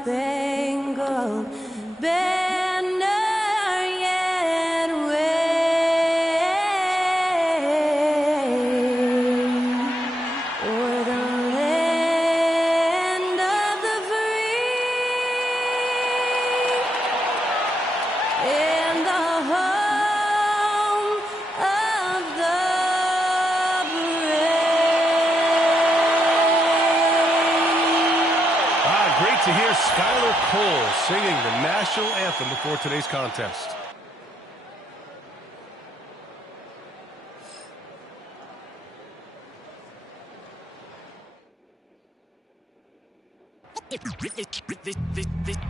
star-spangled banner yet wave o'er the land of the free and the home of the brave. Great to hear Skylar Cole singing the national anthem before today's contest.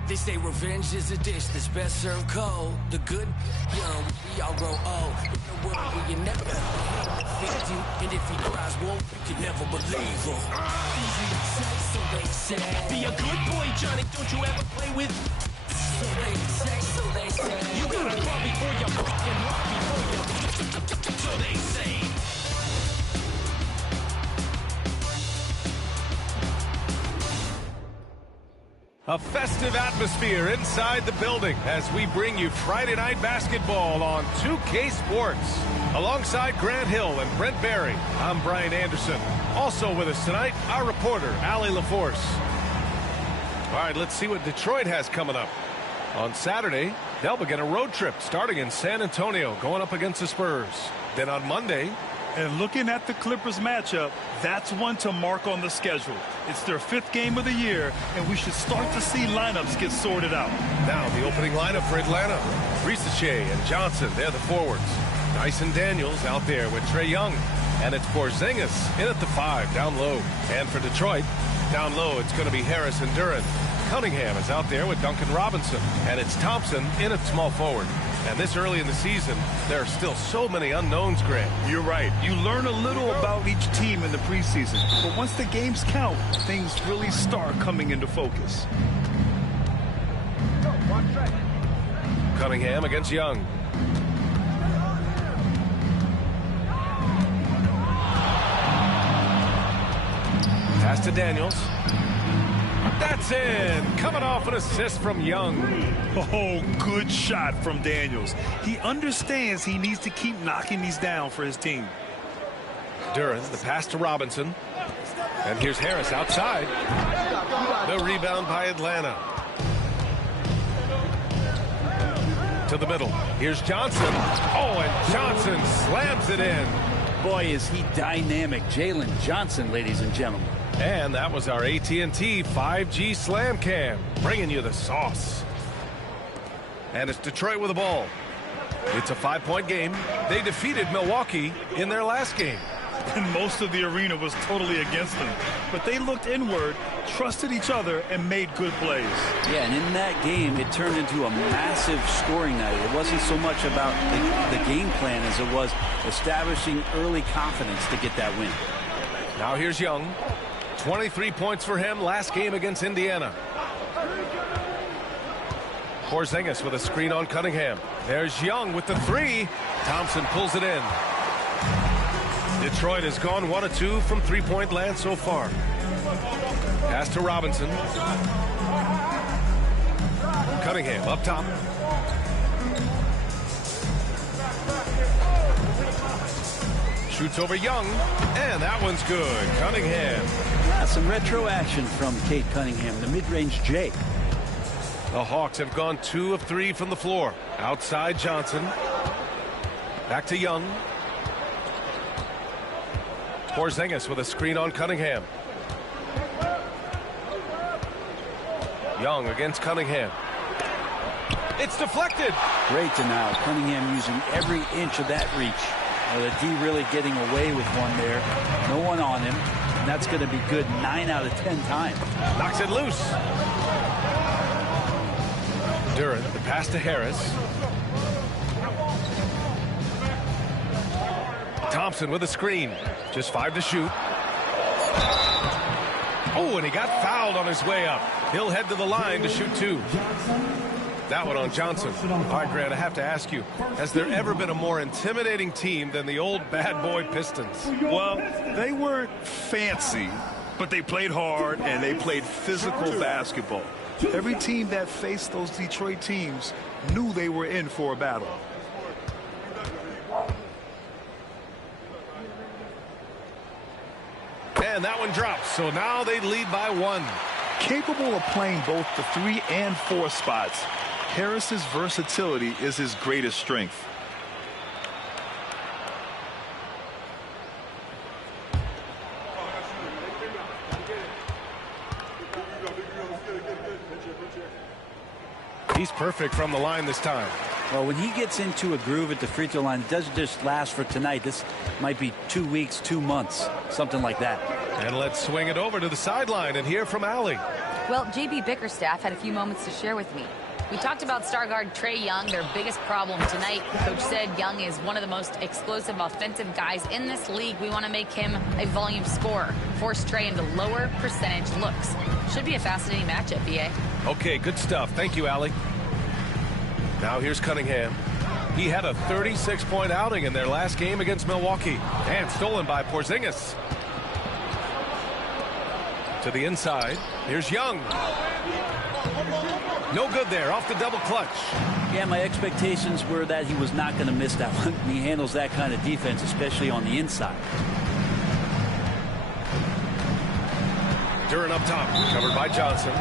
They say revenge is a dish that's best served cold. The good, young, we all grow old. In a world where you never fit you, and if he cries wolf, you can never believe him. Easy to say, so they say. Be a good boy, Johnny. Don't you ever play with? So they say, so they say. You gotta crawl before you walk and walk before you. So they say. A festive atmosphere inside the building as we bring you Friday Night Basketball on 2K Sports. Alongside Grant Hill and Brent Barry, I'm Brian Anderson. Also with us tonight, our reporter, Allie LaForce. All right, let's see what Detroit has coming up. On Saturday, they'll begin a road trip starting in San Antonio, going up against the Spurs. Then on Monday, and looking at the Clippers matchup, that's one to mark on the schedule. It's their 5th game of the year, and we should start to see lineups get sorted out. Now the opening lineup for Atlanta. Risache and Johnson, they're the forwards. Dyson Daniels out there with Trae Young. And it's Porzingis in at the 5 down low. And for Detroit, down low, it's going to be Harris and Duran. Cunningham is out there with Duncan Robinson. And it's Thompson in at small forward. And this early in the season, there are still so many unknowns, Grant. You're right. You learn a little about each team in the preseason. But once the games count, things really start coming into focus. Cunningham against Young. Pass to Daniels. That's in. Coming off an assist from Young. Oh, good shot from Daniels. He understands he needs to keep knocking these down for his team. Duran, the pass to Robinson. And here's Harris outside. The rebound by Atlanta. To the middle. Here's Johnson. Oh, and Johnson slams it in. Boy, is he dynamic. Jalen Johnson, ladies and gentlemen. And that was our AT&T 5G Slam Cam, bringing you the sauce. And it's Detroit with the ball. It's a 5-point game. They defeated Milwaukee in their last game. And most of the arena was totally against them. But they looked inward, trusted each other, and made good plays. Yeah, and in that game, it turned into a massive scoring night. It wasn't so much about the game plan as it was establishing early confidence to get that win. Now here's Young. 23 points for him last game against Indiana. Porzingis with a screen on Cunningham. There's Young with the 3. Thompson pulls it in. Detroit has gone 1 of 2 from three-point land so far. Pass to Robinson. Cunningham up top. Shoots over Young, and that one's good. Cunningham. Some retro action from Cade Cunningham, the mid-range J. The Hawks have gone 2 of 3 from the floor. Outside Johnson. Back to Young. Porzingis with a screen on Cunningham. Young against Cunningham. It's deflected. Great denial. Cunningham using every inch of that reach. The D really getting away with one there. No one on him. And that's going to be good 9 out of 10 times. Knocks it loose. Duran, the pass to Harris. Thompson with a screen. Just 5 to shoot. Oh, and he got fouled on his way up. He'll head to the line to shoot 2. That one on Johnson. All right, Grant, I have to ask you, has there ever been a more intimidating team than the old bad boy Pistons? Well, they weren't fancy, but they played hard and they played physical basketball. Every team that faced those Detroit teams knew they were in for a battle. And that one drops, so now they lead by 1. Capable of playing both the 3 and 4 spots, Harris's versatility is his greatest strength. He's perfect from the line this time. Well, when he gets into a groove at the free throw line, it doesn't just last for tonight. This might be 2 weeks, 2 months, something like that. And let's swing it over to the sideline and hear from Allie. Well, JB Bickerstaff had a few moments to share with me. We talked about star guard Trae Young, their biggest problem tonight. Coach said Young is one of the most explosive offensive guys in this league. We want to make him a volume scorer, force Trae into lower percentage looks. Should be a fascinating matchup, BA. Okay, good stuff. Thank you, Allie. Now here's Cunningham. He had a 36-point outing in their last game against Milwaukee. And stolen by Porzingis. To the inside. Here's Young. No good there. Off the double clutch. Yeah, my expectations were that he was not going to miss that one. He handles that kind of defense, especially on the inside. Duren up top. Covered by Johnson.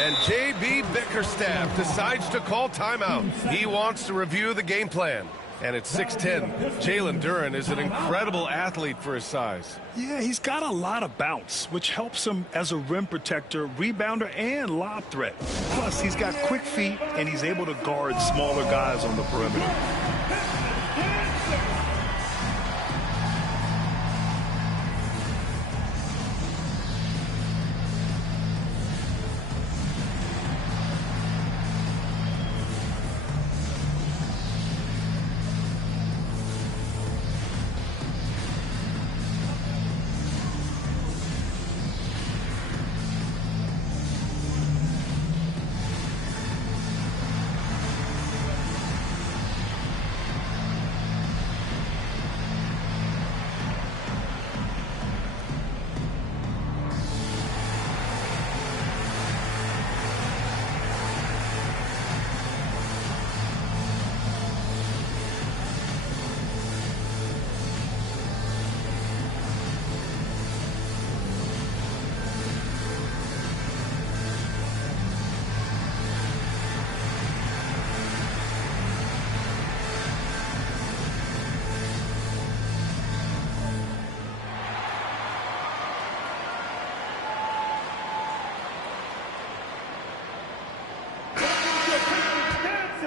And J.B. Bickerstaff decides to call timeout. He wants to review the game plan. And it's 6-10. Jalen Duren is an incredible athlete for his size. Yeah, he's got a lot of bounce, which helps him as a rim protector, rebounder, and lob threat. Plus, he's got quick feet, and he's able to guard smaller guys on the perimeter.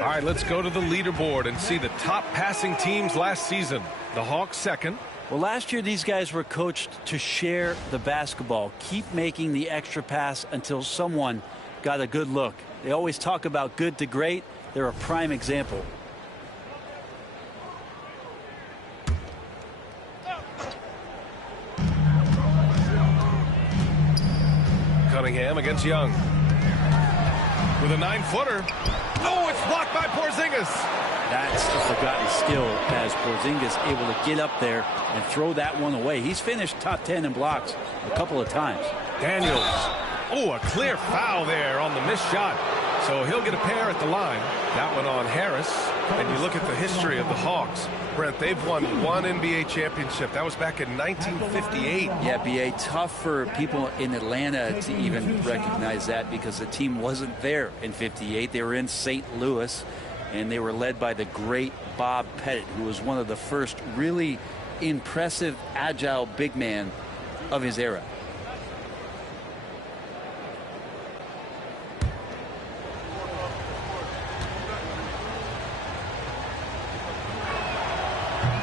All right, let's go to the leaderboard and see the top passing teams last season. The Hawks second. Well, last year these guys were coached to share the basketball, keep making the extra pass until someone got a good look. They always talk about good to great. They're a prime example. Cunningham against Young. With a 9-footer. Oh, it's blocked by Porzingis. That's a forgotten skill as Porzingis able to get up there and throw that one away. He's finished top 10 in blocks a couple of times. Daniels. Oh, a clear foul there on the missed shot. So he'll get a pair at the line. That one on Harris. And you look at the history of the Hawks. Brent, they've won one NBA championship. That was back in 1958. Yeah, B.A., tough for people in Atlanta to even recognize that because the team wasn't there in 58. They were in St. Louis, and they were led by the great Bob Pettit, who was one of the first really impressive, agile big man of his era.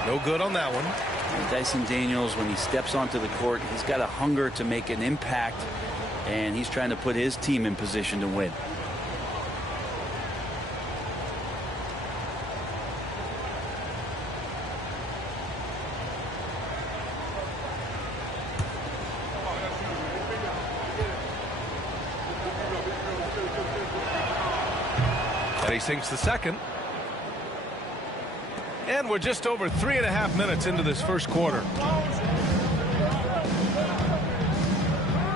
No good on that one. Dyson Daniels, when he steps onto the court, he's got a hunger to make an impact, and he's trying to put his team in position to win. And he sinks the second. And we're just over 3.5 minutes into this first quarter.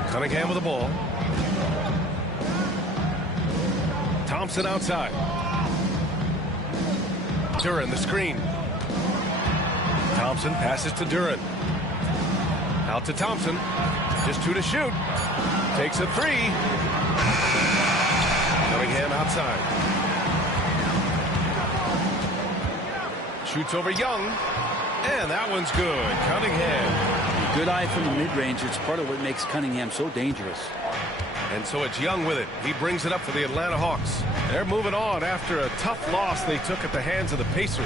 Cunningham with the ball. Thompson outside. Duren the screen. Thompson passes to Duren. Out to Thompson. Just 2 to shoot. Takes a 3. Cunningham outside. Shoots over Young. And that one's good. Cunningham. Good eye from the mid-range. It's part of what makes Cunningham so dangerous. And so it's Young with it. He brings it up for the Atlanta Hawks. They're moving on after a tough loss they took at the hands of the Pacers.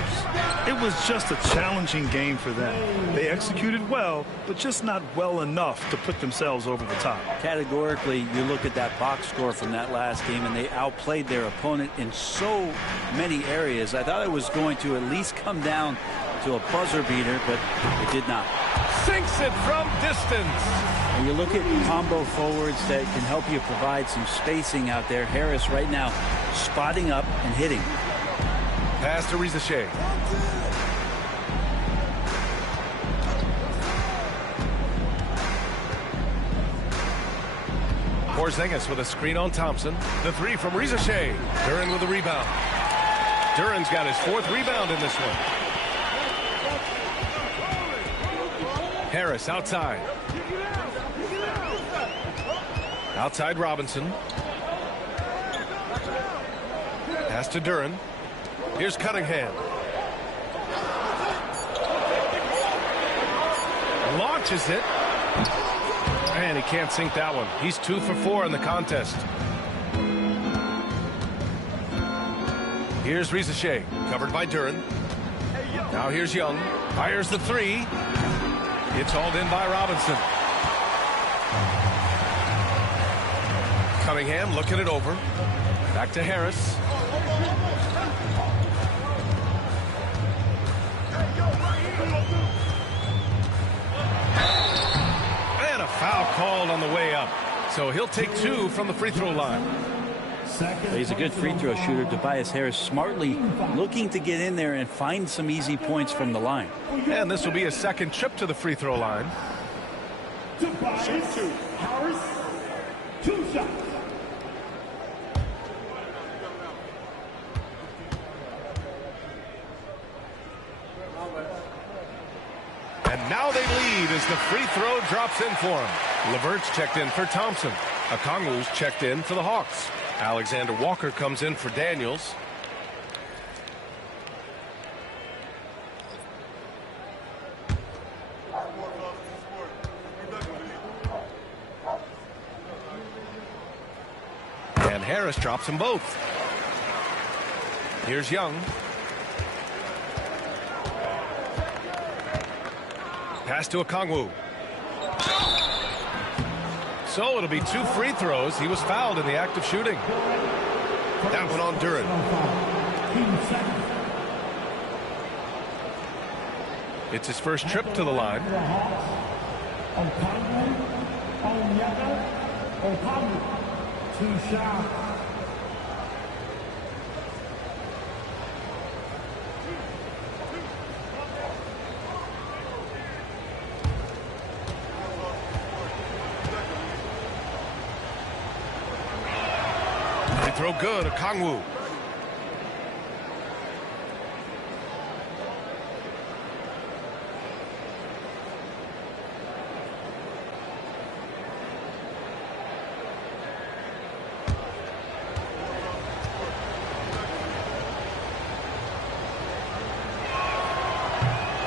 It was just a challenging game for them. They executed well, but just not well enough to put themselves over the top. Categorically, you look at that box score from that last game, and they outplayed their opponent in so many areas. I thought it was going to at least come down to a buzzer beater, but it did not. Sinks it from distance. When you look at combo forwards that can help you provide some spacing out there, Harris right now spotting up and hitting. Pass to Rizachet. Porzingis with a screen on Thompson. The 3 from Rizachet. Duren with the rebound. Duren's got his 4th rebound in this one. Harris outside. Outside Robinson. Pass to Duren. Here's Cunningham. Launches it. And he can't sink that one. He's 2 for 4 in the contest. Here's Rizachet, covered by Duren. Now here's Young. Fires the 3. It's hauled in by Robinson. Cunningham looking it over. Back to Harris. And a foul called on the way up. So he'll take 2 from the free throw line. He's a good free throw shooter. Tobias Harris smartly looking to get in there and find some easy points from the line. And this will be his 2nd trip to the free throw line. Tobias Harris, 2 shots. And now they lead as the free throw drops in for him. Levert's checked in for Thompson. Okongwu's checked in for the Hawks. Alexander Walker comes in for Daniels. And Harris drops them both. Here's Young. Pass to Okongwu. So it'll be 2 free throws. He was fouled in the act of shooting. That one on Duren. It's his first trip to the line. Okongwu, 2 shots. Throw good, Okongwu.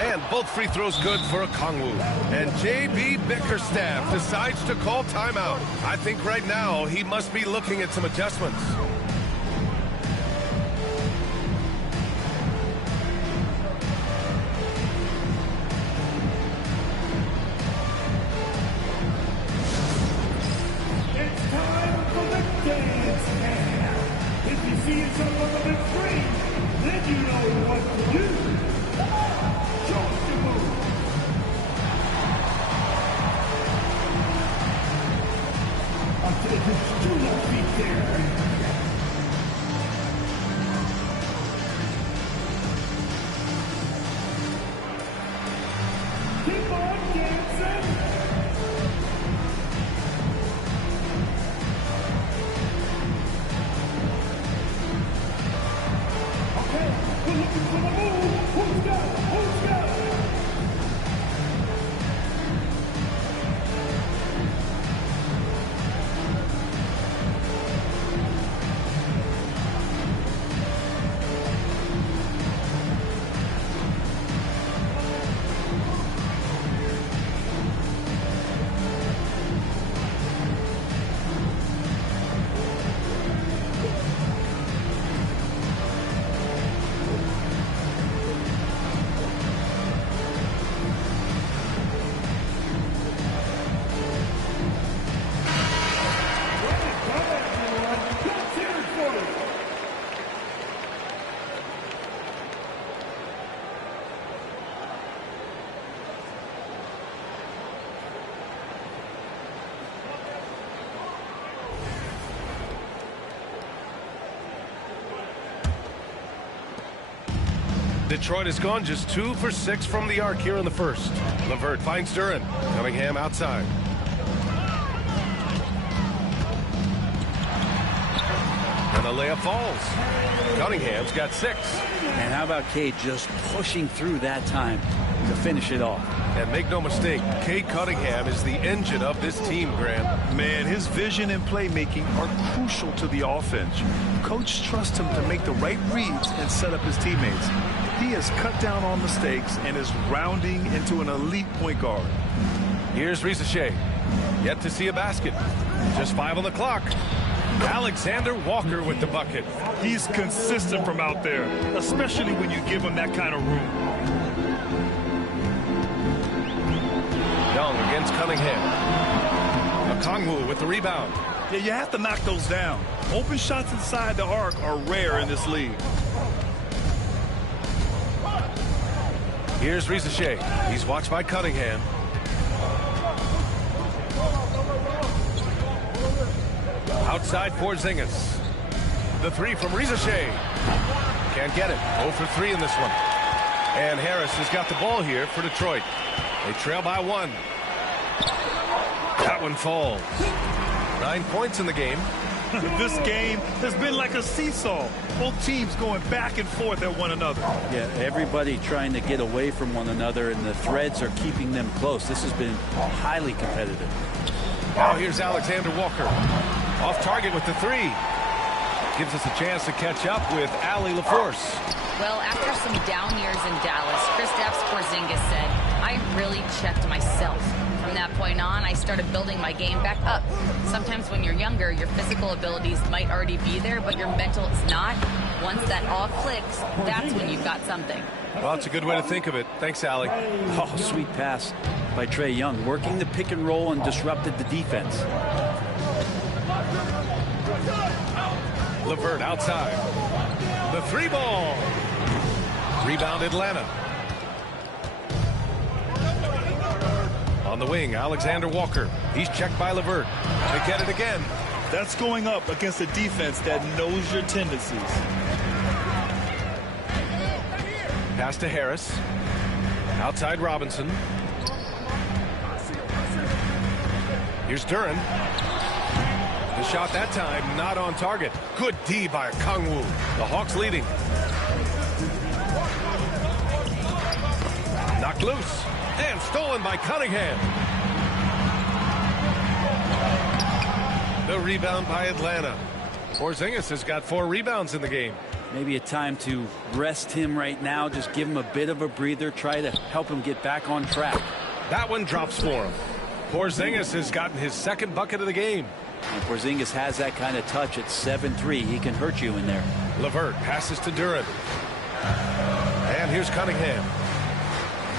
And both free throws good for Okongwu. And J.B. Bickerstaff decides to call timeout. I think right now he must be looking at some adjustments. It's time for the dance hand. If you see yourself on the big screen, then you know what to do. Show us your move. I'll take it to your feet there. Detroit has gone just 2 for 6 from the arc here in the first. LeVert finds Duran. Cunningham outside. And the layup falls. Cunningham's got 6. And how about Cade just pushing through that time to finish it off? And make no mistake, Cade Cunningham is the engine of this team, Grant. Man, his vision and playmaking are crucial to the offense. Coach trusts him to make the right reads and set up his teammates. He has cut down on mistakes and is rounding into an elite point guard. Here's Risacher. Yet to see a basket. Just 5 on the clock. Alexander Walker with the bucket. He's consistent from out there, especially when you give him that kind of room. Young against Cunningham. Okongwu with the rebound. Yeah, you have to knock those down. Open shots inside the arc are rare in this league. Here's Risacher. He's watched by Cunningham. Outside for Porzingis. The 3 from Risacher. Can't get it. 0 for 3 in this one. And Harris has got the ball here for Detroit. They trail by 1. That one falls. 9 points in the game. This game has been like a seesaw. Both teams going back and forth at one another. Yeah, everybody trying to get away from one another, and the threads are keeping them close. This has been highly competitive. Now here's Alexander Walker. Off target with the 3. Gives us a chance to catch up with Allie LaForce. Well, after some down years in Dallas, Kristaps Porzingis said, I really checked myself. From that point on, I started building my game back up. Sometimes when you're younger, your physical abilities might already be there, but your mental is not. Once that all clicks, that's when you've got something. Well, it's a good way to think of it. Thanks, Allie. Oh, sweet pass by Trae Young, working the pick and roll and disrupted the defense. LeVert outside. The 3 ball. Rebound Atlanta. On the wing, Alexander Walker. He's checked by LeVert. They get it again. That's going up against a defense that knows your tendencies. Pass to Harris. Outside Robinson. Here's Duran. The shot that time not on target. Good D by Okongwu. The Hawks leading. Knocked loose. And stolen by Cunningham. The rebound by Atlanta. Porzingis has got 4 rebounds in the game. Maybe a time to rest him right now. Just give him a bit of a breather. Try to help him get back on track. That one drops for him. Porzingis has gotten his 2nd bucket of the game. And Porzingis has that kind of touch at 7-3. He can hurt you in there. LeVert passes to Duran. And here's Cunningham.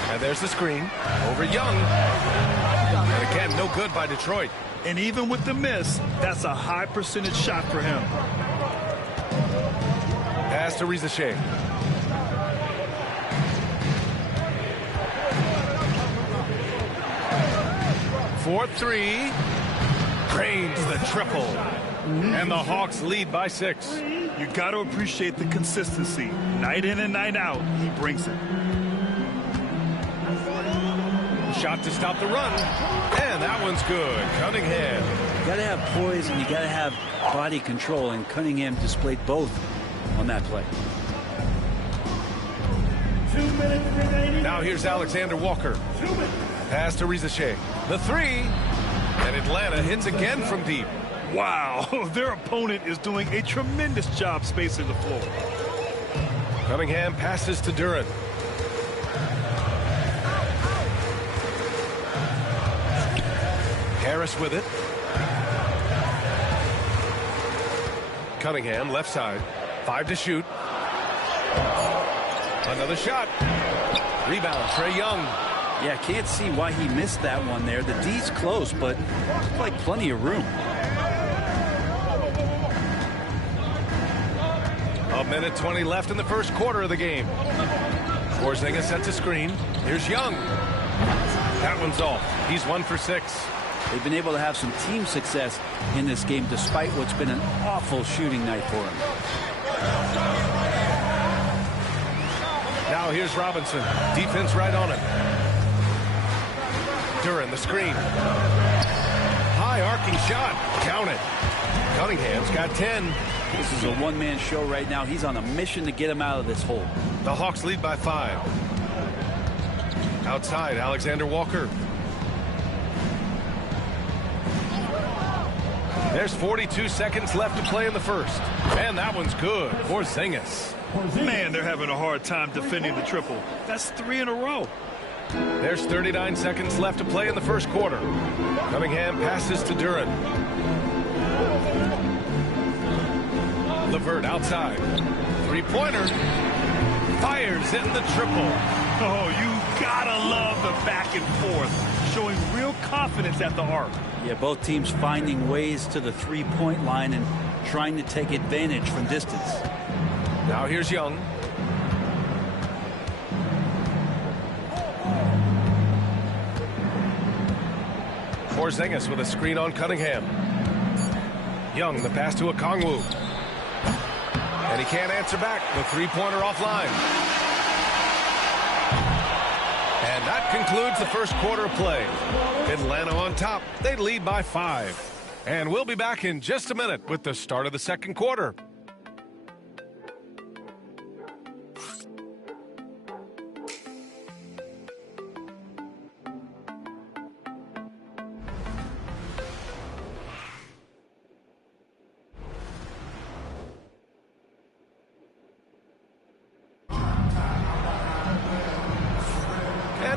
And there's the screen over Young. And again, no good by Detroit. And even with the miss, that's a high percentage shot for him. Pass to Risacher. For 3. Cranes the triple. And the Hawks lead by 6. You got to appreciate the consistency. Night in and night out, he brings it. Shot to stop the run. And that one's good. Cunningham. You got to have poise and you got to have body control, and Cunningham displayed both on that play. 2 minutes remaining. Now here's Alexander Walker. 2 minutes. Pass to Risacher. The 3. And Atlanta hits again from deep. Wow, their opponent is doing a tremendous job spacing the floor. Cunningham passes to Duran. Harris with it. Cunningham left side. 5 to shoot. Another shot. Rebound, Trae Young. Yeah, can't see why he missed that one there. The D's close, but looked like plenty of room. A minute 20 left in the first quarter of the game. Porzingis sets a screen. Here's Young. That one's off. He's 1 for 6. They've been able to have some team success in this game despite what's been an awful shooting night for them. Now Now here's Robinson. Defense right on him. Duran, the screen. High arcing shot. Count it. Cunningham's got 10. This is a one-man show right now. He's on a mission to get him out of this hole. The Hawks lead by 5. Outside, Alexander Walker. There's 42 seconds left to play in the first. And that one's good for Porzingis. Man, they're having a hard time defending the triple. That's 3 in a row. There's 39 seconds left to play in the first quarter. Cunningham passes to Duran. LeVert outside. Three-pointer. Fires in the triple. Oh, you gotta love the back and forth, showing real confidence at the arc. Yeah, both teams finding ways to the three-point line and trying to take advantage from distance. Now here's Young. Porzingis with a screen on Cunningham. Young, the pass to Okongwu. And he can't answer back. The three-pointer offline. And that concludes the first quarter of play. Atlanta on top. They lead by 5. And we'll be back in just a minute with the start of the second quarter.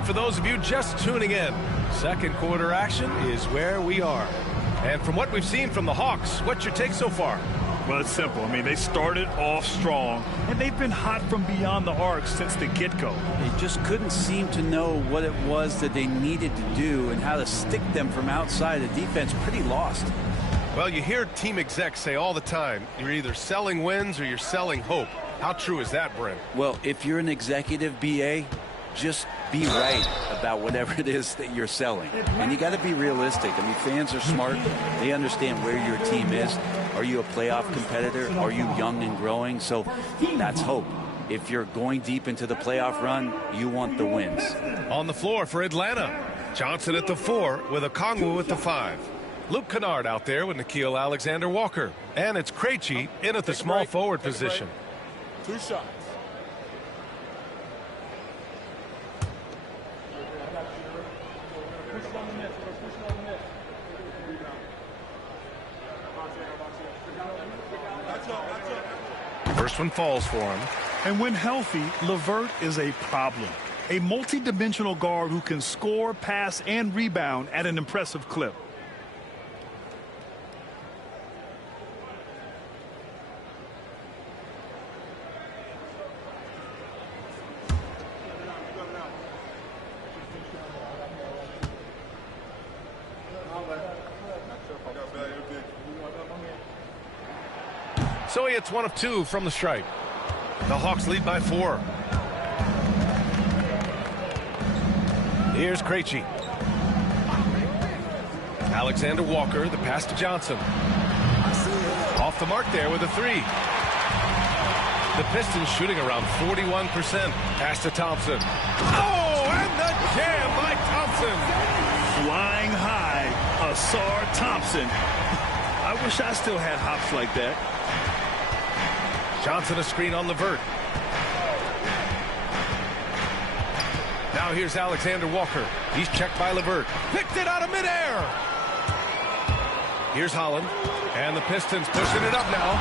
For those of you just tuning in, second quarter action is where we are. And from what we've seen from the Hawks, what's your take so far? Well, it's simple. I mean, they started off strong, and they've been hot from beyond the arc since the get-go. They just couldn't seem to know what it was that they needed to do and how to stick them from outside. The defense pretty lost. Well, you hear team execs say all the time, you're either selling wins or you're selling hope. How true is that, Brent? Well, if you're an executive BA, just be right about whatever it is that you're selling. And you got to be realistic. I mean, fans are smart. They understand where your team is. Are you a playoff competitor? Are you young and growing? So that's hope. If you're going deep into the playoff run, you want the wins. On the floor for Atlanta. Johnson at the 4 with Okongwu at the 5. Luke Kennard out there with Nickeil Alexander-Walker. And it's Krejci in at the small forward position. 2 shots. First one falls for him. And when healthy, LeVert is a problem. A multi-dimensional guard who can score, pass, and rebound at an impressive clip. So he hits 1 of 2 from the stripe. The Hawks lead by 4. Here's Krejci. Alexander Walker, the pass to Johnson. Off the mark there with a 3. The Pistons shooting around 41%. Pass to Thompson. Oh, and the jam by Thompson. Flying high, Asar Thompson. I wish I still had hops like that. Johnson a screen on LeVert. Now here's Alexander Walker. He's checked by LeVert. Picked it out of midair. Here's Holland. And the Pistons pushing it up now.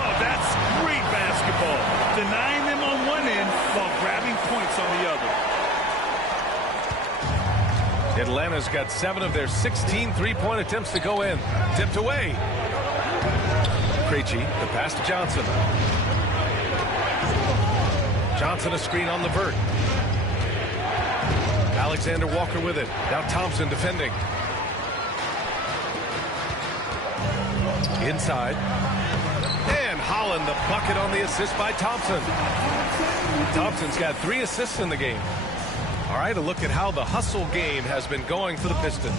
Oh, that's great basketball. Denying them on one end while grabbing points on the other. Atlanta's got 7 of their 16 three-point attempts to go in. Tipped away. Krejci, the pass to Johnson. Johnson a screen on LeVert. Alexander Walker with it. Now Thompson defending. Inside. And Holland the bucket on the assist by Thompson. Thompson's got 3 assists in the game. All right, a look at how the hustle game has been going for the Pistons.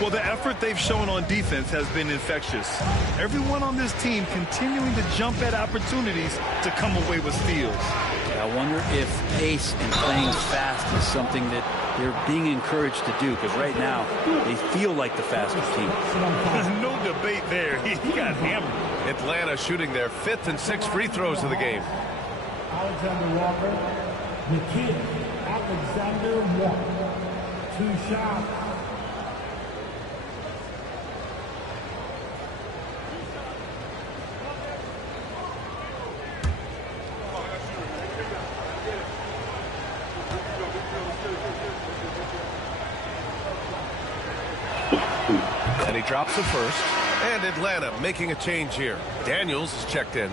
Well, the effort they've shown on defense has been infectious. Everyone on this team continuing to jump at opportunities to come away with steals. I wonder if pace and playing fast is something that they're being encouraged to do, because right now they feel like the fastest team. No debate there. He got hammered. Atlanta shooting their 5th and 6th free throws of the game. Alexander Walker, the kid, Alexander Walker, 2 shots. And he drops it first. And Atlanta making a change here. Daniels is checked in.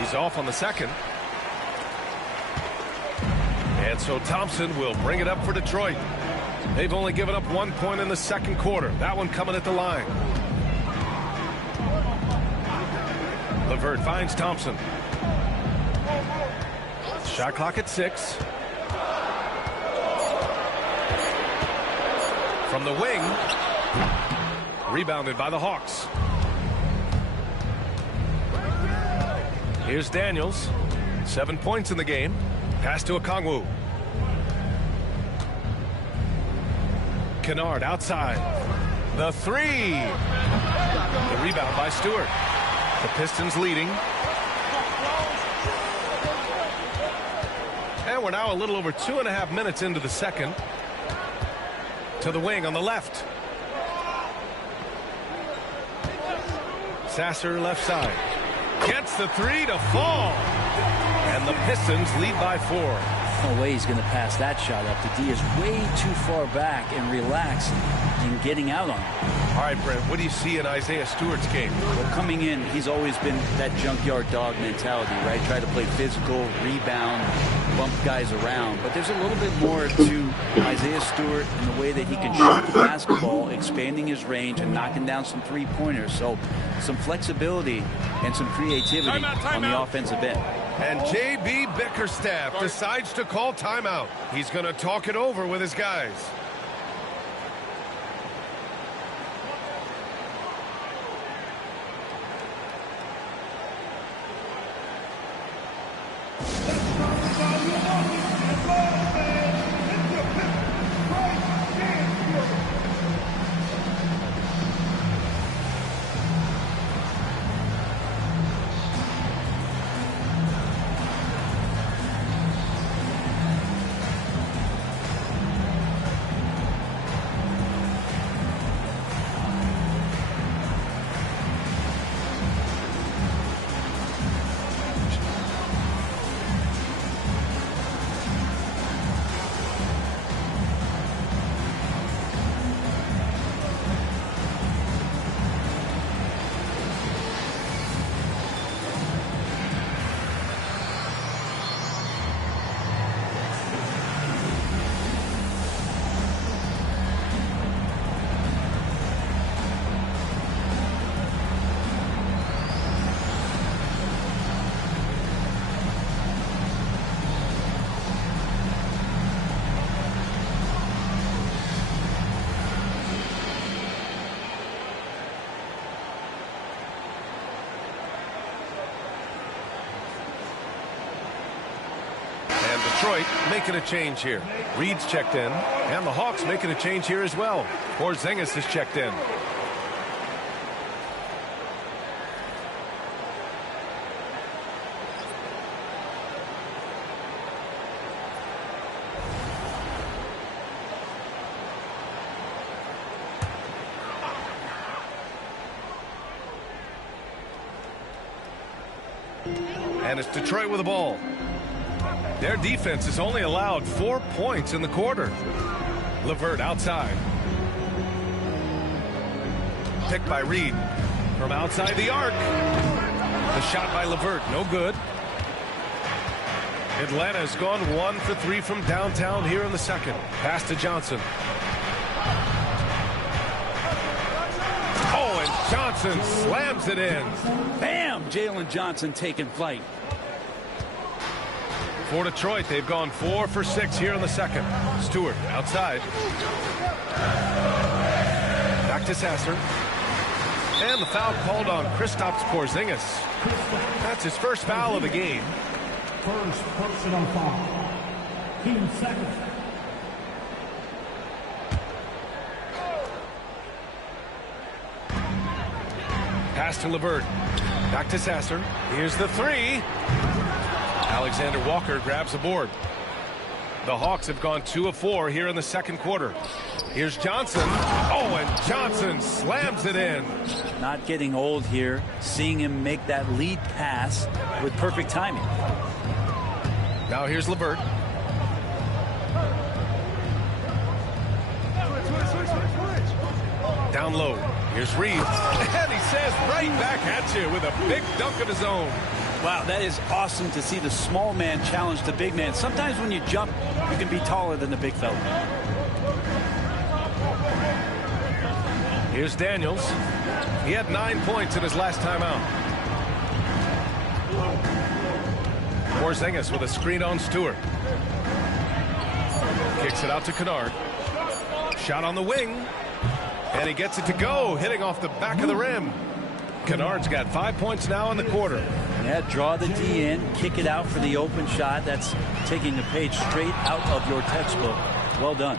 He's off on the second. And so Thompson will bring it up for Detroit. They've only given up 1 point in the second quarter. That one coming at the line. LeVert finds Thompson. Shot clock at 6. From the wing. Rebounded by the Hawks. Here's Daniels. 7 points in the game. Pass to Okongwu. Kennard outside. The 3. The rebound by Stewart. The Pistons leading. And we're now a little over 2.5 minutes into the second. To the wing on the left. Sasser left side. Gets the 3 to fall. And the Pistons lead by 4. No way he's going to pass that shot up. The D is way too far back and relaxed in getting out on him. All right, Brent, what do you see in Isaiah Stewart's game? Well, coming in, he's always been that junkyard dog mentality, right? Try to play physical, rebound, bump guys around. But there's a little bit more to Isaiah Stewart in the way that he can shoot the basketball, expanding his range and knocking down some three-pointers. So some flexibility and some creativity on the offensive end. And J.B. Bickerstaff decides to call timeout. He's going to talk it over with his guys. Detroit making a change here. Reed's checked in, and the Hawks making a change here as well. Porzingis is checked in. And it's Detroit with the ball. Their defense has only allowed 4 points in the quarter. LeVert outside. Picked by Reed from outside the arc. The shot by LeVert, no good. Atlanta has gone 1 for 3 from downtown here in the second. Pass to Johnson. Oh, and Johnson slams it in. Bam! Jalen Johnson taking flight. For Detroit, they've gone 4 for 6 here in the second. Stewart outside. Back to Sasser. And the foul called on Kristaps Porzingis. That's his first foul of the game. First personal foul. Team second. Pass to LeVert. Back to Sasser. Here's the three. Alexander Walker grabs the board. The Hawks have gone 2 of 4 here in the second quarter. Here's Johnson. Oh, and Johnson slams it in. Not getting old here. Seeing him make that lead pass with perfect timing. Now here's LeVert. Down low. Here's Reeves. And he says right back at you with a big dunk of his own. Wow, that is awesome to see the small man challenge the big man. Sometimes when you jump, you can be taller than the big fella. Here's Daniels. He had 9 points in his last time out. Porzingis with a screen on Stewart. Kicks it out to Kennard. Shot on the wing. And he gets it to go, hitting off the back of the rim. Kennard's got 5 points now in the quarter. Yeah, draw the D in, kick it out for the open shot. That's taking a page straight out of your textbook. Well done.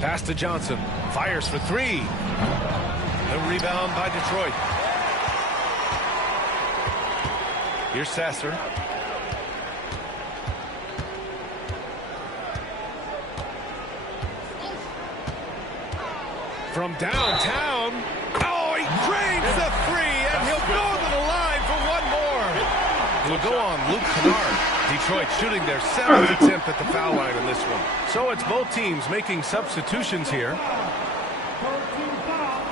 Pass to Johnson. Fires for 3. The rebound by Detroit. Here's Sasser. From downtown. Oh, he drains the 3, and he'll go to the line for one more. It'll go on Luke Kennard. Detroit shooting their 7th attempt at the foul line in this one. So it's both teams making substitutions here. 13 foul.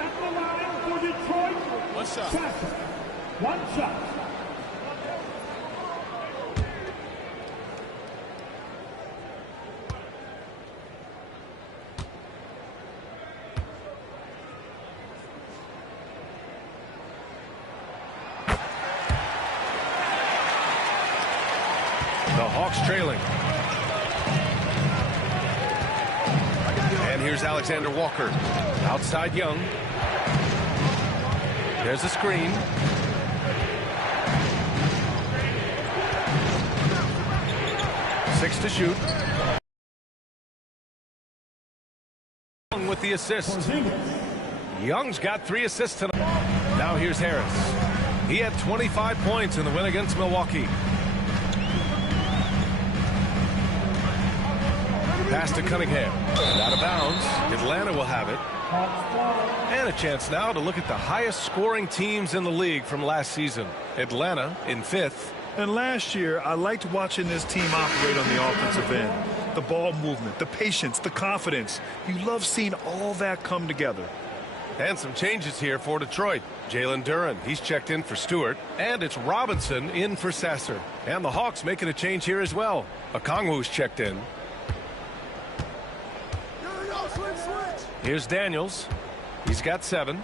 At the line for Detroit. What's up? Sasser. One shot. The Hawks trailing. And here's Alexander Walker. Outside Young. There's a screen. Six to shoot. Young with the assist. Young's got 3 assists tonight. Now here's Harris. He had 25 points in the win against Milwaukee. Pass to Cunningham. And out of bounds. Atlanta will have it. And a chance now to look at the highest scoring teams in the league from last season. Atlanta in 5th. And last year, I liked watching this team operate on the offensive end. The ball movement, the patience, the confidence. You love seeing all that come together. And some changes here for Detroit. Jalen Duren, he's checked in for Stewart. And it's Robinson in for Sasser. And the Hawks making a change here as well. Okongwu's checked in. Here's Daniels. He's got 7.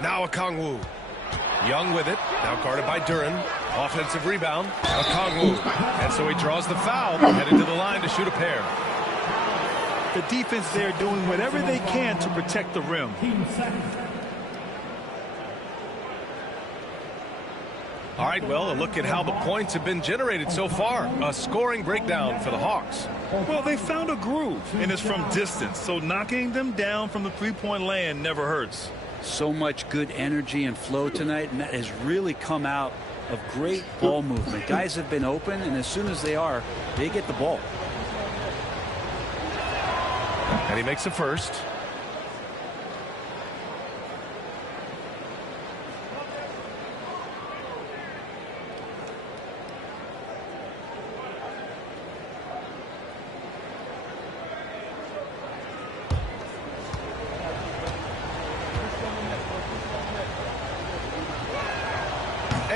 Now Okongwu. Young with it. Now guarded by Duren. Offensive rebound. Okongwu. And so he draws the foul. Headed to the line to shoot a pair. The defense there doing whatever they can to protect the rim. Team second. All right, well, a look at how the points have been generated so far. A scoring breakdown for the Hawks. Well, they found a groove, and it's from distance, so knocking them down from the three-point land never hurts. So much good energy and flow tonight, and that has really come out of great ball movement. Guys have been open, and as soon as they are, they get the ball. And he makes the first.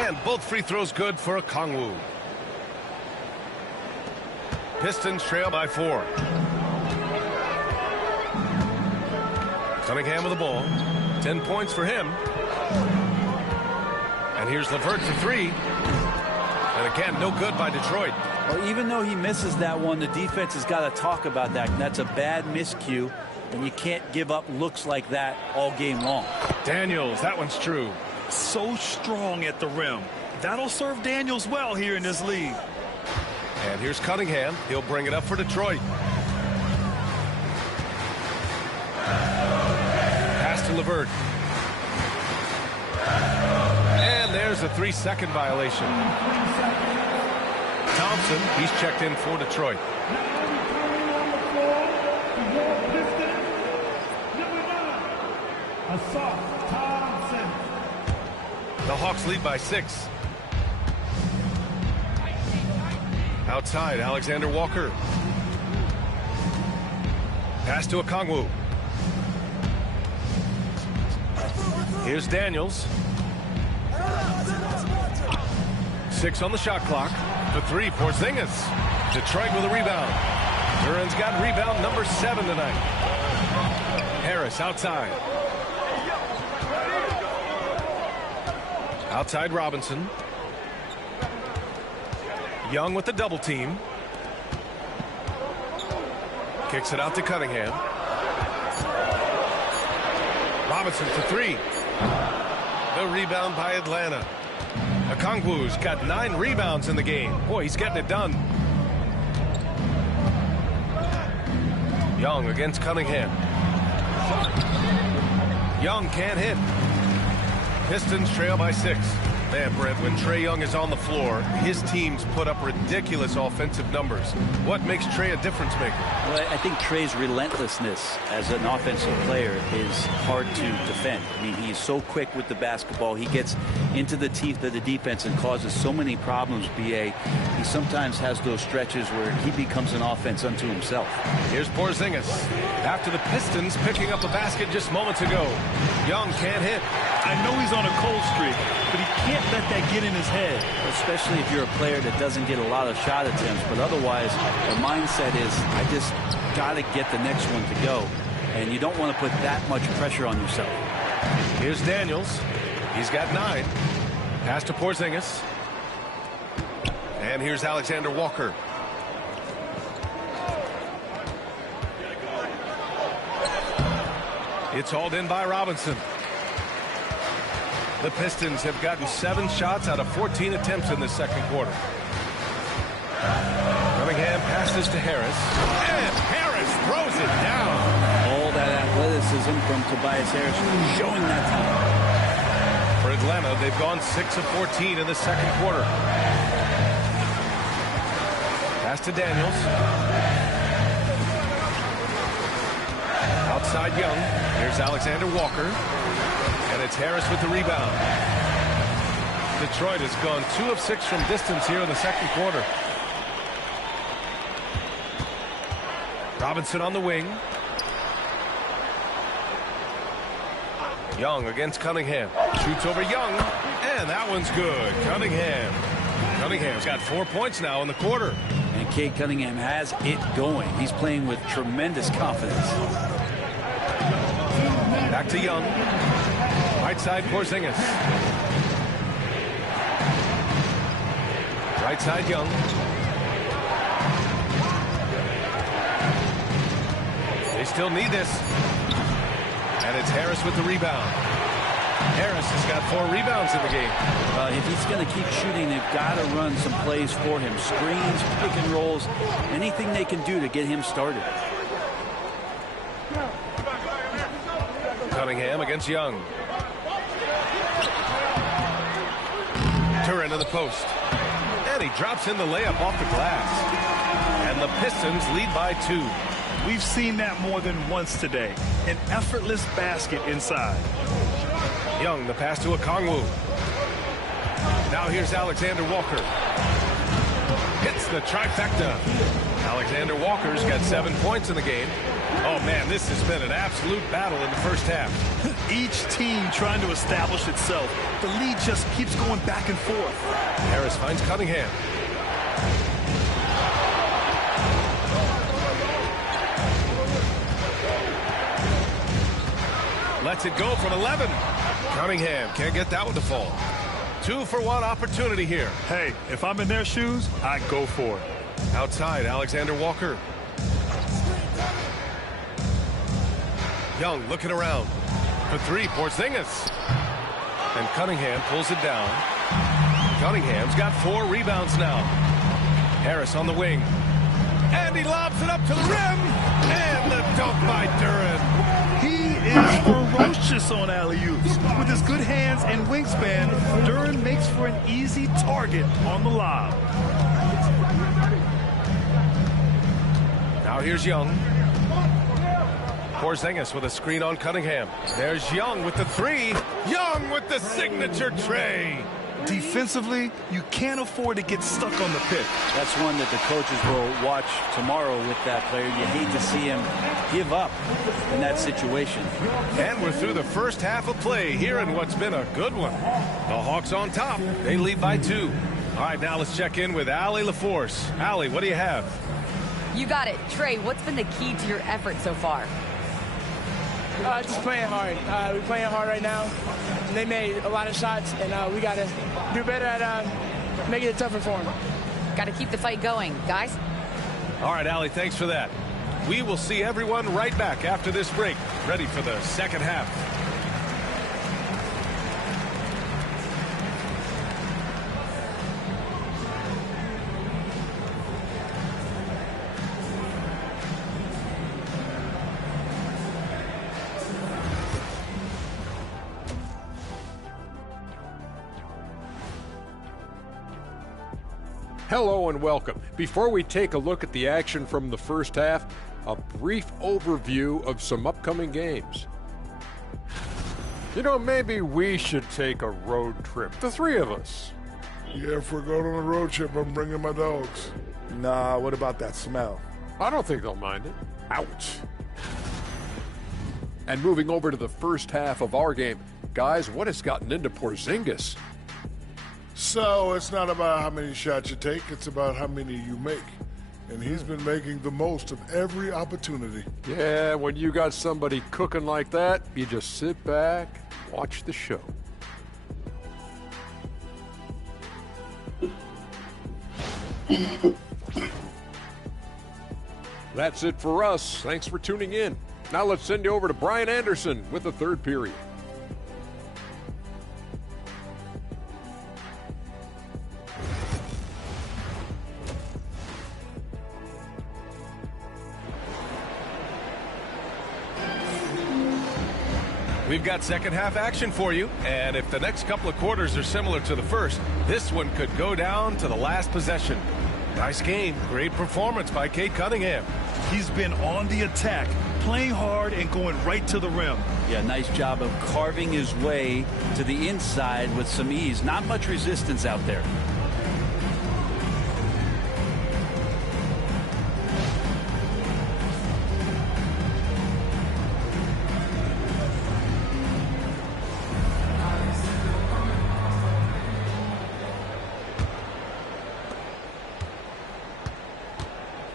And both free throws good for Okongwu. Pistons trail by 4. Cunningham with the ball. 10 points for him. And here's LeVert for 3. And again, no good by Detroit. Well, even though he misses that one, the defense has got to talk about that. That's a bad miscue, and you can't give up looks like that all game long. Daniels, that one's true. So strong at the rim. That'll serve Daniels well here in this league. And here's Cunningham. He'll bring it up for Detroit. Pass to LeVert. And there's a 3-second violation. Thompson, he's checked in for Detroit. The Hawks lead by 6. Outside, Alexander Walker. Pass to Okongwu. Here's Daniels. 6 on the shot clock. For 3, Porzingis. Detroit with a rebound. Duran's got rebound number 7 tonight. Harris outside. Outside Robinson. Young with the double team. Kicks it out to Cunningham. Robinson for 3. The rebound by Atlanta. Okongwu's got 9 rebounds in the game. Boy, he's getting it done. Young against Cunningham. Young can't hit. Pistons trail by 6. Man, Brent, when Trae Young is on the floor, his teams put up ridiculous offensive numbers. What makes Trae a difference maker? Well, I think Trae's relentlessness as an offensive player is hard to defend. I mean, he's so quick with the basketball. He gets into the teeth of the defense and causes so many problems, B.A. He sometimes has those stretches where he becomes an offense unto himself. Here's Porzingis. After the Pistons picking up a basket just moments ago. Young can't hit. I know he's on a cold streak, but he can't let that get in his head. Especially if you're a player that doesn't get a lot of shot attempts, but otherwise the mindset is, I just got to get the next one to go, and you don't want to put that much pressure on yourself. Here's Daniels. He's got 9. Pass to Porzingis. And here's Alexander Walker. It's hauled in by Robinson. The Pistons have gotten 7 shots out of 14 attempts in the second quarter. Cunningham passes to Harris. And Harris throws it down. All that athleticism from Tobias Harris showing that time. For Atlanta, they've gone 6 of 14 in the second quarter. Pass to Daniels. Outside Young. Here's Alexander Walker. And it's Harris with the rebound. Detroit has gone 2 of 6 from distance here in the second quarter. Robinson on the wing. Young against Cunningham. Shoots over Young. And that one's good. Cunningham's got 4 points now in the quarter. And Cade Cunningham has it going. He's playing with tremendous confidence. Back to Young. Right side Porzingis. Right side Young. They still need this. And it's Harris with the rebound. Harris has got 4 rebounds in the game. If he's going to keep shooting, they've got to run some plays for him. Screens, pick and rolls, anything they can do to get him started. Cunningham against Young. Turin to the post. And he drops in the layup off the glass. And the Pistons lead by 2. We've seen that more than once today. An effortless basket inside. Young, the pass to Okongwu. Now here's Alexander Walker. Hits the trifecta. Alexander Walker's got 7 points in the game. Oh, man, this has been an absolute battle in the first half. Each team trying to establish itself. The lead just keeps going back and forth. Harris finds Cunningham. Lets it go from 11. Cunningham can't get that one to fall. 2-for-1 opportunity here. Hey, if I'm in their shoes, I go for it. Outside, Alexander Walker. Young looking around. For 3, Porzingis. And Cunningham pulls it down. Cunningham's got 4 rebounds now. Harris on the wing. And he lobs it up to the rim. And the dunk by Duren. He is ferocious on alley-oops. With his good hands and wingspan, Duren makes for an easy target on the lob. Now here's Young. Porzingis with a screen on Cunningham. There's Young with the 3. Young with the signature tray. Defensively, you can't afford to get stuck on the pick. That's one that the coaches will watch tomorrow with that player. You hate to see him give up in that situation. And we're through the first half of play here in what's been a good one. The Hawks on top. They lead by 2. All right, now let's check in with Allie LaForce. Allie, what do you have? You got it. Trey, what's been the key to your effort so far? Just playing hard. We're playing hard right now. They made a lot of shots, and we got to do better at making it tougher for them. Got to keep the fight going, guys. All right, Allie, thanks for that. We will see everyone right back after this break, ready for the second half. Hello and welcome. Before we take a look at the action from the first half, a brief overview of some upcoming games. You know, maybe we should take a road trip, the 3 of us. Yeah, if we're going on a road trip, I'm bringing my dogs. Nah, what about that smell? I don't think they'll mind it. Ouch. And moving over to the first half of our game, guys, what has gotten into Porzingis? So it's not about how many shots you take, it's about how many you make. And he's been making the most of every opportunity. Yeah, when you got somebody cooking like that, you just sit back, watch the show. That's it for us. Thanks for tuning in. Now let's send you over to Brian Anderson with the third period. We've got second half action for you, and if the next couple of quarters are similar to the first, this one could go down to the last possession. Nice game, great performance by Cade Cunningham. He's been on the attack, playing hard and going right to the rim. Yeah, nice job of carving his way to the inside with some ease. Not much resistance out there.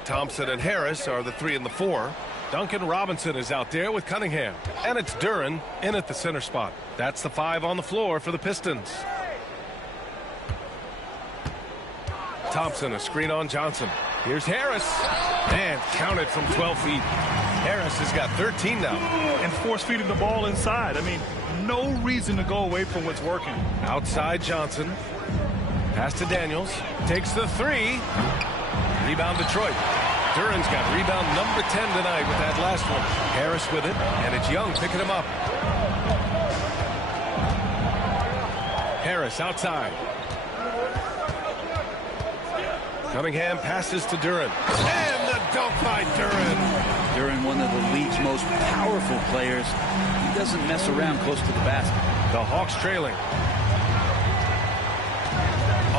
Thompson and Harris are the 3 and the 4. Duncan Robinson is out there with Cunningham. And it's Duren in at the center spot. That's the 5 on the floor for the Pistons. Thompson, a screen on Johnson. Here's Harris. And counted from 12 feet. Harris has got 13 now. And force feeding the ball inside. I mean, no reason to go away from what's working. Outside Johnson. Pass to Daniels. Takes the 3. Rebound Detroit. Duren's got rebound number 10 tonight with that last one. Harris with it, and it's Young picking him up. Harris outside. Cunningham passes to Duren. And the dunk by Duren. Duren, one of the league's most powerful players. He doesn't mess around close to the basket. The Hawks trailing.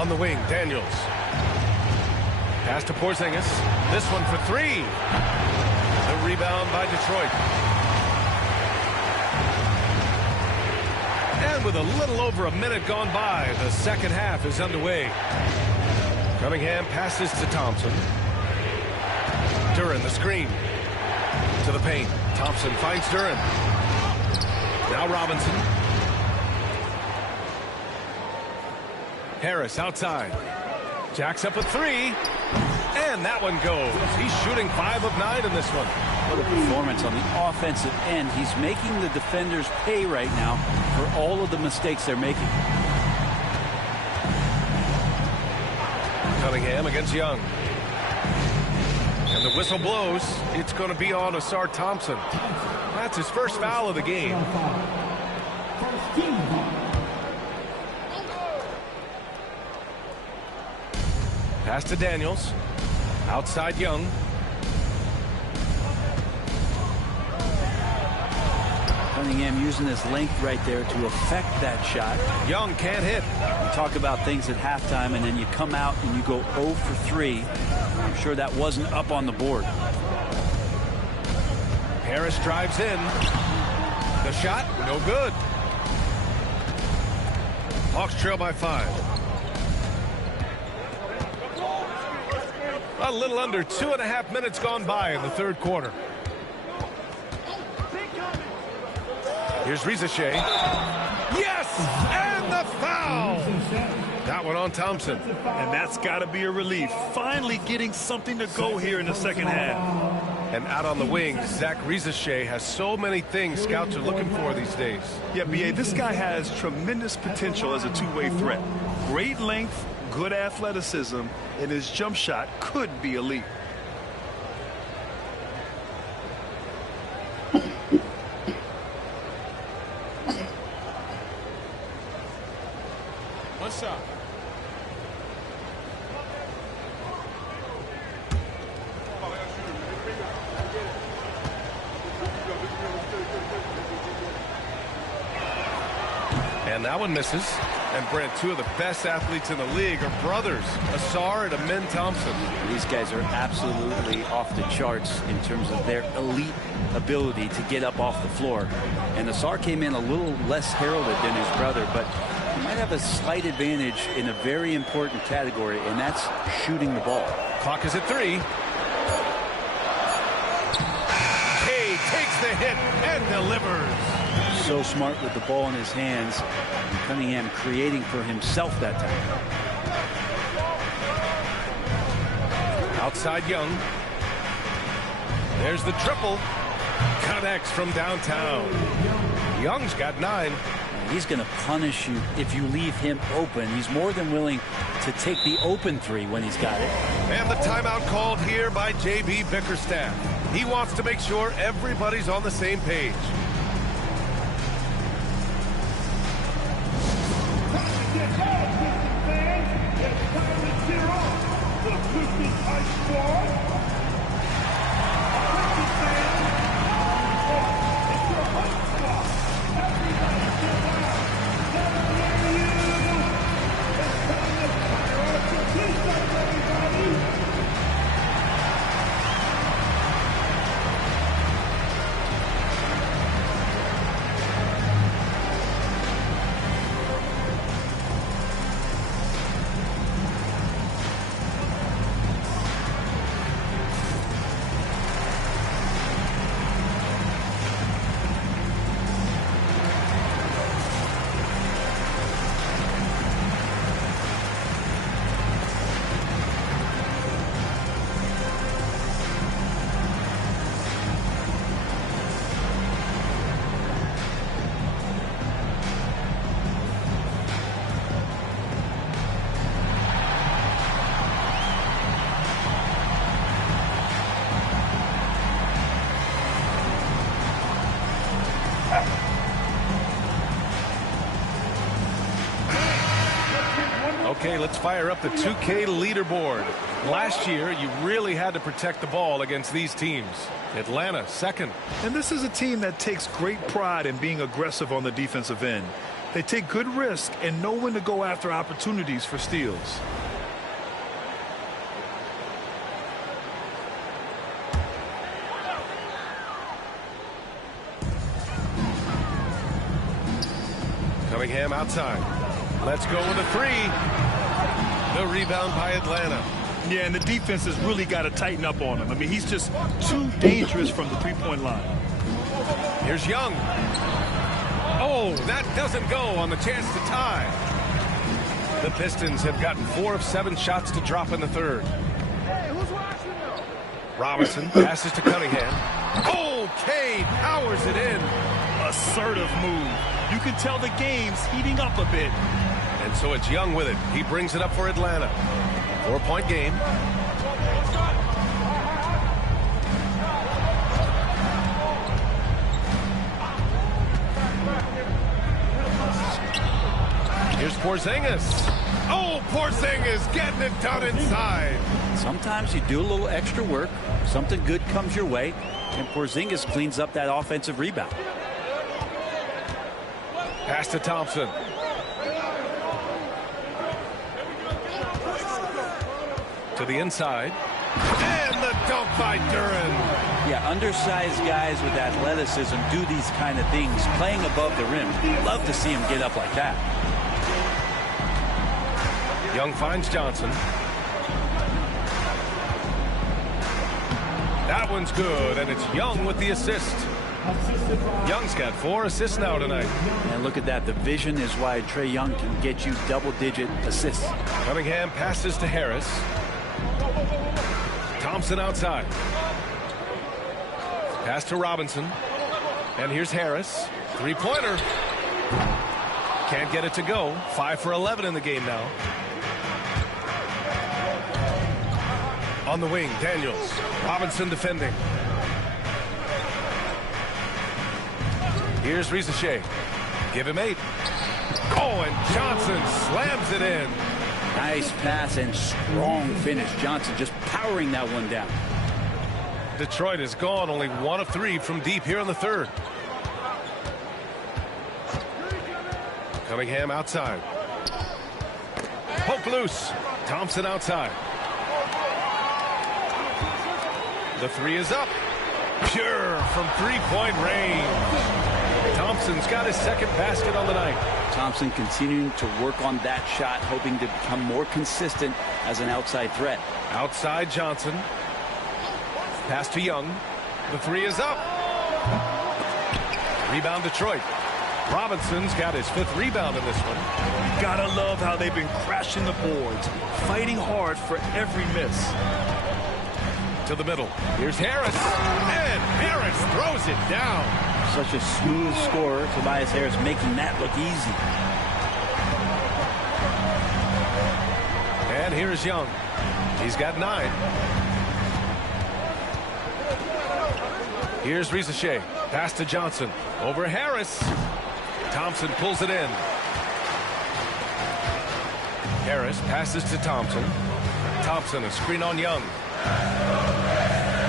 On the wing, Daniels. Pass to Porzingis. This one for 3. The rebound by Detroit. And with a little over a minute gone by, the second half is underway. Cunningham passes to Thompson. Duren the screen. To the paint. Thompson finds Duren. Now Robinson. Harris outside. Jacks up a three. And that one goes. He's shooting 5 of 9 in this one. What a performance on the offensive end. He's making the defenders pay right now for all of the mistakes they're making. Cunningham against Young. And the whistle blows. It's going to be on Asar Thompson. That's his first foul of the game. Pass to Daniels. Outside Young. Cunningham using his length right there to affect that shot. Young can't hit. You talk about things at halftime, and then you come out and you go 0 for 3. I'm sure that wasn't up on the board. Harris drives in. The shot, no good. Hawks trail by 5. A little under 2.5 minutes gone by in the third quarter. Here's Reza Shea. Yes! And the foul! That one on Thompson. And that's got to be a relief. Finally getting something to go here in the second half. And out on the wing, Zach Reza-Shea has so many things scouts are looking for these days. Yeah, B.A., this guy has tremendous potential as a two-way threat. Great length, good athleticism, and his jump shot could be elite. What's up? And that one misses. And Brent, two of the best athletes in the league are brothers, Asar and Amin Thompson. These guys are absolutely off the charts in terms of their elite ability to get up off the floor. And Asar came in a little less heralded than his brother, but he might have a slight advantage in a very important category, and that's shooting the ball. Clock is at 3. Cade takes the hit and delivers. So smart with the ball in his hands. And Cunningham creating for himself that time. Outside Young. There's the triple. Connects from downtown. Young's got 9. He's going to punish you if you leave him open. He's more than willing to take the open 3 when he's got it. And the timeout called here by J.B. Bickerstaff. He wants to make sure everybody's on the same page. Okay, let's fire up the 2K leaderboard. Last year, you really had to protect the ball against these teams. Atlanta, second. And this is a team that takes great pride in being aggressive on the defensive end. They take good risk and know when to go after opportunities for steals. Cunningham outside. Let's go with a three. The rebound by Atlanta. Yeah, and the defense has really got to tighten up on him. I mean, he's just too dangerous from the three-point line. Here's Young. Oh, that doesn't go on the chance to tie. The Pistons have gotten 4 of 7 shots to drop in the third. Robinson passes to Cunningham. Oh, Cade powers it in. Assertive move. You can tell the game's heating up a bit. And so it's Young with it. He brings it up for Atlanta. 4-point game. Here's Porzingis. Oh, Porzingis getting it done inside. Sometimes you do a little extra work, something good comes your way, and Porzingis cleans up that offensive rebound. Pass to Thompson. To the inside. And the dunk by Duren. Yeah, undersized guys with athleticism do these kind of things, playing above the rim. Love to see him get up like that. Young finds Johnson. That one's good, and it's Young with the assist. Young's got 4 assists now tonight. And look at that. The vision is why Trae Young can get you double-digit assists. Cunningham passes to Harris. Thompson outside. Pass to Robinson. And here's Harris. Three-pointer. Can't get it to go. 5 for 11 in the game now. On the wing, Daniels. Robinson defending. Here's Rizachet. Give him 8. Oh, and Johnson slams it in. Nice pass and strong finish. Johnson just powering that one down. Detroit is gone only 1 of 3 from deep here in the third. Cunningham outside. Poke loose. Thompson outside. The 3 is up. Pure from 3-point range. Thompson's got his second basket on the night. Thompson continuing to work on that shot, hoping to become more consistent as an outside threat. Outside Johnson. Pass to Young. The 3 is up. Rebound Detroit. Robinson's got his 5th rebound in this one. Gotta love how they've been crashing the boards, fighting hard for every miss. To the middle. Here's Harris. And Harris throws it down. Such a smooth scorer. Tobias Harris making that look easy. And here's Young. He's got 9. Here's Rizachet. Pass to Johnson. Over Harris. Thompson pulls it in. Harris passes to Thompson. Thompson, a screen on Young.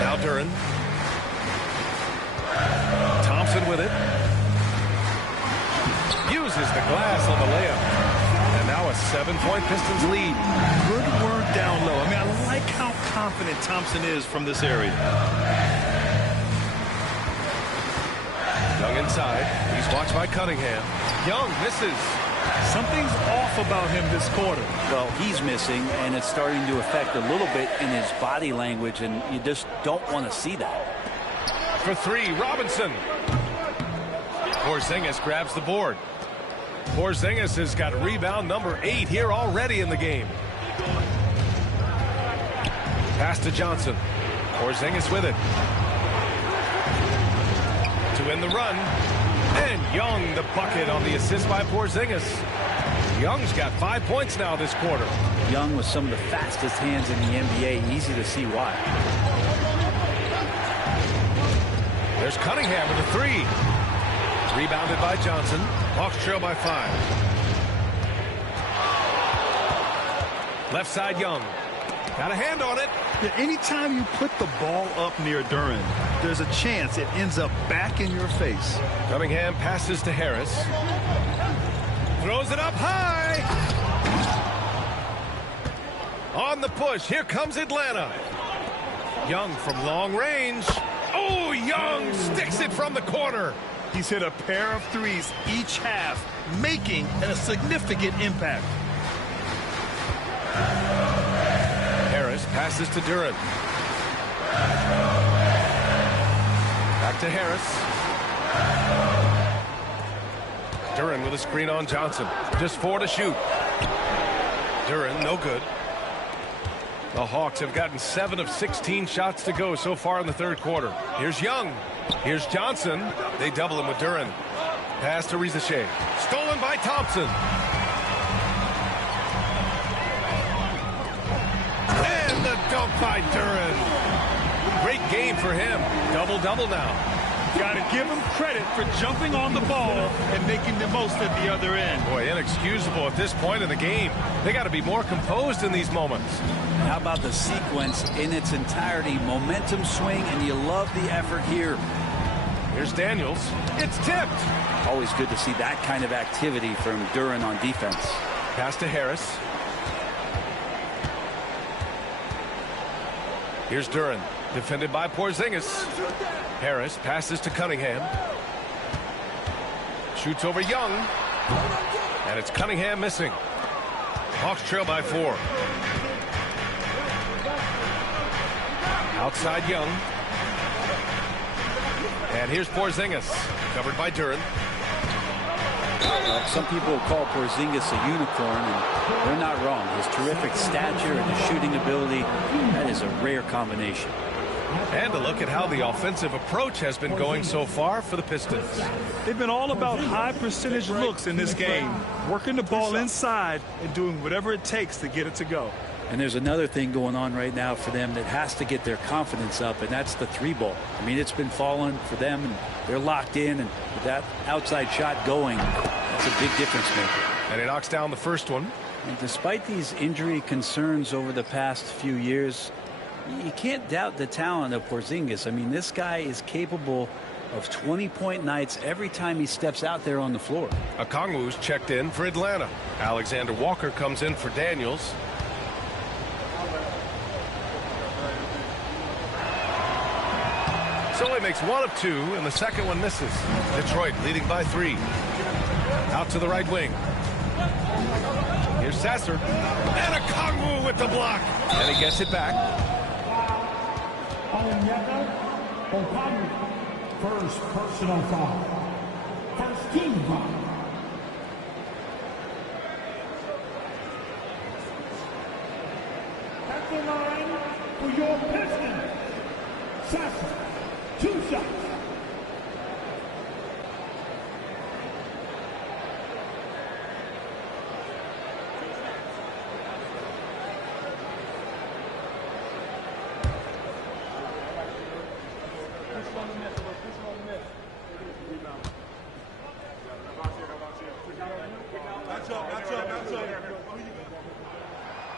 Now Duren. Thompson with it. Uses the glass on the layup. And now a 7-point Pistons lead. Good work down low. I mean, I like how confident Thompson is from this area. Young inside. He's watched by Cunningham. Young misses. Something's off about him this quarter. Well, he's missing, and it's starting to affect a little bit in his body language, and you just don't want to see that. For 3, Robinson. Porzingis grabs the board. Porzingis has got rebound number 8 here already in the game. Pass to Johnson. Porzingis with it. To win the run. And Young the bucket on the assist by Porzingis. Young's got 5 points now this quarter. Young with some of the fastest hands in the NBA. Easy to see why. There's Cunningham with a 3. Rebounded by Johnson. Hawks trail by 5. Left side Young. Got a hand on it. Yeah, anytime you put the ball up near Duren, there's a chance it ends up back in your face. Cunningham passes to Harris. Throws it up high. On the push. Here comes Atlanta. Young from long range. Oh, Young sticks it from the corner. He's hit a pair of threes each half, making a significant impact. Harris passes to Duran. Back to Harris. Duran with a screen on Johnson. Just 4 to shoot. Duran, no good. The Hawks have gotten 7 of 16 shots to go so far in the third quarter. Here's Young. Here's Johnson. They double him with Duran. Pass to Rizachet. Stolen by Thompson. And the dunk by Duran. Great game for him. Double-double now. Got to give him credit for jumping on the ball and making the most at the other end. Boy, inexcusable at this point in the game. They got to be more composed in these moments. How about the sequence in its entirety? Momentum swing, and you love the effort here. Here's Daniels. It's tipped. Always good to see that kind of activity from Duran on defense. Pass to Harris. Here's Duran. Defended by Porzingis. Harris passes to Cunningham. Shoots over Young. And it's Cunningham missing. Hawks trail by 4. Outside Young. And here's Porzingis. Covered by Duran. Some people call Porzingis a unicorn, and they're not wrong. His terrific stature and his shooting ability, that is a rare combination. And a look at how the offensive approach has been going so far for the Pistons. They've been all about high percentage looks in this game, working the ball inside and doing whatever it takes to get it to go. And there's another thing going on right now for them that has to get their confidence up, and that's the 3-ball. I mean, it's been falling for them, and they're locked in, and with that outside shot going, that's a big difference maker. And he knocks down the first one. And despite these injury concerns over the past few years, you can't doubt the talent of Porzingis. I mean, this guy is capable of 20-point nights every time he steps out there on the floor. Okongwu's checked in for Atlanta. Alexander Walker comes in for Daniels. So he makes 1 of 2, and the second one misses. Detroit leading by 3. Out to the right wing. Here's Sasser. And Okongwu with the block. And he gets it back. First personal foul. First team foul. At the line for your Pistons. Sasser, 2 shots.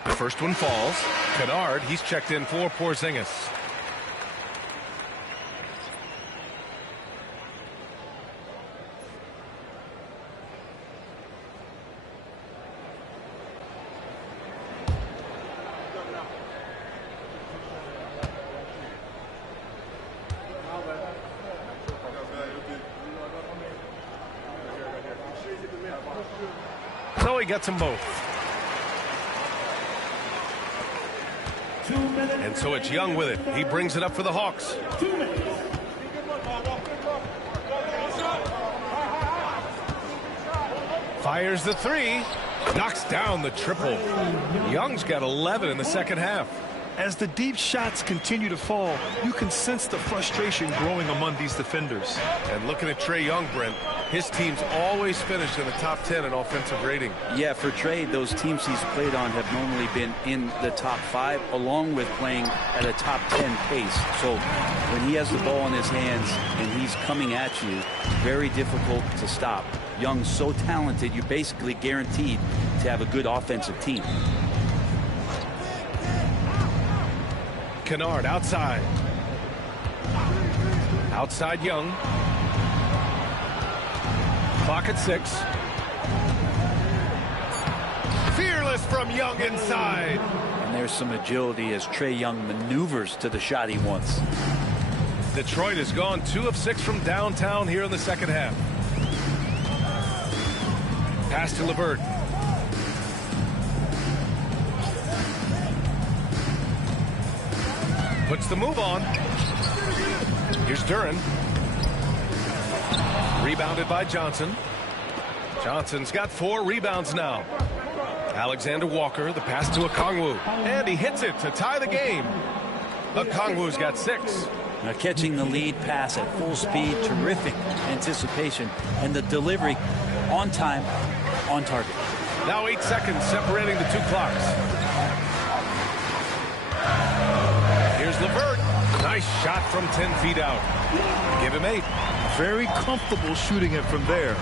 The first one falls. Kennard, he's checked in for Porzingis. So he gets them both. And so it's Young with it. He brings it up for the Hawks. Fires the 3. Knocks down the triple. Young's got 11 in the second half. As the deep shots continue to fall, you can sense the frustration growing among these defenders. And looking at Trae Young, Brent, his team's always finished in the top 10 in offensive rating. Yeah, for Trae, those teams he's played on have normally been in the top 5, along with playing at a top 10 pace. So when he has the ball in his hands and he's coming at you, very difficult to stop. Young's so talented, you're basically guaranteed to have a good offensive team. Kennard outside. Outside Young. Clock at 6. Fearless from Young inside. And there's some agility as Trae Young maneuvers to the shot he wants. Detroit has gone 2 of 6 from downtown here in the second half. Pass to LeVert. Puts the move on. Here's Duren. Rebounded by Johnson. Johnson's got 4 rebounds now. Alexander Walker, the pass to Okongwu. And he hits it to tie the game. Okongwu's got 6. Now catching the lead pass at full speed, terrific anticipation, and the delivery on time, on target. Now 8 seconds separating the 2 clocks. Here's LeVert. Nice shot from 10 feet out. Give him 8. Very comfortable shooting it from there.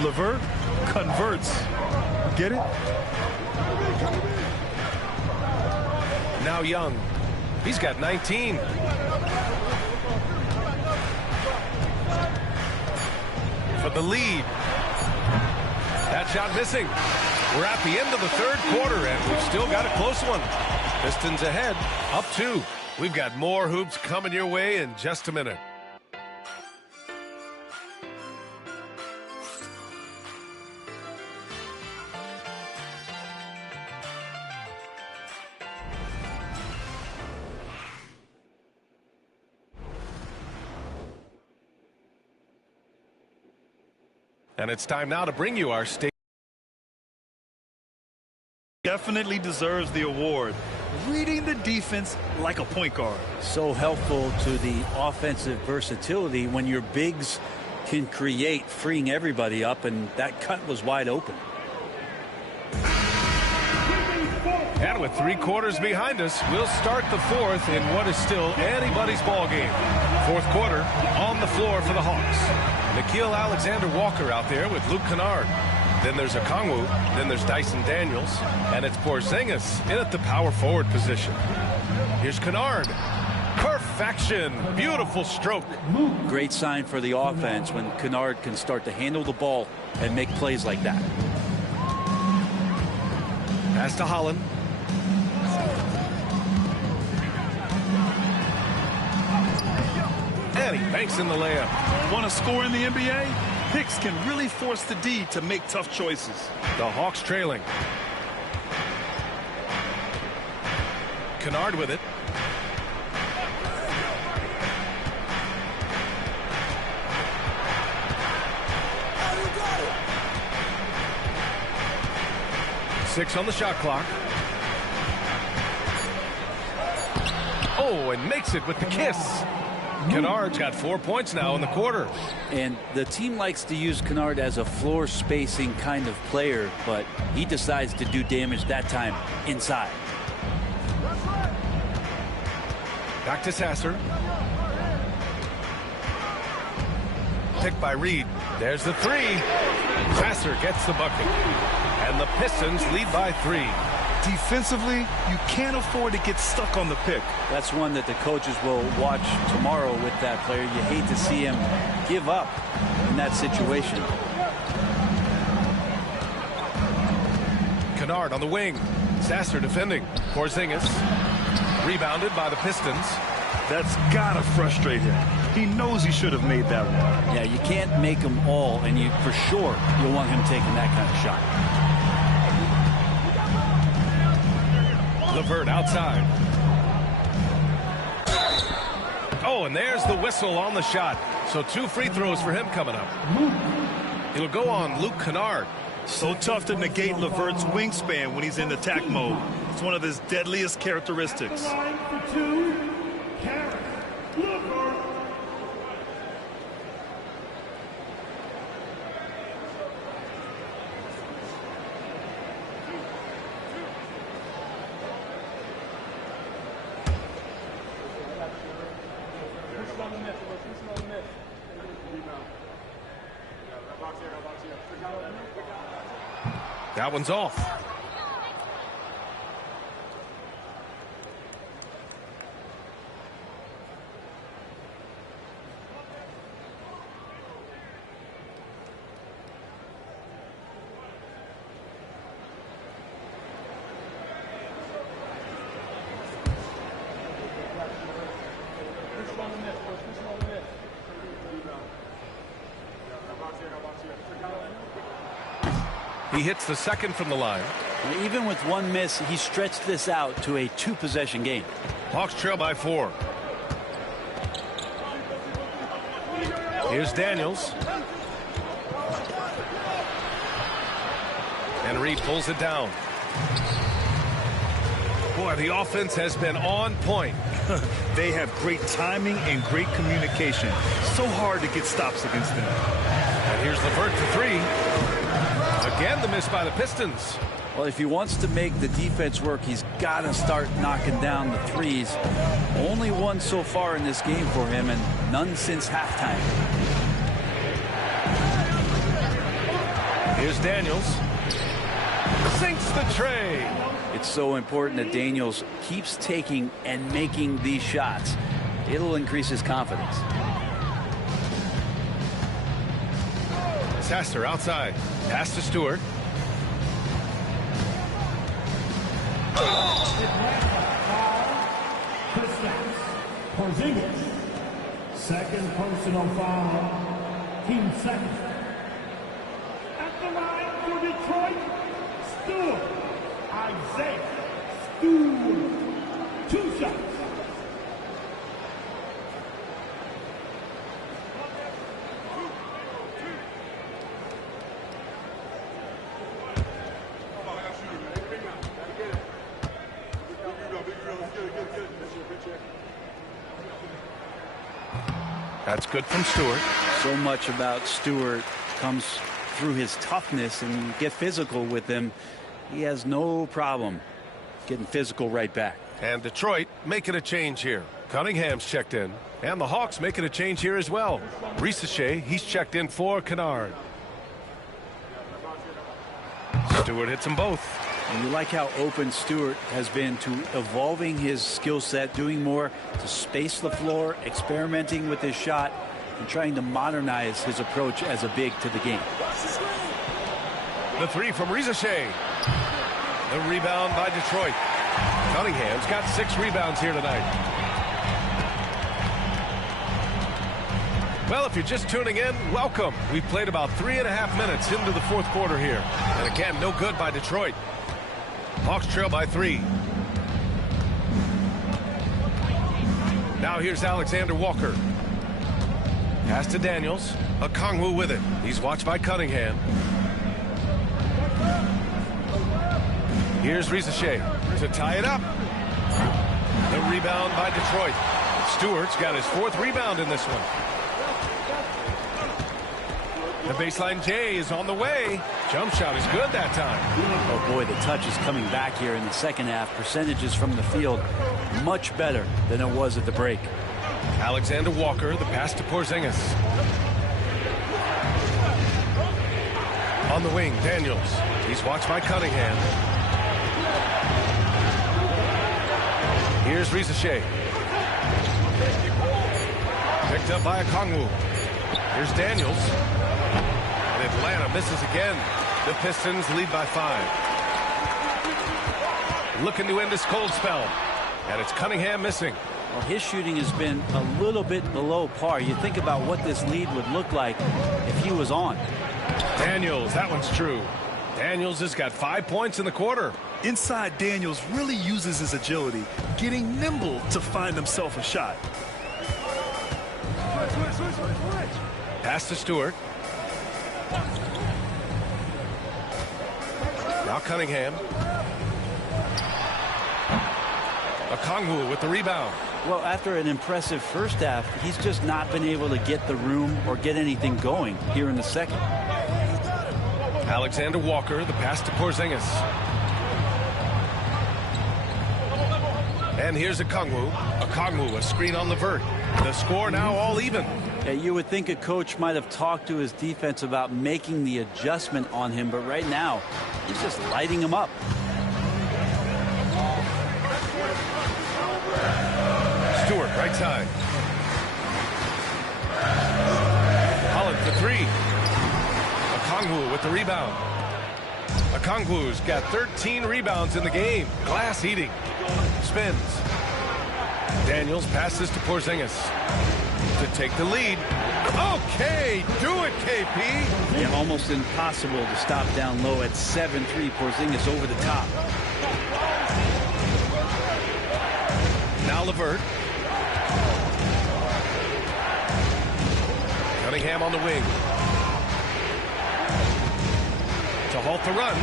LeVert converts. Get it? Now Young. He's got 19. For the lead. That shot missing. We're at the end of the third quarter, and we've still got a close one. Pistons ahead, up 2. We've got more hoops coming your way in just a minute. And it's time now to bring you our state. Definitely deserves the award. Reading the defense like a point guard. So helpful to the offensive versatility when your bigs can create, freeing everybody up, and that cut was wide open. And with 3 quarters behind us, we'll start the 4th in what is still anybody's ball game. 4th quarter on the floor for the Hawks. Nickeil Alexander-Walker out there with Luke Kennard. Then there's Okongwu. Then there's Dyson Daniels. And it's Porzingis in at the power forward position. Here's Kennard. Perfection. Beautiful stroke. Great sign for the offense when Kennard can start to handle the ball and make plays like that. Pass to Holland. And he banks in the layup. Want to score in the NBA? Hicks can really force the D to make tough choices. The Hawks trailing. Kennard with it. Six on the shot clock. Oh, and makes it with the kiss. Kennard's got 4 points now in the quarter. And the team likes to use Kennard as a floor spacing kind of player, but he decides to do damage that time inside. Back to Sasser. Picked by Reed. There's the 3. Sasser gets the bucket. And the Pistons lead by 3. Defensively, you can't afford to get stuck on the pick. That's one that the coaches will watch tomorrow with that player. You hate to see him give up in that situation. Kennard on the wing. Sasser defending. Porzingis. Rebounded by the Pistons. That's gotta frustrate him. He knows he should have made that one. Yeah, you can't make them all, and you for sure you'll want him taking that kind of shot. LeVert outside. Oh, and there's the whistle on the shot. So 2 free throws for him coming up. It'll go on Luke Kennard. So tough to negate LeVert's wingspan when he's in attack mode. It's one of his deadliest characteristics. Line for 2, Karen LeVert. That one's off. He hits the second from the line. Even with one miss, he stretched this out to a 2-possession game. Hawks trail by 4. Here's Daniels. And Reed pulls it down. Boy, the offense has been on point. They have great timing and great communication. So hard to get stops against them. And here's LeVert for 3. Again, the miss by the Pistons. Well, if he wants to make the defense work, he's got to start knocking down the threes. Only one so far in this game for him, and none since halftime. Here's Daniels. Sinks the tray. It's so important that Daniels keeps taking and making these shots. It'll increase his confidence. Sasser outside. Pass to Stewart. Porzingis. Second personal foul. Team second. At the line for Detroit, Stewart. Isaiah Stewart. 2 shots. That's good from Stewart. So much about Stewart comes through his toughness, and you get physical with him. He has no problem getting physical right back. And Detroit making a change here. Cunningham's checked in. And the Hawks making a change here as well. Risacher, he's checked in for Kennard. Stewart hits them both. And you like how open Stewart has been to evolving his skill set, doing more to space the floor, experimenting with his shot, and trying to modernize his approach as a big to the game. The 3 from Risacher. The rebound by Detroit. Cunningham's got 6 rebounds here tonight. Well, if you're just tuning in, welcome. We've played about 3.5 minutes into the fourth quarter here. And again, no good by Detroit. Hawks trail by 3. Now here's Alexander Walker. Pass to Daniels. Okongwu with it. He's watched by Cunningham. Here's Risacher to tie it up. The rebound by Detroit. Stewart's got his 4th rebound in this one. The baseline J is on the way. Jump shot is good that time. Oh boy, the touch is coming back here in the second half. Percentages from the field much better than it was at the break. Alexander Walker, the pass to Porzingis. On the wing, Daniels. He's watched by Cunningham. Here's Risacher. Picked up by Okongwu. Here's Daniels. And Atlanta misses again. The Pistons lead by 5. Looking to end this cold spell. And it's Cunningham missing. Well, his shooting has been a little bit below par. You think about what this lead would look like if he was on. Daniels, that one's true. Daniels has got 5 points in the quarter. Inside, Daniels really uses his agility, getting nimble to find himself a shot. Pass to Stewart. Now Cunningham. Okongwu with the rebound. Well, after an impressive first half, he's just not been able to get the room or get anything going here in the second. Alexander Walker, the pass to Porzingis. And here's Okongwu. Okongwu, a screen on LeVert. The score now all even. Yeah, you would think a coach might have talked to his defense about making the adjustment on him, but right now, he's just lighting him up. Stewart, right side. Holland for 3. Okongwu with the rebound. Okongwu's got 13 rebounds in the game. Glass eating. Spins. Daniels passes to Porzingis to take the lead. Okay, do it, KP. Yeah, almost impossible to stop down low at 7-3. Porzingis over the top. Now LeVert. Cunningham on the wing. To halt the run.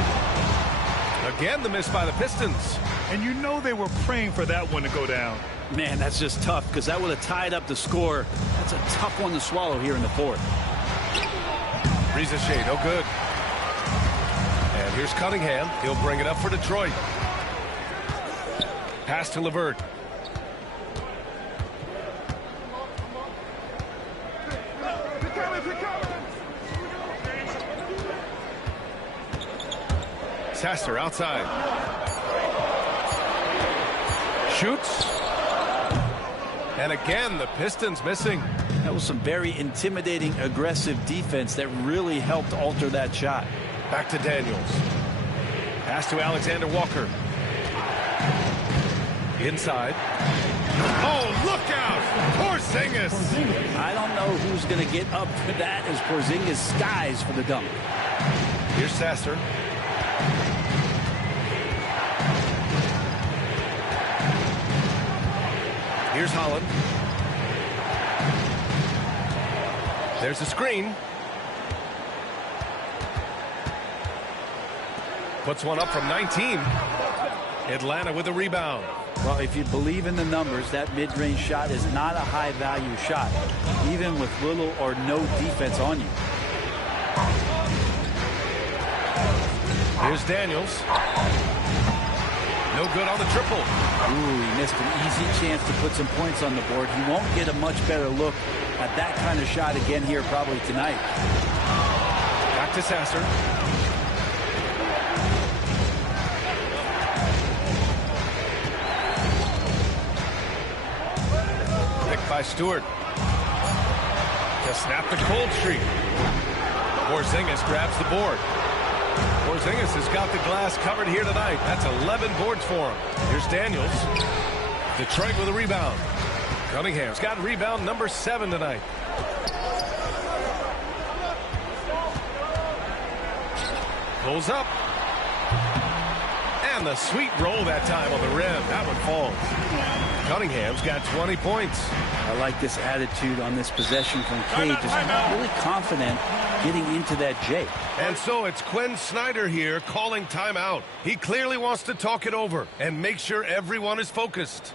Again, the miss by the Pistons. And you know they were praying for that one to go down. Man, that's just tough because that would have tied up the score. That's a tough one to swallow here in the fourth. Ricochet, no good. And here's Cunningham. He'll bring it up for Detroit. Pass to LeVert. Sasser outside. Shoots. And again, the Pistons missing. That was some very intimidating, aggressive defense that really helped alter that shot. Back to Daniels. Pass to Alexander Walker. Inside. Oh, look out! Porzingis! I don't know who's going to get up for that as Porzingis skies for the dunk. Here's Sasser. Here's Holland. There's a screen. Puts one up from 19. Atlanta with a rebound. Well, if you believe in the numbers, that mid-range shot is not a high-value shot, even with little or no defense on you. Here's Daniels. No good on the triple. Ooh, he missed an easy chance to put some points on the board. He won't get a much better look at that kind of shot again here probably tonight. Back to Sasser. Picked by Stewart. To snap the cold streak. Porzingis grabs the board. Porzingis has got the glass covered here tonight. That's 11 boards for him. Here's Daniels. Detroit with a rebound. Cunningham's got rebound number 7 tonight. Pulls up. And the sweet roll that time on the rim. That one falls. Cunningham's got 20 points. I like this attitude on this possession from Cade. Just really confident getting into that J. And so it's Quinn Snyder here calling timeout. He clearly wants to talk it over and make sure everyone is focused.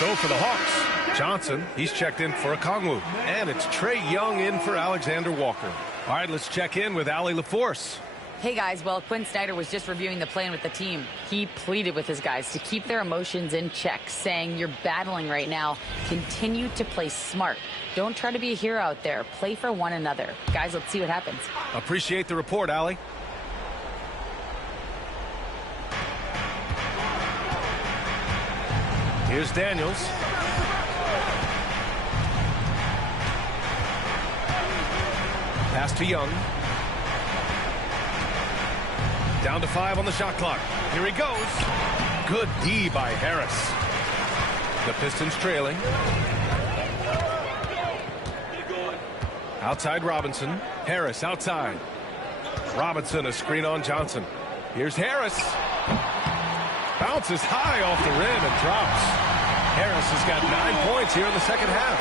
So for the Hawks, Johnson, he's checked in for Okongwu. And it's Trae Young in for Alexander Walker. All right, let's check in with Allie LaForce. Hey guys, well, Quinn Snyder was just reviewing the plan with the team. He pleaded with his guys to keep their emotions in check, saying you're battling right now. Continue to play smart. Don't try to be a hero out there. Play for one another. Guys, let's see what happens. Appreciate the report, Allie. Here's Daniels. Pass to Young. Down to 5 on the shot clock. Here he goes. Good D by Harris. The Pistons trailing. Outside Robinson. Harris outside. Robinson, a screen on Johnson. Here's Harris. Bounces high off the rim and drops. Harris has got 9 points here in the second half.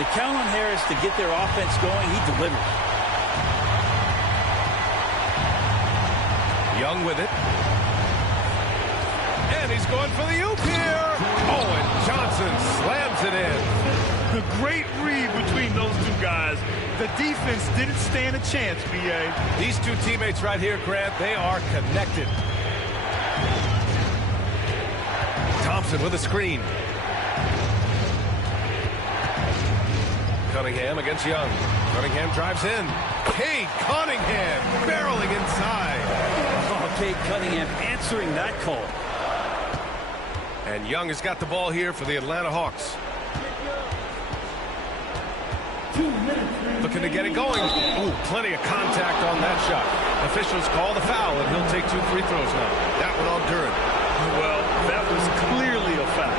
They count on Harris to get their offense going. He delivers. Young with it. And he's going for the oop here. Oh, and Johnson slams it in. The great read between those two guys. The defense didn't stand a chance, B.A. These two teammates right here, Grant, they are connected. Thompson with a screen. Cunningham against Young. Cunningham drives in. Cade Cunningham barreling inside. Oh, Cade Cunningham answering that call. And Young has got the ball here for the Atlanta Hawks. Looking to get it going. Ooh, plenty of contact on that shot. Officials call the foul, and he'll take 2 free throws now. That one on Duren. Well, that was clearly a foul.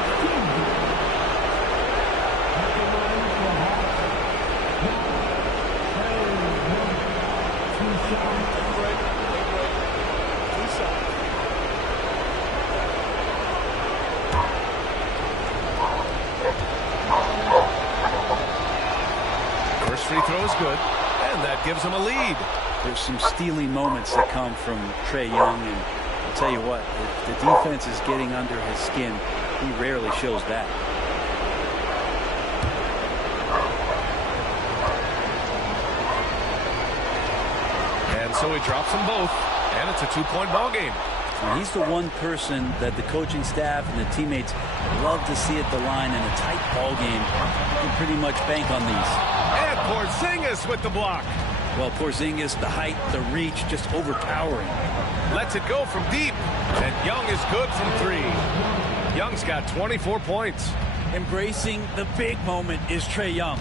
First free throw is good, and that gives him a lead. There's some steely moments that come from Trae Young, and I'll tell you what, if the defense is getting under his skin, he rarely shows that. And so he drops them both, and it's a 2-point ball game. And he's the one person that the coaching staff and the teammates love to see at the line in a tight ball game. You can pretty much bank on these. And Porzingis with the block. Well, Porzingis, the height, the reach, just overpowering. Lets it go from deep, and Young is good from 3. Young's got 24 points. Embracing the big moment is Trae Young.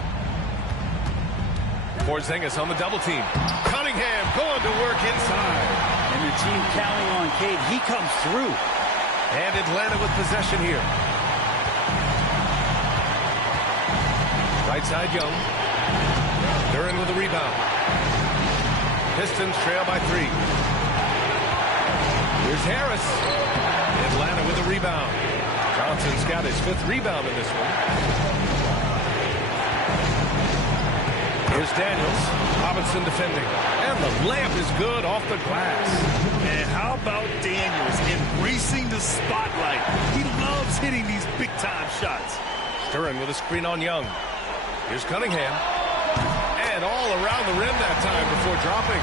Porzingis on the double team. Cunningham going to work inside. And the team counting on Cade. He comes through. And Atlanta with possession here. Right side Young. Duren with a rebound. Pistons trail by 3. Here's Harris. Atlanta with a rebound. Johnson's got his 5th rebound in this one. Here's Daniels. Robinson defending. And the layup is good off the glass. And how about Daniels embracing the spotlight? He loves hitting these big-time shots. Duren with a screen on Young. Here's Cunningham. And all around the rim that time before dropping.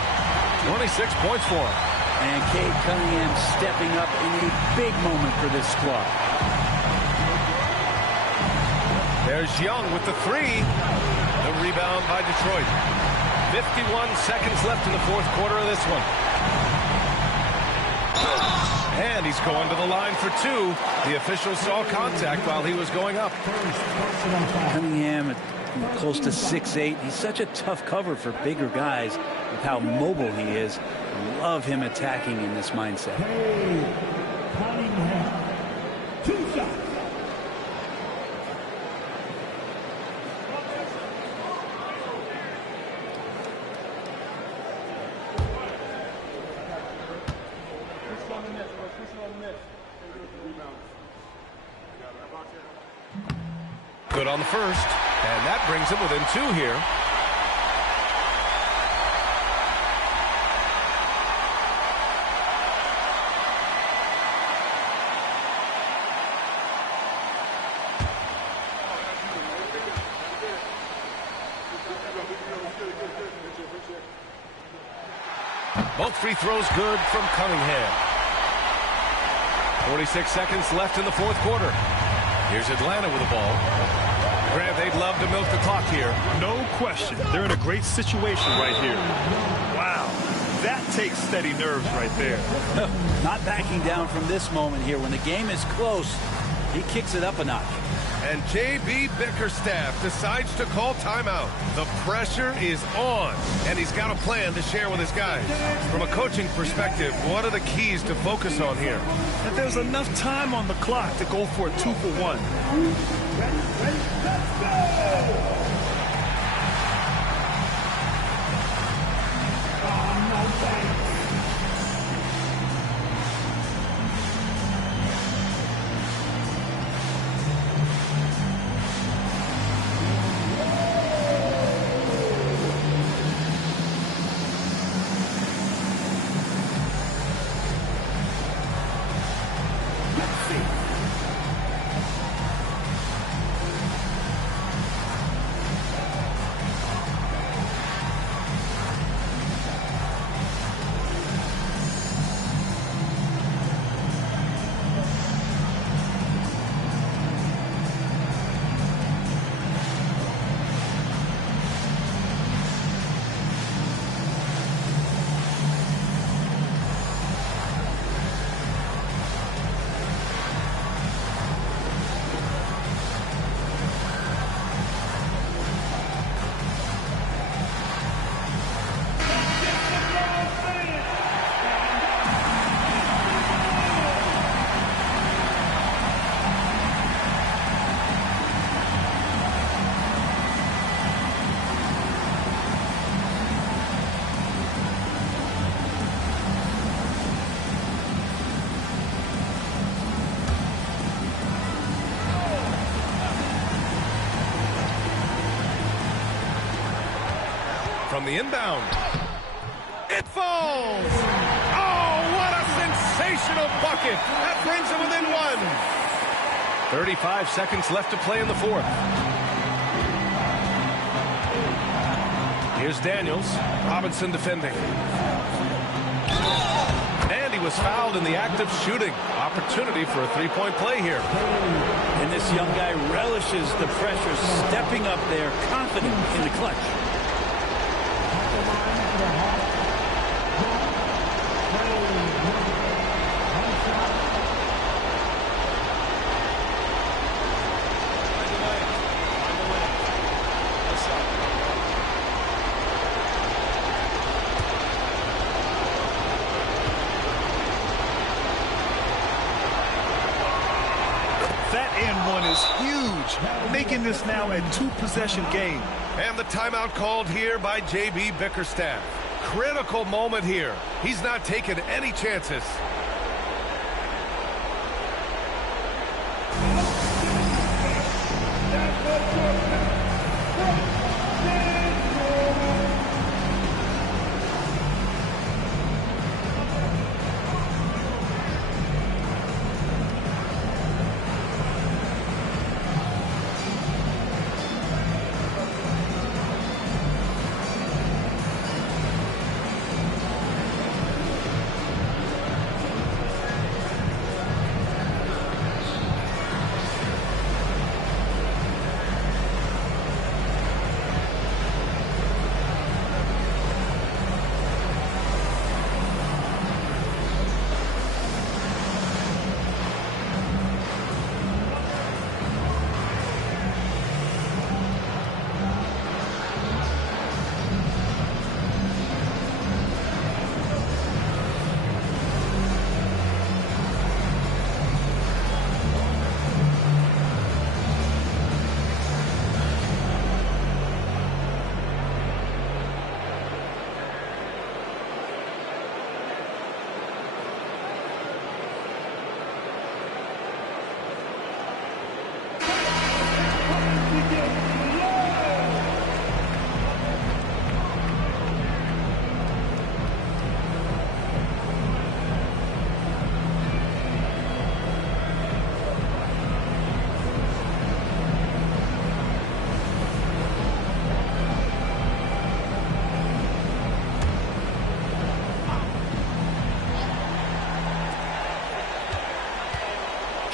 26 points for him. And Cade Cunningham stepping up in a big moment for this squad. There's Young with the 3. The rebound by Detroit. 51 seconds left in the 4th quarter of this one. And he's going to the line for 2. The officials saw contact while he was going up. Cunningham at close to 6'8". He's such a tough cover for bigger guys with how mobile he is. Love him attacking in this mindset. Cunningham. 2 shots. Good on the first, and that brings him within 2 here. Both free throws good from Cunningham. 46 seconds left in the 4th quarter. Here's Atlanta with the ball. Grant, they'd love to milk the clock here. No question. They're in a great situation right here. Wow. That takes steady nerves right there. Not backing down from this moment here. When the game is close, he kicks it up a notch. And J.B. Bickerstaff decides to call timeout. The pressure is on, and he's got a plan to share with his guys. From a coaching perspective, what are the keys to focus on here? And there's enough time on the clock to go for a 2-for-1. Ready, let's go! Oh, no thanks. From the inbound, it falls! Oh, what a sensational bucket! That brings him within one. 35 seconds left to play in the fourth. Here's Daniels. Robinson defending. And he was fouled in the act of shooting. Opportunity for a three-point play here. And this young guy relishes the pressure, stepping up there, confident in the clutch. That and one is huge, making this now a 2-possession game. And the timeout called here by J.B. Bickerstaff. Critical moment here. He's not taking any chances.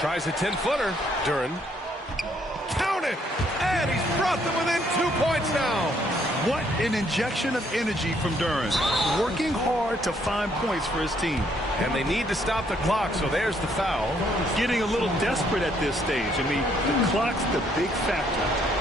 Tries a 10-footer. Duren. Count it! And he's brought them within 2 points now. What an injection of energy from Duren, working hard to find points for his team. And they need to stop the clock, so there's the foul. Getting a little desperate at this stage. I mean, the clock's the big factor.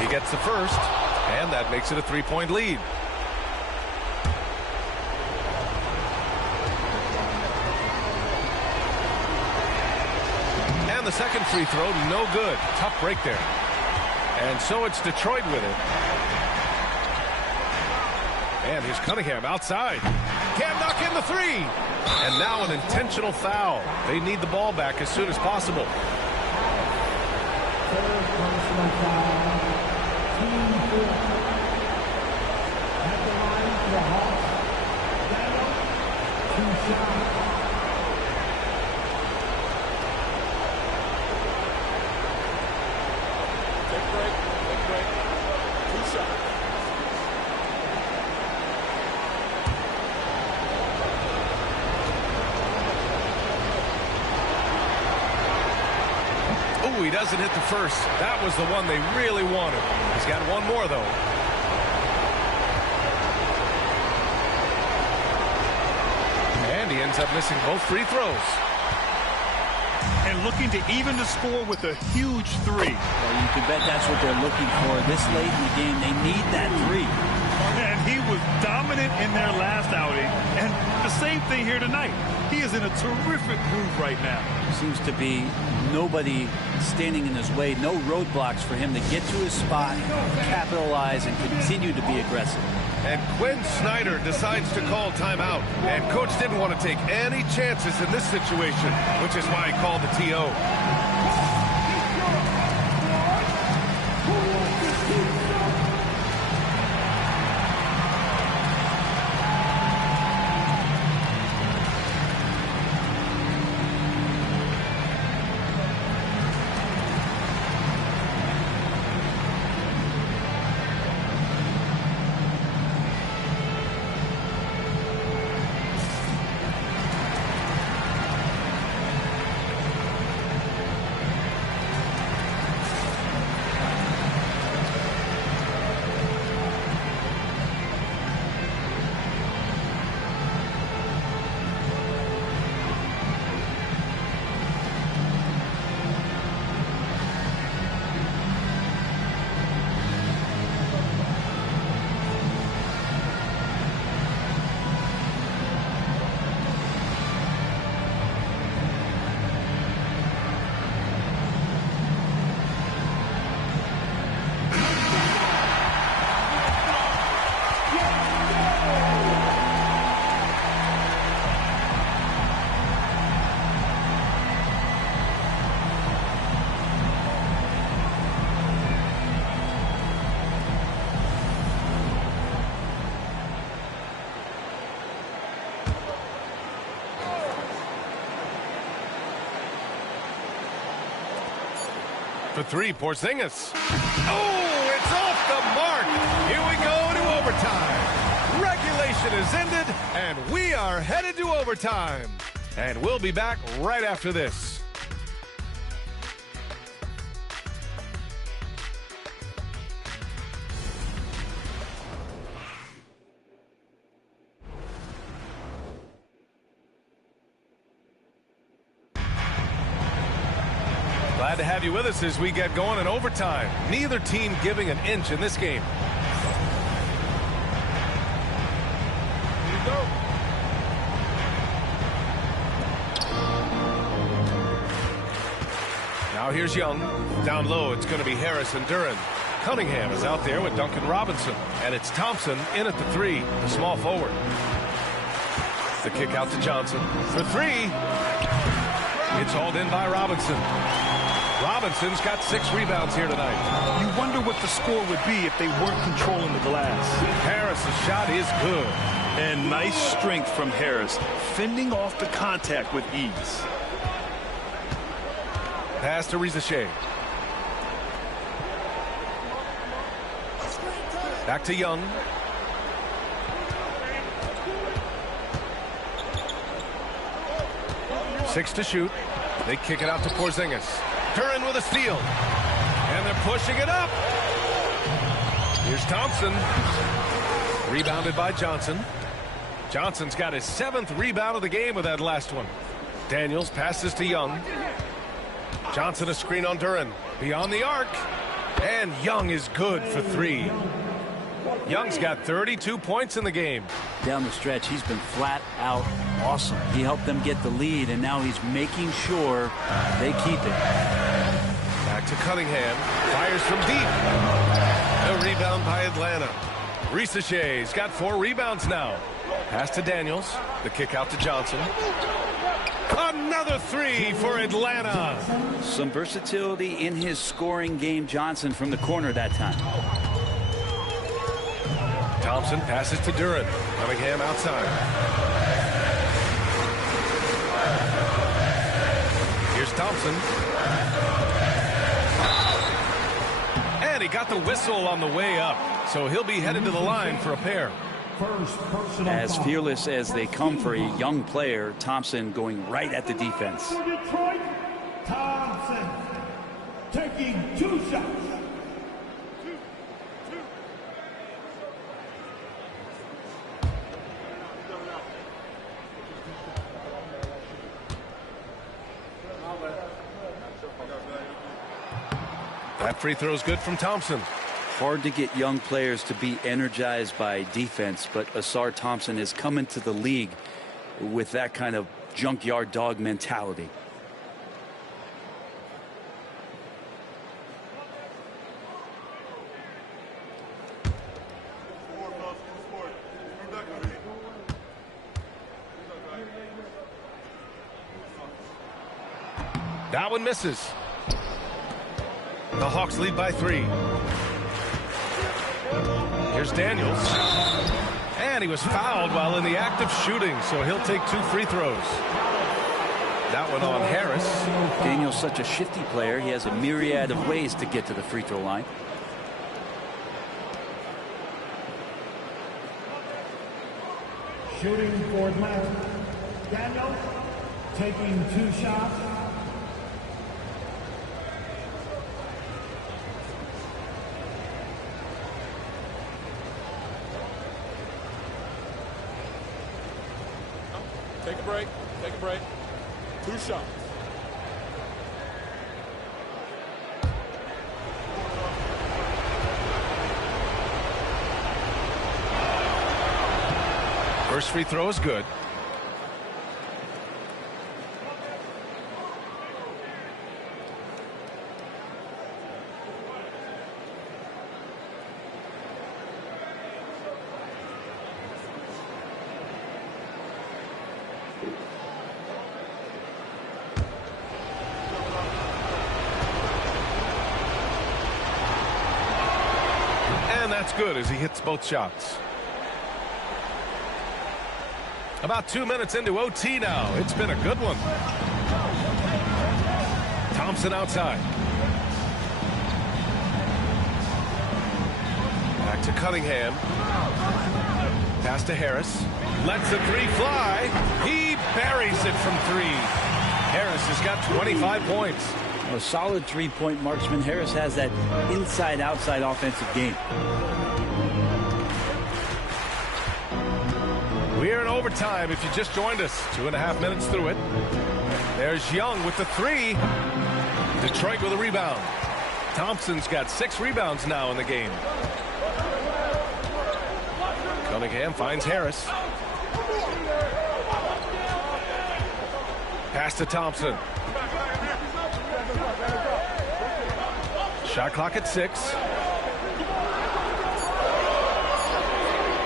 He gets the first, and that makes it a 3-point lead. And the second free throw, no good. Tough break there. And so it's Detroit with it. And here's Cunningham outside. Can't knock in the three. And now an intentional foul. They need the ball back as soon as possible. He doesn't hit the first. That was the one they really wanted. He's got one more, though. And he ends up missing both free throws. And looking to even the score with a huge three. Well, you can bet that's what they're looking for. This late in the game, they need that three. And he was dominant in their last outing. And the same thing here tonight. He is in a terrific groove right now. Seems to be nobody standing in his way, no roadblocks for him to get to his spot, capitalize, and continue to be aggressive. And Quinn Snyder decides to call timeout. And coach didn't want to take any chances in this situation, which is why he called the TO. For three, Porzingis. Oh, it's off the mark. Here we go to overtime. Regulation is ended, and we are headed to overtime. And we'll be back right after this. Glad to have you with us as we get going in overtime. Neither team giving an inch in this game. Here you go. Now here's Young. Down low, it's going to be Harris and Duren. Cunningham is out there with Duncan Robinson. And it's Thompson in at the three, the small forward. The kick out to Johnson for three. It's hauled in by Robinson. Robinson's got 6 rebounds here tonight. You wonder what the score would be if they weren't controlling the glass. Harris's shot is good. And nice strength from Harris, fending off the contact with ease. Pass to Rizachet. Back to Young. Six to shoot. They kick it out to Porzingis. Duren with a steal. And they're pushing it up. Here's Thompson. Rebounded by Johnson. Johnson's got his 7th rebound of the game with that last one. Daniels passes to Young. Johnson a screen on Duren. Beyond the arc. And Young is good for 3. Young's got 32 points in the game. Down the stretch, he's been flat out awesome. He helped them get the lead, and now he's making sure they keep it. Back to Cunningham. Fires from deep. A rebound by Atlanta. Rizachet's got 4 rebounds now. Pass to Daniels. The kick out to Johnson. Another 3 for Atlanta. Some versatility in his scoring game. Johnson from the corner that time. Thompson passes to Duren. Cunningham outside. Here's Thompson. And he got the whistle on the way up. So he'll be headed to the line for a pair. As fearless as they come for a young player, Thompson going right at the defense. For Detroit, Thompson taking 2 shots. That free throw is good from Thompson. Hard to get young players to be energized by defense, but Asar Thompson has come into the league with that kind of junkyard dog mentality. That one misses. The Hawks lead by 3. Here's Daniels. And he was fouled while in the act of shooting, so he'll take 2 free throws. That one on Harris. Daniels such a shifty player. He has a myriad of ways to get to the free throw line. Shooting for Atlanta. Daniels taking 2 shots. Take a break. Take a break. 2 shots. First free throw is good. And that's good as he hits both shots. About 2 minutes into OT now. It's been a good one. Thompson outside. Back to Cunningham. Pass to Harris. Lets the 3 fly. He buries it from 3. Harris has got 25 points. A solid 3-point marksman. Harris has that inside-outside offensive game. We're in overtime if you just joined us. 2.5 minutes through it. There's Young with the 3. Detroit with a rebound. Thompson's got 6 rebounds now in the game. Cunningham finds Harris. Pass to Thompson. Shot clock at 6.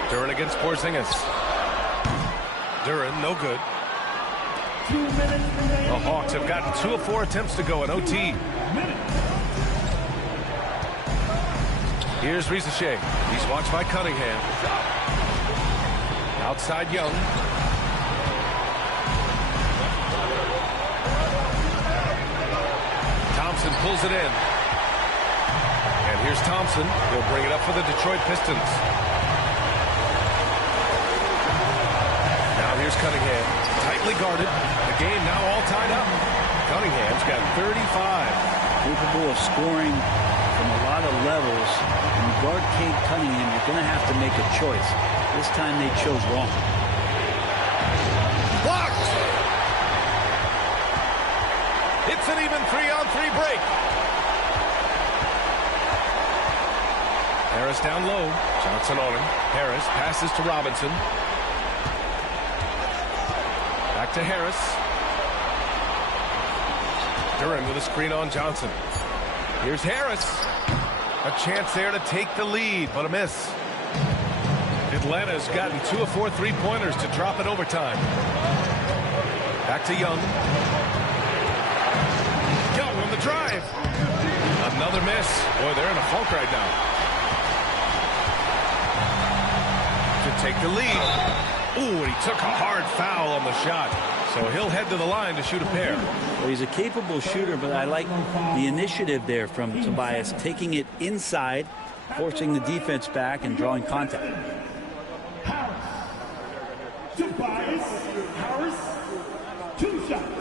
Duren against Porzingis. Duren, no good. 2 minutes remaining. The Hawks have gotten 2 of 4 attempts to go in OT. Here's Rizachet. He's watched by Cunningham. Outside Young. Thompson pulls it in. And here's Thompson. He'll bring it up for the Detroit Pistons. Now here's Cunningham. Tightly guarded. The game now all tied up. Cunningham's got 35. Capable of scoring from a lot of levels. When you guard Cade Cunningham, you're going to have to make a choice. This time they chose wrong. Blocked! It's an even 3-on-3 break. Harris down low. Johnson on him. Harris passes to Robinson. Back to Harris. Duran with a screen on Johnson. Here's Harris. A chance there to take the lead, but a miss. Atlanta's gotten 2 of 4 3-pointers to drop it overtime. Back to Young. Young on the drive. Another miss. Boy, they're in a funk right now. To take the lead. Ooh, and he took a hard foul on the shot. So he'll head to the line to shoot a pair. Well, he's a capable shooter, but I like the initiative there from Tobias, taking it inside, forcing the defense back, and drawing contact. Tobias Harris, 2 shots.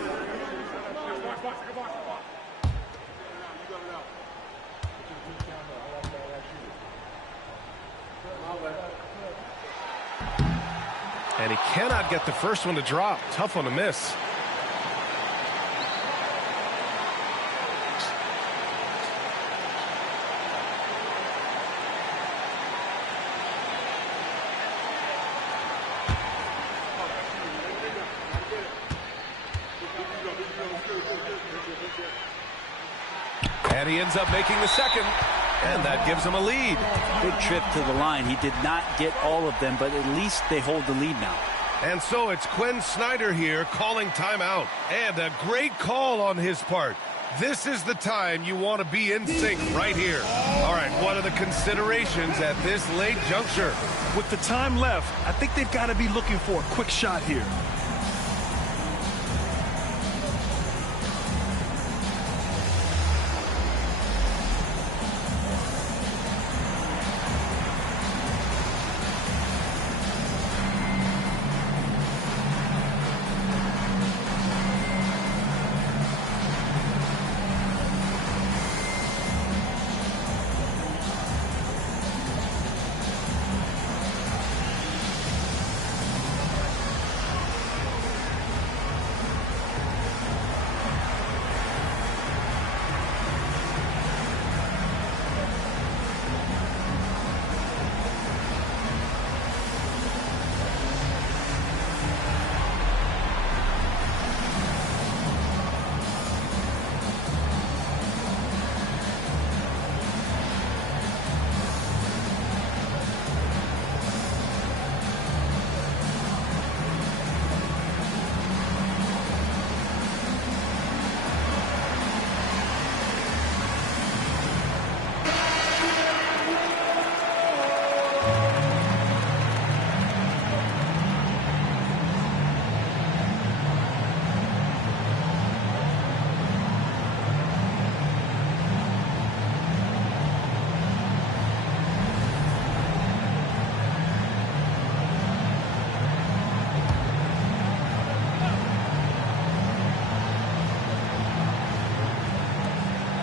And he cannot get the first one to drop. Tough one to miss. And he ends up making the second. And that gives him a lead. Big trip to the line. He did not get all of them, but at least they hold the lead now. And so it's Quinn Snyder here calling timeout. And a great call on his part. This is the time you want to be in sync right here. All right, what are the considerations at this late juncture? With the time left, I think they've got to be looking for a quick shot here.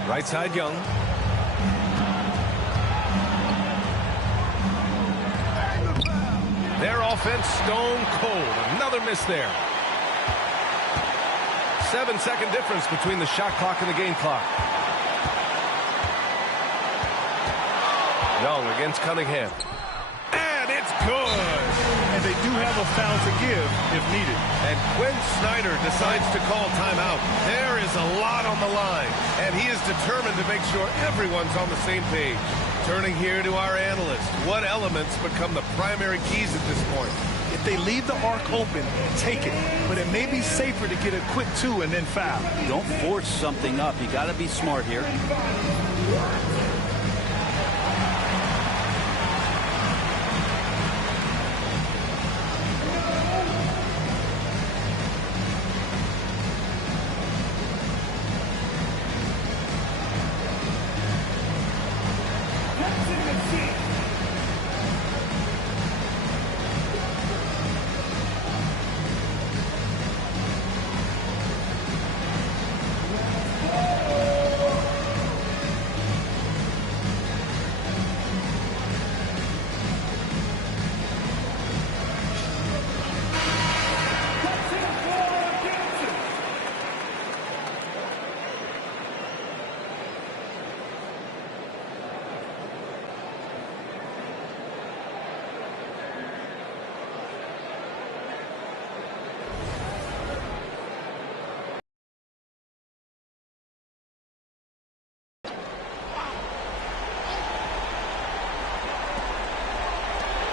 Right side Young. Their offense stone cold. Another miss there. 7-second difference between the shot clock and the game clock. Young against Cunningham. And it's good. And they do have a foul to give if needed. And Quinn Snyder decides to call timeout. There is a lot on the line, and he is determined to make sure everyone's on the same page. Turning here to our analyst, what elements become the primary keys at this point? If they leave the arc open, take it. But it may be safer to get a quick 2 and then foul. Don't force something up. You got to be smart here.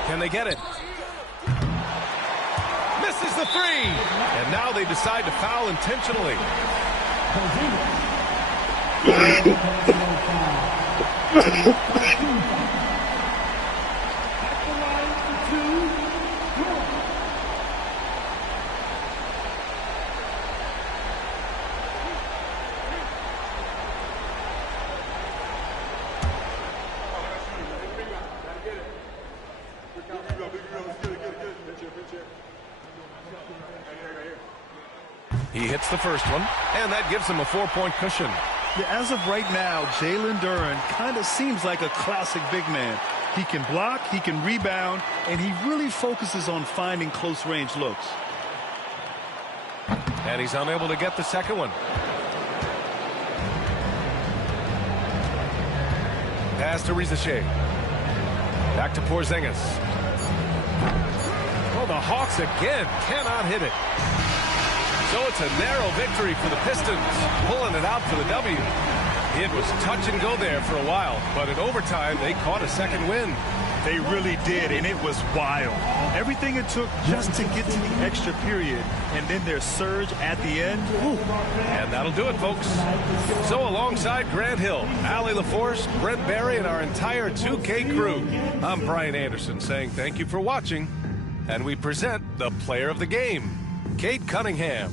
Can they get it? Misses the 3. And now they decide to foul intentionally. He hits the first one, and that gives him a 4-point cushion. Yeah, as of right now, Jalen Duren kind of seems like a classic big man. He can block, he can rebound, and he really focuses on finding close-range looks. And he's unable to get the second one. Pass to Rizachet. Back to Porzingis. Oh, the Hawks again cannot hit it. So it's a narrow victory for the Pistons, pulling it out for the W. It was touch and go there for a while, but in overtime, they caught a second win. They really did, and it was wild. Everything it took just to get to the extra period, and then their surge at the end. Ooh. And that'll do it, folks. So alongside Grant Hill, Allie LaForce, Brent Barry, and our entire 2K crew, I'm Brian Anderson saying thank you for watching, and we present the player of the game, Cade Cunningham.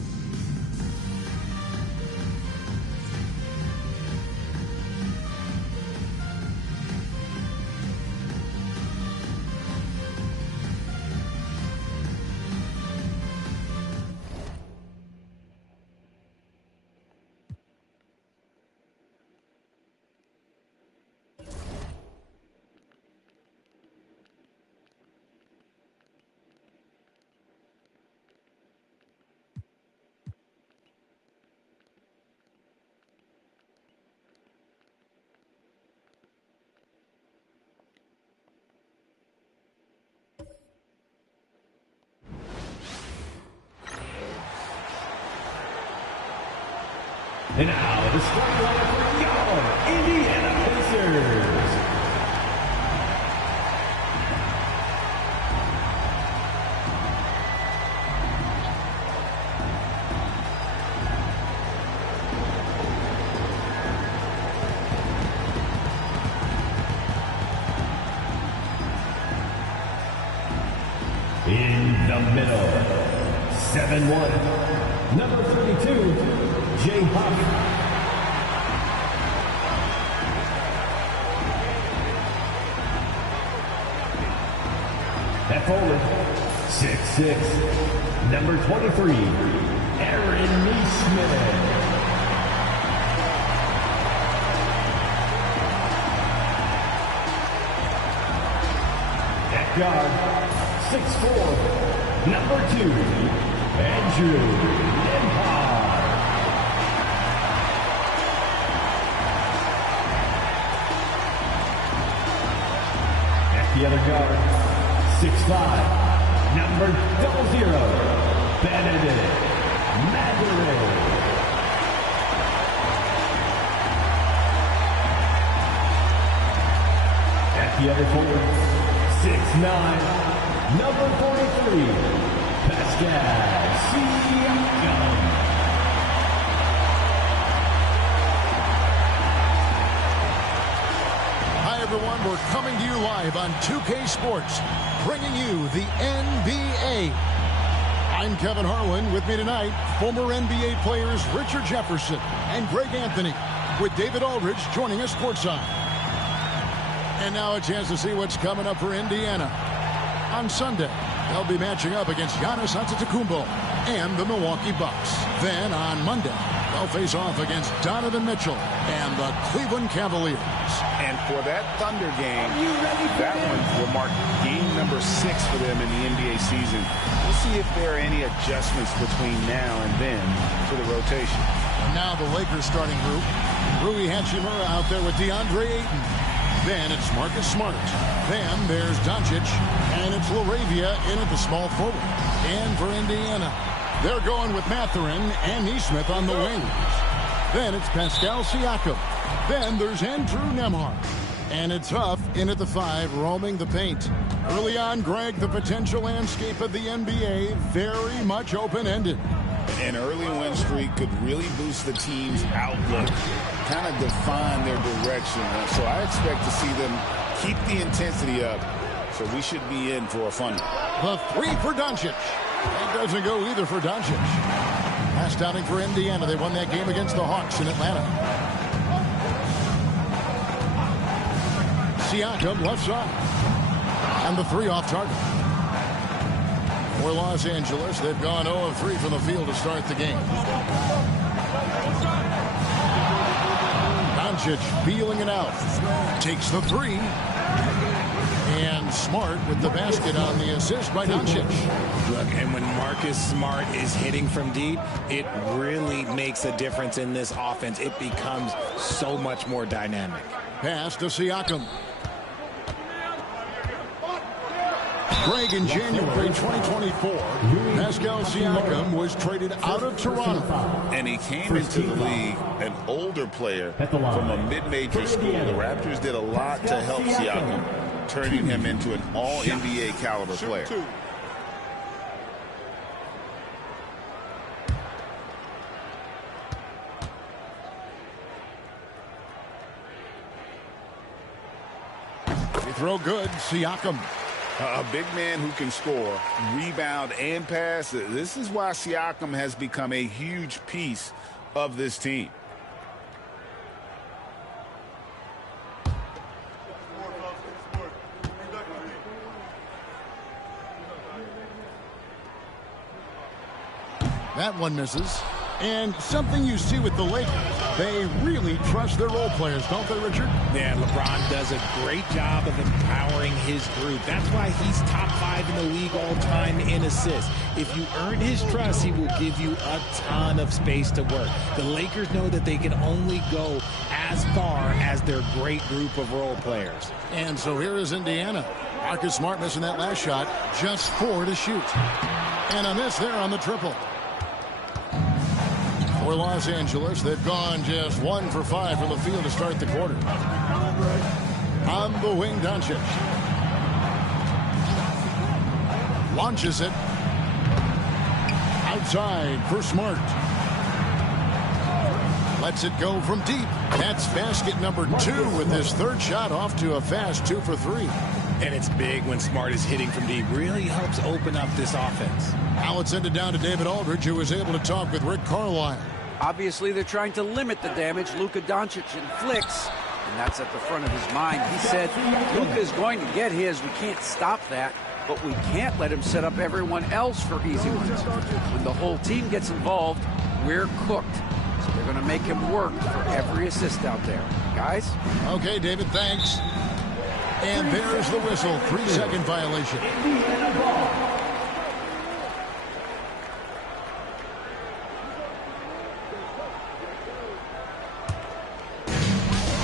And now the starting lineup for your Indiana Pacers. In the middle, 7-1, number 32. Jay Huff. At forward, 6'6", number 23, Aaron Neesmith. At guard, 6'4", number 2, Andrew Nembhard. The other guard, 6'5", number 00, Benedict Mathurin. At the other forward, 6'9", Number 43, Pascal Siakam. Hi, everyone. We're coming to you live on 2K Sports, bringing you the NBA. I'm Kevin Harlan. With me tonight, former NBA players Richard Jefferson and Greg Anthony, with David Aldridge joining us courtside. And now a chance to see what's coming up for Indiana. On Sunday, they'll be matching up against Giannis Antetokounmpo and the Milwaukee Bucks. Then on Monday, they'll face off against Donovan Mitchell and the Cleveland Cavaliers. And for that Thunder game, that one will mark game number 6 for them in the NBA season. We'll see if there are any adjustments between now and then to the rotation. And now the Lakers starting group. Rui Hachimura out there with DeAndre Ayton. Then it's Marcus Smart. Then there's Doncic. And it's LaRavia in at the small forward. And for Indiana, they're going with Mathurin and Nesmith on the wings. Then it's Pascal Siakam. Then there's Andrew Nembhard. And it's Huff in at the 5, roaming the paint. Early on, Greg, the potential landscape of the NBA very much open-ended. An early win streak could really boost the team's outlook, kind of define their direction. So I expect to see them keep the intensity up. So we should be in for a fun one. The 3 for Doncic. It doesn't go either for Doncic. Last outing for Indiana. They won that game against the Hawks in Atlanta. Siakam left side. And the 3 off target. For Los Angeles, they've gone 0 of 3 from the field to start the game. Doncic feeling it out. Takes the 3. And Smart with the basket on the assist by Doncic. Look, and when Marcus Smart is hitting from deep, it really makes a difference in this offense. It becomes so much more dynamic. Pass to Siakam. Greg, in January 2024, Pascal Siakam was traded out of Toronto. And he came into the league an older player from a mid-major school. The Raptors did a lot to help Siakam, turning him into an all-NBA caliber player. They throw good, Siakam. A big man who can score, rebound, and pass. This is why Siakam has become a huge piece of this team. That one misses. And something you see with the Lakers, they really trust their role players, don't they, Richard? Yeah, LeBron does a great job of empowering his group. That's why he's top 5 in the league all time in assists. If you earn his trust, he will give you a ton of space to work. The Lakers know that they can only go as far as their great group of role players. And so here is Indiana. Marcus Smart missing that last shot. Just 4 to shoot. And a miss there on the triple. For Los Angeles, they've gone just 1 for 5 from the field to start the quarter. On the wing, Doncic. Launches it. Outside for Smart. Lets it go from deep. That's basket number 2 with his 3rd shot off to a fast 2 for 3. And it's big when Smart is hitting from deep. Really helps open up this offense. Now let's send it down to David Aldridge, who was able to talk with Rick Carlisle. Obviously, they're trying to limit the damage Luka Doncic inflicts, and that's at the front of his mind. He said, Luka is going to get his. We can't stop that, but we can't let him set up everyone else for easy ones. When the whole team gets involved, we're cooked. So they're going to make him work for every assist out there. Guys? Okay, David, thanks. And there's the whistle. 3-second violation.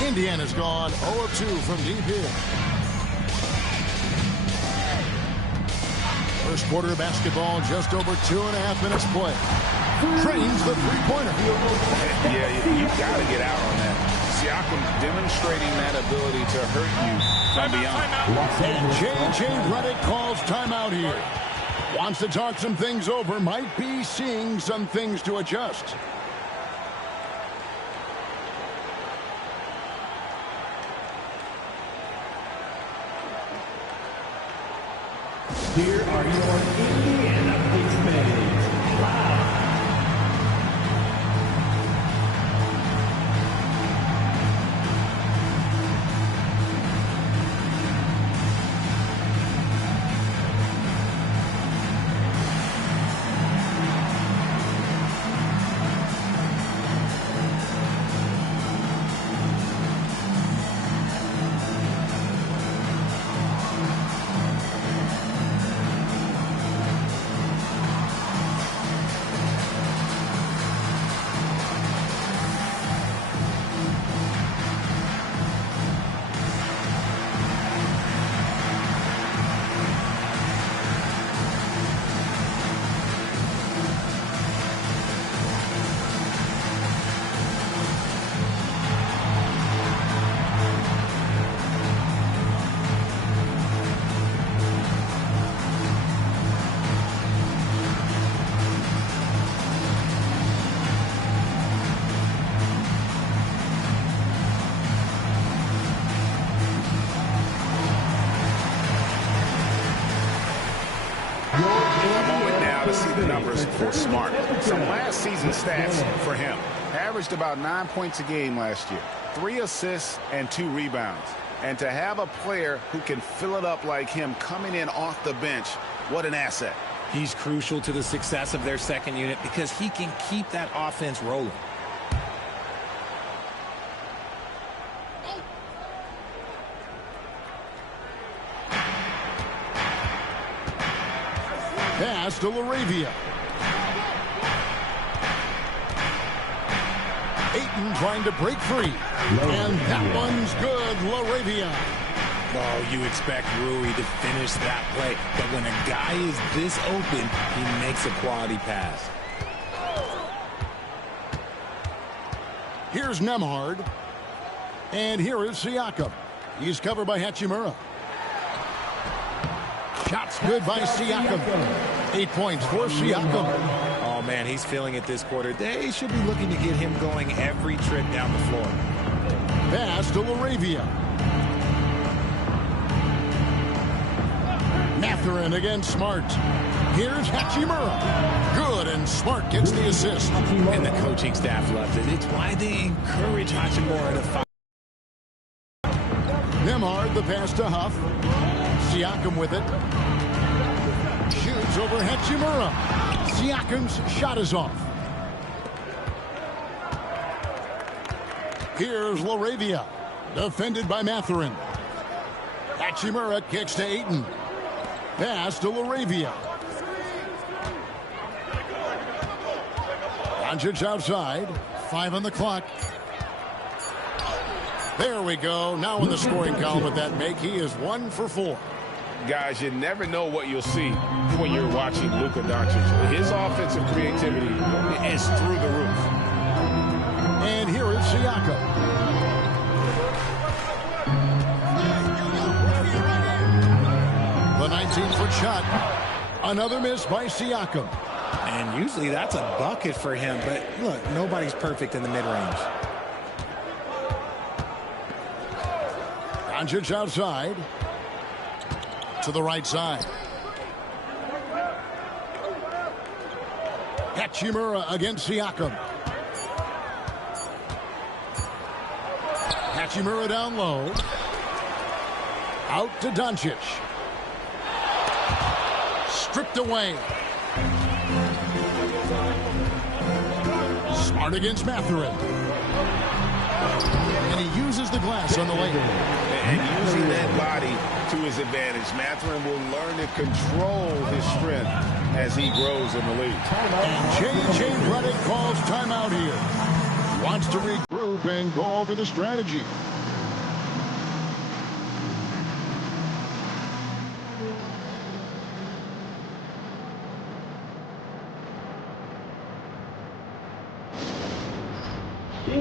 Indiana's gone 0 of 2 from deep here. First quarter of basketball, just over 2.5 minutes play. Trains the three-pointer. Yeah, you got to get out on that. Siakam demonstrating that ability to hurt you from beyond. And J.J. Redick calls timeout here. Wants to talk some things over. Might be seeing some things to adjust. Here are your Indiana Pacers. Live. For Smart. Some last season stats for him. Averaged about 9 points a game last year. 3 assists and 2 rebounds. And to have a player who can fill it up like him coming in off the bench, what an asset. He's crucial to the success of their second unit because he can keep that offense rolling. Pass to LaRavia. Ayton trying to break free. And that one's good, LaRavia. Oh, you expect Rui to finish that play. But when a guy is this open, he makes a quality pass. Here's Nemhard. And here is Siakam. He's covered by Hachimura. Shots good by Siakam. 8 points for Siakam. Oh, man, he's feeling it this quarter. They should be looking to get him going every trip down the floor. Pass to LaRavia. Mathurin against Smart. Here's Hachimura. Good, and Smart gets the assist. And the coaching staff loves it. It's why they encourage Hachimura to fight. Nemhard, the pass to Huff. Siakam with it. Shoots over Hachimura. Siakam's shot is off. Here's LaRavia. Defended by Mathurin. Hachimura kicks to Ayton. Pass to LaRavia. Doncic outside. 5 on the clock. There we go. Now in the scoring column with that make, he is 1 for 4. Guys, you never know what you'll see when you're watching Luka Doncic. His offensive creativity is through the roof. And here is Siakam. The 19-foot shot. Another miss by Siakam. And usually that's a bucket for him. But look, nobody's perfect in the mid-range. Doncic outside. To the right side. Hachimura against Siakam. Hachimura down low. Out to Doncic. Stripped away. Smart against Mathurin. And he uses the glass on the layup. And using that body to his advantage, Mathurin will learn to control his strength as he grows in the league. And J.J. Redick calls timeout here. Wants to regroup and go over the strategy.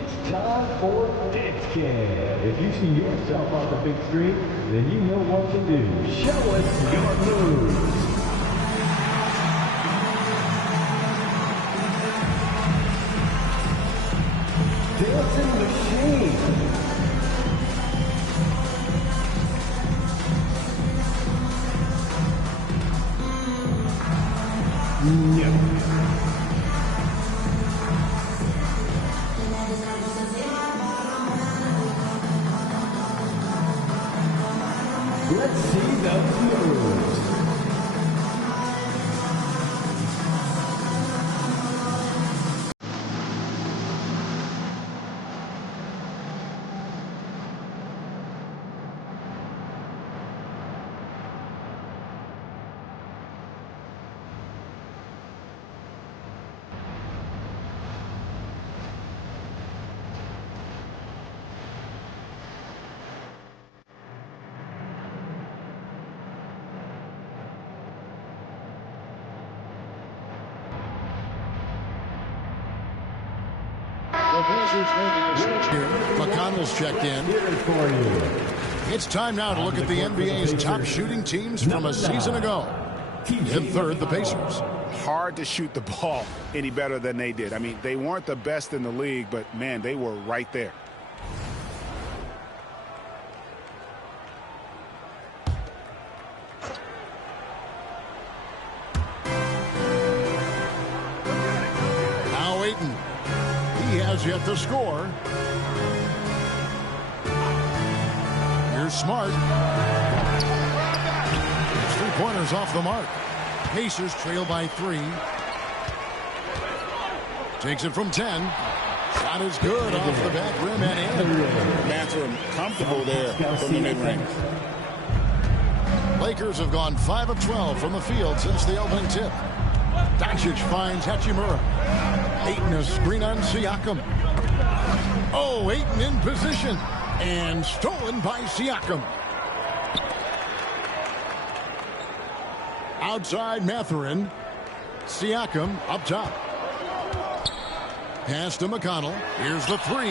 It's time for Next Scan. If you see yourself on the big screen, then you know what to do. Show us your moves. Dancing Machine. Let's see those moves. McConnell's checked in. It's time now to look at the NBA's top shooting teams from a season ago. In third, the Pacers. Hard to shoot the ball any better than they did. I mean, they weren't the best in the league, but, man, they were right there. Now Ayton. He has yet to score. Here's Smart. His three-pointers off the mark. Pacers trail by 3. Takes it from 10. Shot is good off the back rim and in. Mathurin comfortable there from the mid-range. Lakers have gone 5 of 12 from the field since the opening tip. Doncic finds Hachimura. Ayton a screen on Siakam. Oh, Ayton in position. And stolen by Siakam. Outside Mathurin. Siakam up top. Pass to McConnell. Here's the 3.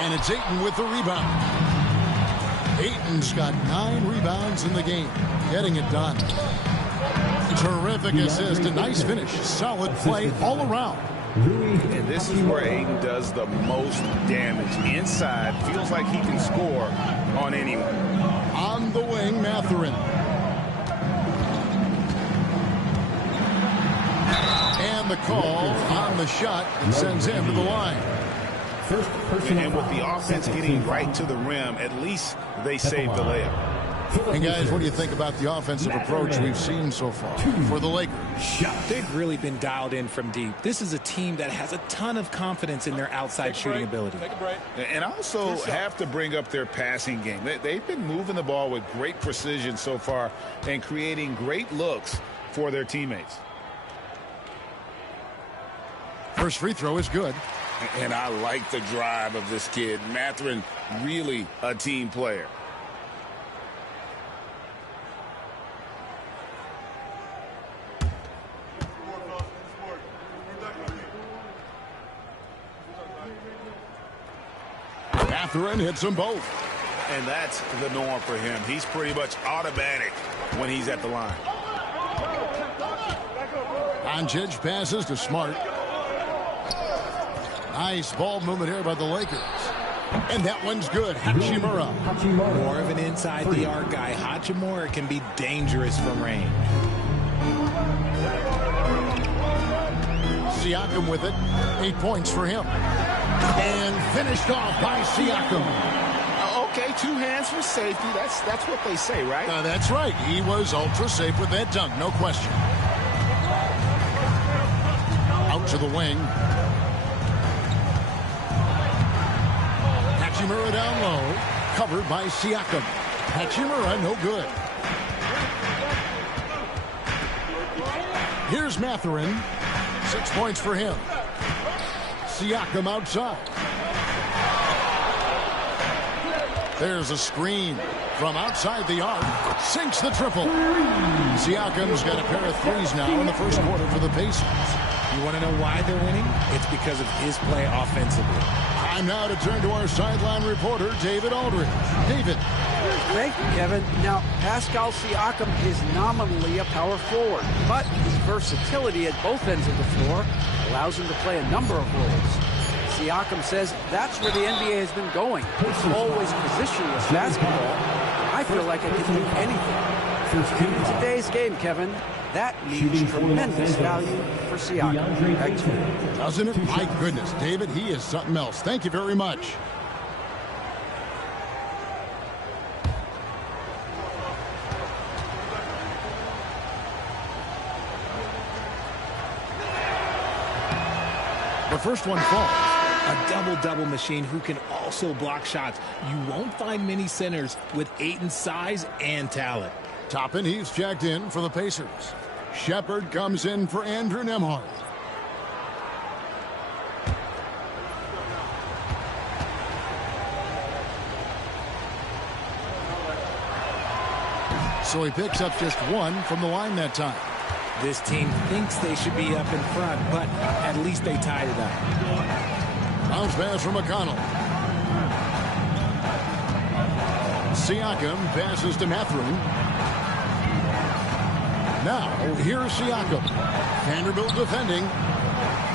And it's Ayton with the rebound. Ayton's got 9 rebounds in the game. Getting it done. Terrific assist. A nice finish. Solid play all around. And this is where Ayton does the most damage. Inside, feels like he can score on anyone. On the wing, Mathurin. And the call on the shot sends him to the line. And with the offense getting right to the rim, at least they saved the layup. And guys, what do you think about the offensive approach we've seen so far for the Lakers? They've really been dialed in from deep. This is a team that has a ton of confidence in their outside shooting ability. And also have to bring up their passing game. They've been moving the ball with great precision so far and creating great looks for their teammates. First free throw is good. And I like the drive of this kid. Mathurin, really a team player. Mathurin hits them both. And that's the norm for him. He's pretty much automatic when he's at the line. Doncic passes to Smart. Nice ball movement here by the Lakers. And that one's good. Hachimura. More of an inside the arc guy. Hachimura can be dangerous from range. Siakam with it. 8 points for him. And finished off by Siakam. Okay, 2 hands for safety. That's what they say, right? That's right. He was ultra safe with that dunk, no question. Out to the wing. Hachimura down low. Covered by Siakam. Hachimura, no good. Here's Mathurin. 6 points for him. Siakam outside. There's a screen from outside the arc. Sinks the triple. Siakam's got a pair of threes now in the first quarter for the Pacers. You want to know why they're winning? It's because of his play offensively. Time now to turn to our sideline reporter, David Aldridge. David. Thank you, Kevin. Now, Pascal Siakam is nominally a power forward, but his versatility at both ends of the floor allows him to play a number of roles. Siakam says that's where the NBA has been going. It's always positionless basketball. I feel like I can do anything. In today's game, Kevin, that means tremendous value for Siakam. Back to you. Doesn't it? My goodness, David, he is something else. Thank you very much. The first one falls. A double-double machine who can also block shots. You won't find many centers with Ayton's size and talent. Toppin, he's checked in for the Pacers. Shepard comes in for Andrew Nembhard. So he picks up just one from the line that time. This team thinks they should be up in front, but at least they tied it up. Bounce pass from McConnell. Siakam passes to Mathurin. Now, here's Siakam. Vanderbilt defending.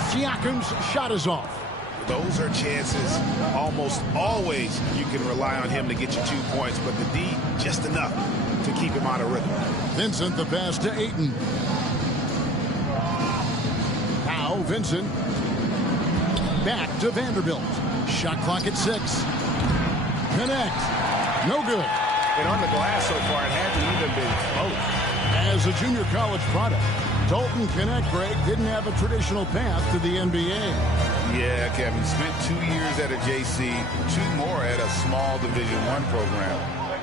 Siakam's shot is off. Those are chances almost always you can rely on him to get you 2 points, but the D, just enough to keep him out of rhythm. Vincent the pass to Ayton. Now Vincent back to Vanderbilt. Shot clock at 6. Connect. No good. And on the glass so far, it hasn't even been close. As a junior college product, Dalton Connect-Break didn't have a traditional path to the NBA. Yeah, Kevin, spent 2 years at a JC, 2 more at a small Division I program.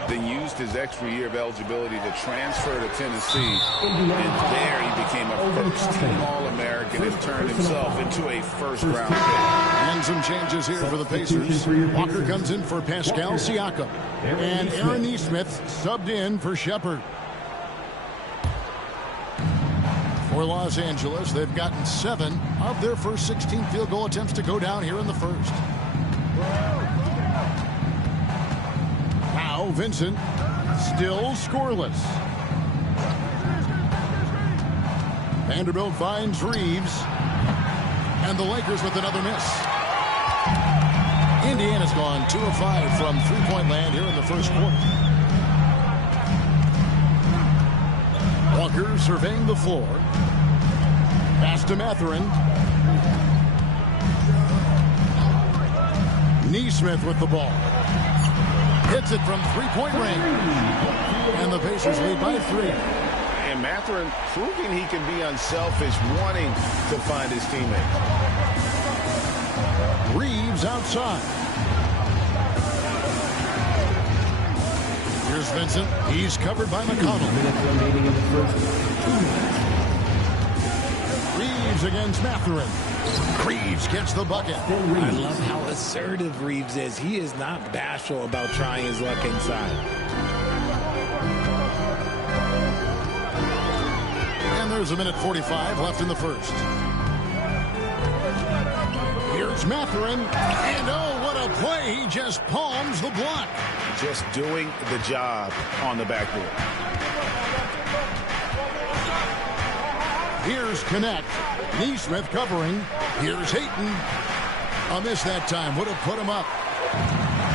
Then used his extra year of eligibility to transfer to Tennessee. And there he became a first-team All-American and turned himself into a first-round pick. And some changes here for the Pacers. Walker comes in for Pascal Siakam. And Aaron Nesmith subbed in for Shepard. For Los Angeles, they've gotten 7 of their first 16 field goal attempts to go down here in the first. Now Vincent, still scoreless. Vanderbilt finds Reeves. And the Lakers with another miss. Indiana's gone 2 of 5 from three-point land here in the first quarter. Walker surveying the floor. Pass to Mathurin. Nesmith with the ball. Hits it from three-point range. And the Pacers lead by 3. And Mathurin proving he can be unselfish, wanting to find his teammate. Reeves outside. Here's Vincent. He's covered by McConnell. Reeves against Mathurin. Reeves gets the bucket. I love how assertive Reeves is. He is not bashful about trying his luck inside. And there's a minute 45 left in the first. Here's Mathurin. And oh, what a play. He just palms the block. Just doing the job on the backboard. Here's Connect. Nesmith covering. Here's Ayton. A miss that time. Would have put him up.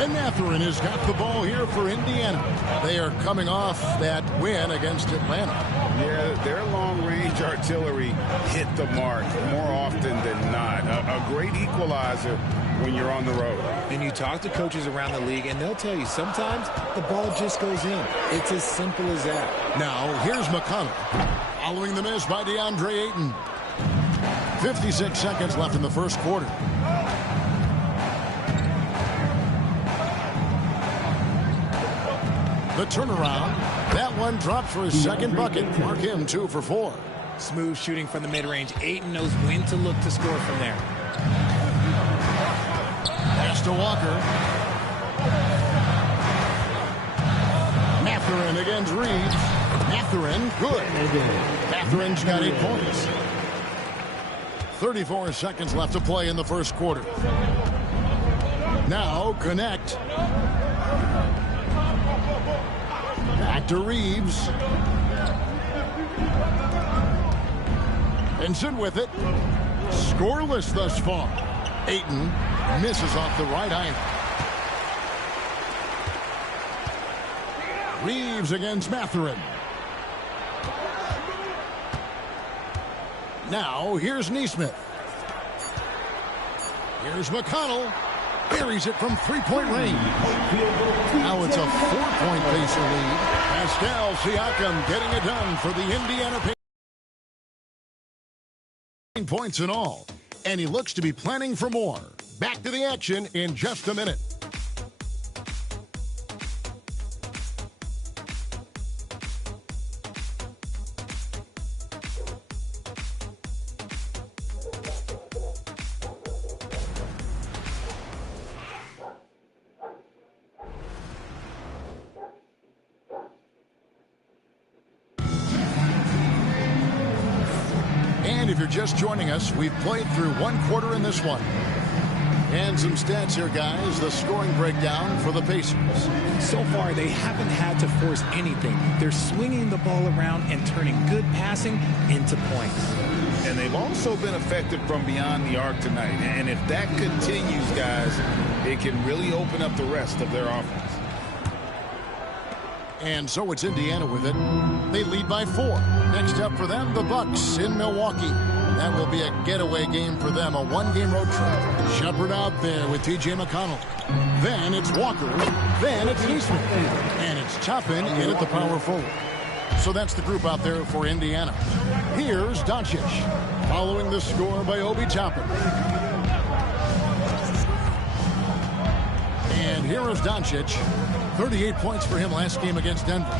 And Mathurin has got the ball here for Indiana. They are coming off that win against Atlanta. Yeah, their long-range artillery hit the mark more often than not. A great equalizer when you're on the road. And you talk to coaches around the league, and they'll tell you sometimes the ball just goes in. It's as simple as that. Now, here's McConnell. Following the miss by DeAndre Ayton. 56 seconds left in the first quarter. The turnaround. That one drops for his second bucket. Mark him 2 for 4. Smooth shooting from the mid-range. Ayton knows when to look to score from there. Pass to Walker. Mathurin against Reeves. Mathurin, good. Mathurin's got 8 points. 34 seconds left to play in the first quarter. Now connect. Back to Reeves. Vincent with it. Scoreless thus far. Ayton misses off the right iron. Reeves against Mathurin. Now here's Neesmith. Here's McConnell. Buries it from three-point range. Now it's a 4-point Pacer lead. Pascal Siakam getting it done for the Indiana Pacers. Points in all. And he looks to be planning for more. Back to the action in just a minute. If you're just joining us, we've played through one quarter in this one. And some stats here, guys. The scoring breakdown for the Pacers. So far, they haven't had to force anything. They're swinging the ball around and turning good passing into points. And they've also been effective from beyond the arc tonight. And if that continues, guys, it can really open up the rest of their offense. And so it's Indiana with it. They lead by 4. Next up for them, the Bucks in Milwaukee. That will be a getaway game for them, a one-game road trip. Shepard out there with T.J. McConnell. Then it's Walker. Then it's Neesmith. And it's Toppin in at the power forward. So that's the group out there for Indiana. Here's Doncic, following the score by Obi Toppin. And here is Doncic. 38 points for him last game against Denver.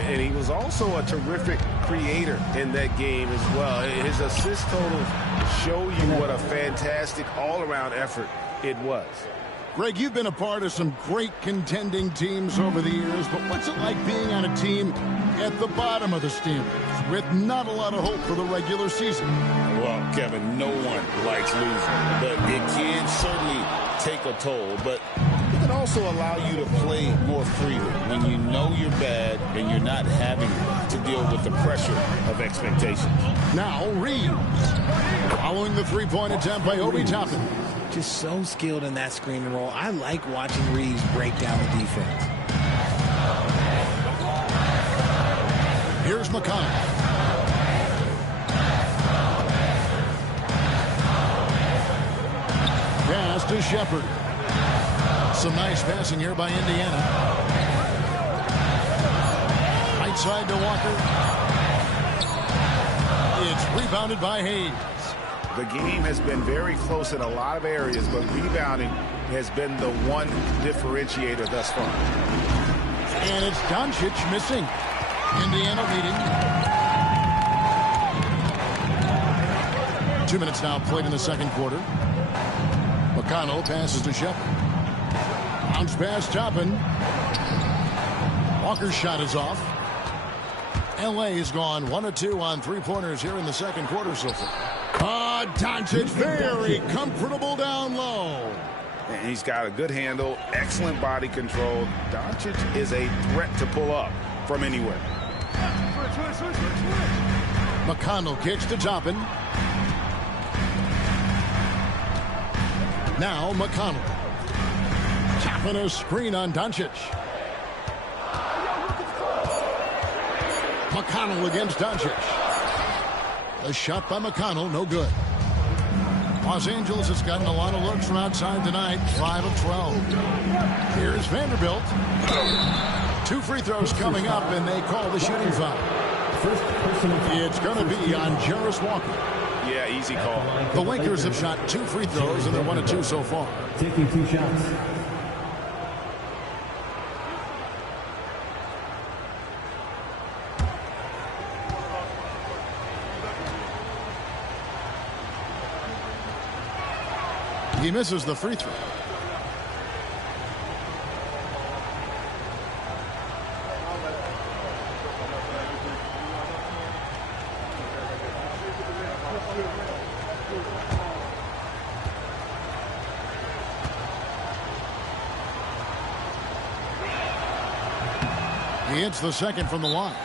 And he was also a terrific creator in that game as well. His assist totals show you what a fantastic all-around effort it was. Greg, you've been a part of some great contending teams over the years, but what's it like being on a team at the bottom of the standings with not a lot of hope for the regular season? Well, Kevin, no one likes losing, but it can certainly take a toll. But it can also allow you to play more freely when you know you're bad and you're not having to deal with the pressure of expectations. Now Reeves, following the three-point attempt by Obi Toppin. Just so skilled in that screen and roll. I like watching Reeves break down the defense. Here's McConnell. Pass to Shepard. Some nice passing here by Indiana. Right side to Walker. It's rebounded by Hayes. The game has been very close in a lot of areas, but rebounding has been the one differentiator thus far. And it's Doncic missing. Indiana leading. 2 minutes now played in the second quarter. McConnell passes to Shepard. Bounce pass Toppin. Walker's shot is off. LA's gone 1 of 2 on three-pointers here in the second quarter so far. Doncic very comfortable down low. And he's got a good handle, excellent body control. Doncic is a threat to pull up from anywhere. McConnell kicks to Toppin. Now McConnell. Toppin a screen on Doncic. McConnell against Doncic. A shot by McConnell, no good. Los Angeles has gotten a lot of looks from outside tonight, 5 of 12. Here's Vanderbilt. 2 free throws coming up, and they call the shooting foul. It's going to be on Jarris Walker. Yeah, easy call. The Lakers have shot 2 free throws, and they're 1 of 2 so far. Taking 2 shots. He misses the free throw. He hits the second from the line.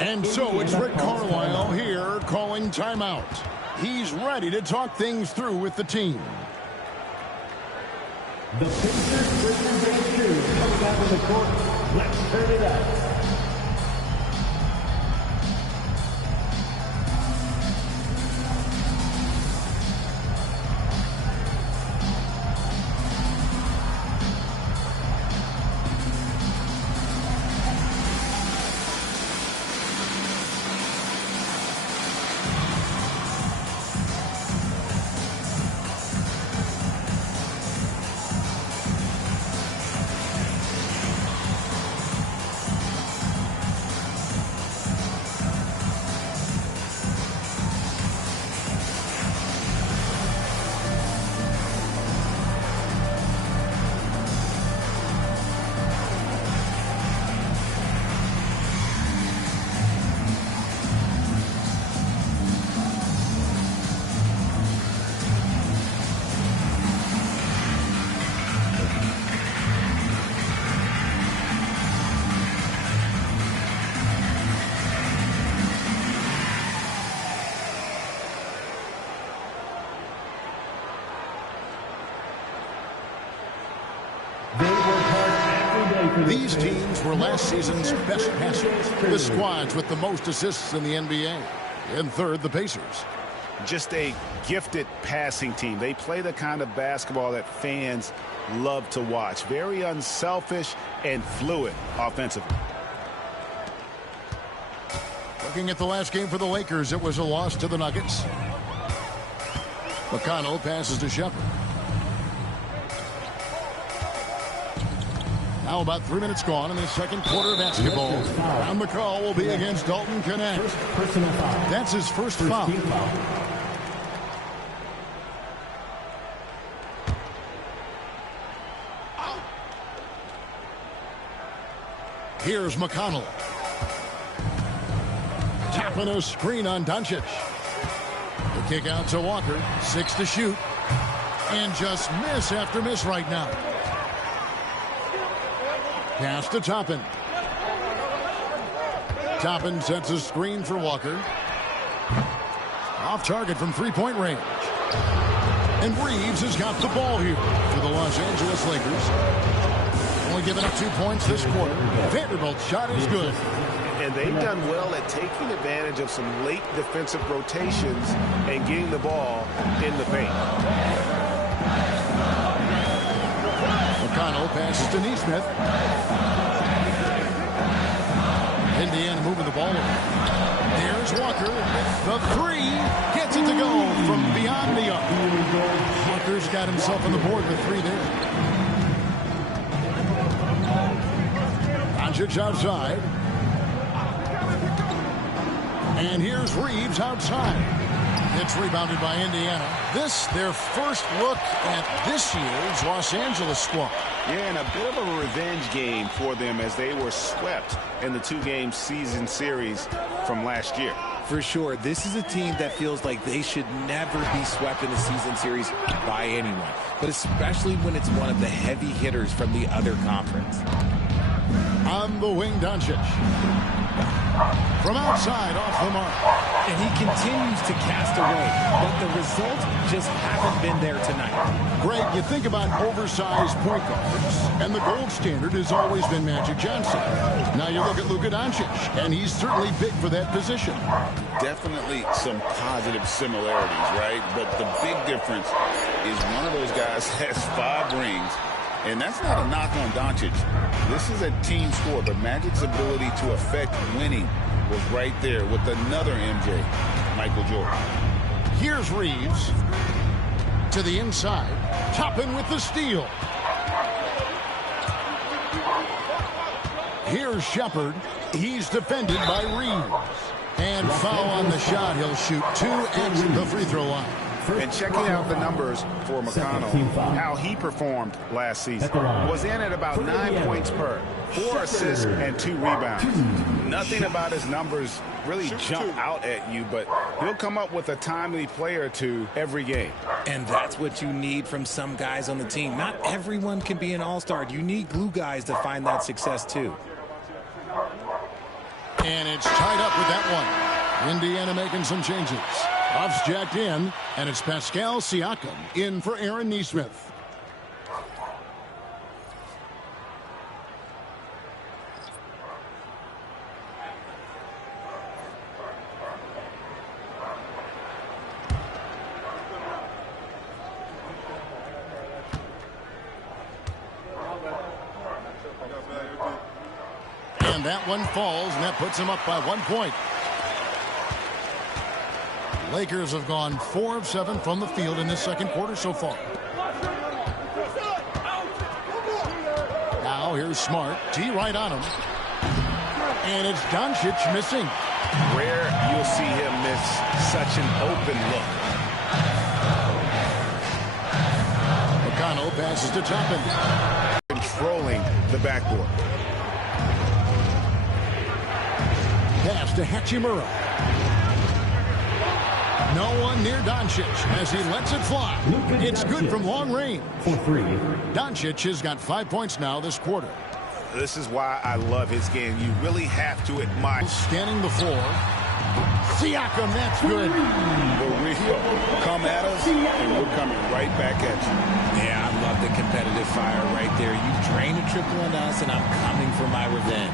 And so it's Rick Carlisle here calling timeout. He's ready to talk things through with the team. The Pacers Richard J. coming out of the court. Let's turn it up. These teams were last season's best passers. The squads with the most assists in the NBA. In third, the Pacers. Just a gifted passing team. They play the kind of basketball that fans love to watch. Very unselfish and fluid offensively. Looking at the last game for the Lakers, it was a loss to the Nuggets. McConnell passes to Shepard. Now about 3 minutes gone in the second quarter of basketball. And the call will be against Dalton Connect. That's his first foul. Here's McConnell. Tapping a screen on Doncic. The kick out to Walker. 6 to shoot. And just miss after miss right now. Pass to Toppin. Toppin sets a screen for Walker. Off target from three-point range. And Reeves has got the ball here for the Los Angeles Lakers. Only giving up 2 points this quarter. Vanderbilt's shot is good. And they've done well at taking advantage of some late defensive rotations and getting the ball in the paint. McConnell passes to Neesmith. Indiana moving the ball over. There's Walker with the three. Gets it to go from beyond the arc. Walker's got himself on the board with 3 there. Doncic outside. And here's Reeves outside. It's rebounded by Indiana. This, their first look at this year's Los Angeles squad. Yeah, and a bit of a revenge game for them as they were swept in the 2-game season series from last year. For sure, this is a team that feels like they should never be swept in a season series by anyone, but especially when it's one of the heavy hitters from the other conference. On the wing, Doncic. From outside, off the mark. And he continues to cast away, but the results just haven't been there tonight. Greg, you think about oversized point guards, and the gold standard has always been Magic Johnson. Now you look at Luka Doncic, and he's certainly big for that position. Definitely some positive similarities, right? But the big difference is one of those guys has 5 rings. And that's not a knock on Doncic. This is a team sport, but Magic's ability to affect winning was right there with another MJ, Michael Jordan. Here's Reeves to the inside. Toppin with the steal. Here's Shepard. He's defended by Reeves. And foul on the shot. He'll shoot 2 at the free throw line. And checking out the numbers for McConnell, how he performed last season, was in at about 9 points per, 4 assists and 2 rebounds. Nothing about his numbers really jump out at you, but he'll come up with a timely play or 2 every game. And that's what you need from some guys on the team. Not everyone can be an all-star. You need glue guys to find that success too. And it's tied up with that one. Indiana making some changes. Huff's jacked in, and it's Pascal Siakam in for Aaron Nesmith. And that one falls, and that puts him up by 1 point. Lakers have gone 4 of 7 from the field in this second quarter so far. Now here's Smart. T right on him. And it's Doncic missing. Rare you'll see him miss such an open look. McConnell passes to Toppin. Controlling the backboard. Pass to Hachimura. No one near Doncic as he lets it fly. It's good from long range. Doncic has got 5 points now this quarter. This is why I love his game. You really have to admire. Scanning the floor. Siakam, that's good. Barrio, come at us, and we're coming right back at you. Yeah, I love the competitive fire right there. You drain a triple on us, and I'm coming for my revenge.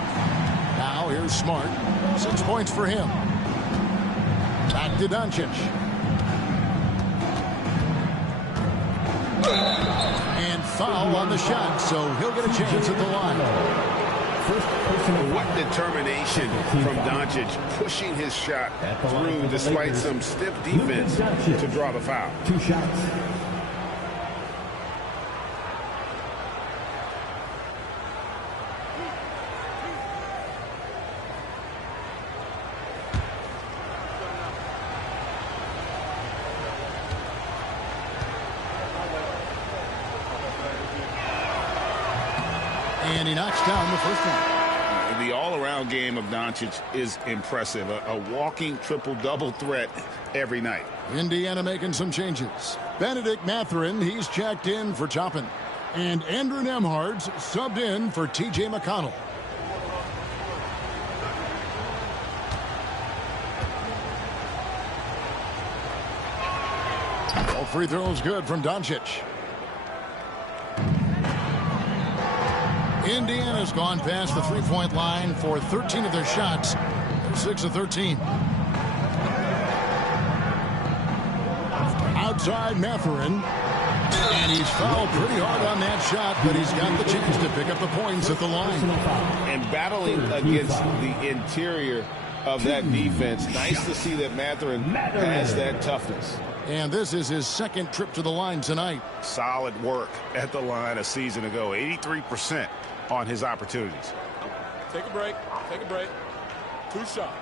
Now here's Smart. 6 points for him. Back to Doncic. And foul on the shot, so he'll get a chance at the line. What determination from Doncic, pushing his shot through despite some stiff defense to draw the foul. 2 shots. And he knocks down the first one. The all-around game of Doncic is impressive. A walking triple-double threat every night. Indiana making some changes. Benedict Mathurin, he's checked in for Toppin. And Andrew Nembhard's subbed in for T.J. McConnell. All free throws good from Doncic. Indiana's gone past the three-point line for 13 of their shots. They're 6 of 13. Outside Mathurin. And he's fouled pretty hard on that shot, but he's got the chance to pick up the points at the line. And battling against the interior of that defense, nice to see that Mathurin has that toughness. And this is his second trip to the line tonight. Solid work at the line a season ago. 83% on his opportunities. Take a break. Take a break. 2 shots.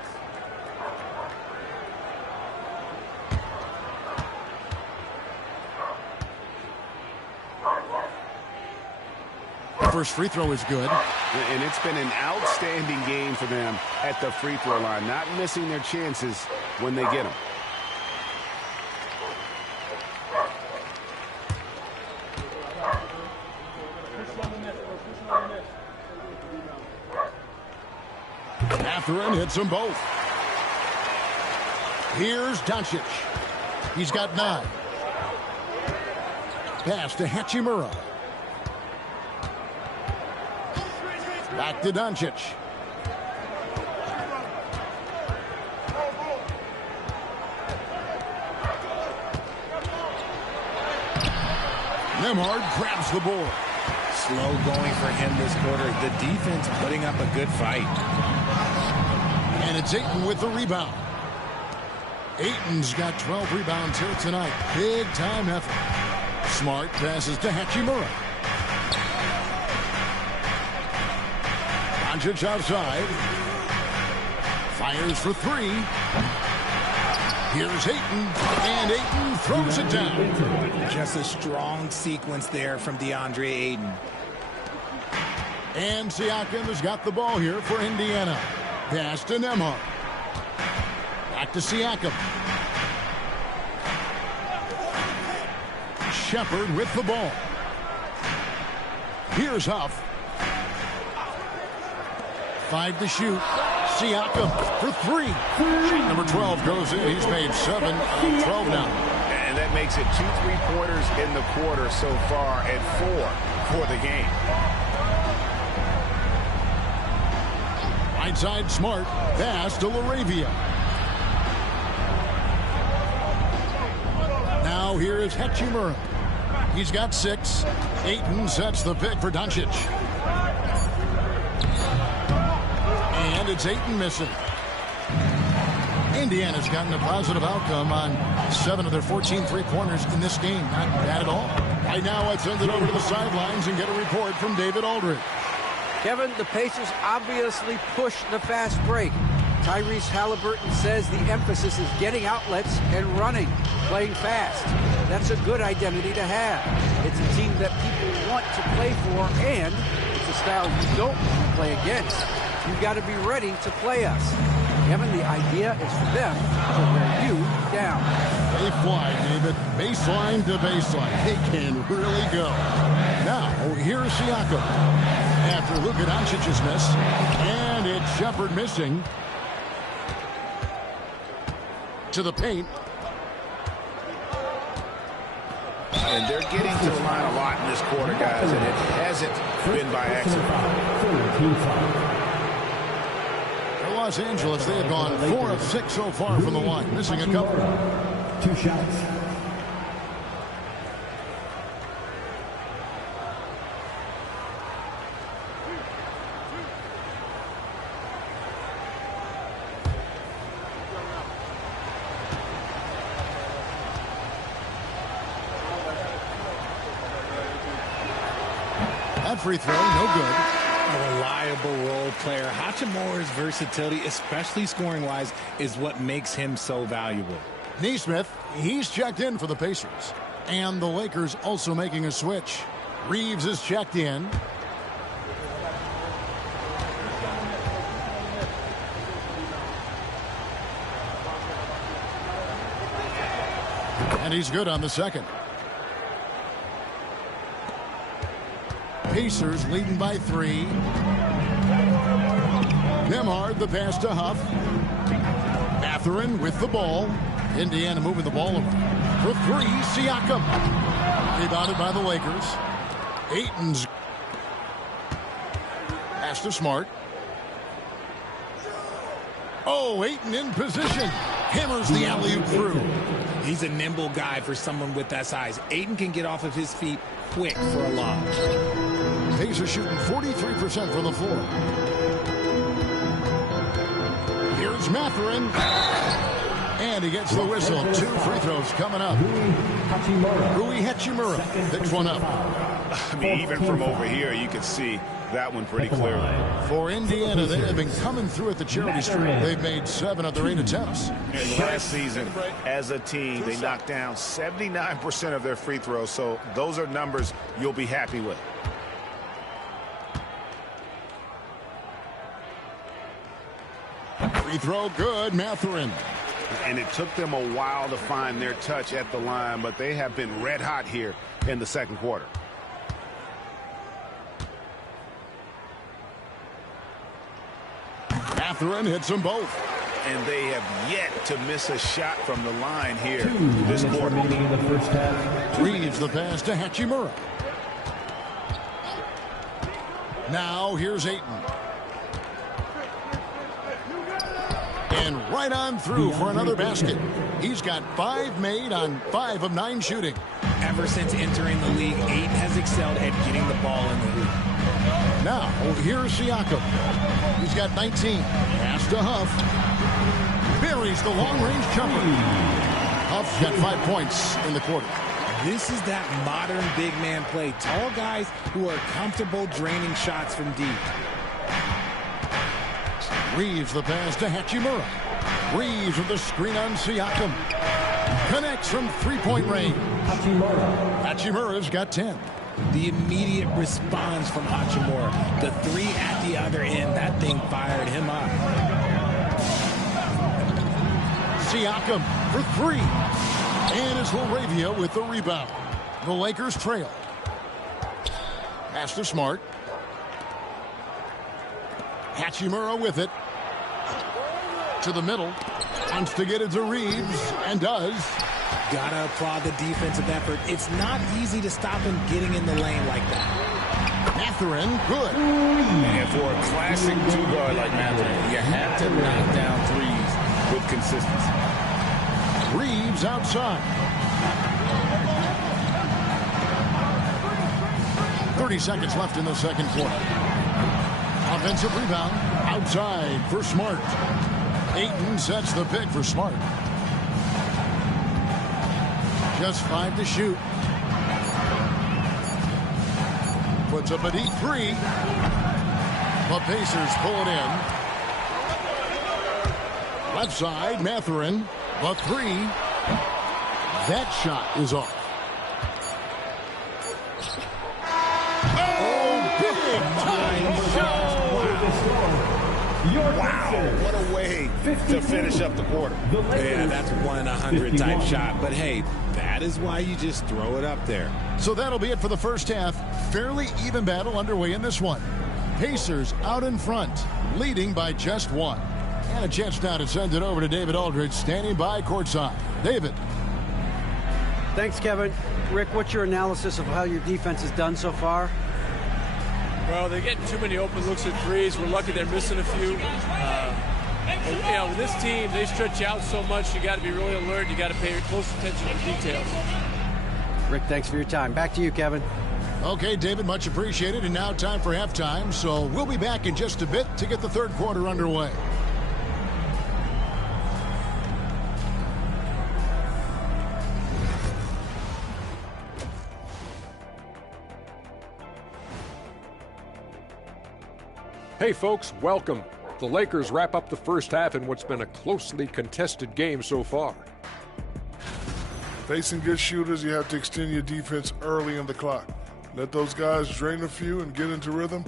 First free throw is good. And it's been an outstanding game for them at the free throw line. Not missing their chances when they get them. Mathurin hits them both. Here's Doncic. He's got 9. Pass to Hachimura. Back to Doncic. Nembhard grabs the board. Slow going for him this quarter. The defense putting up a good fight. And it's Ayton with the rebound. Ayton's got 12 rebounds here tonight. Big time effort. Smart passes to Hachimura. Doncic outside. Fires for 3. Here's Ayton. And Ayton throws it down. Just a strong sequence there from DeAndre Ayton. And Siakam has got the ball here for Indiana. Pass to Nembhard. Back to Siakam. Shepard with the ball. Here's Huff. 5 to shoot. Siakam for 3. Shot number 12 goes in. He's made 7 of 12 now. And that makes it 2 3-pointers in the quarter so far and 4 for the game. Right side Smart. Pass to LaRavia. Now here is Hachimura. He's got 6. Ayton sets the pick for Doncic. And it's Ayton missing. Indiana's gotten a positive outcome on 7 of their 14 3-pointers in this game. Not bad at all. Right now, let's send it over to the sidelines and get a report from David Aldridge. Kevin, the Pacers obviously push the fast break. Tyrese Halliburton says the emphasis is getting outlets and running, playing fast. That's a good identity to have. It's a team that people want to play for, and it's a style you don't want to play against. You've got to be ready to play us. Kevin, the idea is for them to wear you down. They fly, David. Baseline to baseline. They can really go. Now, here's Siakam. After Luka Doncic's miss. And it's Shepard missing. To the paint. And they're getting to the line a lot in this quarter, guys, and it hasn't been by accident. For Los Angeles, they have gone 4 of 6 so far from the line, missing a couple. 2 shots. That free throw, no good. A reliable role player. Hachimura's versatility, especially scoring-wise, is what makes him so valuable. Neesmith, he's checked in for the Pacers. And the Lakers also making a switch. Reeves is checked in. And he's good on the second. Pacers leading by 3. Nembhard the pass to Huff. Mathurin with the ball. Indiana moving the ball over. For 3, Siakam. Rebounded by the Lakers. Ayton's pass to Smart. Oh, Ayton in position. Hammers the alley-oop through. He's a nimble guy for someone with that size. Ayton can get off of his feet quick for a lob. Pacers shooting 43% from the floor. Here's Mathurin. And he gets the whistle. 2 free throws coming up. Rui Hachimura picks one up. I mean, even from over here, you can see that one pretty clearly. For Indiana, they have been coming through at the charity stripe. They've made 7 of their 8 attempts. And last season, as a team, they knocked down 79% of their free throws. So those are numbers you'll be happy with. Free throw good, Mathurin. And it took them a while to find their touch at the line, but they have been red hot here in the second quarter. Mathurin hits them both. And they have yet to miss a shot from the line here this quarter. In the first half. Reeves the pass to Hachimura. Now here's Ayton. And right on through for another basket. He's got 5 made on 5 of 9 shooting. Ever since entering the league, Ayton has excelled at getting the ball in the hoop. Now, here's Siakam. He's got 19. Pass to Huff. Buries the long-range jumper. Huff's got 5 points in the quarter. This is that modern big man play. Tall guys who are comfortable draining shots from deep. Reeves the pass to Hachimura. Reeves with the screen on Siakam. Connects from 3-point range. Hachimura's got 10. The immediate response from Hachimura. The 3 at the other end. That thing fired him up. Siakam for 3. And it's LaRavia with the rebound. The Lakers trail. Pass to Smart. Hachimura with it. To the middle. Wants to get it to Reeves, and does. Gotta applaud the defensive effort. It's not easy to stop him getting in the lane like that. Mathurin, good. And for a classic two-guard like Mathurin, you have to knock down threes with consistency. Reeves outside. 30 seconds left in the second quarter. Offensive rebound outside for Smart. Ayton sets the pick for Smart. Just 5 to shoot. Puts up a deep three. The Pacers pull it in. Left side, Mathurin. The three. That shot is off. Wow, what a way to finish up the quarter. Yeah, that's 1 in 100 type shot. But hey, that is why you just throw it up there. So that'll be it for the first half. Fairly even battle underway in this one. Pacers out in front, leading by just 1. And a chance now to send it over to David Aldridge, standing by courtside. David. Thanks, Kevin. Rick, what's your analysis of how your defense has done so far? Well, they're getting too many open looks at threes. We're lucky they're missing a few. With this team, they stretch you out so much, you got to be really alert. You got to pay close attention to details. Rick, thanks for your time. Back to you, Kevin. Okay, David, much appreciated. And now time for halftime. So we'll be back in just a bit to get the third quarter underway. Hey folks, welcome. The Lakers wrap up the first half in what's been a closely contested game so far. Facing good shooters, you have to extend your defense early in the clock. Let those guys drain a few and get into rhythm.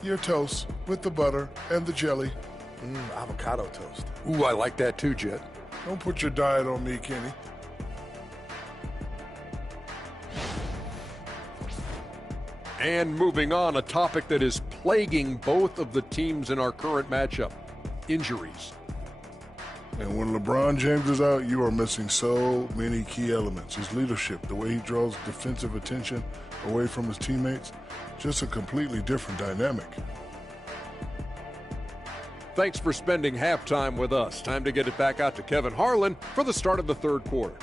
Your toast with the butter and the jelly. Avocado toast. Ooh, I like that too, Jet. Don't put your diet on me, Kenny. And moving on, a topic that is plaguing both of the teams in our current matchup, injuries. And when LeBron James is out, you are missing so many key elements. His leadership, the way he draws defensive attention away from his teammates, just a completely different dynamic. Thanks for spending halftime with us. Time to get it back out to Kevin Harlan for the start of the third quarter.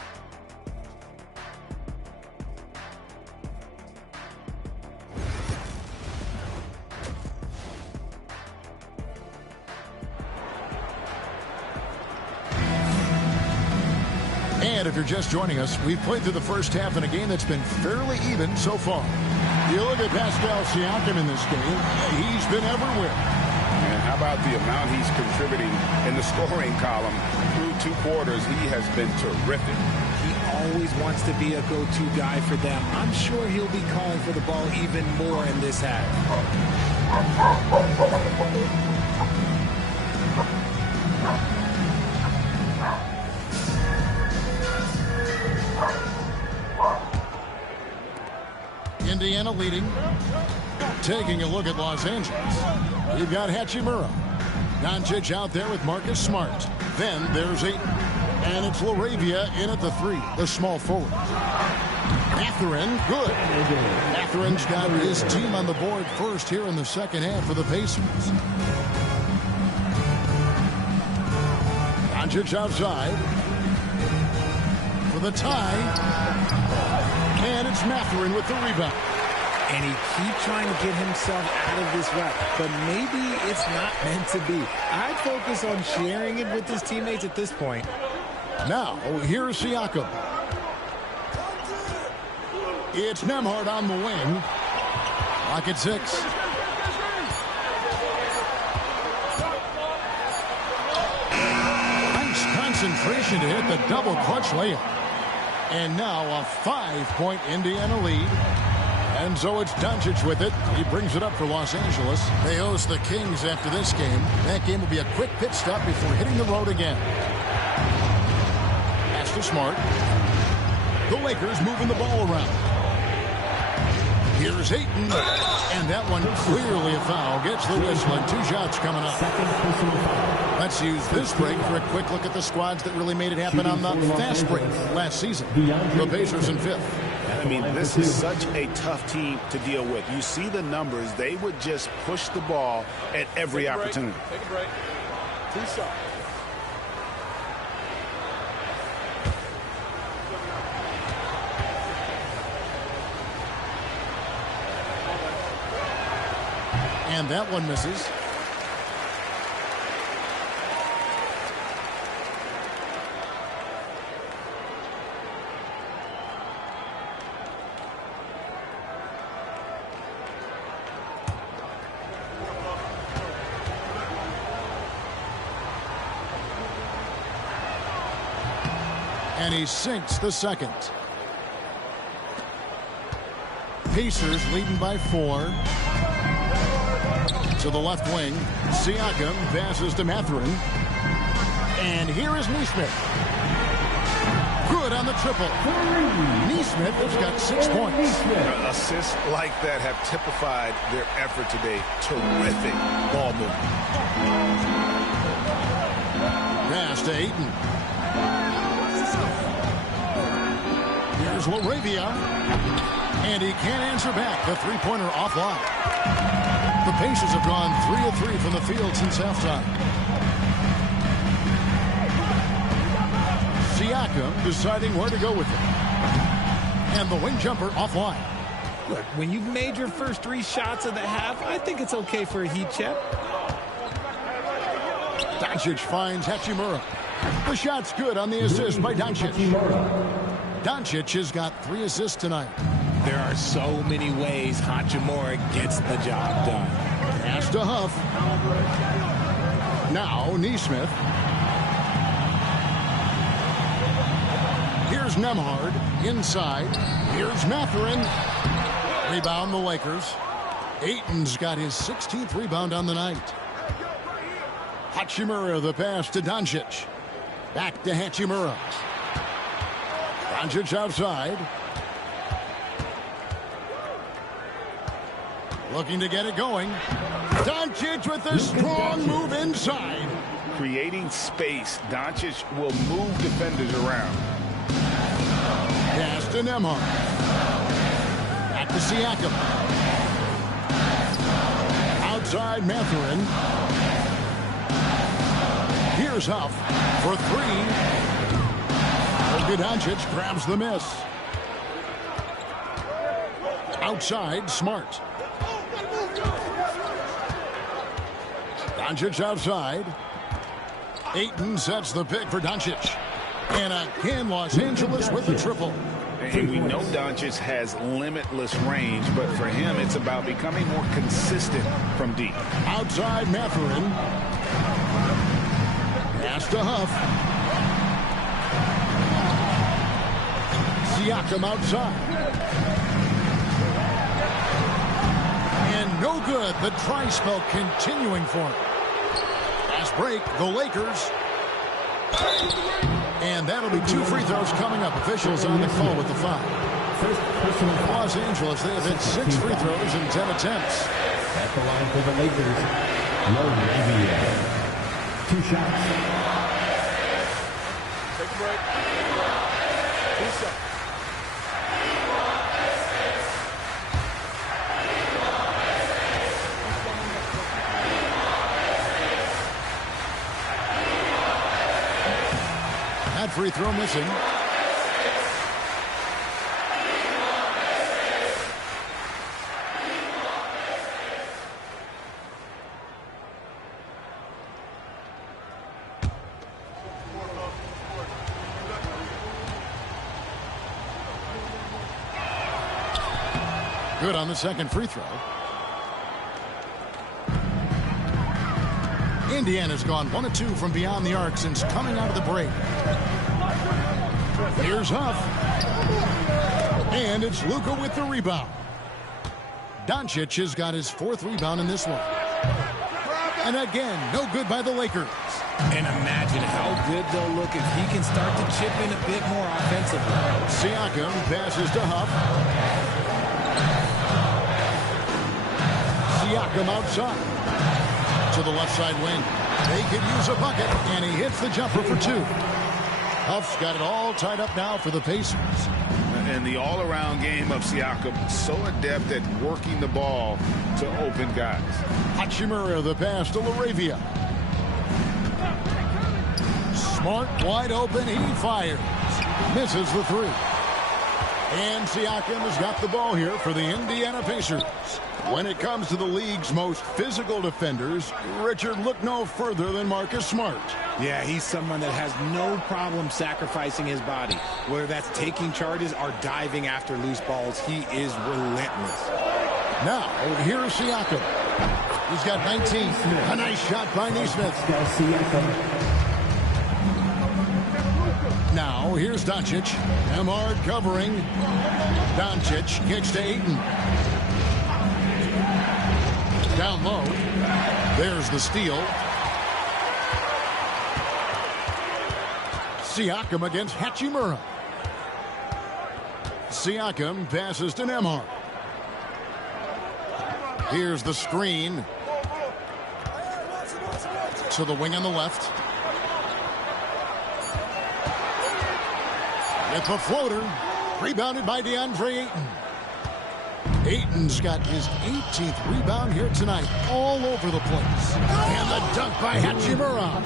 And if you're just joining us, we've played through the first half in a game that's been fairly even so far. You look at Pascal Siakam in this game, he's been everywhere. And how about the amount he's contributing in the scoring column through 2 quarters? He has been terrific. He always wants to be a go-to guy for them. I'm sure he'll be calling for the ball even more in this half. Indiana leading. Taking a look at Los Angeles. You've got Hachimura. Doncic out there with Marcus Smart. Then there's Ayton. And it's LaRavia in at the 3, the small forward. Mathurin, good. Mathurin's got his team on the board first here in the second half for the Pacers. Doncic outside for the tie. And it's Mathurin with the rebound. And he keeps trying to get himself out of this rut, but maybe it's not meant to be. I'd focus on sharing it with his teammates at this point. Now, here's Siakam. It's Nembhard on the wing. Lock at 6. Nice concentration to hit the double clutch layup. And now a 5-point Indiana lead. And so it's Doncic with it. He brings it up for Los Angeles. They host the Kings after this game. That game will be a quick pit stop before hitting the road again. Pass to Smart. The Lakers moving the ball around. Here's Ayton. And that one clearly a foul. Gets the whistle and 2 shots coming up. Let's use this break for a quick look at the squads that really made it happen on the fast break last season. The Pacers in 5th. I mean, this is such a tough team to deal with. You see the numbers. They would just push the ball at every opportunity. Take a break. 2 shots. And that one misses. And he sinks the second. Pacers leading by 4. To the left wing. Siakam passes to Mathurin. And here is Neesmith. Good on the triple. Neesmith has got 6 points. Assists like that have typified their effort today. Terrific ball movement. Pass to Ayton. Here's LaRavia. And he can't answer back. The three-pointer offline. The Pacers have gone 3 of 3 from the field since halftime. Siakam deciding where to go with it. And the wing jumper offline. Look, when you've made your first 3 shots of the half, I think it's okay for a heat check. Doncic finds Hachimura. The shot's good on the assist by Doncic. Doncic has got 3 assists tonight. There are so many ways Hachimura gets the job done. Pass to Huff. Now Neesmith. Here's Nembhard inside. Here's Mathurin. Rebound the Lakers. Ayton's got his 16th rebound on the night. Hachimura the pass to Doncic. Back to Hachimura. Doncic outside. Looking to get it going. Doncic with a strong move inside. Creating space. Doncic will move defenders around. Pass to Nembhard. Back to Siakam. Outside Mathurin. Here's Huff for 3. Doncic grabs the miss. Outside Smart. Doncic outside. Ayton sets the pick for Doncic. And again, Los Angeles with the triple. And we know Doncic has limitless range, but for him, it's about becoming more consistent from deep. Outside Mathurin. Pass to Huff. Siakam outside. And no good. The try spell continuing for him. Fast break. The Lakers. And that'll be 2 free throws coming up. Officials on the call with the foul. Los Angeles, they have hit 6 free throws in 10 attempts. At the line for the Lakers, LaRavia. 2 shots. Take a break. 2 shots. That free throw missing. Good on the second free throw. Indiana's gone 1 of 2 from beyond the arc since coming out of the break. Here's Huff. And it's Luka with the rebound. Doncic has got his 4th rebound in this one. And again, no good by the Lakers. And imagine how good they'll look if he can start to chip in a bit more offensively. Siakam passes to Huff. Siakam outside to the left side wing. They could use a bucket, and he hits the jumper for two. Huff's got it all tied up now for the Pacers. And the all-around game of Siakam, so adept at working the ball to open guys. Hachimura, the pass to LaRavia. Smart, wide open, he fires. Misses the three. And Siakam has got the ball here for the Indiana Pacers. When it comes to the league's most physical defenders, Richard, look no further than Marcus Smart. Yeah, he's someone that has no problem sacrificing his body. Whether that's taking charges or diving after loose balls, he is relentless. Now, here's Siakam. He's got 19. A nice shot by Nesmith. Now, here's Doncic. Emard covering. Doncic kicks to Ayton. Down low. There's the steal. Siakam against Hachimura. Siakam passes to Nemhard. Here's the screen. To the wing on the left. It's a floater. Rebounded by DeAndre Ayton. Ayton's got his 18th rebound here tonight. All over the place. And the dunk by Hachimura.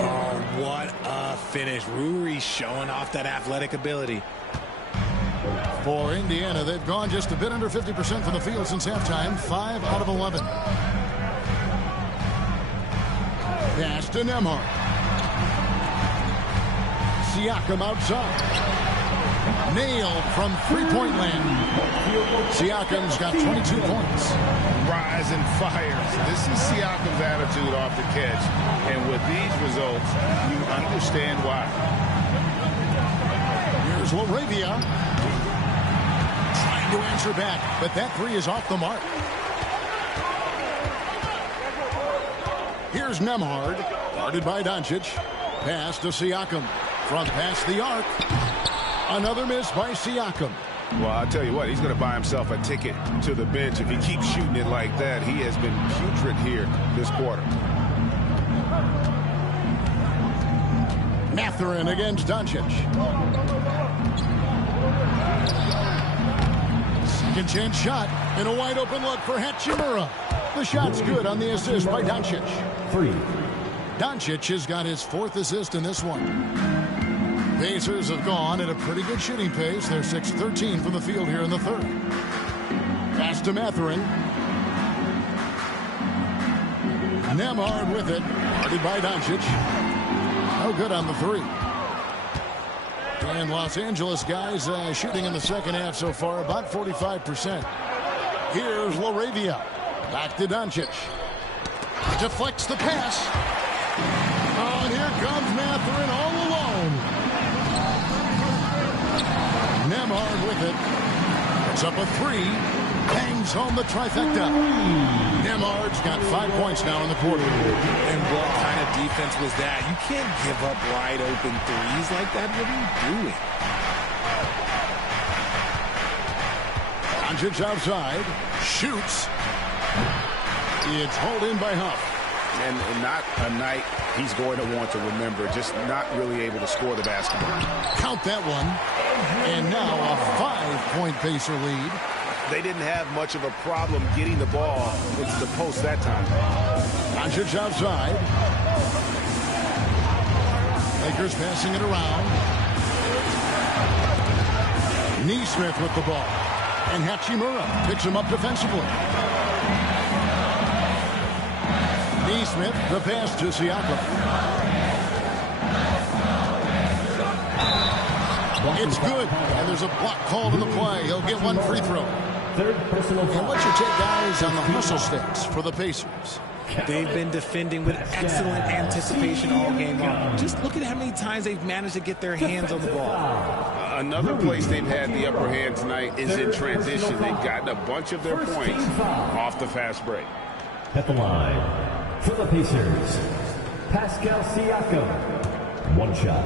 Oh, what a finish. Rui showing off that athletic ability. For Indiana, they've gone just a bit under 50% from the field since halftime. 5 out of 11. Pass to Nemhard. Siakam outside. Nailed from three-point land. Siakam's got 22 points. Rise and fires. This is Siakam's attitude off the catch. And with these results, you understand why. Here's LaRavia. Trying to answer back, but that three is off the mark. Here's Nemhard. Guarded by Doncic. Pass to Siakam. From past the arc. Another miss by Siakam. Well, I'll tell you what, he's going to buy himself a ticket to the bench. If he keeps shooting it like that, he has been putrid here this quarter. Mathurin against Doncic. Second chance shot and a wide open look for Hachimura. The shot's good on the assist by Doncic. Doncic has got his 4th assist in this one. Pacers have gone at a pretty good shooting pace. They're 6-13 from the field here in the third. Pass to Mathurin. Nemhard with it. Guarded by Doncic. No good on the three. And Los Angeles guys shooting in the second half so far about 45%. Here's LaRavia. Back to Doncic. Deflects the pass. Oh, and here comes Mathurin all alone. Nemhard with it. Puts up a three. Bangs home the trifecta. Nemhard's got 5 points now in the quarter. And what kind of defense was that? You can't give up wide open threes like that. What are you doing? Doncic outside. Shoots. It's hauled in by Huff. And not a night he's going to want to remember. Just not really able to score the basketball. Count that one. And now a 5-point Pacer lead. They didn't have much of a problem getting the ball into the post that time. Doncic outside. Lakers passing it around. Nesmith with the ball. And Hachimura picks him up defensively. Nesmith, the pass to Siakam. It's good. And there's a block called in the play. He'll get one free throw. And what's your take, guys, on the hustle sticks for the Pacers? They've been defending with excellent anticipation all game long. Just look at how many times they've managed to get their hands on the ball. Another place they've had the upper hand tonight is in transition. They've gotten a bunch of their points off the fast break. At the line, for the Pacers, Pascal Siakam. One shot.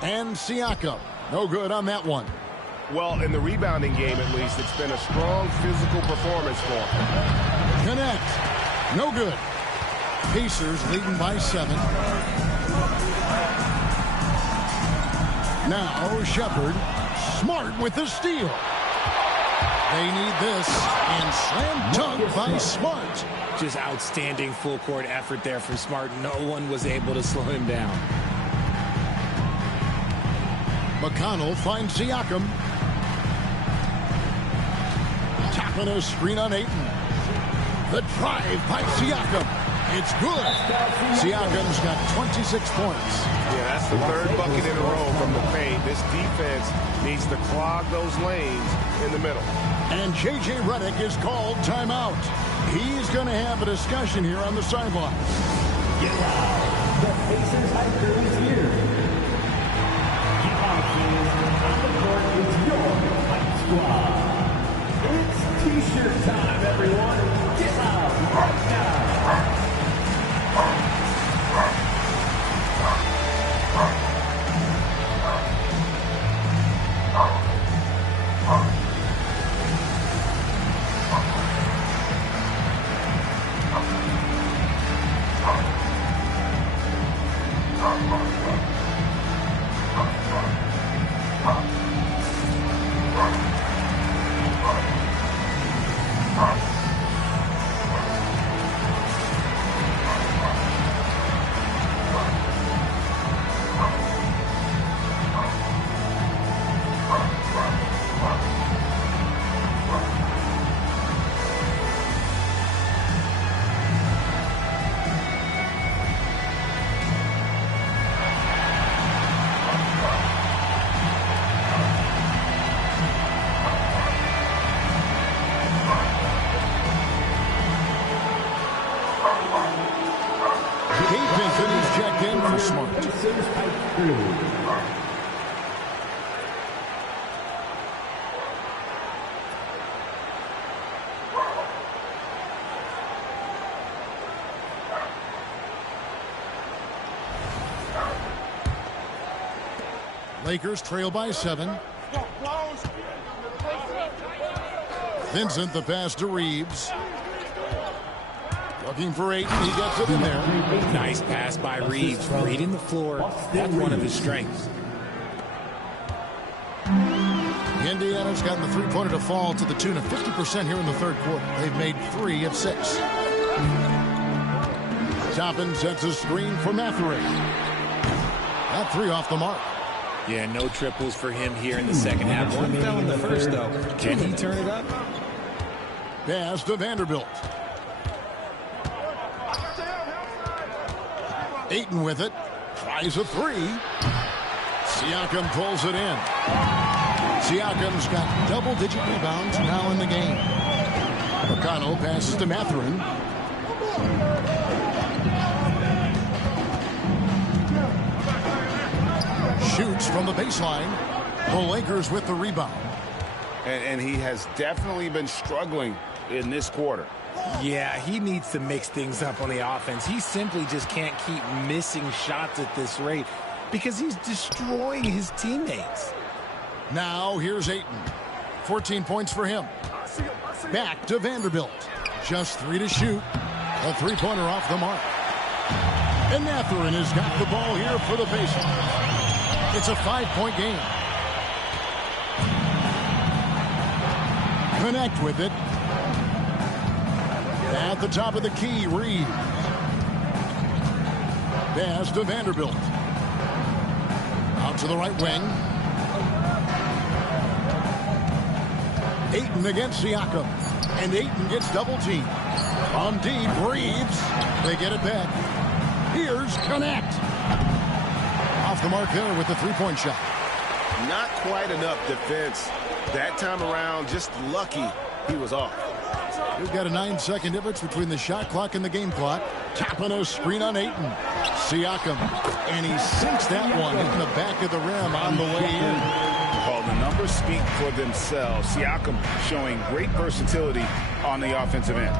And Siakam No good on that one. Well, in the rebounding game, at least, it's been a strong physical performance for him. Connect. No good. Pacers leading by 7. Now Shepard. Smart with the steal. They need this. And slam dunk by Smart. Just outstanding full court effort there from Smart. No one was able to slow him down. McConnell finds Siakam. Tapping a screen on Ayton. The drive by Siakam. It's good. Siakam's got 26 points. Yeah, that's the third bucket in a row from the paint. This defense needs to clog those lanes in the middle. And J.J. Redick is called timeout. He's going to have a discussion here on the sideline. Get loud. The Pacers high crew is here. Get loud, fans. On the court is your Hype Squad. It's T-shirt time, everyone. Get loud right now. Lakers trail by 7. Vincent, the pass to Reeves. Looking for 8. He gets it in there. Nice pass by Reeves. Reading the floor. That's one of his strengths. Indiana's gotten the three-pointer to fall to the tune of 50% here in the third quarter. They've made 3 of 6. Toppin sets a screen for Mathurin. That 3 off the mark. Yeah, no triples for him here in the second half. One fell in the first, though. Can he turn it up? Pass to Vanderbilt. Ayton with it. Tries a 3. Siakam pulls it in. Siakam's got double-digit rebounds now in the game. McConnell passes to Mathurin. Shoots from the baseline. The Lakers with the rebound. And he has definitely been struggling in this quarter. Yeah, he needs to mix things up on the offense. He simply just can't keep missing shots at this rate because he's destroying his teammates. Now here's Ayton. 14 points for him. Back to Vanderbilt. Just 3 to shoot. A three-pointer off the mark. And Mathurin has got the ball here for the Pacers. It's a 5-point game. Connect with it. At the top of the key, Reed. Pass to Vanderbilt. Out to the right wing. Ayton against Siakam. And Ayton gets double-teamed. On deep, Reeves. They get it back. Here's Connect. Off the mark there with the three-point shot. Not quite enough defense. That time around, just lucky he was off. We've got a 9-second difference between the shot clock and the game clock. Tapping a screen on Ayton. Siakam. And he sinks that one in the back of the rim on the way in. Well, the numbers speak for themselves. Siakam showing great versatility on the offensive end.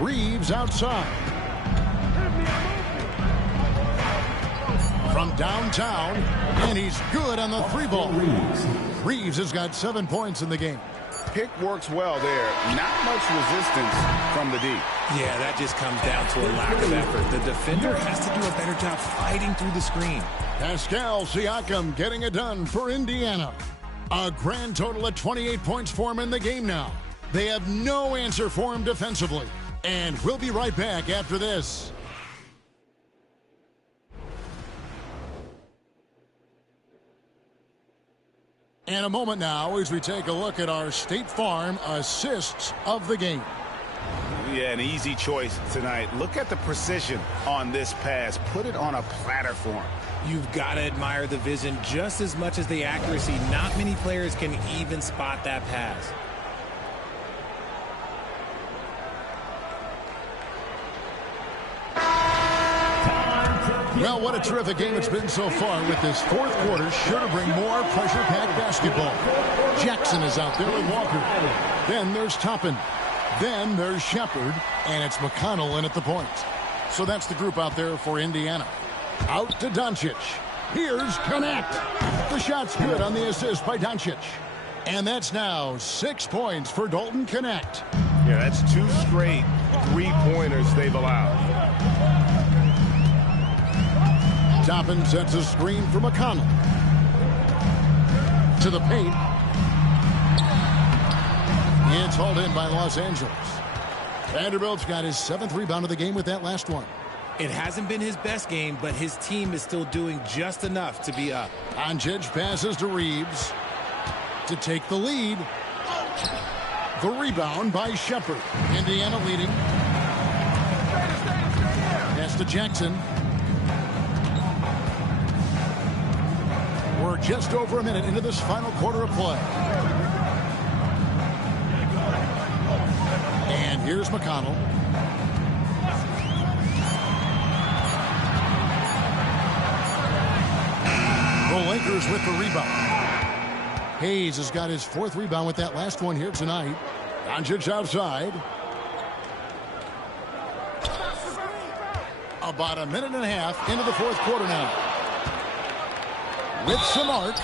Reeves outside. from downtown, and he's good on the 3-ball. Reeves has got 7 points in the game. Pick works well there. Not much resistance from the D. Yeah, that just comes down to a lack of effort. The defender has to do a better job fighting through the screen. Pascal Siakam getting it done for Indiana. A grand total of 28 points for him in the game now. They have no answer for him defensively. And we'll be right back after this. And a moment now as we take a look at our State Farm assists of the game. Yeah, an easy choice tonight. Look at the precision on this pass. Put it on a platter for him. You've got to admire the vision just as much as the accuracy. Not many players can even spot that pass. Well, what a terrific game it's been so far with this fourth quarter. Sure to bring more pressure-packed basketball. Jackson is out there with Walker. Then there's Toppin. Then there's Shepard. And it's McConnell in at the point. So that's the group out there for Indiana. Out to Doncic. Here's Connect. The shot's good on the assist by Doncic. And that's now 6 points for Dalton Connect. Yeah, that's 2 straight 3-pointers they've allowed. Toppin sets a screen for McConnell. To the paint. It's hauled in by Los Angeles. Vanderbilt's got his 7th rebound of the game with that last one. It hasn't been his best game, but his team is still doing just enough to be up. Doncic passes to Reeves to take the lead. The rebound by Shepard. Indiana leading. Pass to Jackson. We're just over a minute into this final quarter of play. And here's McConnell. The Lakers with the rebound. Hayes has got his 4th rebound with that last one here tonight. Doncic outside. About a minute and a half into the 4th quarter now. With some arc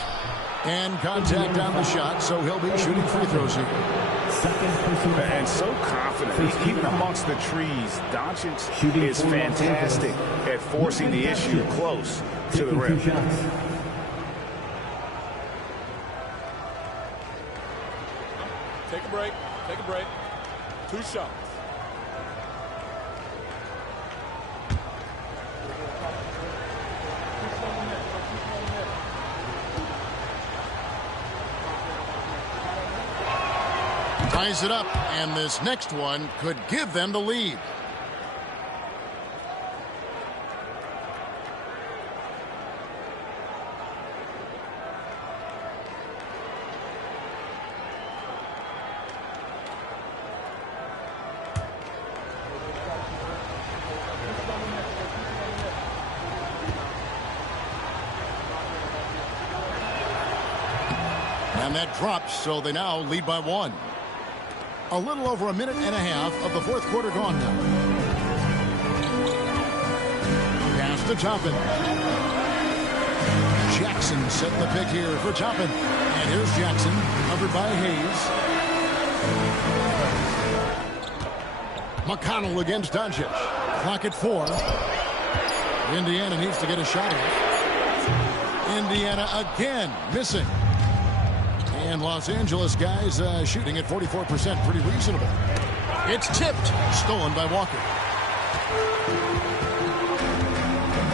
and contact on the shot, so he'll be shooting free throws here. And so confident, even amongst the trees. Doncic is fantastic at forcing the issue close to the rim. Take a break. Take a break. 2 shots. Ties it up, and this next one could give them the lead. And that drops, so they now lead by 1. A little over a minute and a half of the 4th quarter gone now. Pass to Toppin. Jackson set the pick here for Toppin. And here's Jackson, covered by Hayes. McConnell against Doncic. Clock at 4. Indiana needs to get a shot off. Indiana again missing. And Los Angeles guys shooting at 44%, pretty reasonable. It's tipped, stolen by Walker.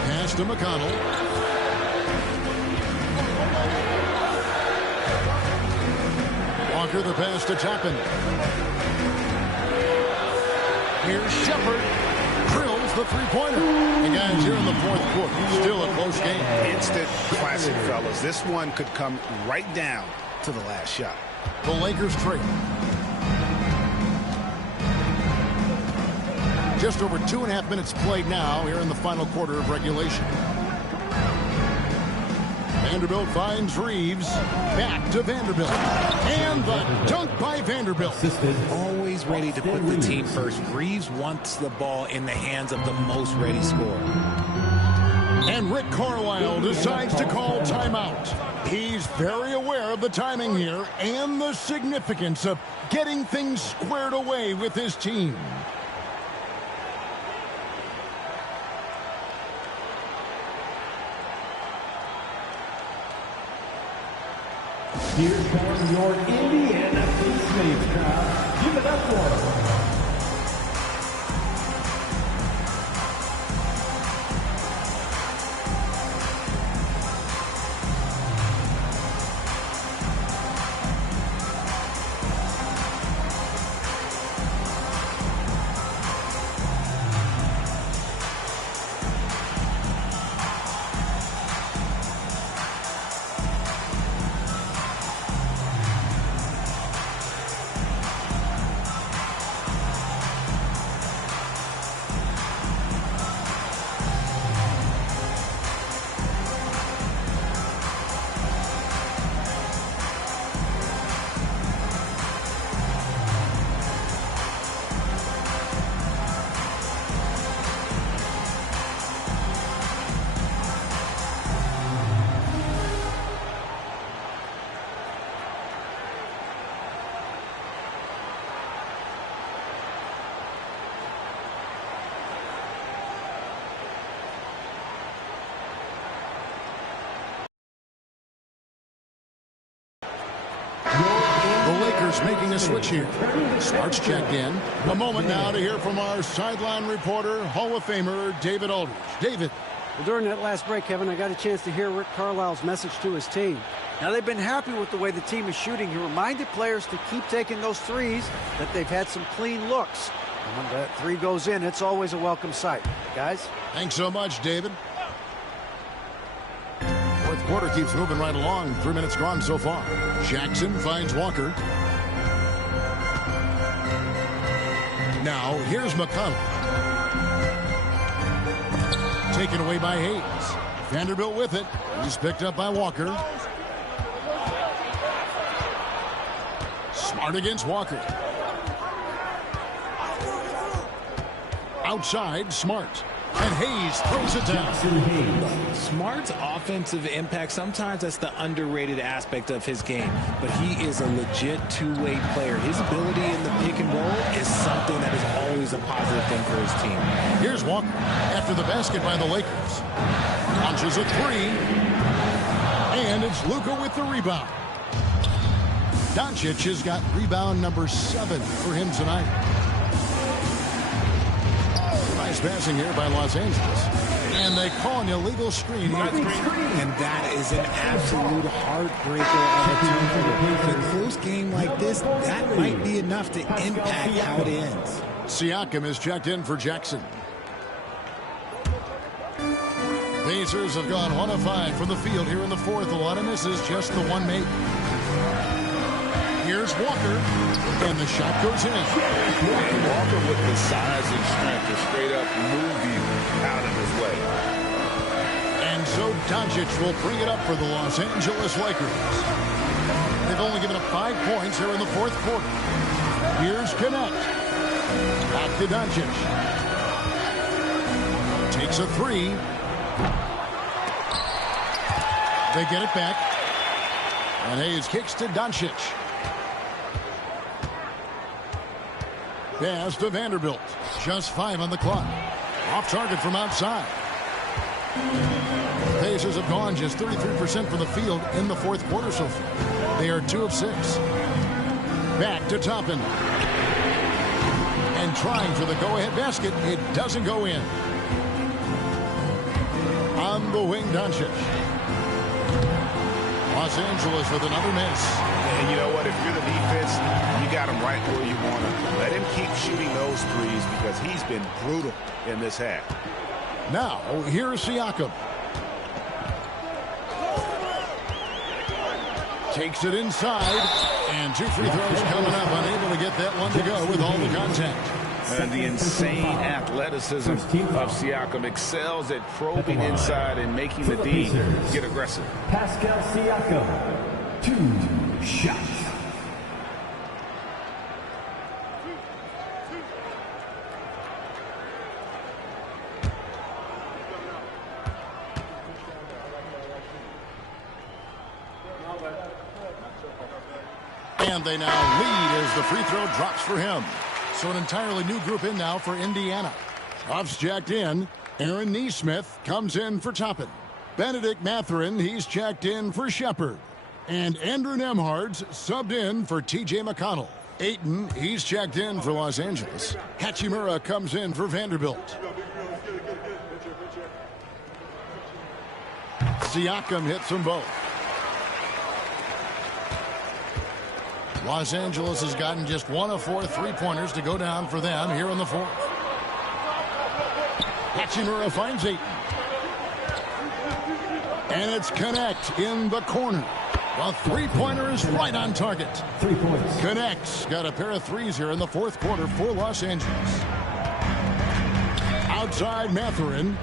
Pass to McConnell. Walker the pass to Toppin. Here's Shepard. Drills the 3-pointer. And guys, here in the 4th quarter, still a close game. Instant classic, fellas. This one could come right down to the last shot. The Lakers trail. Just over 2.5 minutes played now here in the final quarter of regulation. Vanderbilt finds Reeves. Back to Vanderbilt. And the dunk by Vanderbilt. Always ready to put the team first. Reeves wants the ball in the hands of the most ready scorer. And Rick Carlisle decides to call timeout. He's very aware of the timing here and the significance of getting things squared away with his team. Here comes your Indiana Pacemates crowd. Give it up for them. The Lakers making a switch here. Smart's checked in. A moment now to hear from our sideline reporter, Hall of Famer David Aldridge. David. Well, during that last break, Kevin, I got a chance to hear Rick Carlisle's message to his team. Now, they've been happy with the way the team is shooting. He reminded players to keep taking those threes, that they've had some clean looks. And when that three goes in, it's always a welcome sight. Guys? Thanks so much, David. Fourth quarter keeps moving right along. 3 minutes gone so far. Jackson finds Walker. Now, here's McConnell. Taken away by Hayes. Vanderbilt with it. He's picked up by Walker. Smart against Walker. Outside, Smart. And Hayes throws it down. Smart's offensive impact, sometimes that's the underrated aspect of his game, but he is a legit two-way player. His ability in the pick and roll is something that is always a positive thing for his team. Here's Walker after the basket by the Lakers. Launches a three. And it's Luka with the rebound. Doncic has got rebound number 7 for him tonight. Nice passing here by Los Angeles. And they call an illegal screen. And that is an absolute heartbreaker of a turnover. In a close game like this, that might be enough to impact how it ends. Siakam is checked in for Jackson. Pacers have gone 1 of 5 from the field here in the fourth. A lot of misses, just the one made. Here's Walker, and the shot goes in. Walker with the size and strength to straight up move you out of his way. And so Doncic will bring it up for the Los Angeles Lakers. They've only given up 5 points here in the fourth quarter. Here's Connect. Back to Doncic. Takes a three. They get it back. And Hayes kicks to Doncic. Pass to Vanderbilt. Just 5 on the clock. Off target from outside. The Pacers have gone just 33% from the field in the fourth quarter so far. They are 2 of 6. Back to Toppin. And trying for the go-ahead basket. It doesn't go in. On the wing, Doncic. Los Angeles with another miss. And you know what? If you're the defense, you got him right where you want him. Let him keep shooting those threes because he's been brutal in this half. Now, here's Siakam. Takes it inside. And 2 free throws coming up. Unable to get that one to go with all the contact. And the insane athleticism of Siakam excels at probing inside and making the D get aggressive. Pascal Siakam, 2 shots. And they now lead as the free throw drops for him. So an entirely new group in now for Indiana. Huff's checked in. Aaron Neesmith comes in for Toppin. Benedict Mathurin, he's checked in for Shepard. And Andrew Nemhard's subbed in for T.J. McConnell. Ayton, he's checked in for Los Angeles. Hachimura comes in for Vanderbilt. Siakam hits them both. Los Angeles has gotten just 1 of 4 3-pointers to go down for them here in the fourth. Hachimura finds Ayton. And it's Connect in the corner. The three-pointer is right on target. 3 points. Connect's got a pair of threes here in the fourth quarter for Los Angeles. Outside Mathurin.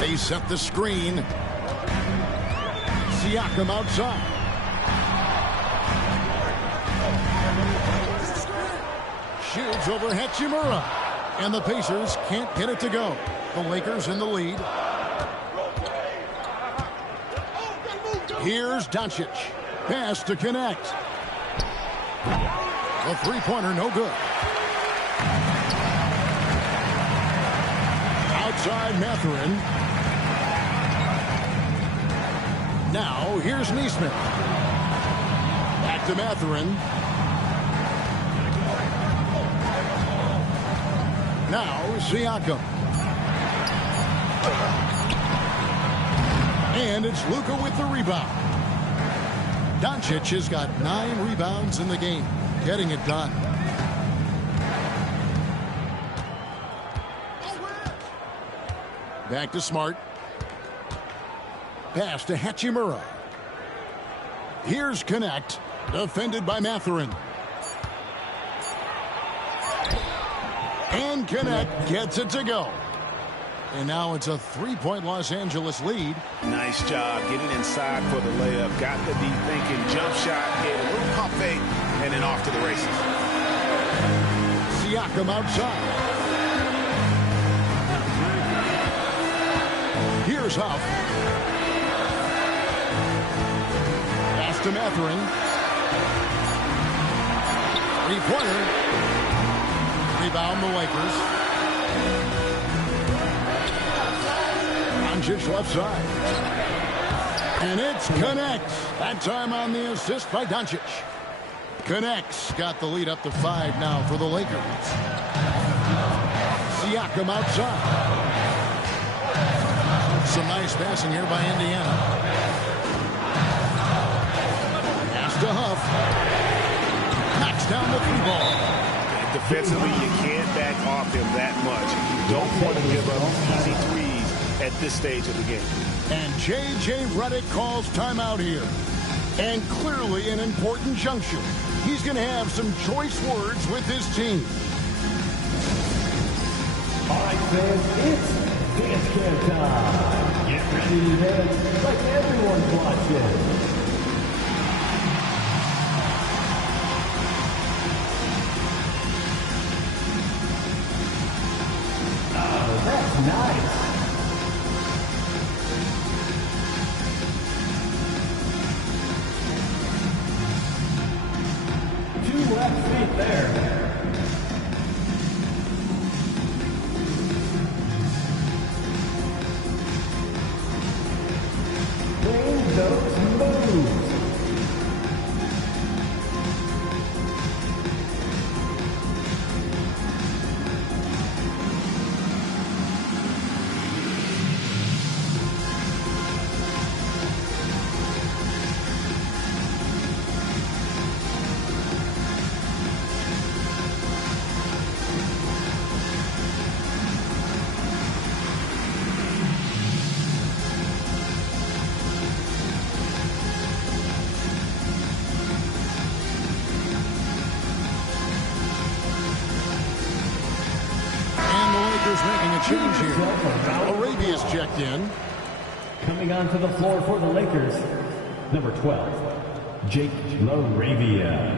They set the screen. Siakam outside. Shoots over Hachimura. And the Pacers can't get it to go. The Lakers in the lead. Here's Doncic. Pass to Connect. The three-pointer no good. Outside Mathurin. Now here's Neesmith. Back to Mathurin. Now Siakam. And it's Luka with the rebound. Doncic has got 9 rebounds in the game, getting it done. Back to Smart. Pass to Hachimura. Here's Connect, defended by Mathurin. And Connect gets it to go. And now it's a 3-point Los Angeles lead. Nice job getting inside for the layup. Got the deep thinking jump shot, gave a little pump fake, and then off to the races. Siakam outside. Here's Huff. Pass to Mathurin. 3-pointer. Rebound the Lakers. Doncic left side. And it's Connect. That time on the assist by Doncic. Connect's got the lead up to 5 now for the Lakers. Siakam outside. Some nice passing here by Indiana. Pass to Huff. Knocks down the 3-ball. Defensively, you can't back off him that much. You don't want to give up easy threes at this stage of the game. And J.J. Redick calls timeout here. And clearly an important juncture. He's going to have some choice words with his team. All right, fans, it's dance cam time. Get ready to dance like everyone's watching. Oh, that's nice. Two left feet there. Bring those moves. Making a change here. Arabia's checked in. Coming onto the floor for the Lakers, number 12, Jake LaRavia.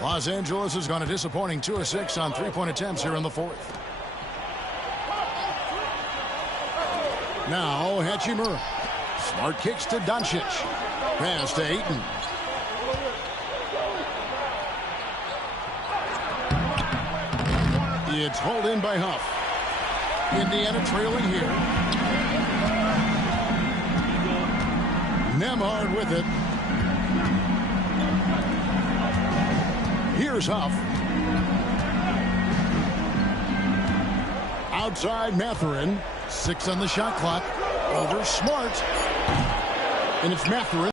Los Los Angeles has gone a disappointing 2 of 6 on three-point attempts here in the fourth. Now Hachimura. Smart kicks to Doncic. Pass to Ayton. It's hauled in by Huff. Indiana trailing here. Nembhard with it. Here's Huff. Outside Mathurin. 6 on the shot clock. Over Smart. And it's Mathurin.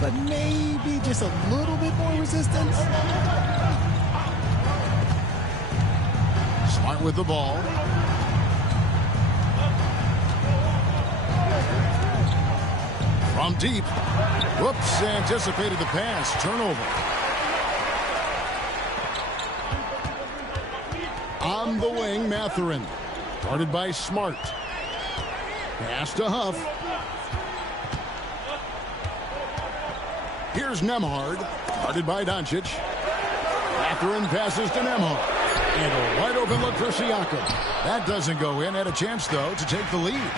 But maybe just a little bit more resistance. Smart with the ball. From deep. Whoops, anticipated the pass. Turnover. On the wing, Mathurin. Guarded by Smart. Pass to Huff. Here's Nembhard. Guarded by Doncic. Mathurin passes to Nembhard. And a wide open look for Siakam. That doesn't go in. Had a chance, though, to take the lead.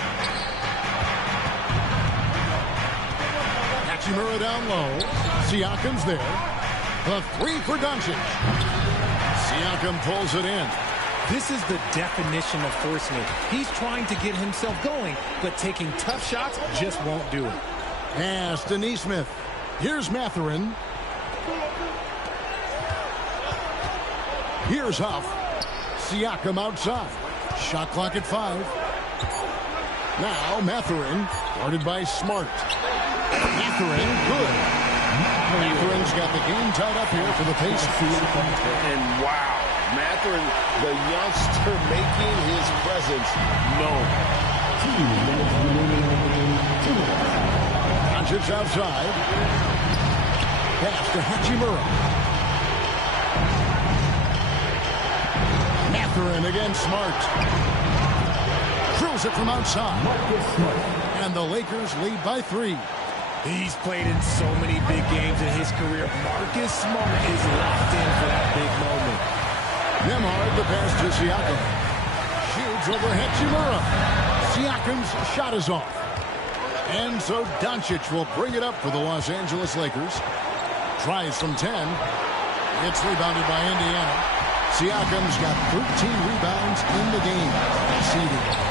Hachimura down low. Siakam's there. The three for Doncic. Siakam pulls it in. This is the definition of forcing it. He's trying to get himself going, but taking tough shots just won't do it. Pass to Nesmith. Here's Mathurin. Here's Huff. Siakam outside. Shot clock at 5. Now Mathurin, guarded by Smart. Mathurin, good. Mathurin's got the game tied up here for the Pacers. And wow, Mathurin, the youngster, making his presence known. Doncic outside. Pass to Hachimura. Mathurin against Smart. Throws it from outside. And the Lakers lead by 3. He's played in so many big games in his career. Marcus Smart is locked in for that big moment. Nembhard, the pass to Siakam. Shoots over Hachimura. Siakam's shot is off. And so Doncic will bring it up for the Los Angeles Lakers. Tries from 10. It's rebounded by Indiana. Siakam's got 13 rebounds in the game. Exceeding.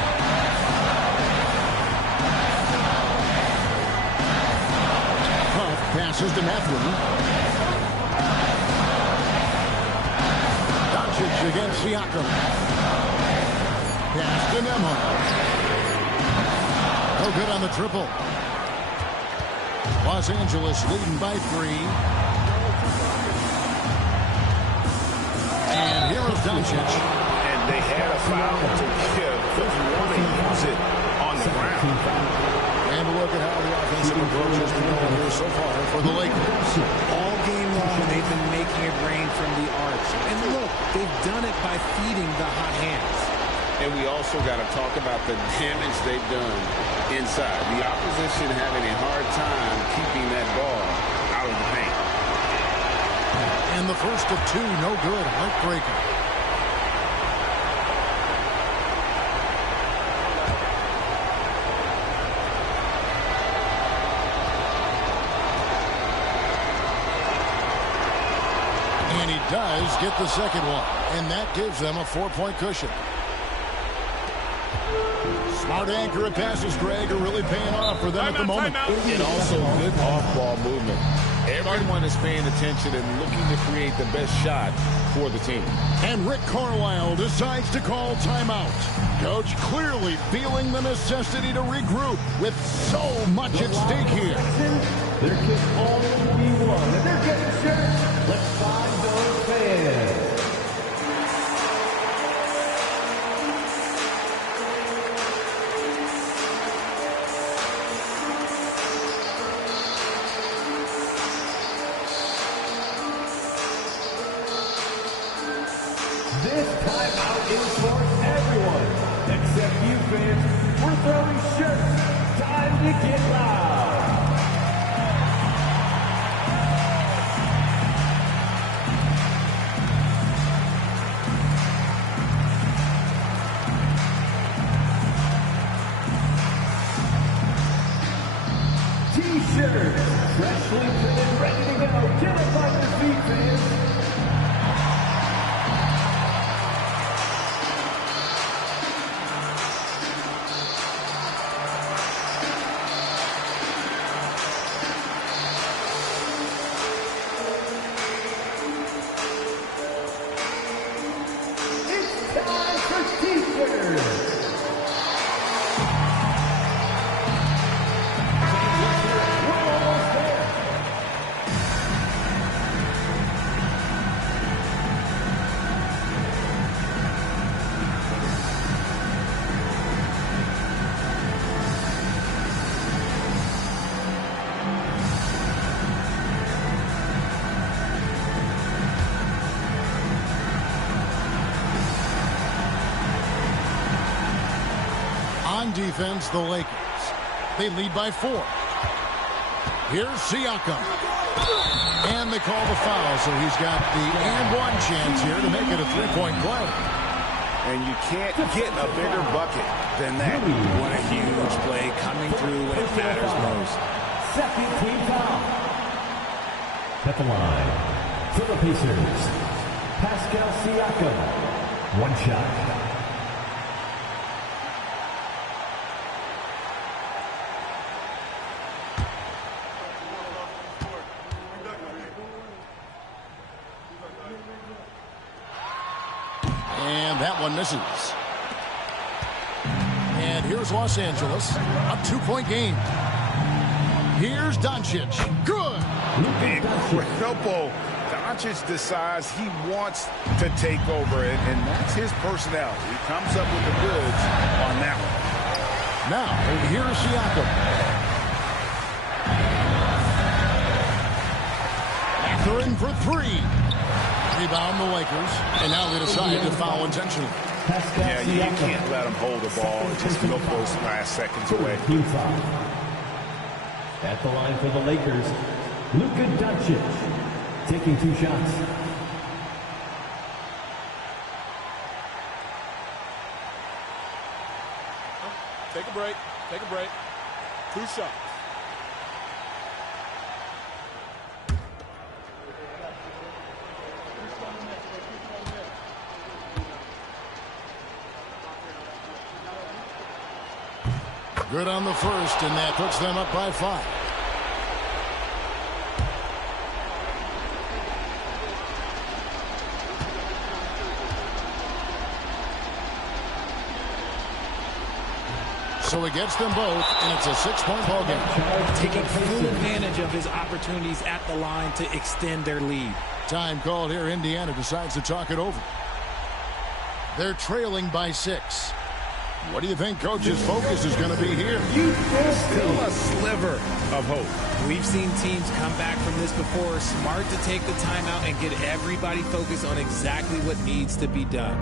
Passes to Mathurin. Doncic against Siakam. Pass to Nembhard. No good on the triple. Los Angeles leading by 3. And here is Doncic. And they had a foul to give, but you want to use it on the ground. And look at how the offensive approach has been going here so far for the Lakers. All game long, they've been making it rain from the arch. And look, they've done it by feeding the hot hands. And we also got to talk about the damage they've done inside. The opposition having a hard time keeping that ball out of the paint. And the first of 2, no good. Heartbreaker. Does get the second one, and that gives them a 4-point cushion. Smart accurate passes, Greg, are really paying off for them at the moment. And also good off-ball movement. Everyone is paying attention and looking to create the best shot for the team. And Rick Carlisle decides to call timeout. Coach clearly feeling the necessity to regroup with so much at stake here. There can only be one, and they're getting set. Let's find those fans. This timeout is for everyone, except you fans. We're throwing shirts. Time to get loud. defends the Lakers. They lead by 4. Here's Siakam. And they call the foul, so he's got the and-one chance here to make it a 3-point play. And you can't get a bigger bucket than that. What a huge play coming through when it matters most. Second team foul. At the line, for the Pacers, Pascal Siakam. 1 shot. And that one misses. And here's Los Angeles, a 2-point game. Here's Doncic. Good. Incredible. Doncic decides he wants to take over, and that's his personality. He comes up with the goods on that one. Now, here's Siakam. They're in for 3. Rebound the Lakers, and now they decide to foul intentionally. Yeah, you can't let them hold the ball and just milk those last seconds away. Team foul. At the line for the Lakers, Luka Doncic taking 2 shots. Take a break. Take a break. 2 shots. Good on the first, and that puts them up by 5. So he gets them both, and it's a 6-point ball game. Taking full advantage of his opportunities at the line to extend their lead. Time called here. Indiana decides to talk it over. They're trailing by 6. What do you think Coach's focus is going to be here? Still a sliver of hope. We've seen teams come back from this before. Smart to take the timeout and get everybody focused on exactly what needs to be done.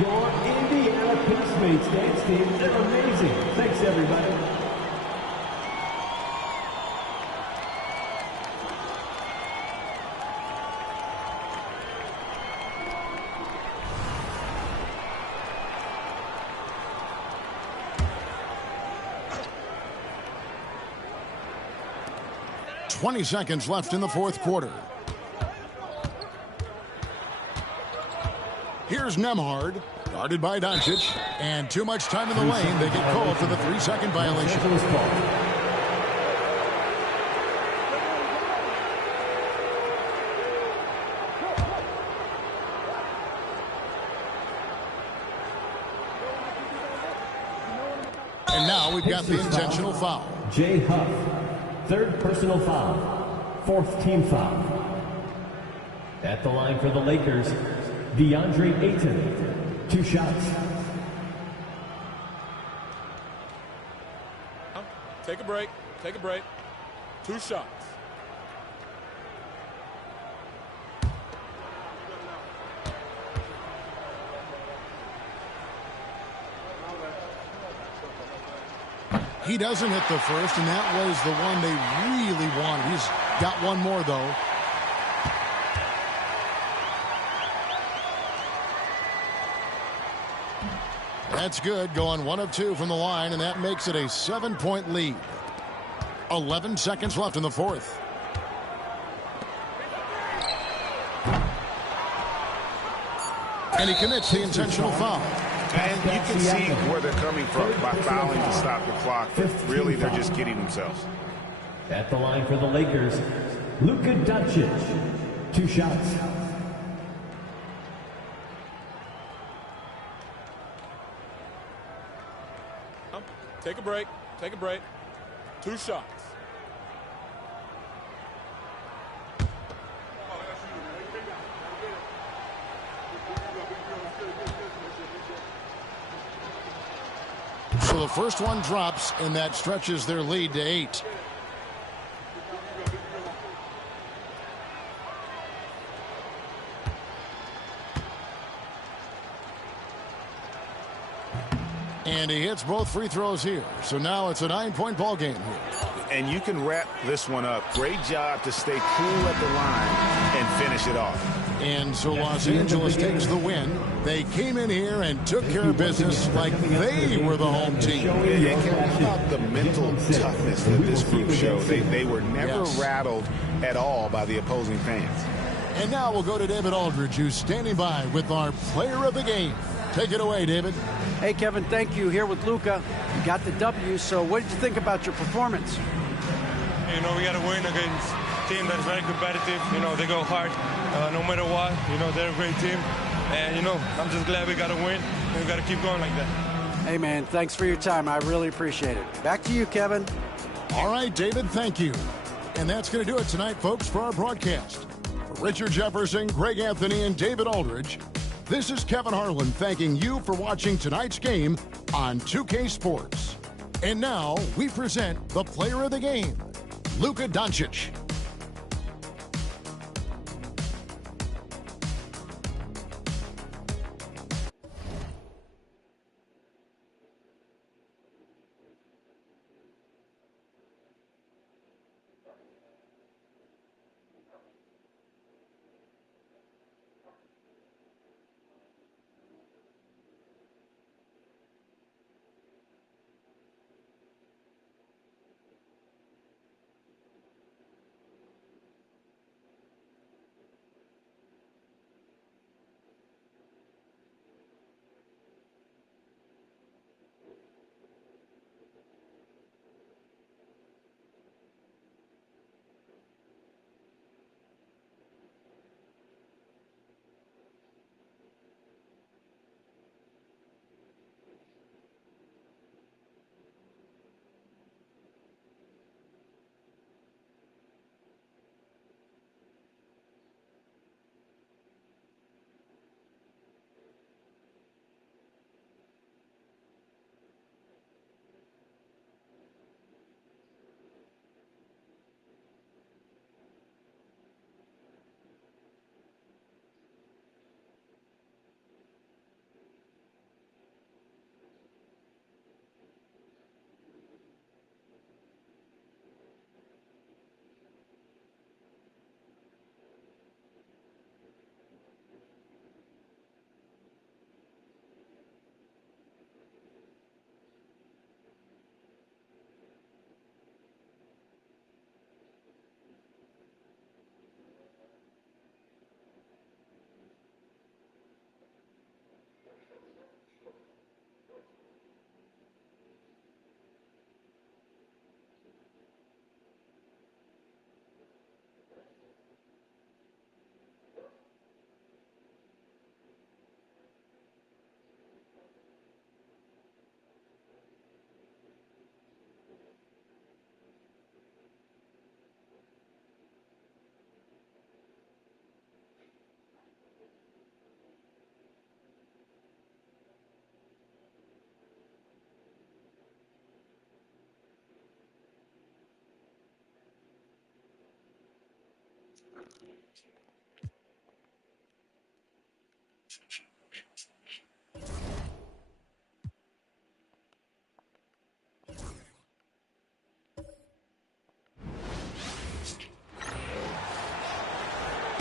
Your Indiana Pacemates dance team, they're amazing. Thanks, everybody. .20 left in the 4th quarter. Here's Nembhard, guarded by Doncic, and too much time in the lane. They get called for the 3-second violation. And now we've got the intentional foul. Jay Huff, 3rd personal foul, 4th team foul. At the line for the Lakers, DeAndre Ayton, 2 shots. Take a break. Take a break. 2 shots. He doesn't hit the first, and that was the one they really wanted. He's got one more, though. That's good, going 1 of 2 from the line, and that makes it a 7-point lead. 11 seconds left in the fourth. And he commits the intentional foul. And you can see where they're coming from by fouling to stop the clock. Really, they're just kidding themselves. At the line for the Lakers, Luka Doncic. 2 shots. Take a break. Take a break. 2 shots. So the first one drops, and that stretches their lead to 8. And he hits both free throws here. So now it's a 9-point ball game here. And you can wrap this one up. Great job to stay cool at the line and finish it off. And so Los Angeles takes the win. They came in here and took care of business like they were the home team. Yeah, how about the mental toughness that this group showed? They were never rattled at all by the opposing fans. And now we'll go to David Aldridge, who's standing by with our player of the game. Take it away, David. Hey, Kevin, thank you. Here with Luka. You got the W, so what did you think about your performance? You know, we got to win against a team that is very competitive. You know, they go hard no matter what. You know, they're a great team. And, you know, I'm just glad we got to win. And we got to keep going like that. Hey, man, thanks for your time. I really appreciate it. Back to you, Kevin. All right, David, thank you. And that's going to do it tonight, folks, for our broadcast. For Richard Jefferson, Greg Anthony, and David Aldridge, this is Kevin Harlan thanking you for watching tonight's game on 2K Sports. And now we present the player of the game, Luka Doncic.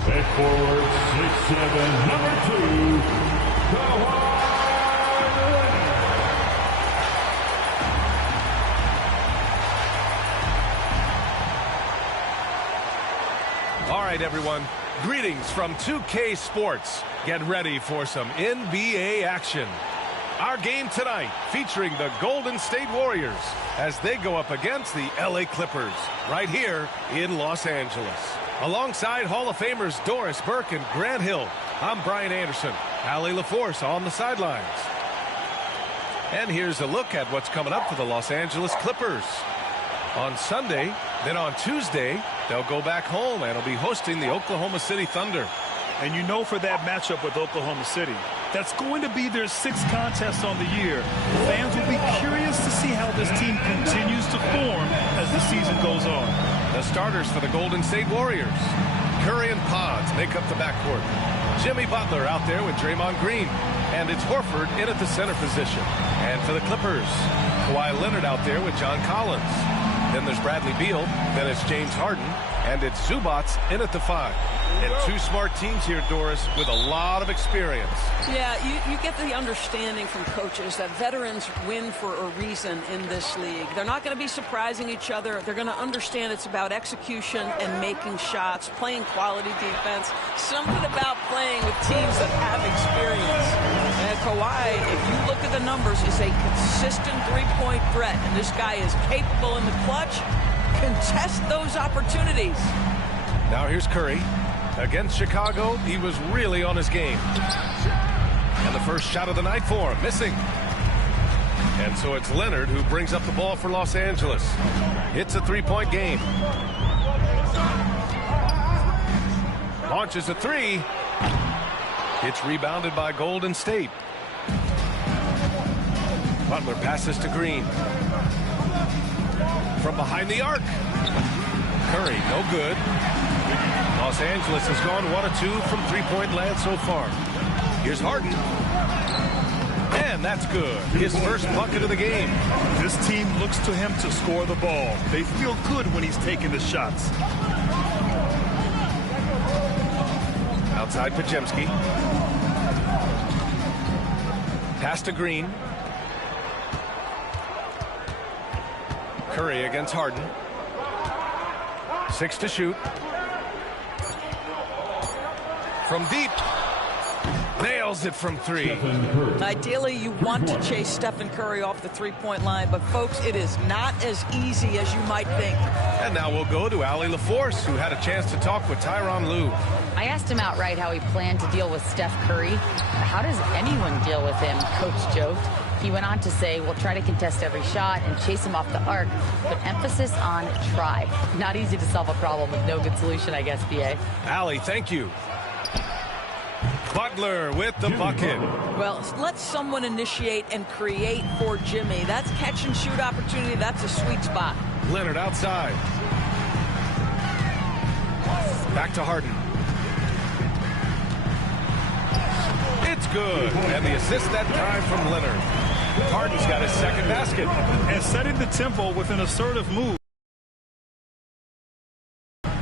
At forward, 6'7", number 2, Kawhi Leonard. All right, everyone. Greetings from 2K Sports. Get ready for some NBA action. Our game tonight featuring the Golden State Warriors as they go up against the LA Clippers right here in Los Angeles. Alongside Hall of Famers Doris Burke and Grant Hill, I'm Brian Anderson. Allie LaForce on the sidelines. And here's a look at what's coming up for the Los Angeles Clippers. On Sunday, then on Tuesday, they'll go back home and will be hosting the Oklahoma City Thunder. And you know, for that matchup with Oklahoma City, that's going to be their 6th contest on the year. Fans will be curious to see how this team continues to form as the season goes on. The starters for the Golden State Warriors. Curry and Pods make up the backcourt. Jimmy Butler out there with Draymond Green. And it's Horford in at the center position. And for the Clippers, Kawhi Leonard out there with John Collins. Then there's Bradley Beal. Then it's James Harden. And it's Zubac in at the 5. And 2 smart teams here, Doris, with a lot of experience. Yeah, you get the understanding from coaches that veterans win for a reason in this league. They're not going to be surprising each other. They're going to understand it's about execution and making shots, playing quality defense, something about playing with teams that have experience. And Kawhi, if you look at the numbers, is a consistent three-point threat. And this guy is capable in the clutch. Contest those opportunities. Now here's Curry. Against Chicago, he was really on his game. And the first shot of the night for him, missing. And so it's Leonard who brings up the ball for Los Angeles. It's a 3-point game. Launches a 3. It's rebounded by Golden State. Butler passes to Green. From behind the arc. Curry, no good. Los Angeles has gone 1 of 2 from 3-point land so far. Here's Harden. And that's good. His first bucket of the game. This team looks to him to score the ball. They feel good when he's taking the shots. Outside Podziemski. Pass to Green. Curry against Harden. 6 to shoot. From deep. Nails it from 3. Ideally, you want to chase Stephen Curry off the three-point line, but folks, it is not as easy as you might think. And now we'll go to Allie LaForce, who had a chance to talk with Tyronn Lue. I asked him outright how he planned to deal with Steph Curry. How does anyone deal with him? Coach joked. He went on to say, we'll try to contest every shot and chase him off the arc, but emphasis on try. Not easy to solve a problem with no good solution, I guess, B.A. Allie, thank you. Butler with the bucket. Well, let someone initiate and create for Jimmy. That's catch and shoot opportunity. That's a sweet spot. Leonard outside. Back to Harden. It's good. And the assist that time from Leonard. Harden's got his second basket. And setting the tempo with an assertive move.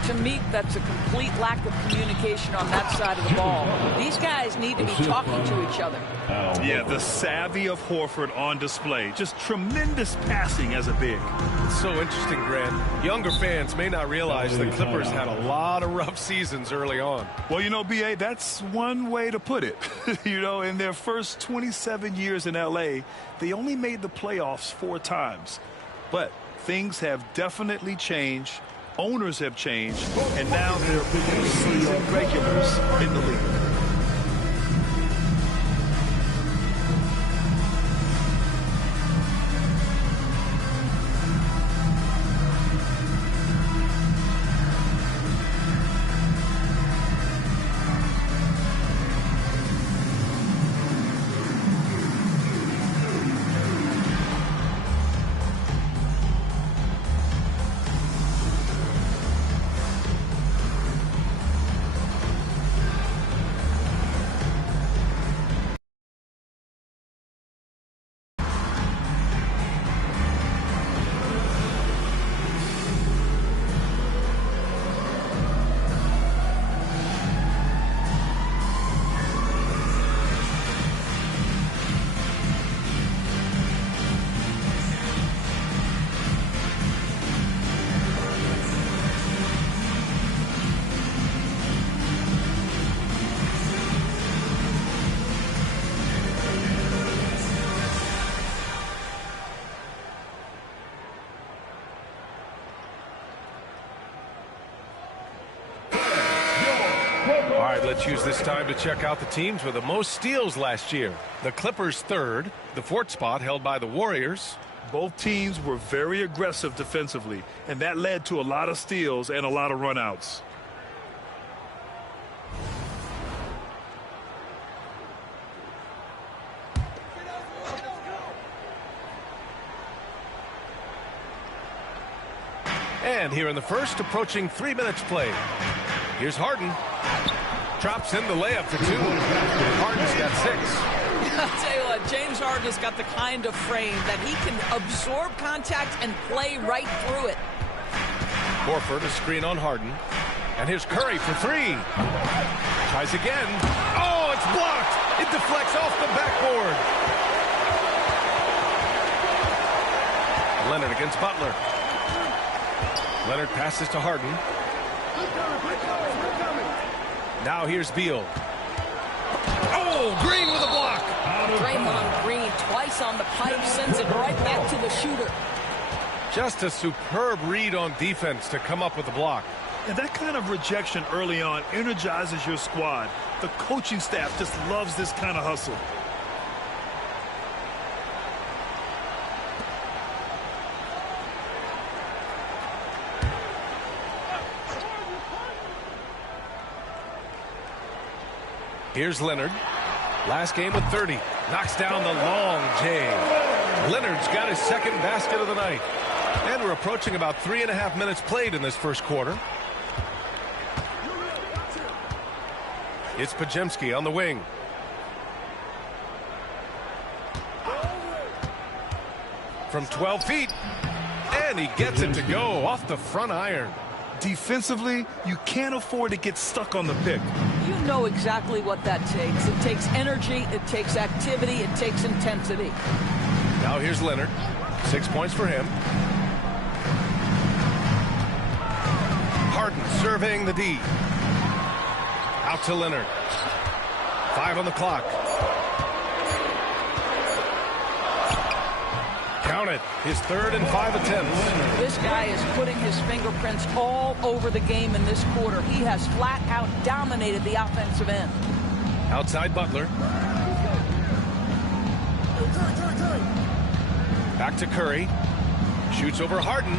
To me, that's a complete lack of communication on that side of the ball. These guys need to be talking to each other. Yeah, the savvy of Horford on display. Just tremendous passing as a big. It's so interesting, Grant. Younger fans may not realize the Clippers had a lot of rough seasons early on. Well, you know, B.A., that's one way to put it. You know, in their first 27 years in L.A., they only made the playoffs 4 times. But things have definitely changed. Owners have changed, and now they're season regulars in the league. All right, let's use this time to check out the teams with the most steals last year. The Clippers third, the fourth spot held by the Warriors. Both teams were very aggressive defensively, and that led to a lot of steals and a lot of runouts. And here in the first, approaching 3 minutes played. Here's Harden. Drops in the layup for two. Harden's got 6. I'll tell you what, James Harden has got the kind of frame that he can absorb contact and play right through it. Horford, a screen on Harden. And here's Curry for 3. Tries again. Oh, it's blocked. It deflects off the backboard. Leonard against Butler. Leonard passes to Harden. Now here's Beal. Oh, Green with a block. Draymond Green twice on the pipe, sends it right back to the shooter. Just a superb read on defense to come up with the block. And that kind of rejection early on energizes your squad. The coaching staff just loves this kind of hustle. Here's Leonard. Last game with 30. Knocks down the long J. Leonard's got his second basket of the night. And we're approaching about 3.5 minutes played in this first quarter. It's Podziemski on the wing. From 12 feet. And he gets it to go off the front iron. Defensively, you can't afford to get stuck on the pick. You know exactly what that takes. It takes energy, it takes activity, it takes intensity. Now here's Leonard. 6 points for him. Harden surveying the D. Out to Leonard. 5 on the clock. Count it. His third and 5 attempts. This guy is putting his fingerprints all over the game in this quarter. He has flat out dominated the offensive end. Outside Butler. Back to Curry. Shoots over Harden.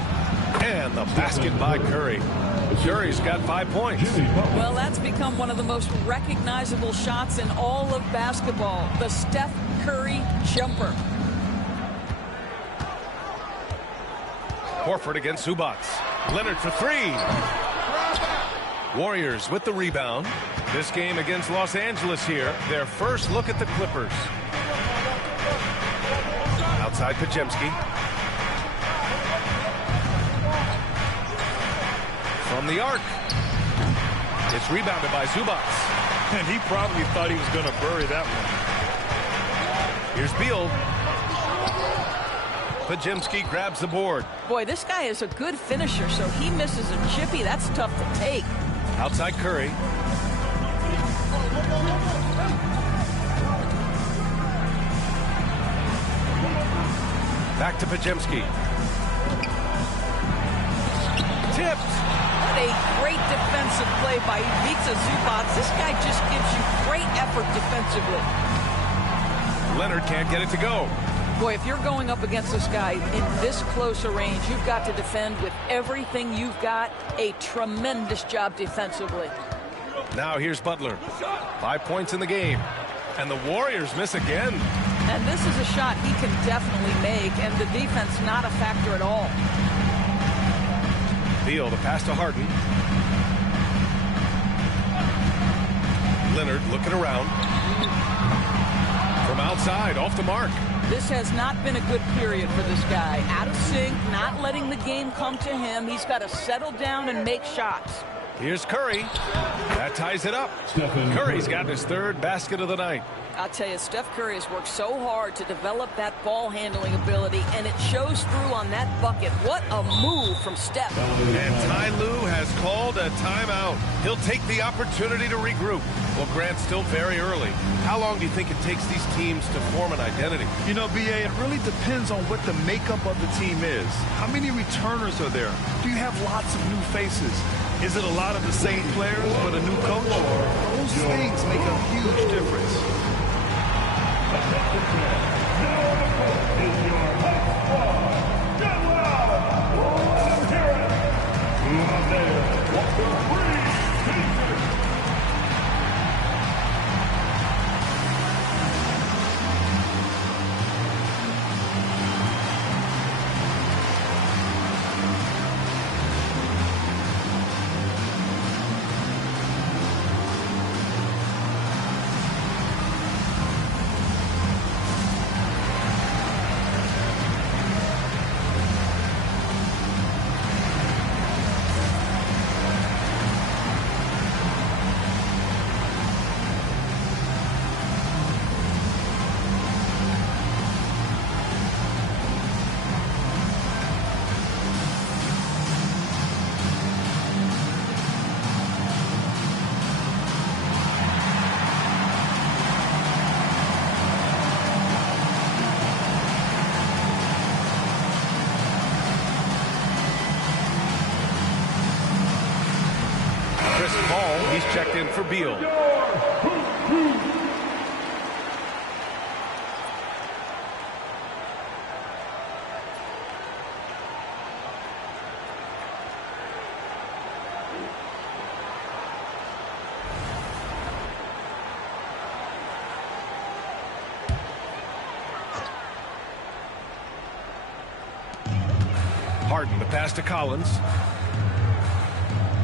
And the basket by Curry. Curry's got 5 points. Well, that's become one of the most recognizable shots in all of basketball. The Steph Curry jumper. Horford against Zubac. Leonard for 3. Warriors with the rebound. This game against Los Angeles here. Their first look at the Clippers. Outside Podziemski. From the arc. It's rebounded by Zubac. And he probably thought he was going to bury that one. Here's Beal. Podziemski grabs the board. Boy, this guy is a good finisher, so he misses a chippy. That's tough to take. Outside Curry. Back to Podziemski. Tipped. What a great defensive play by Ivica Zubac. This guy just gives you great effort defensively. Leonard can't get it to go. Boy, if you're going up against this guy in this close a range, you've got to defend with everything you've got. A tremendous job defensively. Now here's Butler. 5 points in the game. And the Warriors miss again. And this is a shot he can definitely make, and the defense not a factor at all. Beal, the pass to Harden. Leonard looking around. From outside, off the mark. This has not been a good period for this guy. Out of sync, not letting the game come to him. He's got to settle down and make shots. Here's Curry. That ties it up. Curry's got his third basket of the night. I'll tell you, Steph Curry has worked so hard to develop that ball handling ability, and it shows through on that bucket. What a move from Steph. And Ty Lue has called a timeout. He'll take the opportunity to regroup. Well, Grant, still very early. How long do you think it takes these teams to form an identity? You know, B.A., it really depends on what the makeup of the team is. How many returners are there? Do you have lots of new faces? Is it a lot of the same players but a new coach? Those things make a huge difference. He's checked in for Beal. Harden, the pass to Collins.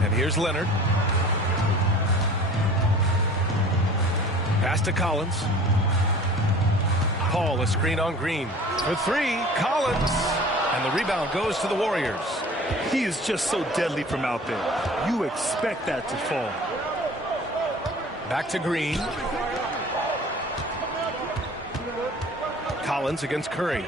And here's Leonard. Pass to Collins. Paul, a screen on Green. For three, Collins. And the rebound goes to the Warriors. He is just so deadly from out there. You expect that to fall. Back to Green. Collins against Curry.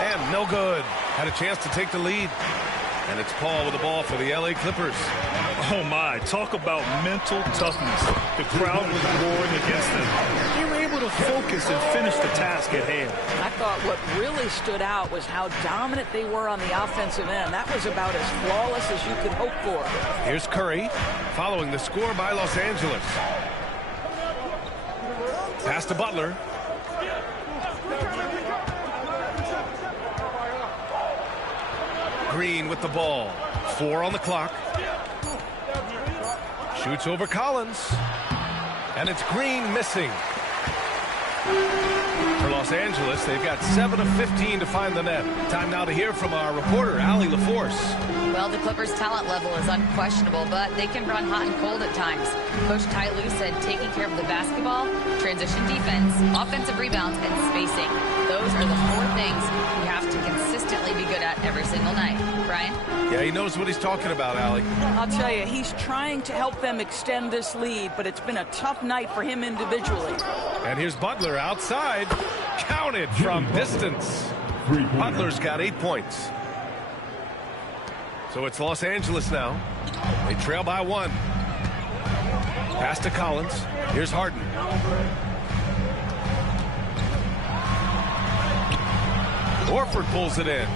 And no good. Had a chance to take the lead. And it's Paul with the ball for the LA Clippers. Oh my, talk about mental toughness. The crowd was roaring against them. They were able to focus and finish the task at hand. I thought what really stood out was how dominant they were on the offensive end. That was about as flawless as you could hope for. Here's Curry, following the score by Los Angeles. Pass to Butler. Green with the ball. 4 on the clock. Shoots over Collins. And it's Green missing. For Los Angeles, they've got 7 of 15 to find the net. Time now to hear from our reporter, Allie LaForce. Well, the Clippers' talent level is unquestionable, but they can run hot and cold at times. Coach Ty Lue said taking care of the basketball, transition defense, offensive rebounds, and spacing. Those are the 4 things you have to consistently be good at every single night. Brian? Yeah, he knows what he's talking about, Allie. I'll tell you, he's trying to help them extend this lead, but it's been a tough night for him individually. And here's Butler outside. Counted from distance. Butler's got 8 points. So it's Los Angeles now. They trail by 1. Pass to Collins. Here's Harden. Horford pulls it in.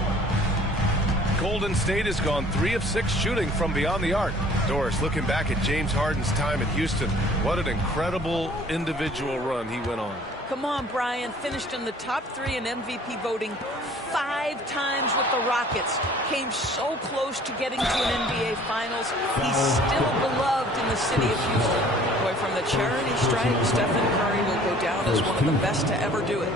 Golden State has gone 3 of 6 shooting from beyond the arc. Doris, looking back at James Harden's time at Houston, what an incredible individual run he went on. Come on, Brian. Finished in the top 3 in MVP voting 5 times with the Rockets. Came so close to getting to an NBA Finals. He's still beloved in the city of Houston. Boy, from the charity strike, Stephen Curry will go down as one of the best to ever do it.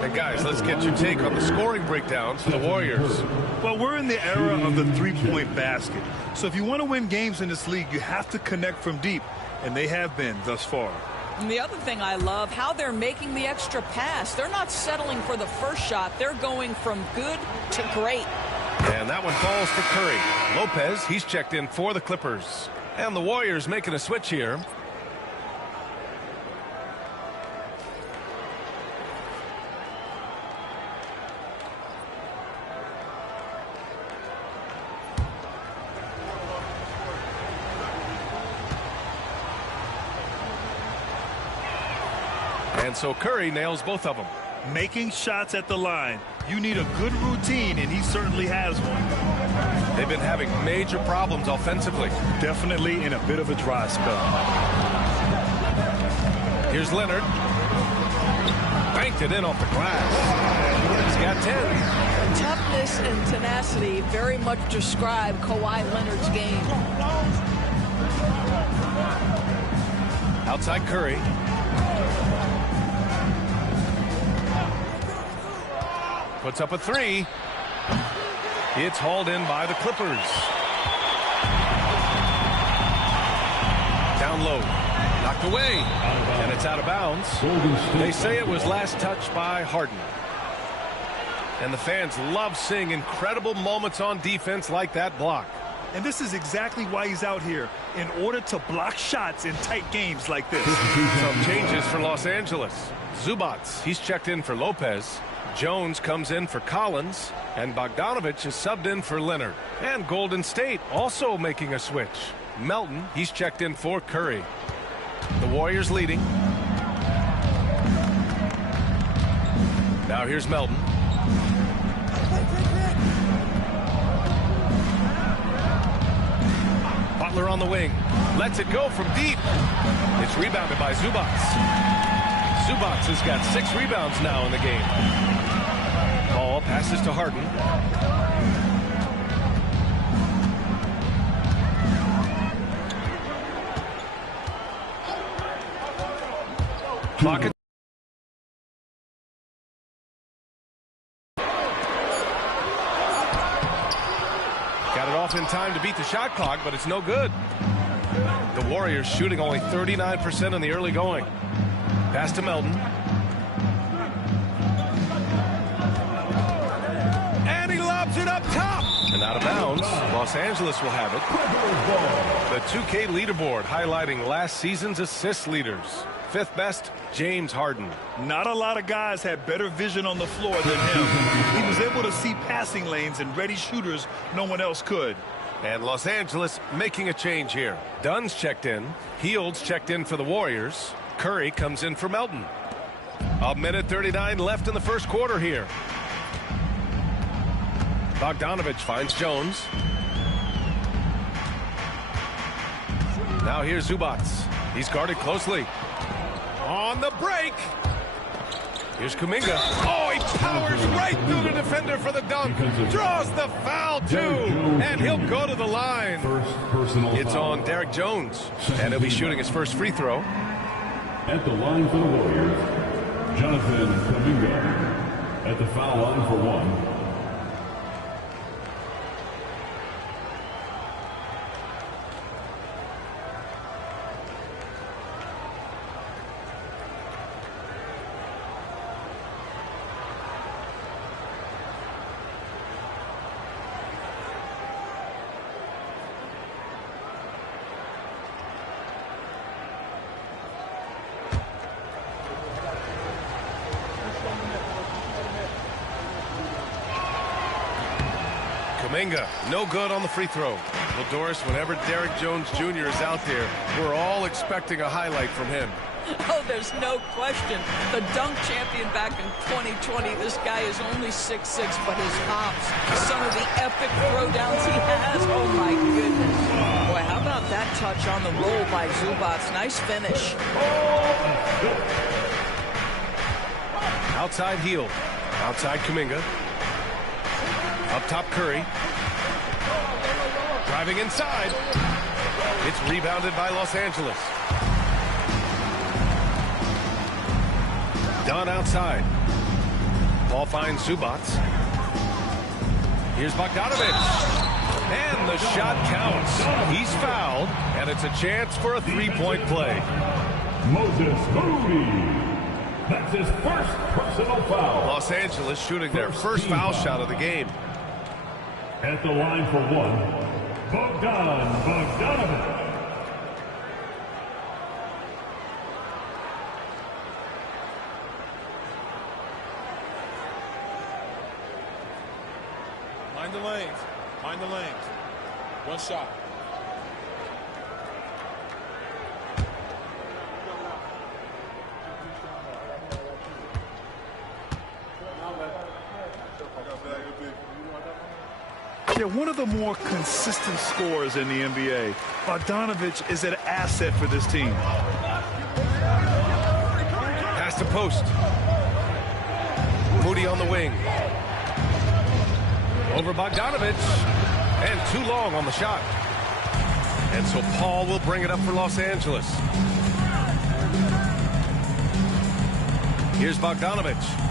And guys, let's get your take on the scoring breakdown for the Warriors. Well, we're in the era of the three-point basket. So if you want to win games in this league, you have to connect from deep. And they have been thus far. And the other thing I love, how they're making the extra pass. They're not settling for the first shot. They're going from good to great. And that one falls to Curry. Lopez, he's checked in for the Clippers. And the Warriors making a switch here. And so Curry nails both of them. making shots at the line. You need a good routine, and he certainly has one. They've been having major problems offensively. Definitely in a bit of a dry spell. Here's Leonard. Banked it in off the glass. He's got 10. Toughness and tenacity very much describe Kawhi Leonard's game. Outside Curry. Puts up a three. It's hauled in by the Clippers. Down low. Knocked away. And it's out of bounds. They say it was last touched by Harden. And the fans love seeing incredible moments on defense like that block. And this is exactly why he's out here, in order to block shots in tight games like this. Some changes for Los Angeles. Zubats, he's checked in for Lopez. Jones comes in for Collins. And Bogdanovich is subbed in for Leonard. And Golden State also making a switch. Melton, he's checked in for Curry. The Warriors leading. Now here's Melton. Butler on the wing. Lets it go from deep. It's rebounded by Zubats. Zubats has got 6 rebounds now in the game. Ball passes to Harden. Clock it. Got it off in time to beat the shot clock, but it's no good. The Warriors shooting only 39% in the early going. Pass to Melton. And he lobs it up top. And out of bounds. Los Angeles will have it. The 2K leaderboard highlighting last season's assist leaders. 5th best, James Harden. Not a lot of guys had better vision on the floor than him. He was able to see passing lanes and ready shooters no one else could. And Los Angeles making a change here. Dunn's checked in. Heald's checked in for the Warriors. Curry comes in for Melton. 1:39 left in the first quarter here. Bogdanovich finds Jones. Now here's Zubats. He's guarded closely. On the break. Here's Kuminga. Oh, he powers right through the defender for the dunk. Draws the foul, too. And he'll go to the line. It's on Derek Jones. And he'll be shooting his first free throw. At the line for the Warriors, Jonathan Kuminga. At the foul line for 1. Kuminga, no good on the free throw. Well, Doris, whenever Derek Jones Jr. is out there, we're all expecting a highlight from him. Oh, there's no question. The dunk champion back in 2020. This guy is only 6'6", but his hops, some of the epic throwdowns he has. Oh, my goodness. Boy, how about that touch on the roll by Zubats? Nice finish. Outside Hield. Outside Kuminga. Up top Curry. Driving inside. It's rebounded by Los Angeles. Dunn outside. Ball finds Zubats. Here's Bogdanovich. And the shot counts. He's fouled, and it's a chance for a three-point play. Moses Moody. That's his first personal foul. Los Angeles shooting their first foul shot of the game. At the line for 1, Bogdanovich. Mind the lanes. Mind the lanes. One shot. Yeah, one of the more consistent scorers in the NBA. Bogdanovich is an asset for this team. Pass to post. Moody on the wing. Over Bogdanovich. And too long on the shot. And so Paul will bring it up for Los Angeles. Here's Bogdanovich.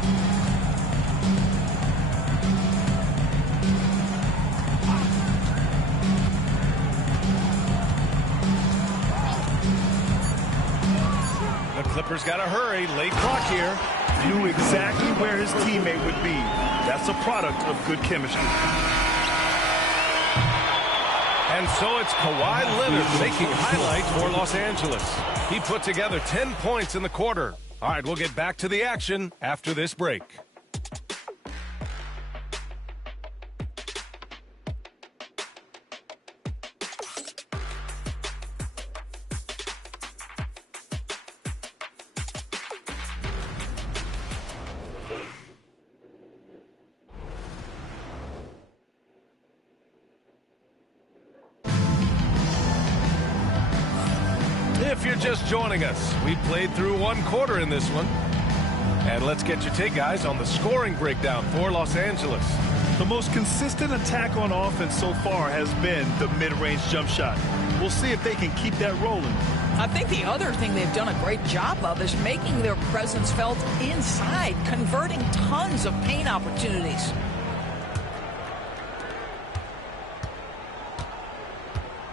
The Clippers got to hurry. Late clock here. Knew exactly where his teammate would be. That's a product of good chemistry. And so it's Kawhi Leonard making highlights for Los Angeles. He put together 10 points in the quarter. All right, we'll get back to the action after this break. If you're just joining us, we played through one quarter in this one. And let's get your take, guys, on the scoring breakdown for Los Angeles. The most consistent attack on offense so far has been the mid-range jump shot. We'll see if they can keep that rolling. I think the other thing they've done a great job of is making their presence felt inside, converting tons of paint opportunities.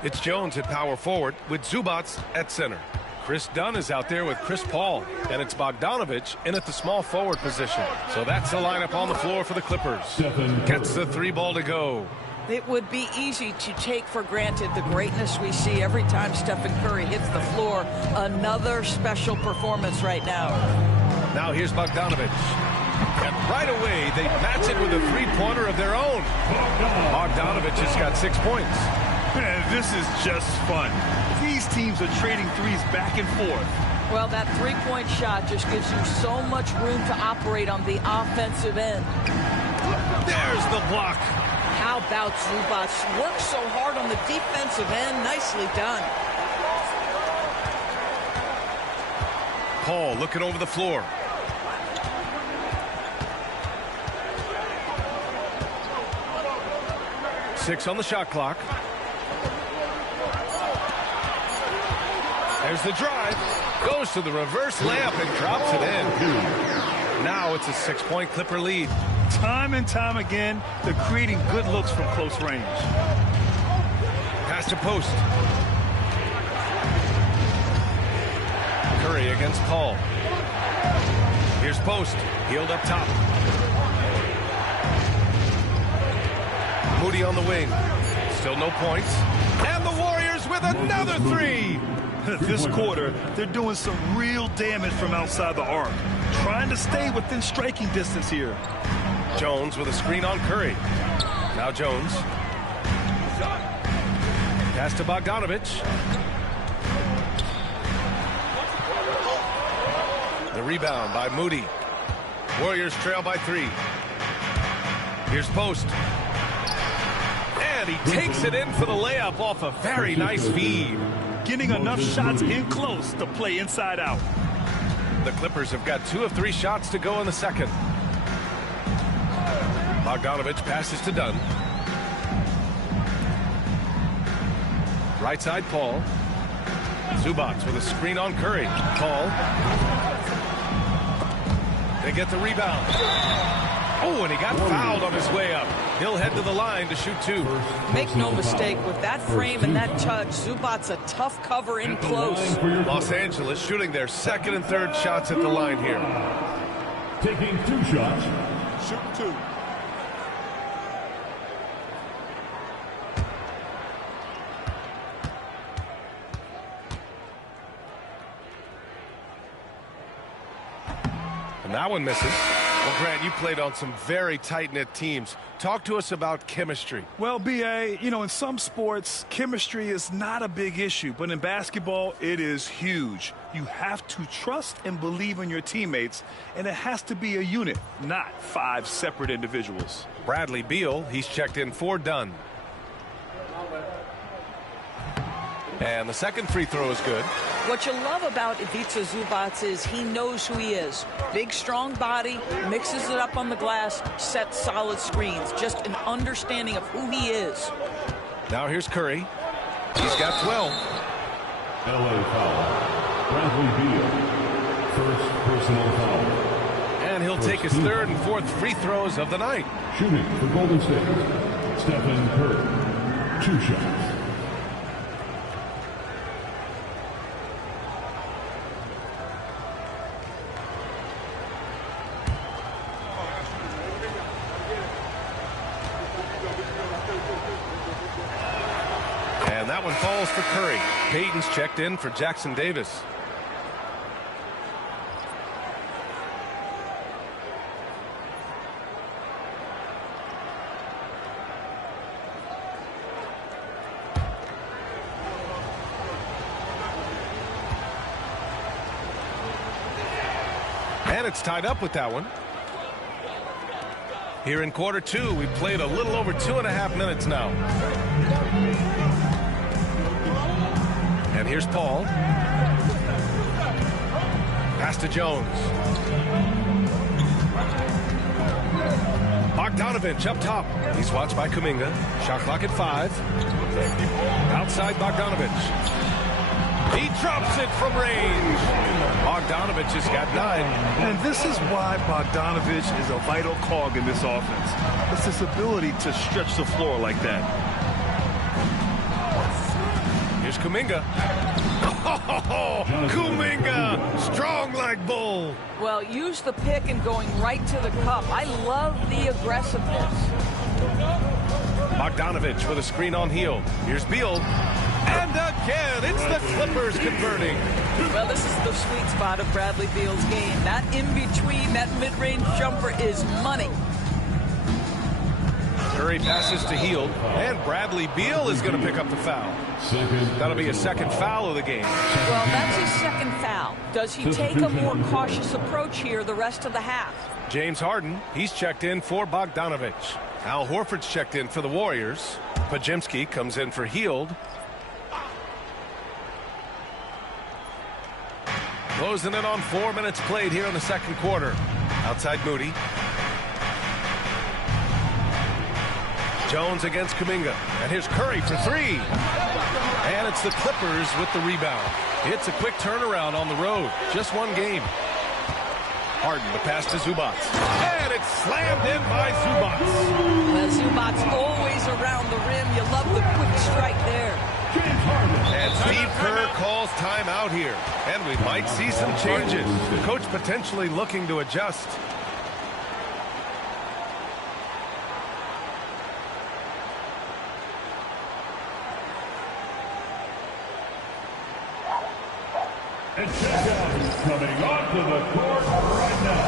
It's Jones at power forward with Zubac at center. Chris Dunn is out there with Chris Paul, and it's Bogdanovich in at the small forward position. So that's the lineup on the floor for the Clippers. Gets the 3 ball to go. It would be easy to take for granted the greatness we see every time Stephen Curry hits the floor. Another special performance right now. Now here's Bogdanovich. And right away, they match it with a 3-pointer of their own. Bogdanovich has got 6 points. Man, this is just fun. These teams are trading threes back and forth. Well, that 3-point shot just gives you so much room to operate on the offensive end. There's the block. How about Zubac? Works so hard on the defensive end. Nicely done. Paul looking over the floor. Six on the shot clock. There's the drive. Goes to the reverse layup and drops it in. Now it's a 6-point Clipper lead. Time and time again, they're creating good looks from close range. Pass to post. Curry against Paul. Here's Post. Healed up top. Moody on the wing. Still no points. And the Warriors with another 3. This quarter, they're doing some real damage from outside the arc. Trying to stay within striking distance here. Jones with a screen on Curry. Now Jones. Pass to Bogdanovich. The rebound by Moody. Warriors trail by 3. Here's Post. And he takes it in for the layup off a very nice feed. Getting enough shots in close to play inside out. The Clippers have got 2 of 3 shots to go in the second. Bogdanovich passes to Dunn. Right side, Paul. Zubac with a screen on Curry. Paul. They get the rebound. Oh, and he got fouled on his way up. He'll head to the line to shoot 2. Make no mistake, with that frame and that touch, Zubac's a tough cover in close. Los Angeles shooting their 2nd and 3rd shots at the line here. Taking 2 shots. Shooting 2. And that one misses. Well, Grant, you played on some very tight-knit teams. Talk to us about chemistry. Well, B.A., you know, in some sports, chemistry is not a big issue, but in basketball, it is huge. You have to trust and believe in your teammates, and it has to be a unit, not 5 separate individuals. Bradley Beal, he's checked in for Dunn. And the second free throw is good. What you love about Ivica Zubac is he knows who he is. Big, strong body, mixes it up on the glass, sets solid screens. Just an understanding of who he is. Now here's Curry. He's got 12. LA foul. Bradley Beal. First personal foul. And he'll take his third and fourth free throws of the night. Shooting for Golden State, Stephen Curry. 2 shots. And that one falls for Curry. Payton's checked in for Jackson Davis. And it's tied up with that one. Here in quarter 2, we played a little over 2.5 minutes now. And here's Paul. Pass to Jones. Bogdanovich up top. He's watched by Kuminga. Shot clock at 5. Outside Bogdanovich. He drops it from range. Bogdanovich has got 9. And this is why Bogdanovich is a vital cog in this offense. It's his ability to stretch the floor like that. Here's Kuminga. Oh, Kuminga, strong like bull. Well, use the pick and going right to the cup. I love the aggressiveness. Bogdanovich with a screen on Hield. Here's Beal. And again, it's the Clippers converting. Well, this is the sweet spot of Bradley Beal's game. That in-between, that mid-range jumper is money. Curry passes to Hield, and Bradley Beal is going to pick up the foul. That'll be a second foul of the game. Well, that's his second foul. Does he take a more cautious approach here the rest of the half? James Harden, he's checked in for Bogdanovich. Al Horford's checked in for the Warriors. Pajemski comes in for Hield. Closing in on 4 minutes played here in the second quarter. Outside Moody. Jones against Kuminga. And here's Curry for 3. And it's the Clippers with the rebound. It's a quick turnaround on the road. Just one game. Harden, the pass to Zubac. And it's slammed in by Zubac. Well, Zubac's always around the rim. You love the quick strike there. And Steve Kerr calls timeout here. And we might see some changes. The coach potentially looking to adjust. And check out who's coming onto the court right now.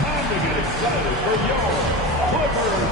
Time to get excited for your Clippers.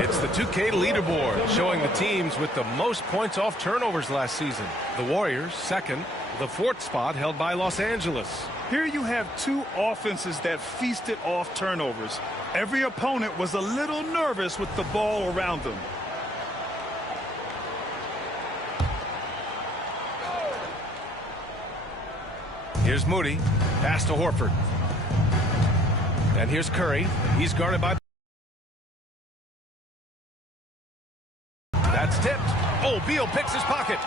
It's the 2K leaderboard showing the teams with the most points off turnovers last season. The Warriors, second. The fourth spot held by Los Angeles. Here you have two offenses that feasted off turnovers. Every opponent was a little nervous with the ball around them. Here's Moody. Pass to Horford. And here's Curry. He's guarded by... That's tipped. Oh, Beal picks his pocket.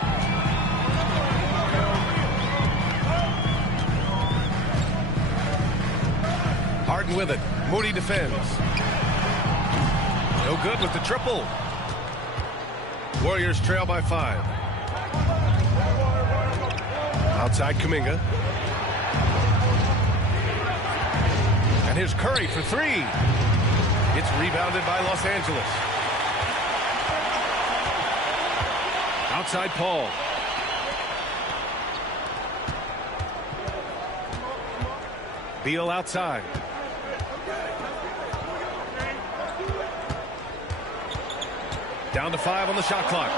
Harden with it. Moody defends. No good with the triple. Warriors trail by 5. Outside Kuminga. And here's Curry for 3. It's rebounded by Los Angeles. Outside Paul. Beal outside. Down to 5 on the shot clock.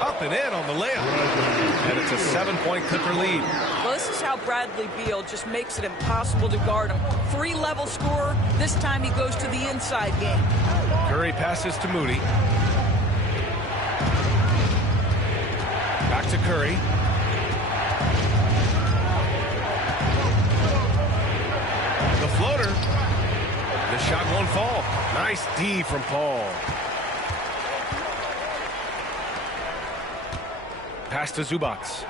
Up and in on the layup. And it's a 7-point Clipper lead. Well, this is how Bradley Beal just makes it impossible to guard him. 3-level scorer. This time he goes to the inside game. Curry passes to Moody. Back to Curry. The floater. The shot won't fall. Nice D from Paul. Pass to Zubats.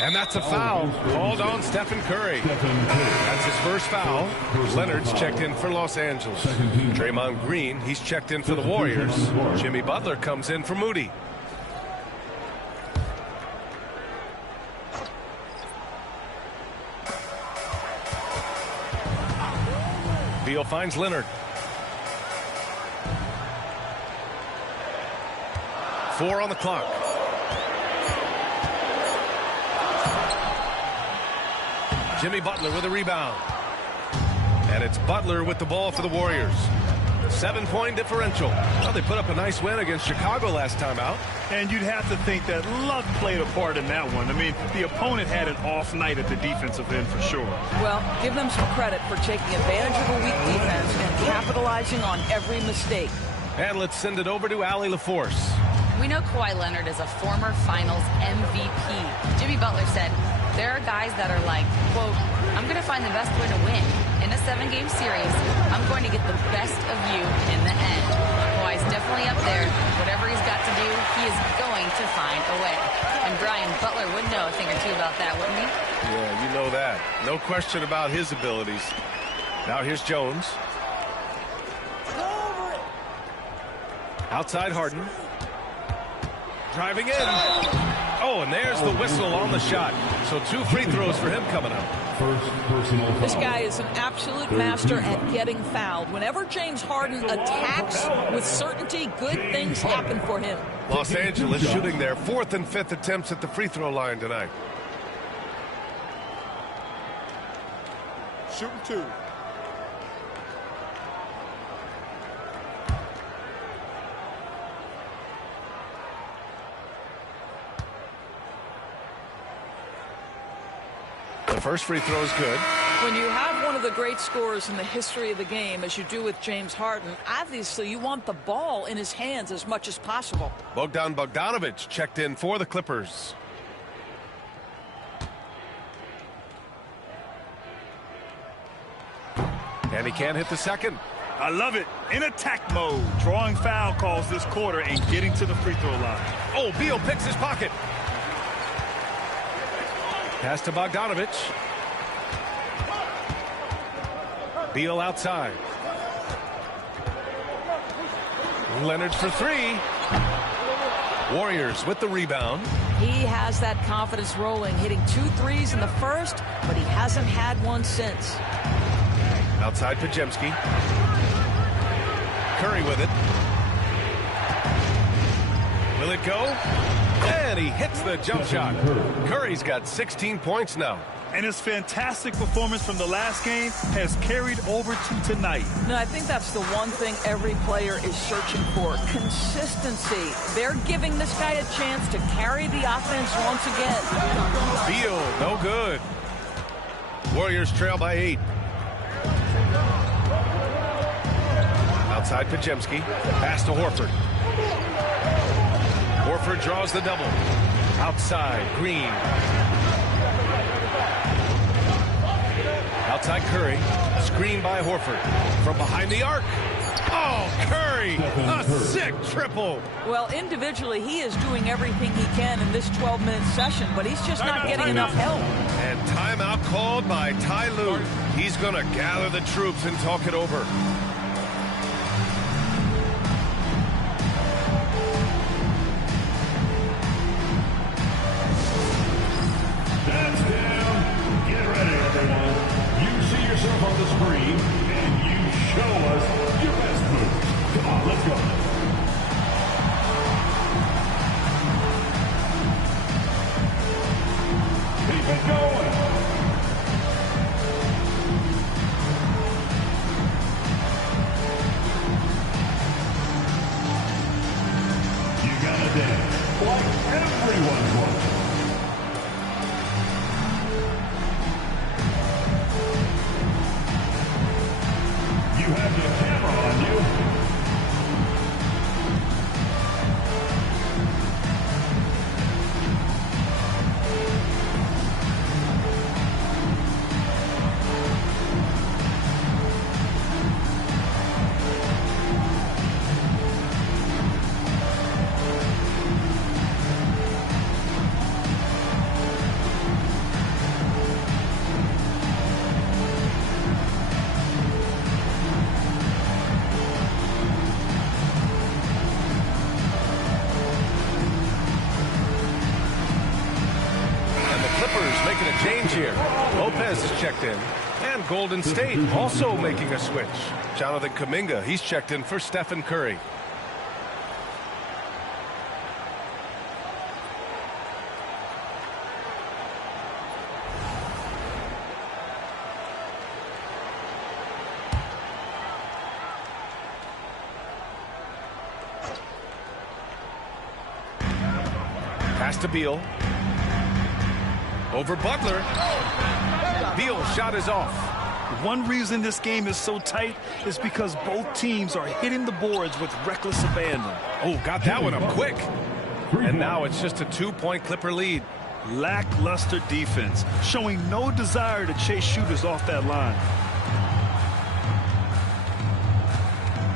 And that's a foul called on Stephen Curry. That's his first foul. Leonard's checked in for Los Angeles. Draymond Green, he's checked in for the Warriors. Jimmy Butler comes in for Moody. Beal finds Leonard. 4 on the clock. Jimmy Butler with a rebound. And it's Butler with the ball for the Warriors. 7-point differential. Well, they put up a nice win against Chicago last time out. And you'd have to think that luck played a part in that one. I mean, the opponent had an off night at the defensive end for sure. Well, give them some credit for taking advantage of a weak defense and capitalizing on every mistake. And let's send it over to Allie LaForce. We know Kawhi Leonard is a former Finals MVP. Jimmy Butler said, there are guys that are like, quote, I'm going to find the best way to win. In a 7-game series, I'm going to get the best of you in the end. Kawhi's definitely up there. Whatever he's got to do, he is going to find a way. And Brian Butler would know a thing or two about that, wouldn't he? Yeah, you know that. No question about his abilities. Now here's Jones. Outside Harden. Driving in. Oh, and there's the whistle on the shot. So 2 free throws for him coming up. This guy is an absolute master at getting fouled. Whenever James Harden attacks with certainty, good things happen for him. Los Angeles shooting their 4th and 5th attempts at the free throw line tonight. Shooting 2. The first free throw is good. When you have one of the great scorers in the history of the game, as you do with James Harden, obviously you want the ball in his hands as much as possible. Bogdan Bogdanović checked in for the Clippers. And he can't hit the second. I love it. In attack mode. Drawing foul calls this quarter and getting to the free throw line. Oh, Beal picks his pocket. Pass to Bogdanović. Beal outside. Leonard for 3. Warriors with the rebound. He has that confidence rolling, hitting 2 threes in the first, but he hasn't had one since. Outside Podziemski. Curry with it. Will it go? And he hits the jump shot. Curry's got 16 points now. And his fantastic performance from the last game has carried over to tonight. No, I think that's the one thing every player is searching for. Consistency. They're giving this guy a chance to carry the offense once again. Beal, no good. Warriors trail by 8. Outside Pajemski. Pass to Horford. Horford draws the double. Outside, Green. Outside Curry. Screen by Horford. From behind the arc. Oh, Curry! A sick triple. Well, individually, he is doing everything he can in this 12-minute session, but he's just not getting enough help. And timeout called by Ty Lue. He's going to gather the troops and talk it over. Hands down. Get ready, everyone. You see yourself on the screen, and you show us your best moves. Come on, let's go. Keep it going. You gotta dance like everyone's watching. You have the camera on you. Making a change here. Lopez is checked in. And Golden State also making a switch. Jonathan Kuminga, he's checked in for Stephen Curry. Pass to Beal. Over Butler. Beal's shot is off. One reason this game is so tight is because both teams are hitting the boards with reckless abandon. Oh, got that one up quick. And now it's just a 2-point Clipper lead. Lackluster defense, showing no desire to chase shooters off that line.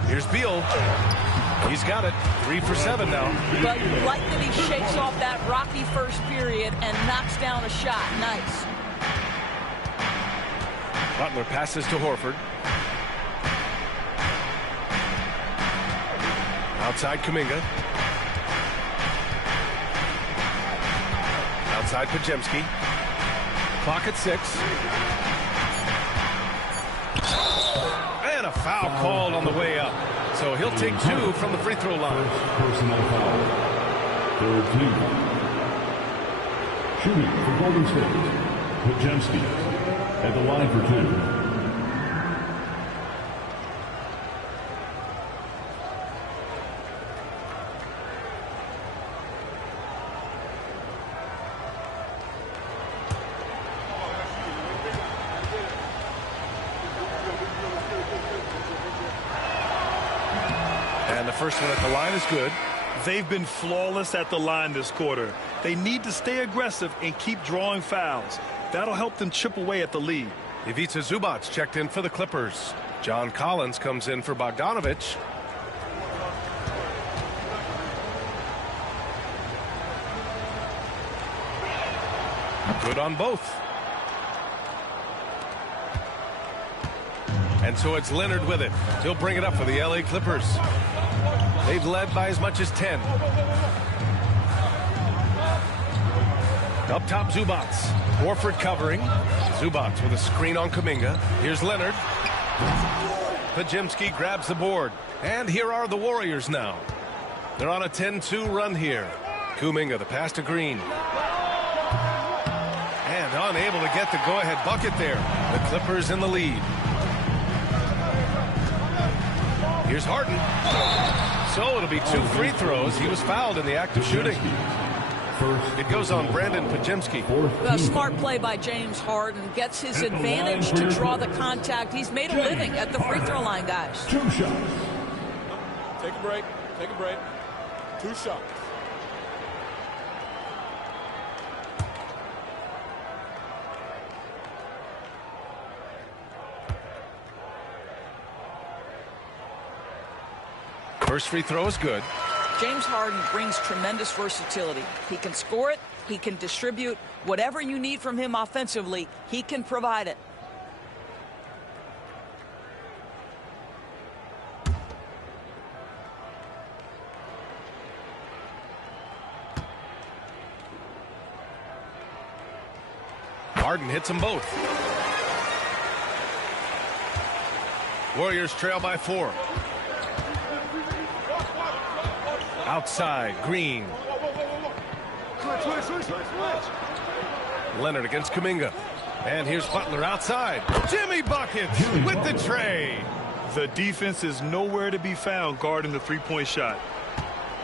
Here's Beal. He's got it. 3 for 7 now. But you like that he shakes off that rocky first period and knocks down a shot. Nice. Butler passes to Horford. Outside Kuminga. Outside Pajemski. Clock at 6. And a foul called on the way up. So he'll take 2 from the free throw line. Personal foul. Third team. Shooting for Golden State. Pajemski at the line for 2. And the first one at the line is good. They've been flawless at the line this quarter. They need to stay aggressive and keep drawing fouls. That'll help them chip away at the lead. Ivica Zubac checked in for the Clippers. John Collins comes in for Bogdanovich. Good on both. And so it's Leonard with it. He'll bring it up for the LA Clippers. They've led by as much as 10. Up top, Zubac. Horford covering. Zubac with a screen on Kuminga. Here's Leonard. Pajemski grabs the board. And here are the Warriors now. They're on a 10-2 run here. Kuminga, the pass to Green. And unable to get the go-ahead bucket there. The Clippers in the lead. Here's Harden. So it'll be 2 free throws. He was fouled in the act of shooting. It goes on Brandon Pajemski. A smart play by James Harden. Gets his advantage to draw the contact. He's made a living at the free throw line, guys. 2 shots. Take a break. Take a break. 2 shots. First free throw is good. James Harden brings tremendous versatility. He can score it. He can distribute. Whatever you need from him offensively, he can provide it. Harden hits them both. Warriors trail by 4. Outside, Green. Leonard against Kuminga. And here's Butler outside. Jimmy buckets with the tray. The defense is nowhere to be found guarding the three-point shot.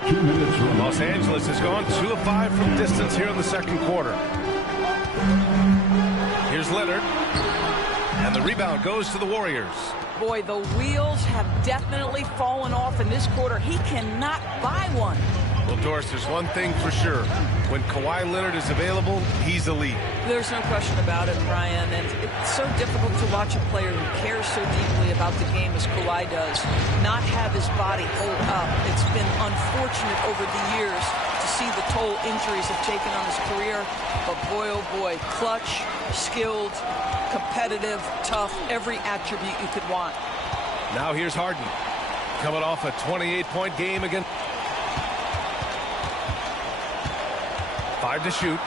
Los Angeles has gone 2 of 5 from distance here in the second quarter. Here's Leonard. And the rebound goes to the Warriors. Boy, the wheels have definitely fallen off in this quarter. He cannot buy one. Well, Doris, there's one thing for sure. When Kawhi Leonard is available, he's elite. There's no question about it, Brian. And it's so difficult to watch a player who cares so deeply about the game as Kawhi does not have his body hold up. It's been unfortunate over the years to see the toll injuries have taken on his career. But boy, oh boy, clutch, skilled, competitive, tough, every attribute you could want. Now here's Harden, coming off a 28-point game against. 5 to shoot.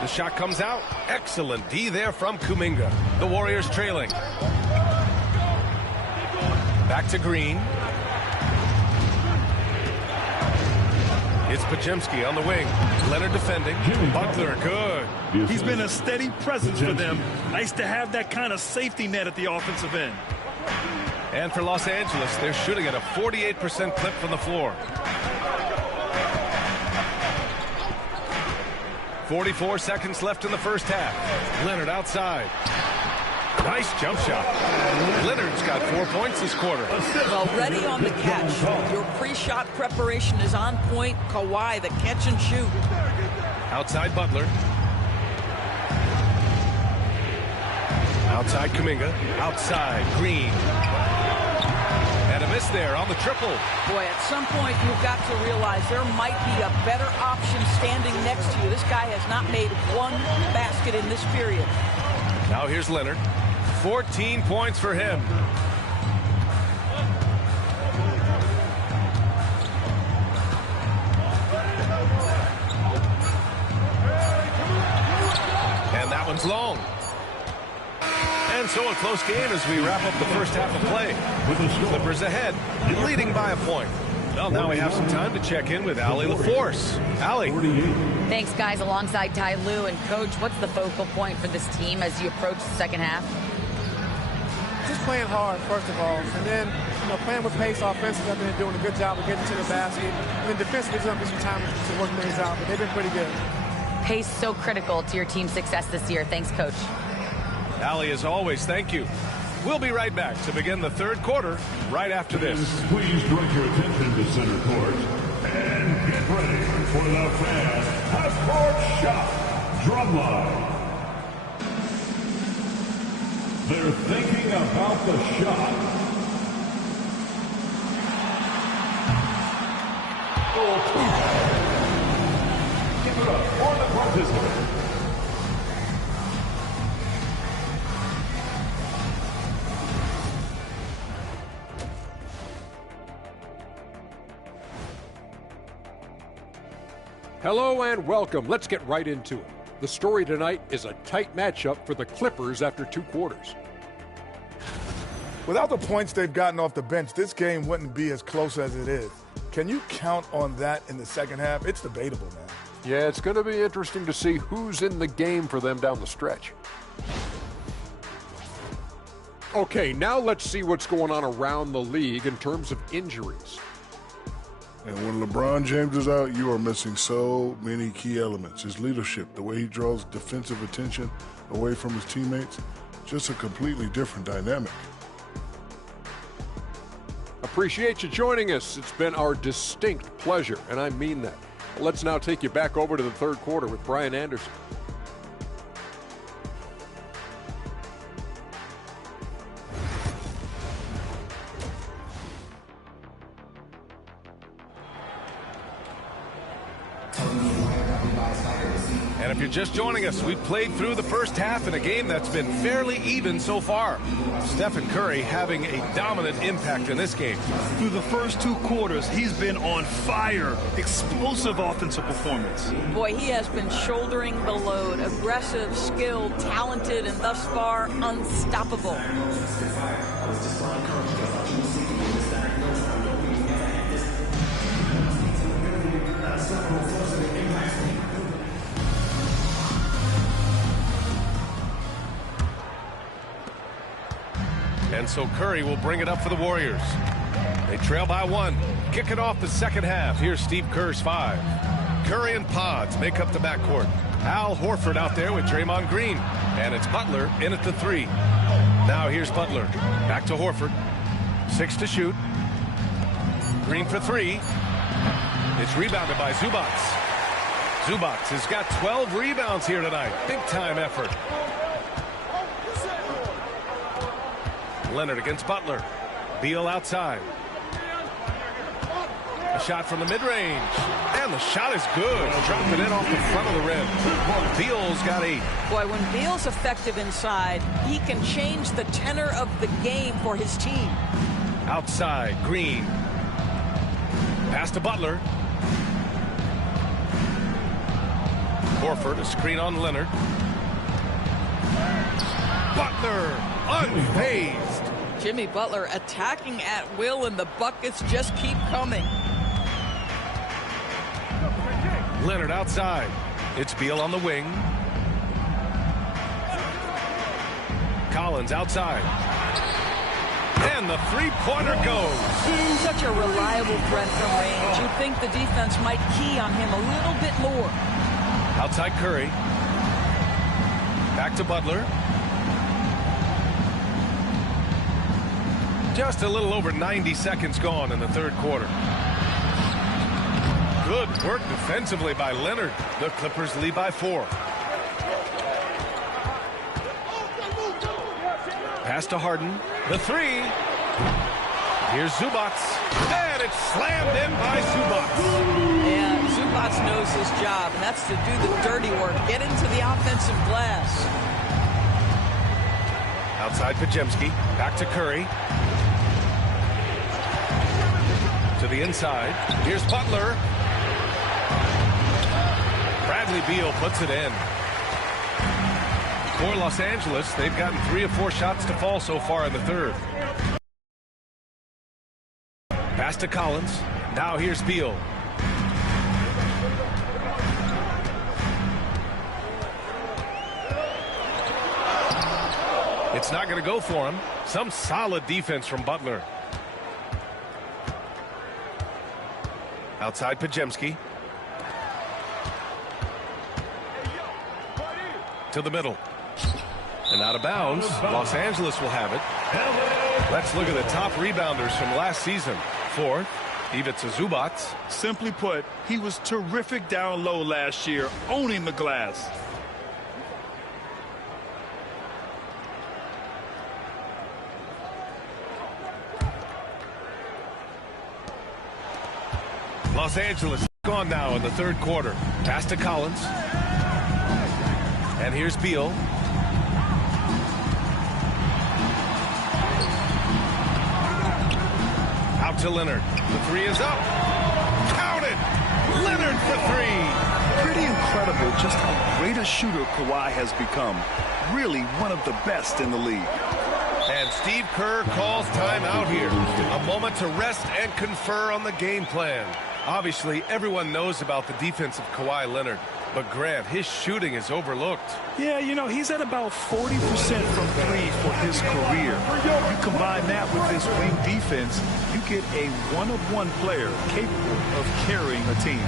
The shot comes out. Excellent D there from Kuminga. The Warriors trailing. Back to Green. It's Pajemski on the wing. Leonard defending. Butler, good. He's been a steady presence for them. Nice to have that kind of safety net at the offensive end. And for Los Angeles, they're shooting at a 48% clip from the floor. 44 seconds left in the first half. Leonard outside. Nice jump shot. Leonard's got 4 points this quarter. Well, ready on the catch. Your pre-shot preparation is on point. Kawhi, the catch and shoot. Outside Butler. Outside Kuminga. Outside Green. And a miss there on the triple. Boy, at some point you've got to realize there might be a better option standing next to you. This guy has not made one basket in this period. Now here's Leonard. 14 points for him. And that one's long. And so a close game as we wrap up the first half of play. Clippers ahead, leading by a point. Well, now we have some time to check in with Allie LaForce. Allie. Thanks, guys. Alongside Ty Lue and Coach, what's the focal point for this team as you approach the second half? Just playing hard, first of all, and then playing with pace offensively. They've been doing a good job of getting to the basket. And then defensively, there's going to be some time to work things out, but they've been pretty good. Pace so critical to your team's success this year. Thanks, Coach. Allie, as always, thank you. We'll be right back to begin the third quarter right after this. Please direct your attention to center court and get ready for the fast half-court shot drumline. They're thinking about the shot. Give it up for the participant. Hello and welcome. Let's get right into it. The story tonight is a tight matchup for the Clippers after 2 quarters. Without the points they've gotten off the bench, this game wouldn't be as close as it is. Can you count on that in the second half? It's debatable, man. Yeah, it's going to be interesting to see who's in the game for them down the stretch. Okay, now let's see what's going on around the league in terms of injuries. And when LeBron James is out, you are missing so many key elements. His leadership, the way he draws defensive attention away from his teammates, just a completely different dynamic. Appreciate you joining us. It's been our distinct pleasure, and I mean that. Let's now take you back over to the third quarter with Brian Anderson. And if you're just joining us, we've played through the first half in a game that's been fairly even so far. Stephen Curry having a dominant impact in this game. Through the first 2 quarters, he's been on fire. Explosive offensive performance. Boy, he has been shouldering the load. Aggressive, skilled, talented, and thus far unstoppable. And so Curry will bring it up for the Warriors. They trail by 1. Kicking off the second half. Here's Steve Kerr's 5. Curry and Pods make up the backcourt. Al Horford out there with Draymond Green. And it's Butler in at the 3. Now here's Butler. Back to Horford. 6 to shoot. Green for 3. It's rebounded by Zubac. Zubac has got 12 rebounds here tonight. Big time effort. Leonard against Butler. Beal outside. A shot from the mid-range. And the shot is good. Dropping it in off the front of the rim. Beal's got 8. Boy, when Beal's effective inside, he can change the tenor of the game for his team. Outside, Green. Pass to Butler. Horford, a screen on Leonard. Butler, unfazed. Jimmy Butler attacking at will, and the buckets just keep coming. Leonard outside. It's Beal on the wing. Collins outside. And the three-pointer goes. Such a reliable threat from range. You'd think the defense might key on him a little bit more. Outside Curry. Back to Butler. Just a little over 90 seconds gone in the third quarter. Good work defensively by Leonard. The Clippers lead by 4. Pass to Harden. The 3. Here's Zubac. And it's slammed in by Zubac. Yeah, Zubac knows his job, and that's to do the dirty work. Get into the offensive glass. Outside Pajemski. Back to Curry. To the inside. Here's Butler. Bradley Beal puts it in. For Los Angeles, they've gotten 3 of 4 shots to fall so far in the third. Pass to Collins. Now here's Beal. It's not going to go for him. Some solid defense from Butler. Outside Pajemski. To the middle. And out of bounds. Los Angeles will have it. Let's look at the top rebounders from last season. 4th, Ivica Zubac. Simply put, he was terrific down low last year, owning the glass. Los Angeles gone now in the third quarter. Pass to Collins. And here's Beal. Out to Leonard. The 3 is up. Counted. Leonard for 3. Pretty incredible just how great a shooter Kawhi has become. Really one of the best in the league. And Steve Kerr calls timeout here. A moment to rest and confer on the game plan. Obviously, everyone knows about the defense of Kawhi Leonard. But, Grant, his shooting is overlooked. Yeah, you know, he's at about 40% from three for his career. You combine that with this wing defense, you get a one-of-one player capable of carrying a team.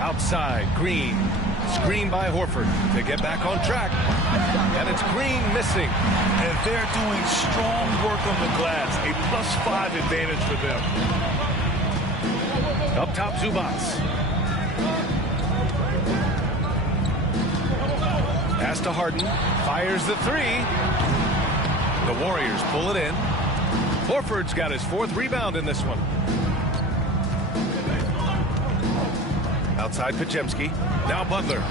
Outside, Green. Screen by Horford to get back on track. And it's Green missing. And they're doing strong work on the glass. A +5 advantage for them. Up top, Zubac. Pass to Harden. Fires the three. The Warriors pull it in. Horford's got his 4th rebound in this one. Outside Podziemski. Now Butler.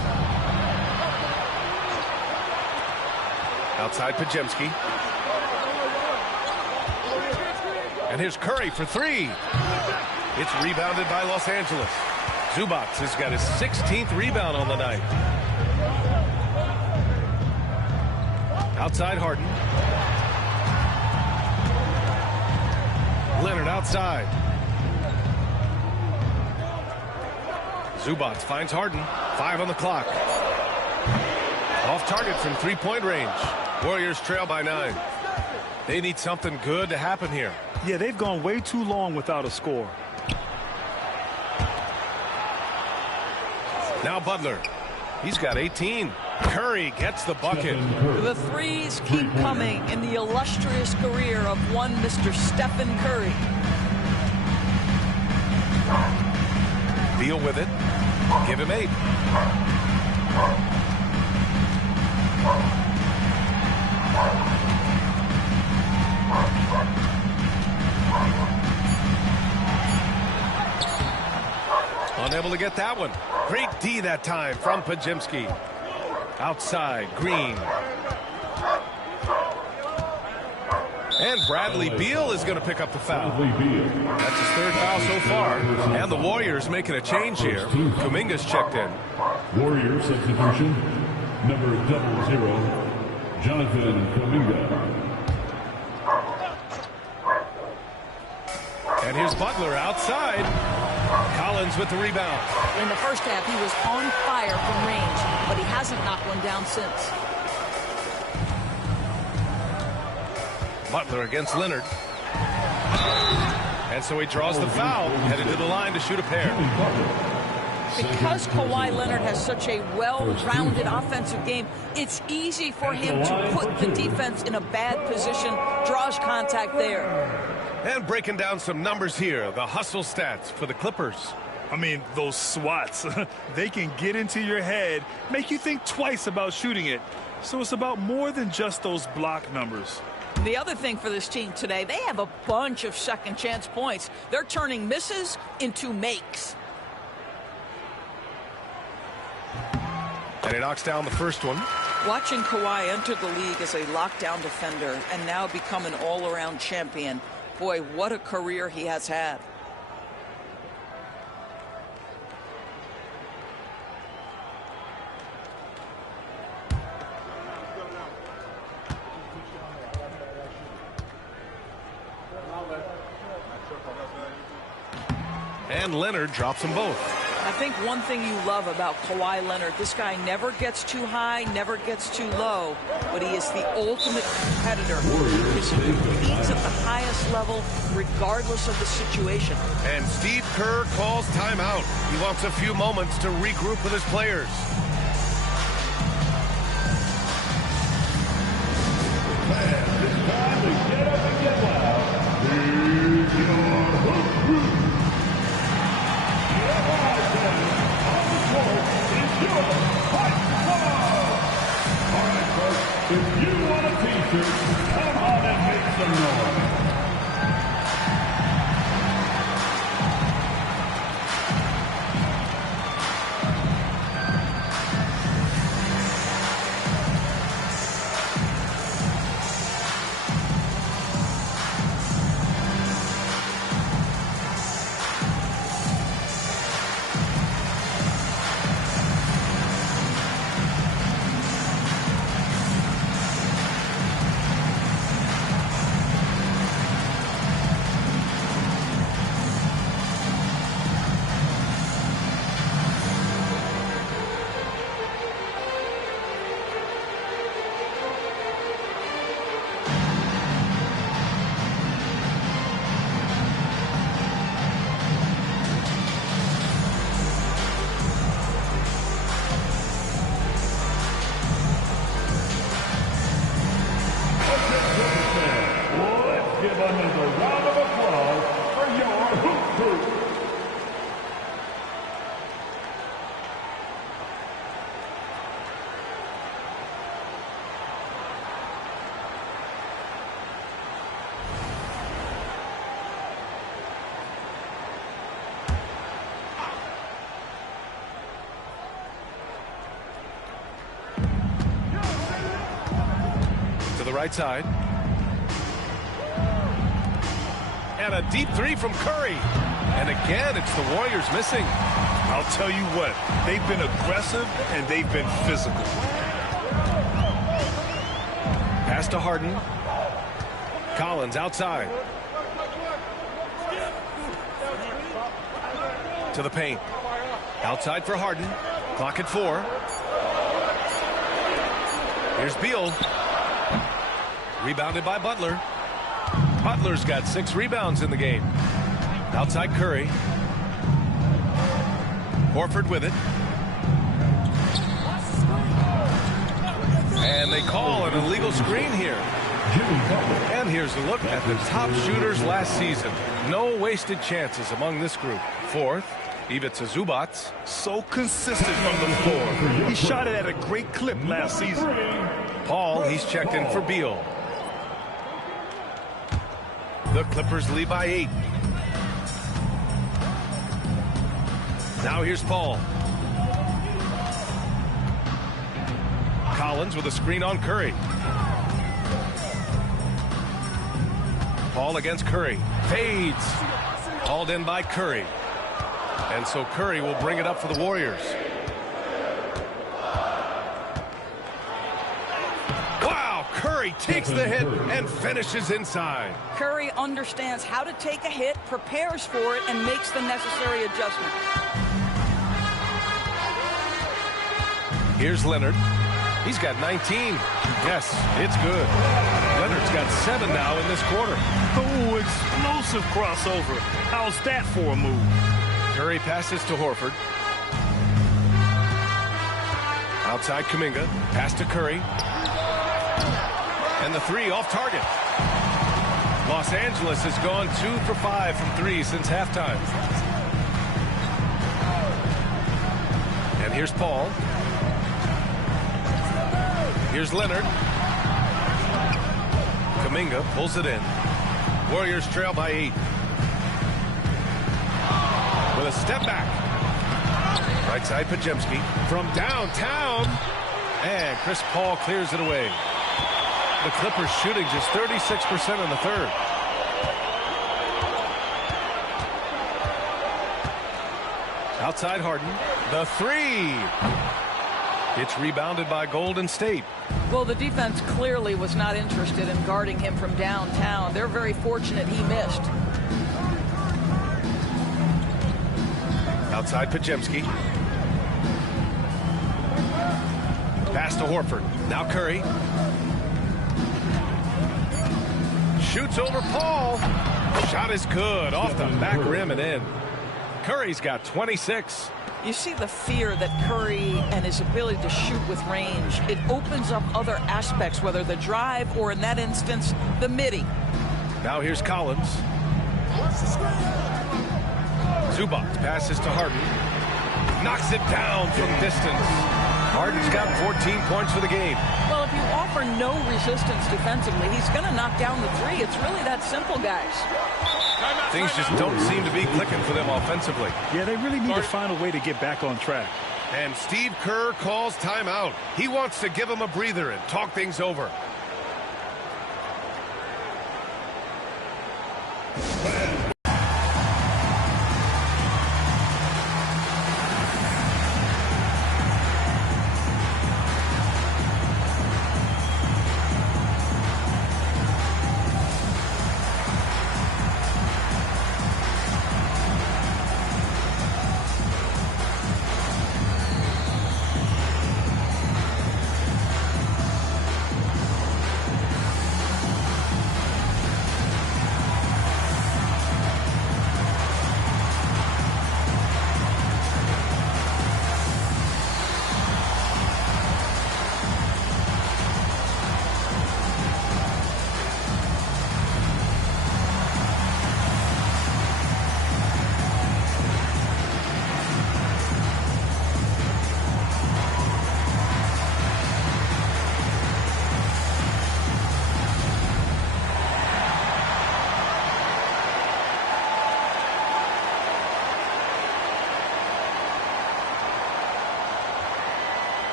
Outside Podziemski. And here's Curry for 3. It's rebounded by Los Angeles. Zubac has got his 16th rebound on the night. Outside Harden. Leonard outside. Zubac finds Harden. 5 on the clock. Off target from 3-point range. Warriors trail by 9. They need something good to happen here. Yeah, they've gone way too long without a score. Now Butler. He's got 18. Curry gets the bucket. The threes keep coming in the illustrious career of one Mr. Stephen Curry. Deal with it. Give him 8. Unable to get that one. Great D that time from Podziemski. Outside, Green. And Bradley Beal is going to pick up the foul. That's his 3rd foul so far. And the Warriors making a change here. Kuminga's checked in. Warriors substitution, number 00, Jonathan Kuminga. And here's Butler outside. Collins with the rebound. In the first half, he was on fire from range, but he hasn't knocked one down since. Butler against Leonard. And so he draws the foul, headed to the line to shoot a pair. Because Kawhi Leonard has such a well-rounded offensive game, it's easy for him to put the defense in a bad position, draws contact there. And breaking down some numbers here, the hustle stats for the Clippers. I mean, those swats, they can get into your head, make you think twice about shooting it. So it's about more than just those block numbers. The other thing for this team today, they have a bunch of second chance points. They're turning misses into makes. And he knocks down the first one. Watching Kawhi enter the league as a lockdown defender and now become an all-around champion, boy, what a career he has had. And Leonard drops them both. I think one thing you love about Kawhi Leonard, this guy never gets too high, never gets too low, but he is the ultimate competitor because he competes at the highest level regardless of the situation. And Steve Kerr calls timeout. He wants a few moments to regroup with his players. It's time to get up and get loud. Here's your hoop crew. If you want a t-shirt, come on and make some noise. Right side. And a deep three from Curry. And again, it's the Warriors missing. I'll tell you what, they've been aggressive and they've been physical. Pass to Harden. Collins outside. To the paint. Outside for Harden. Clock at 4. Here's Beal. Rebounded by Butler. Butler's got 6 rebounds in the game. Outside Curry. Horford with it. And they call an illegal screen here. And here's a look at the top shooters last season. No wasted chances among this group. 4th, Ivica Zubac. So consistent from the floor. He shot it at a great clip last season. Paul, he's checked in for Beal. The Clippers lead by 8. Now here's Paul. Collins with a screen on Curry. Paul against Curry. Fades. Hauled in by Curry. And so Curry will bring it up for the Warriors. Curry takes the hit and finishes inside. Curry understands how to take a hit, prepares for it, and makes the necessary adjustment. Here's Leonard. He's got 19. Yes, it's good. Leonard's got 7 now in this quarter. Oh, explosive crossover. How's that for a move? Curry passes to Horford. Outside Kuminga. Pass to Curry. And the 3 off target. Los Angeles has gone 2 for 5 from 3 since halftime. And here's Paul. Here's Leonard. Kuminga pulls it in. Warriors trail by 8. With a step back. Right side, Podziemski. From downtown. And Chris Paul clears it away. The Clippers shooting just 36% in the third. Outside Harden. The three. It's rebounded by Golden State. Well, the defense clearly was not interested in guarding him from downtown. They're very fortunate he missed. Outside Podziemski. Pass to Horford. Now Curry. Shoots over Paul. Shot is good. Off the back rim and in. Curry's got 26. You see the fear that Curry and his ability to shoot with range. It opens up other aspects, whether the drive or, in that instance, the midi. Now here's Collins. Zubac passes to Harden. Knocks it down from distance. Harden's got 14 points for the game. Well, if you offer no resistance defensively, he's going to knock down the three. It's really that simple, guys. Things just don't seem to be clicking for them offensively. Yeah, they really need to find a way to get back on track. And Steve Kerr calls timeout. He wants to give them a breather and talk things over.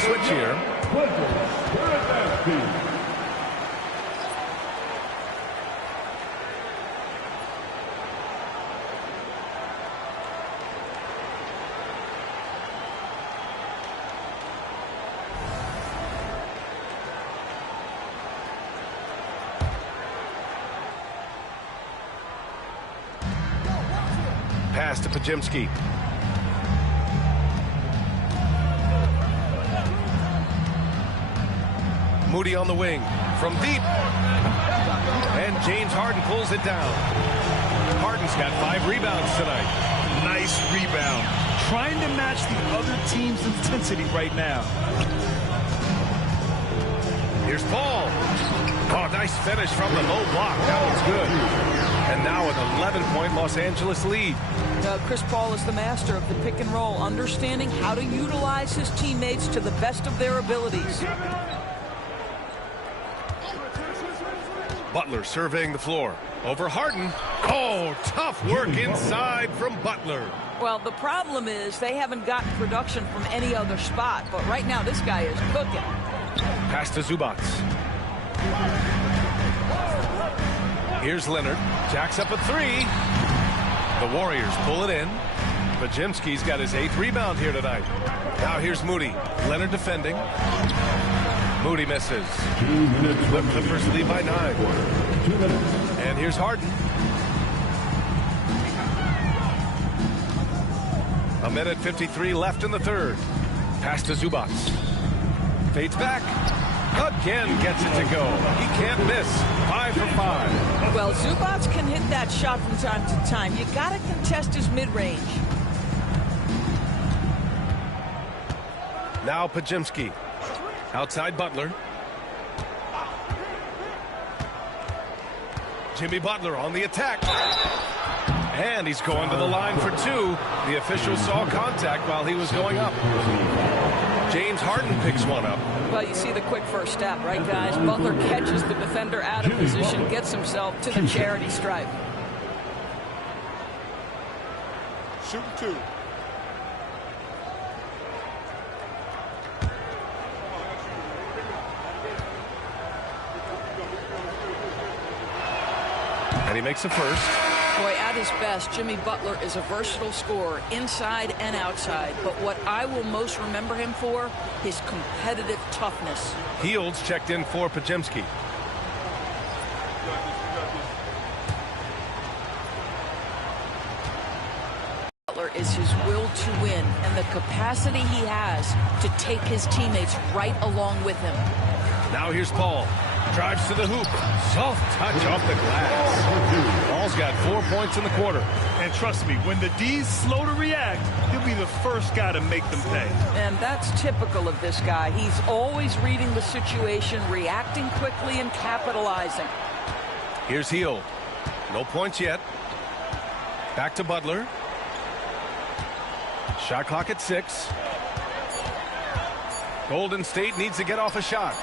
Switch here. Pass to Podziemski. Moody on the wing from deep. And James Harden pulls it down. Harden's got 5 rebounds tonight. Nice rebound. Trying to match the other team's intensity right now. Here's Paul. Oh, nice finish from the low block. That was good. And now an 11-point Los Angeles lead. Chris Paul is the master of the pick and roll, understanding how to utilize his teammates to the best of their abilities. Butler surveying the floor. Over Harden. Oh, tough work inside from Butler. Well, the problem is they haven't gotten production from any other spot. But right now, this guy is cooking. Pass to Zubac. Here's Leonard. Jacks up a 3. The Warriors pull it in. Podziemski's got his 8th rebound here tonight. Now here's Moody. Leonard defending. Moody misses. The Clippers lead by 9. And here's Harden. A minute 53 left in the third. Pass to Zubac. Fades back. Again gets it to go. He can't miss. 5 for 5. Well, Zubac can hit that shot from time to time. You got to contest his mid-range. Now Podziemski. Outside Butler. Jimmy Butler on the attack. And he's going to the line for 2. The official saw contact while he was going up. James Harden picks one up. Well, you see the quick first step, right, guys? Butler catches the defender out of position, gets himself to the charity stripe. shooting 2. And he makes the first. Boy, at his best, Jimmy Butler is a versatile scorer, inside and outside. But what I will most remember him for, his competitive toughness. Fields checked in for Pajemski. Butler is his will to win and the capacity he has to take his teammates right along with him. Now here's Paul. Drives to the hoop. Soft touch off the glass. Paul's got 4 points in the quarter. And trust me, when the D's slow to react, he'll be the first guy to make them pay. And that's typical of this guy. He's always reading the situation, reacting quickly, and capitalizing. Here's Hield. No points yet. Back to Butler. Shot clock at 6. Golden State needs to get off a shot.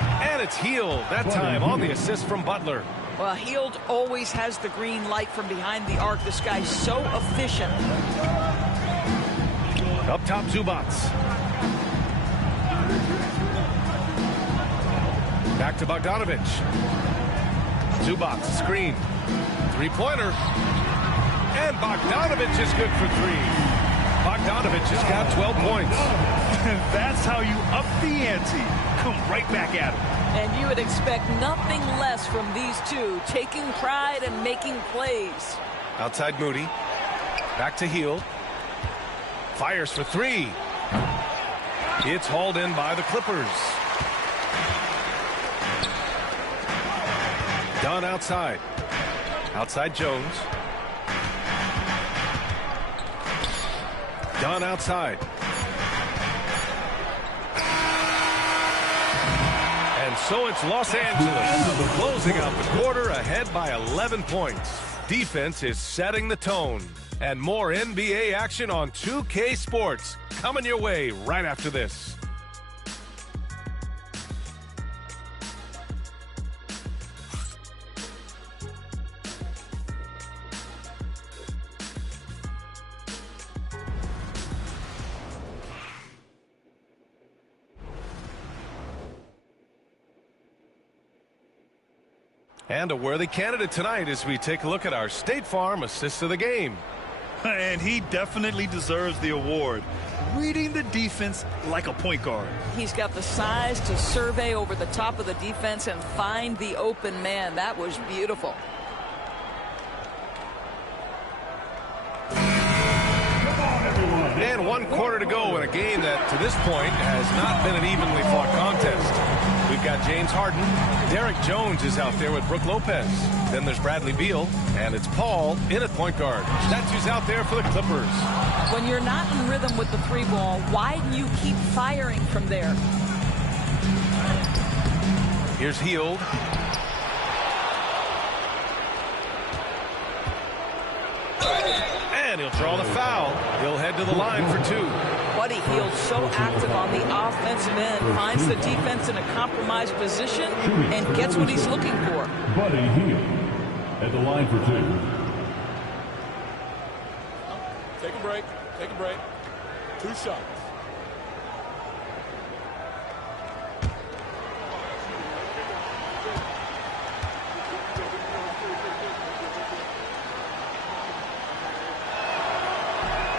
And it's Hield that time on the assist from Butler. Well, Hield always has the green light from behind the arc. This guy's so efficient. Up top, Zubats. Back to Bogdanovich. Zubats, screen. Three-pointer. And Bogdanovich is good for 3. Bogdanovich has got 12 points. That's how you up the ante. Come right back at him. And you would expect nothing less from these two, taking pride and making plays. Outside Moody. Back to Hield. Fires for 3. It's hauled in by the Clippers. Dunn outside. Outside Jones. Dunn outside. And so it's Los Angeles closing out the quarter ahead by 11 points. Defense is setting the tone. And more NBA action on 2K Sports coming your way right after this. And a worthy candidate tonight as we take a look at our State Farm Assist of the Game. And he definitely deserves the award. Reading the defense like a point guard. He's got the size to survey over the top of the defense and find the open man. That was beautiful. And 1 quarter to go in a game that, to this point, has not been an evenly fought contest. We've got James Harden. Derek Jones is out there with Brook Lopez. Then there's Bradley Beal. And it's Paul in at point guard. That's who's out there for the Clippers. When you're not in rhythm with the 3-ball, why do you keep firing from there? Here's Hield. And he'll draw the foul. He'll head to the line for 2. Buddy Hield so active on the offensive end, finds the defense in a compromised position and gets what he's looking for. Buddy Hield at the line for 2. Take a break. Take a break. 2 shots.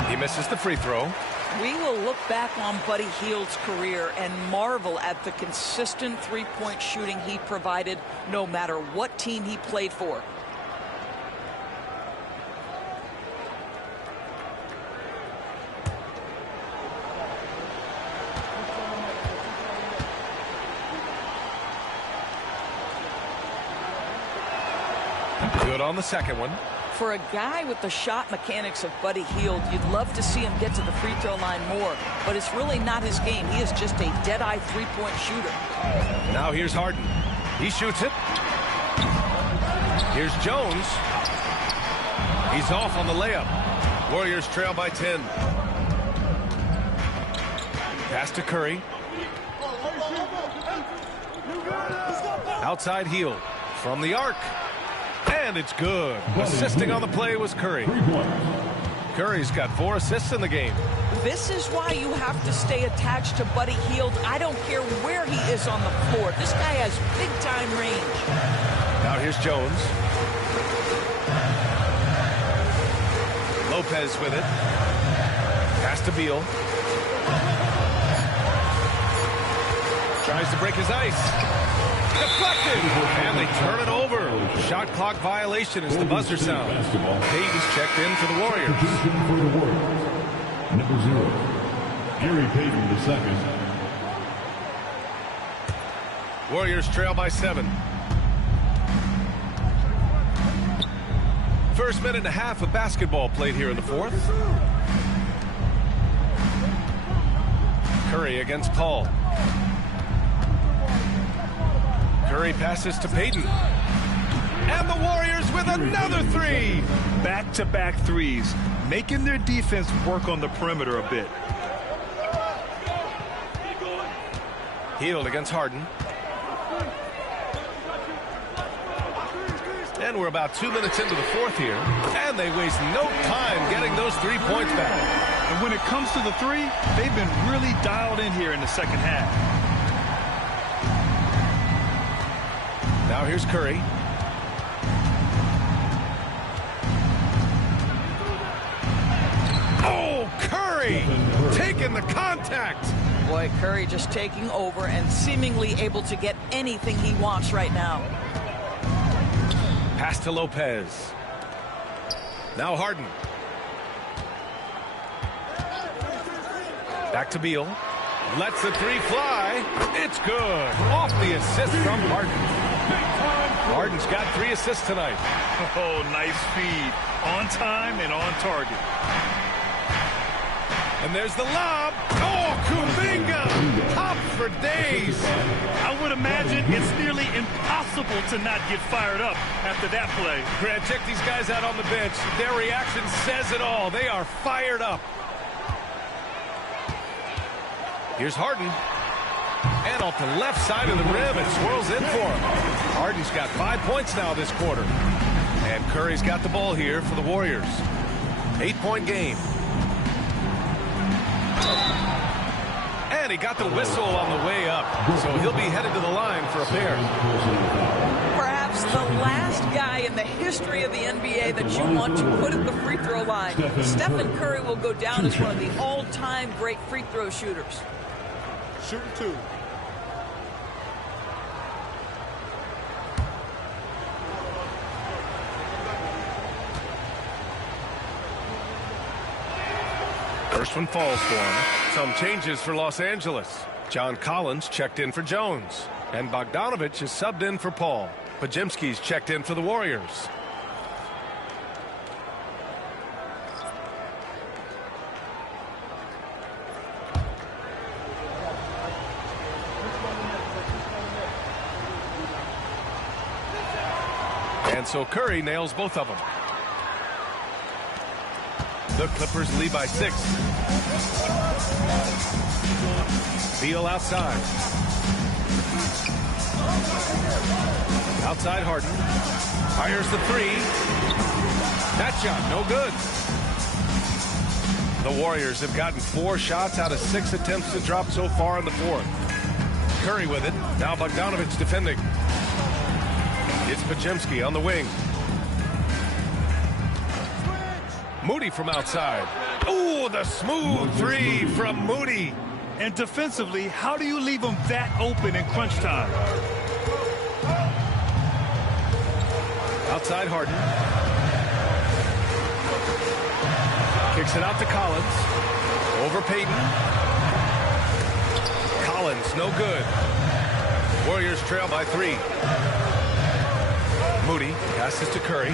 He misses the free throw. We will look back on Buddy Hield's career and marvel at the consistent three-point shooting he provided no matter what team he played for. Good on the second one. For a guy with the shot mechanics of Buddy Hield, you'd love to see him get to the free throw line more, but it's really not his game. He is just a dead-eye three-point shooter. Now here's Harden. He shoots it. Here's Jones. He's off on the layup. Warriors trail by 10. Pass to Curry. Outside Hield. From the arc. And it's good. Assisting on the play was Curry. Curry's got 4 assists in the game. This is why you have to stay attached to Buddy Hield. I don't care where he is on the floor. This guy has big-time range. Now here's Jones. Lopez with it. Pass to Beal. Tries to break his ice. Deflected. And they turn it over. Shot clock violation as the buzzer sounds. Payton's checked in for the Warriors. Number 0, Gary Payton II. Warriors trail by 7. First minute and a half of basketball played here in the 4th. Curry against Paul. Curry passes to Payton. And the Warriors with another 3. Back-to-back threes, making their defense work on the perimeter a bit. Hield against Harden. And we're about 2 minutes into the 4th here. And they waste no time getting those 3 points back. And when it comes to the 3, they've been really dialed in here in the second half. Now here's Curry. Oh, Curry taking the contact. Boy, Curry just taking over and seemingly able to get anything he wants right now. Pass to Lopez. Now Harden. Back to Beal. Lets the 3 fly. It's good. Off the assist from Harden. Harden's got 3 assists tonight. Oh, nice feed. On time and on target. And there's the lob. Oh, Kuminga. Top for days. I would imagine it's nearly impossible to not get fired up after that play. Grant, check these guys out on the bench. Their reaction says it all. They are fired up. Here's Harden. And off the left side of the rim, it swirls in for him. Harden's got 5 points now this quarter. And Curry's got the ball here for the Warriors. 8-point game. And he got the whistle on the way up. So he'll be headed to the line for a pair. Perhaps the last guy in the history of the NBA that you want to put at the free throw line. Stephen Curry will go down as one of the all-time great free throw shooters. Shooting 2. First one falls for him. Some changes for Los Angeles. John Collins checked in for Jones. And Bogdanovich is subbed in for Paul. Pajimski's checked in for the Warriors. And so Curry nails both of them. The Clippers lead by 6. Beal outside. Outside Harden. Fires the 3. That shot, no good. The Warriors have gotten 4 shots out of 6 attempts to drop so far in the 4th. Curry with it. Now Bogdanovich defending. It's Pajimski on the wing. Moody from outside. Ooh, the smooth 3 from Moody. And defensively, how do you leave them that open in crunch time? Outside Harden. Kicks it out to Collins. Over Payton. Collins, no good. Warriors trail by 3. Moody passes to Curry.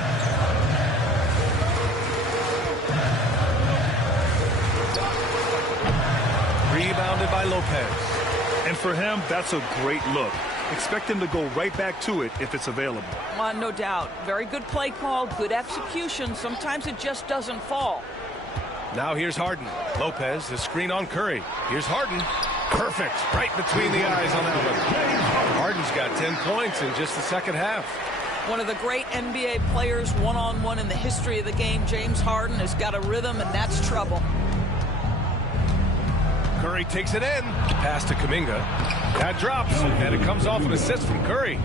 Rebounded by Lopez. And for him, that's a great look. Expect him to go right back to it if it's available. No doubt. Very good play call, good execution. Sometimes it just doesn't fall. Now here's Harden. Lopez, the screen on Curry. Here's Harden. Perfect. Right between the eyes on that one. Harden's got 10 points in just the second half. One of the great NBA players one-on-one in the history of the game, James Harden, has got a rhythm, and that's trouble. Curry takes it in. Pass to Kuminga. That drops, and it comes off an assist from Curry.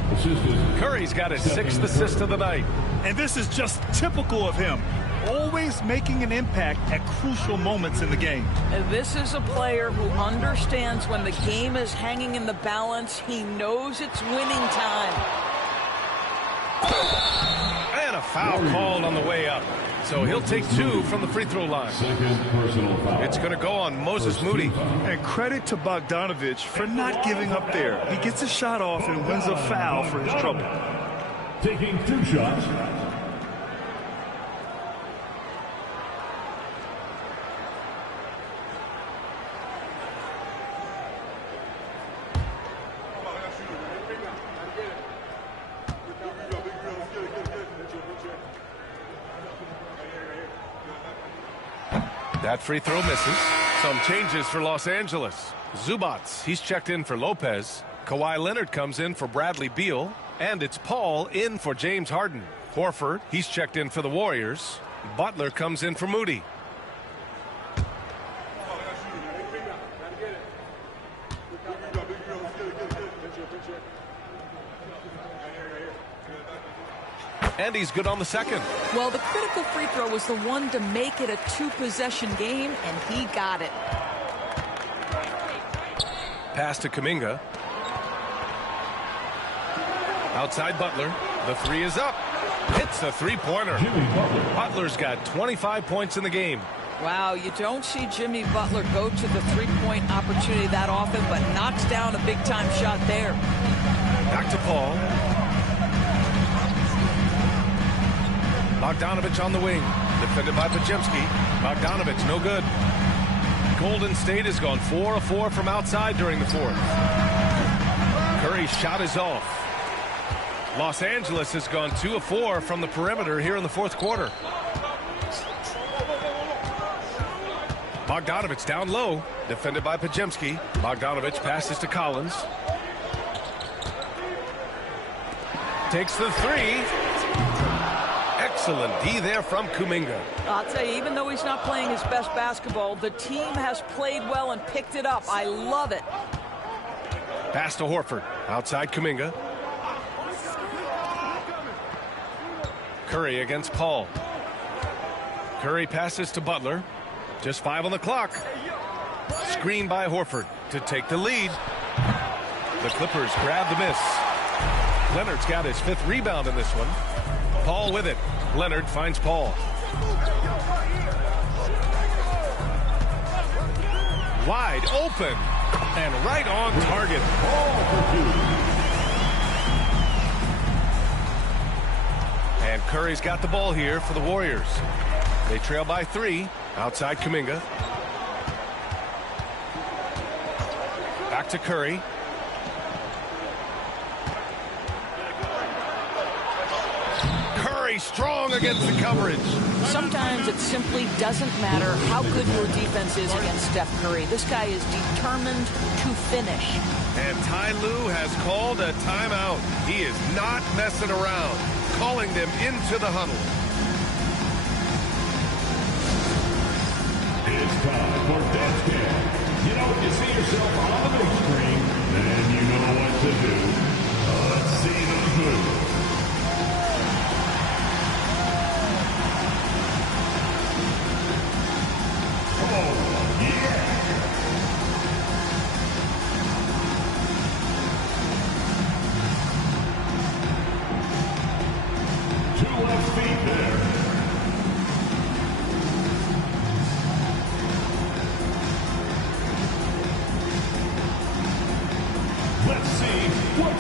Curry's got his 6th assist of the night. And this is just typical of him. Always making an impact at crucial moments in the game. And this is a player who understands when the game is hanging in the balance. He knows it's winning time. And a foul called on the way up. So he'll take 2 from the free throw line. It's going to go on Moses Moody. And credit to Bogdanovich for not giving up there. He gets a shot off and wins a foul for his trouble. Taking 2 shots. That free throw misses. Some changes for Los Angeles. Zubats, he's checked in for Lopez. Kawhi Leonard comes in for Bradley Beal. And it's Paul in for James Harden. Horford, he's checked in for the Warriors. Butler comes in for Moody. And he's good on the second. Well, the critical free throw was the one to make it a 2-possession game, and he got it. Pass to Kuminga. Outside Butler. The 3 is up. It's a 3-pointer. Butler's got 25 points in the game. Wow, you don't see Jimmy Butler go to the 3-point opportunity that often, but knocks down a big-time shot there. Back to Paul. Bogdanovich on the wing. Defended by Podziemski. Bogdanovich, no good. Golden State has gone 4 of 4 from outside during the 4th. Curry's shot is off. Los Angeles has gone 2 of 4 from the perimeter here in the 4th quarter. Bogdanovich down low. Defended by Podziemski. Bogdanovich passes to Collins. Takes the 3. Excellent D there from Kuminga. I'll tell you, even though he's not playing his best basketball, the team has played well and picked it up. I love it. Pass to Horford. Outside Kuminga. Curry against Paul. Curry passes to Butler. Just 5 on the clock. Screen by Horford to take the lead. The Clippers grab the miss. Leonard's got his 5th rebound in this one. Paul with it. Leonard finds Paul. Wide open and right on target. And Curry's got the ball here for the Warriors. They trail by 3. Outside Kuminga. Back to Curry. Curry strong against the coverage. Sometimes it simply doesn't matter how good your defense is against Steph Curry. This guy is determined to finish. And Ty Lue has called a timeout. He is not messing around, calling them into the huddle. It's time for dance camp. You know, when you see yourself on the big screen, then you know what to do. Let's see those moves. Oh, yeah. Two left feet there. Let's see what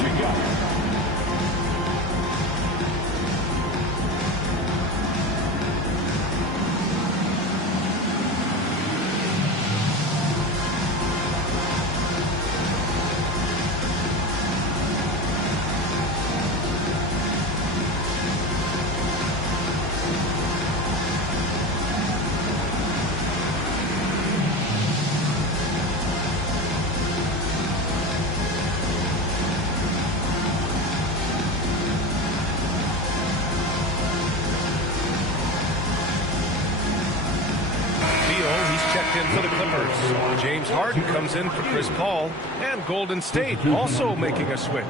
checked in for the Clippers. James Harden comes in for Chris Paul. And Golden State also making a switch.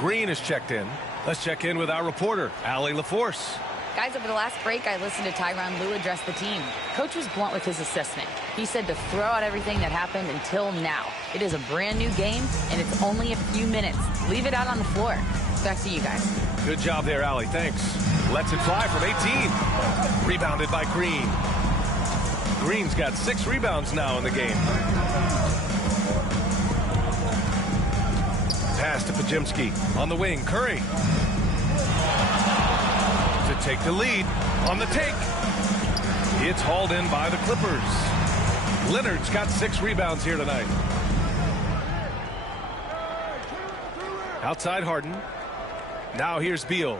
Green is checked in. Let's check in with our reporter, Allie LaForce. Guys, over the last break, I listened to Tyronn Lue address the team. Coach was blunt with his assessment. He said to throw out everything that happened until now. It is a brand new game, and it's only a few minutes. Leave it out on the floor. Back to you guys. Good job there, Allie. Thanks. Lets it fly from 18. Rebounded by Green. Green's got 6 rebounds now in the game. Pass to Pajemski. On the wing, Curry. To take the lead on the take. It's hauled in by the Clippers. Leonard's got 6 rebounds here tonight. Outside Harden. Now here's Beal.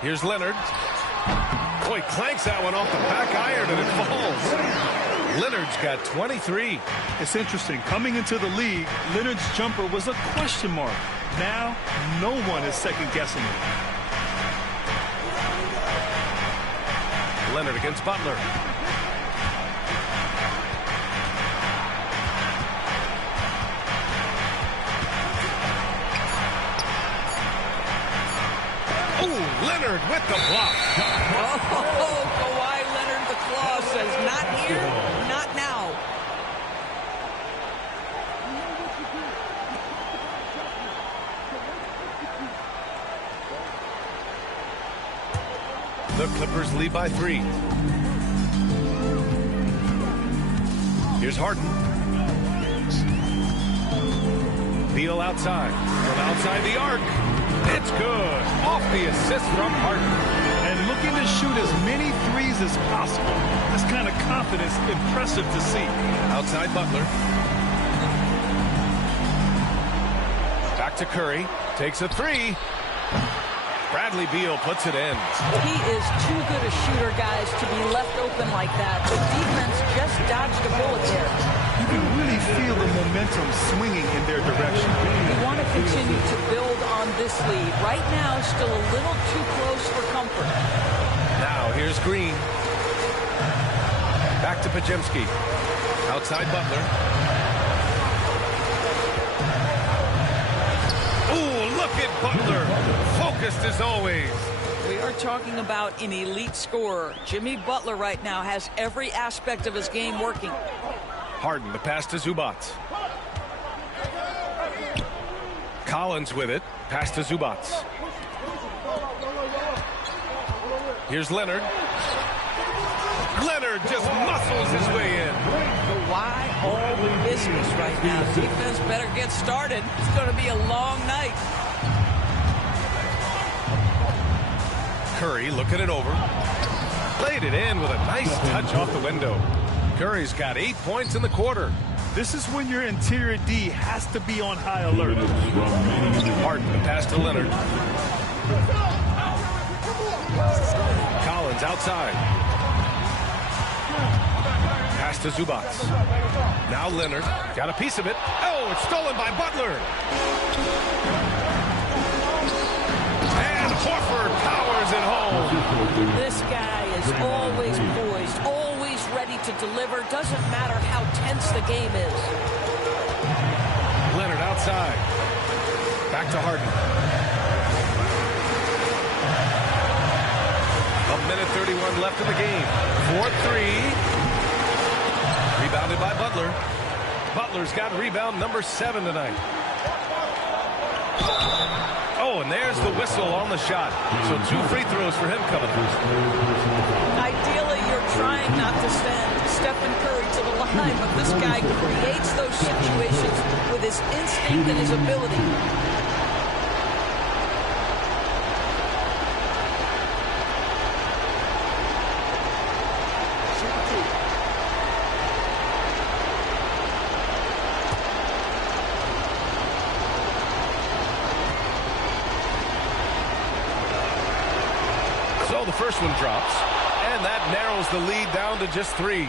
Here's Leonard. Boy, clanks that one off the back iron and it falls. Leonard's got 23. It's interesting. Coming into the league, Leonard's jumper was a question mark. Now, no one is second-guessing it. Leonard against Butler. Oh, Leonard with the block. Oh, Kawhi Leonard, the claw says, not here, not now. The Clippers lead by 3. Here's Harden. Beal outside. From outside the arc. It's good. Off the assist from Harden. And looking to shoot as many threes as possible. This kind of confidence, impressive to see. Outside Butler. Back to Curry. Takes a 3. Bradley Beal puts it in. He is too good a shooter, guys, to be left open like that. The defense just dodged a bullet there. You can really feel the momentum swinging in their direction. You want to continue to build on this lead. Right now, still a little too close for comfort. Now here's Green. Back to Pajemski. Outside Butler. Ooh, look at Butler. Focused as always. We are talking about an elite scorer. Jimmy Butler right now has every aspect of his game working. Harden, the pass to Zubac. Collins with it. Pass to Zubac. Here's Leonard. Leonard just muscles his way in. Why all the business right now? Defense better get started. It's going to be a long night. Curry looking it over. Laid it in with a nice touch off the window. Curry's got 8 points in the quarter. This is when your interior D has to be on high alert. Harden, the pass to Leonard. Collins outside. Pass to Zubac. Now Leonard got a piece of it. Oh, it's stolen by Butler. And Horford powers it home. This guy is always poised, always ready to deliver. Doesn't matter how tense the game is. Leonard outside. Back to Harden. A minute 31 left in the game. 4-3. Rebounded by Butler. Butler's got rebound number 7 tonight. Oh, and there's the whistle on the shot. So 2 free throws for him coming up. Ideally, you're trying not to send Stephen Curry to the line, but this guy creates those situations with his instinct and his ability. So the first one drops, and that narrows the lead down to just 3.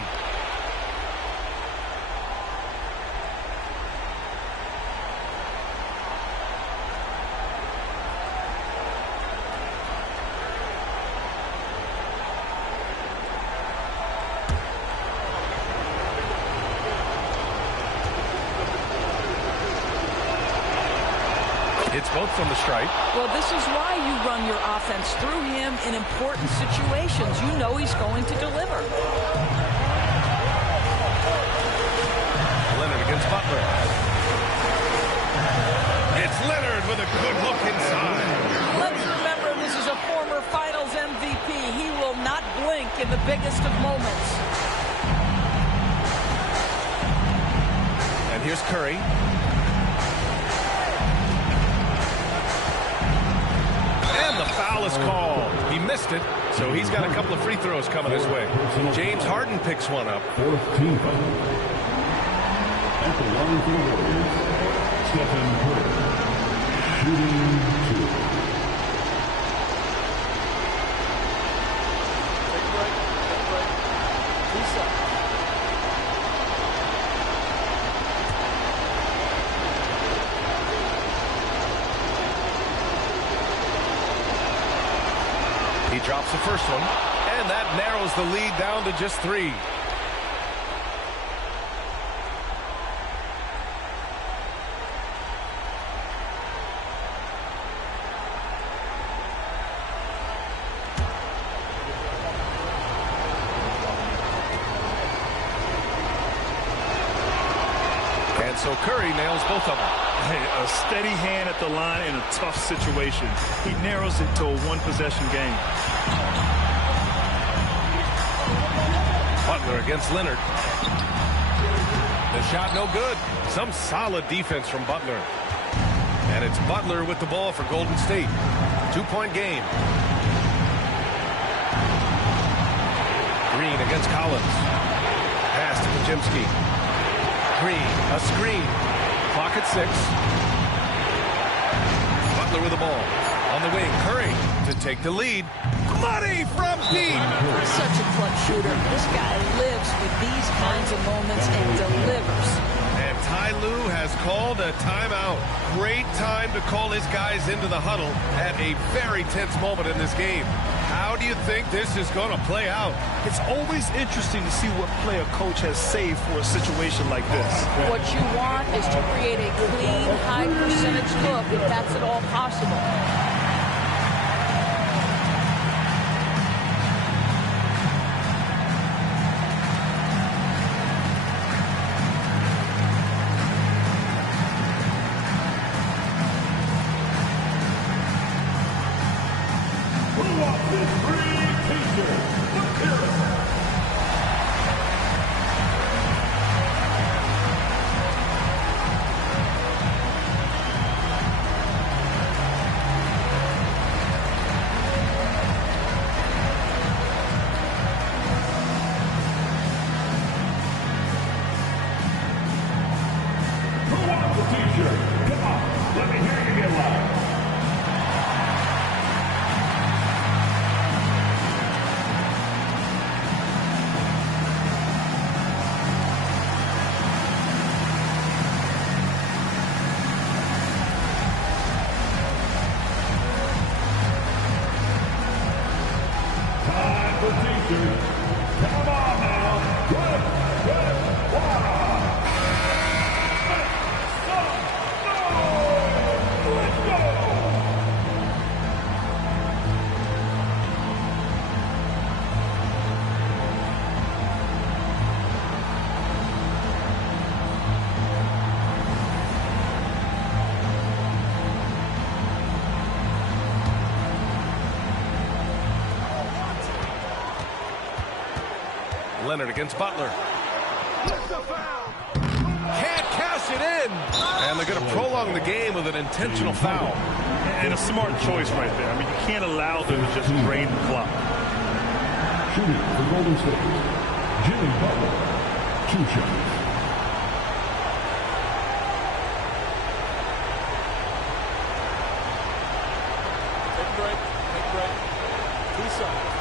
out from the stripe. Well, this is why you run your offense through him in important situations. You know he's going to deliver. Leonard against Butler. It's Leonard with a good look inside. Let's remember this is a former Finals MVP. He will not blink in the biggest of moments. And here's Curry. And the foul is called. He missed it, so he's got a couple of free throws coming his way. James Harden picks one up. Fourth team foul. At the line for the Warriors, Stephen Curry, shooting 2. Take a break. 2 seconds. He drops the first one, and that narrows the lead down to just 3. And so Curry nails both of them. A steady hand at the line in a tough situation. He narrows it to a one-possession game. Butler against Leonard. The shot no good. Some solid defense from Butler. And it's Butler with the ball for Golden State. 2-point game. Green against Collins. Pass to Kajimski. Green, a screen. Clock at 6. Butler with the ball. On the wing, Curry to take the lead. Money from deep. Such a clutch shooter. This guy lives with these kinds of moments and delivers. And Ty Lue has called a timeout. Great time to call his guys into the huddle at a very tense moment in this game. How do you think this is going to play out? It's always interesting to see what play a coach has saved for a situation like this. What you want is to create a clean, high-percentage look if that's at all possible. Leonard against Butler. Can't cash it in. And they're going to prolong the game with an intentional foul. And a smart choice right there. I mean, you can't allow them to just drain the clock. Shooting for Golden State, Jimmy Butler, 2 shots. Take a break. 2 seconds.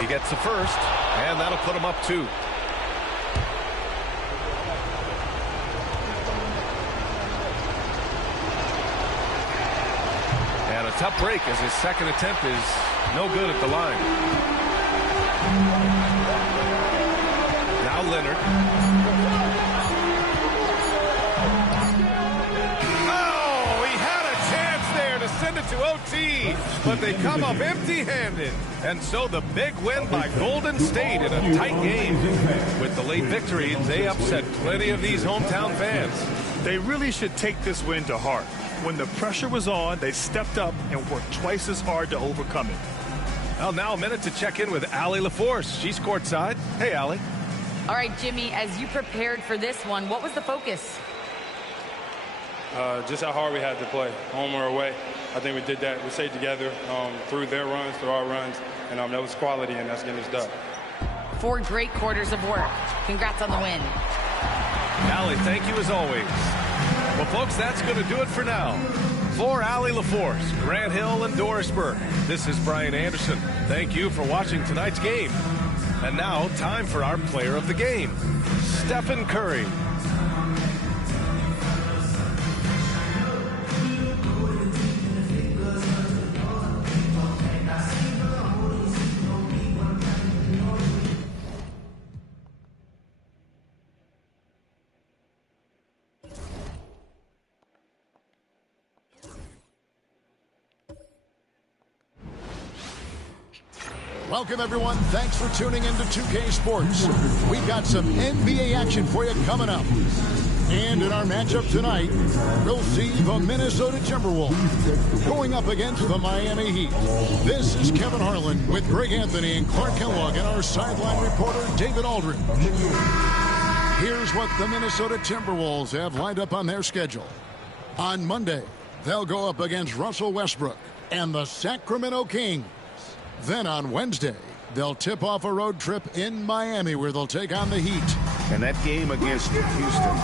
He gets the first, and that'll put him up 2. And a tough break as his second attempt is no good at the line. Now Leonard. Oh, he had a chance there to send it to OT, but they come up empty-handed. And so the big win by Golden State in a tight game. With the late victory, they upset plenty of these hometown fans. They really should take this win to heart. When the pressure was on, they stepped up and worked twice as hard to overcome it. Well, now a minute to check in with Allie LaForce. She's courtside. Hey, Allie. All right, Jimmy, as you prepared for this one, what was the focus? Just how hard we had to play, home or away. I think we did that. We stayed together through their runs, through our runs, and that was quality, and that's getting us done. 4 great quarters of work. Congrats on the win. Allie, thank you as always. Well, folks, that's going to do it for now. For Allie LaForce, Grant Hill, and Doris Burke, this is Brian Anderson. Thank you for watching tonight's game. And now, time for our player of the game, Stephen Curry. Welcome, everyone. Thanks for tuning in to 2K Sports. We've got some NBA action for you coming up. And in our matchup tonight, we'll see the Minnesota Timberwolves going up against the Miami Heat. This is Kevin Harlan with Greg Anthony and Clark Kellogg and our sideline reporter, David Aldridge. Here's what the Minnesota Timberwolves have lined up on their schedule. On Monday, they'll go up against Russell Westbrook and the Sacramento Kings. Then on Wednesday, they'll tip off a road trip in Miami where they'll take on the Heat. And that game against Houston,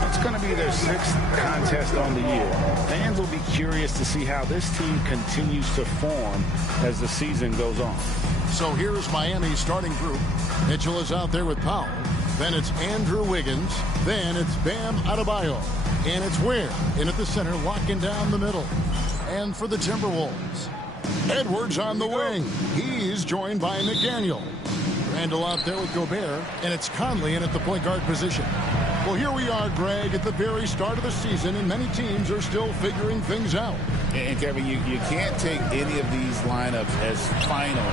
that's going to be their 6th contest on the year. Fans will be curious to see how this team continues to form as the season goes on. So here's Miami's starting group. Mitchell is out there with Powell. Then it's Andrew Wiggins. Then it's Bam Adebayo. And it's Ware in at the center, locking down the middle. And for the Timberwolves, Edwards on the wing. He's joined by McDaniel. Randall out there with Gobert, and it's Conley in at the point guard position. Well, here we are, Greg, at the very start of the season, and many teams are still figuring things out. And Kevin, you can't take any of these lineups as final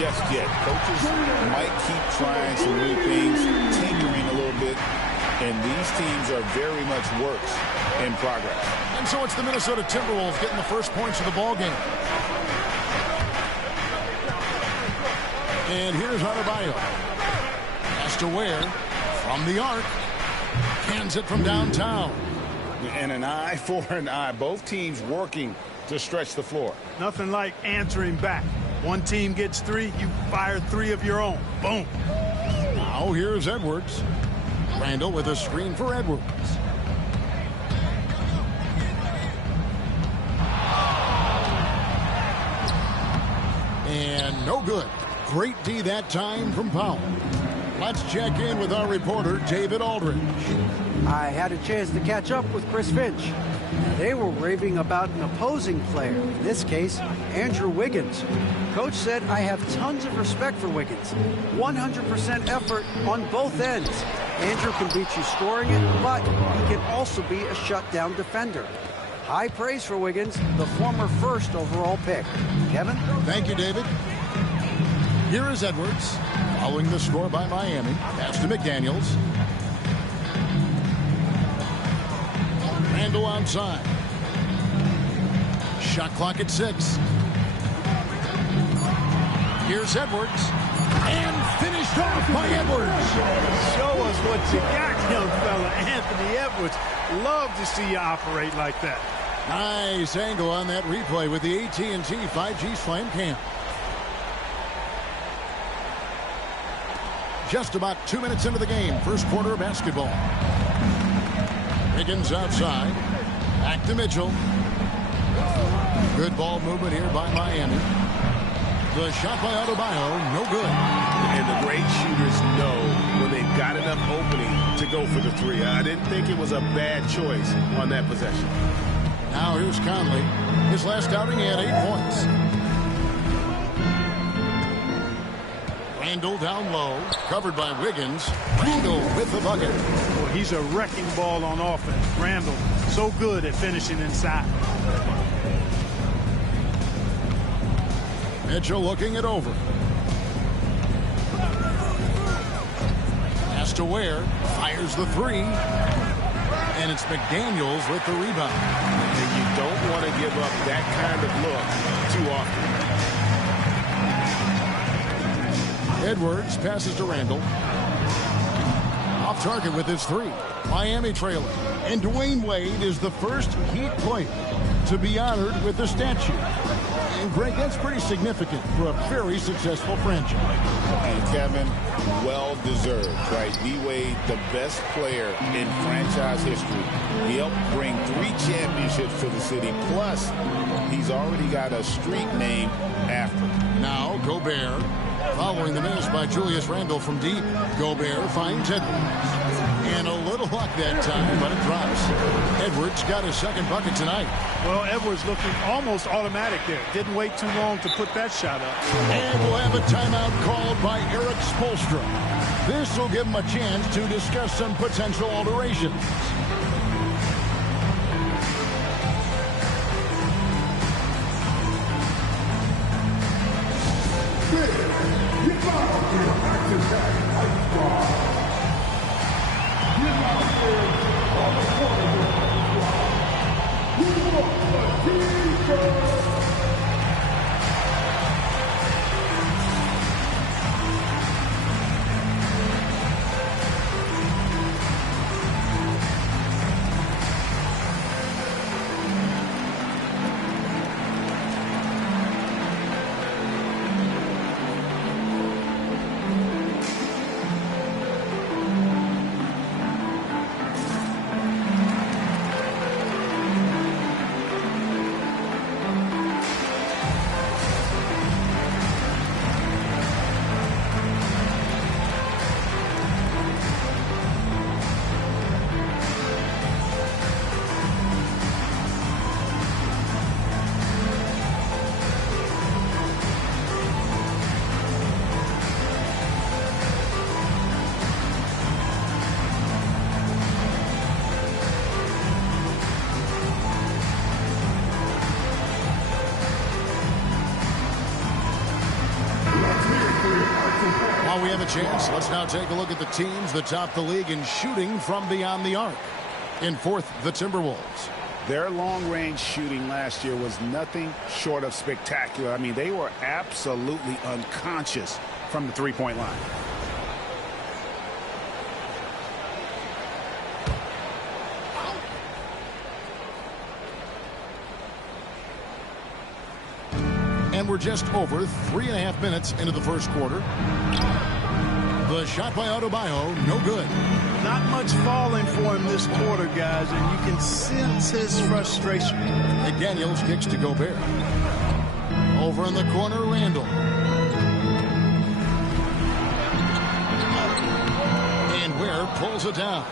just yet. Coaches might keep trying some new things, tinkering a little bit, and these teams are very much works in progress. And so it's the Minnesota Timberwolves getting the first points of the ball game. And here's Adebayo. Has to Ware from the arc. Hands it from downtown. And an eye for an eye. Both teams working to stretch the floor. Nothing like answering back. One team gets 3, you fire 3 of your own. Boom. Now here's Edwards. Randall with a screen for Edwards. And no good. Great D that time from Powell. Let's check in with our reporter, David Aldridge. I had a chance to catch up with Chris Finch. They were raving about an opposing player, in this case, Andrew Wiggins. Coach said, I have tons of respect for Wiggins. 100% effort on both ends. Andrew can beat you scoring it, but he can also be a shutdown defender. High praise for Wiggins, the former first overall pick. Kevin? Thank you, David. Here is Edwards, following the score by Miami. Pass to McDaniels. Randall outside. Shot clock at 6. Here's Edwards. And finished off by Edwards. Show us what you got, young fella. Anthony Edwards. Love to see you operate like that. Nice angle on that replay with the AT&T 5G Slam Cam. Just about 2 minutes into the game, first quarter of basketball. Wiggins outside. Back to Mitchell. Good ball movement here by Miami. The shot by Adebayo, no good. And the great shooters know when they've got enough opening to go for the 3. I didn't think it was a bad choice on that possession. Now here's Conley. His last outing, he had 8 points. Randall down low, covered by Wiggins. Randall with the bucket. Well, he's a wrecking ball on offense. Randall, so good at finishing inside. Mitchell looking it over. Pass to Ware. Fires the 3. And it's McDaniels with the rebound. And you don't want to give up that kind of look too often. Edwards passes to Randall. Off target with his 3. Miami trailing. And Dwayne Wade is the first Heat player to be honored with the statue. And Greg, that's pretty significant for a very successful franchise. And Kevin, well deserved, right? D-Wade, the best player in franchise history. He helped bring 3 championships to the city. Plus, he's already got a street named after him. Now Gobert, following the miss by Julius Randle from deep. Gobert finds Edwards. And a little luck that time, but it drops. Edwards got his second bucket tonight. Well, Edwards looking almost automatic there. Didn't wait too long to put that shot up. And we'll have a timeout called by Eric Spoelstra. This will give him a chance to discuss some potential alterations. While we have a chance, let's now take a look at the teams that top the league in shooting from beyond the arc. In 4th, the Timberwolves. Their long-range shooting last year was nothing short of spectacular. I mean, they were absolutely unconscious from the three-point line. And we're just over 3.5 minutes into the first quarter. The shot by Adebayo, no good. Not much falling for him this quarter, guys, and you can sense his frustration. McDaniels kicks to Gobert. Over in the corner, Randall. And Ware pulls it down.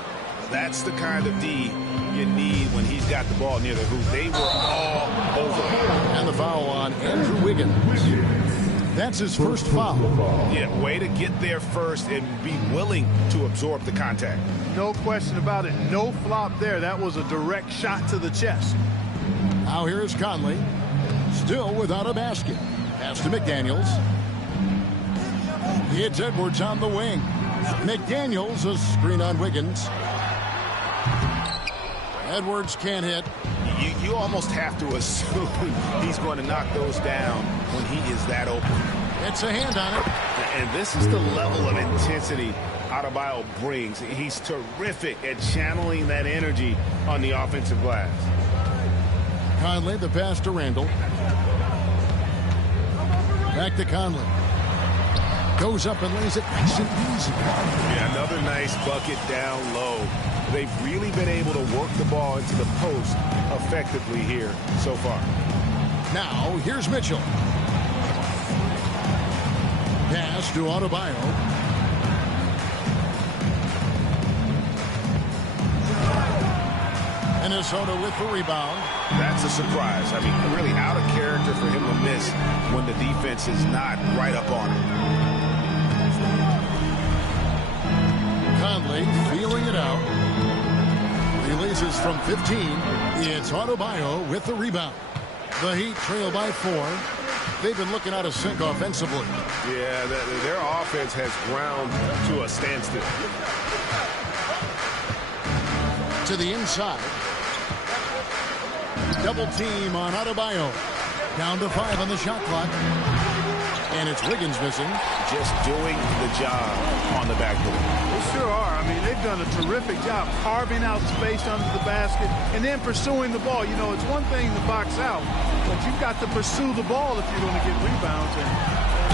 That's the kind of D you need when he's got the ball near the hoop. They were all over. And the foul on Andrew Wiggins. That's his first foul. Yeah, way to get there first and be willing to absorb the contact. No question about it. No flop there. That was a direct shot to the chest. Now here's Conley. Still without a basket. Pass to McDaniels. It's Edwards on the wing. McDaniels, a screen on Wiggins. Edwards can't hit. You almost have to assume he's going to knock those down when he is that open. It's a hand on it. And this is the level of intensity Adebayo brings. He's terrific at channeling that energy on the offensive glass. Conley, the pass to Randall. Back to Conley. Goes up and lays it nice and easy. Yeah, another nice bucket down low. They've really been able to work the ball into the post effectively here so far. Now, here's Mitchell. Pass to Adebayo. And Minnesota with the rebound. That's a surprise. I mean, really out of character for him to miss when the defense is not right up on him. Conley feeling it out. Releases from 15. It's Adebayo with the rebound. The Heat trail by 4. They've been looking out of sync offensively. Yeah, their offense has ground to a standstill. To the inside. Double team on Adebayo. Down to 5 on the shot clock. And it's Wiggins missing. Just doing the job on the backboard. They sure are. I mean, they've done a terrific job carving out space under the basket and then pursuing the ball. You know, it's one thing to box out, but you've got to pursue the ball if you're going to get rebounds. And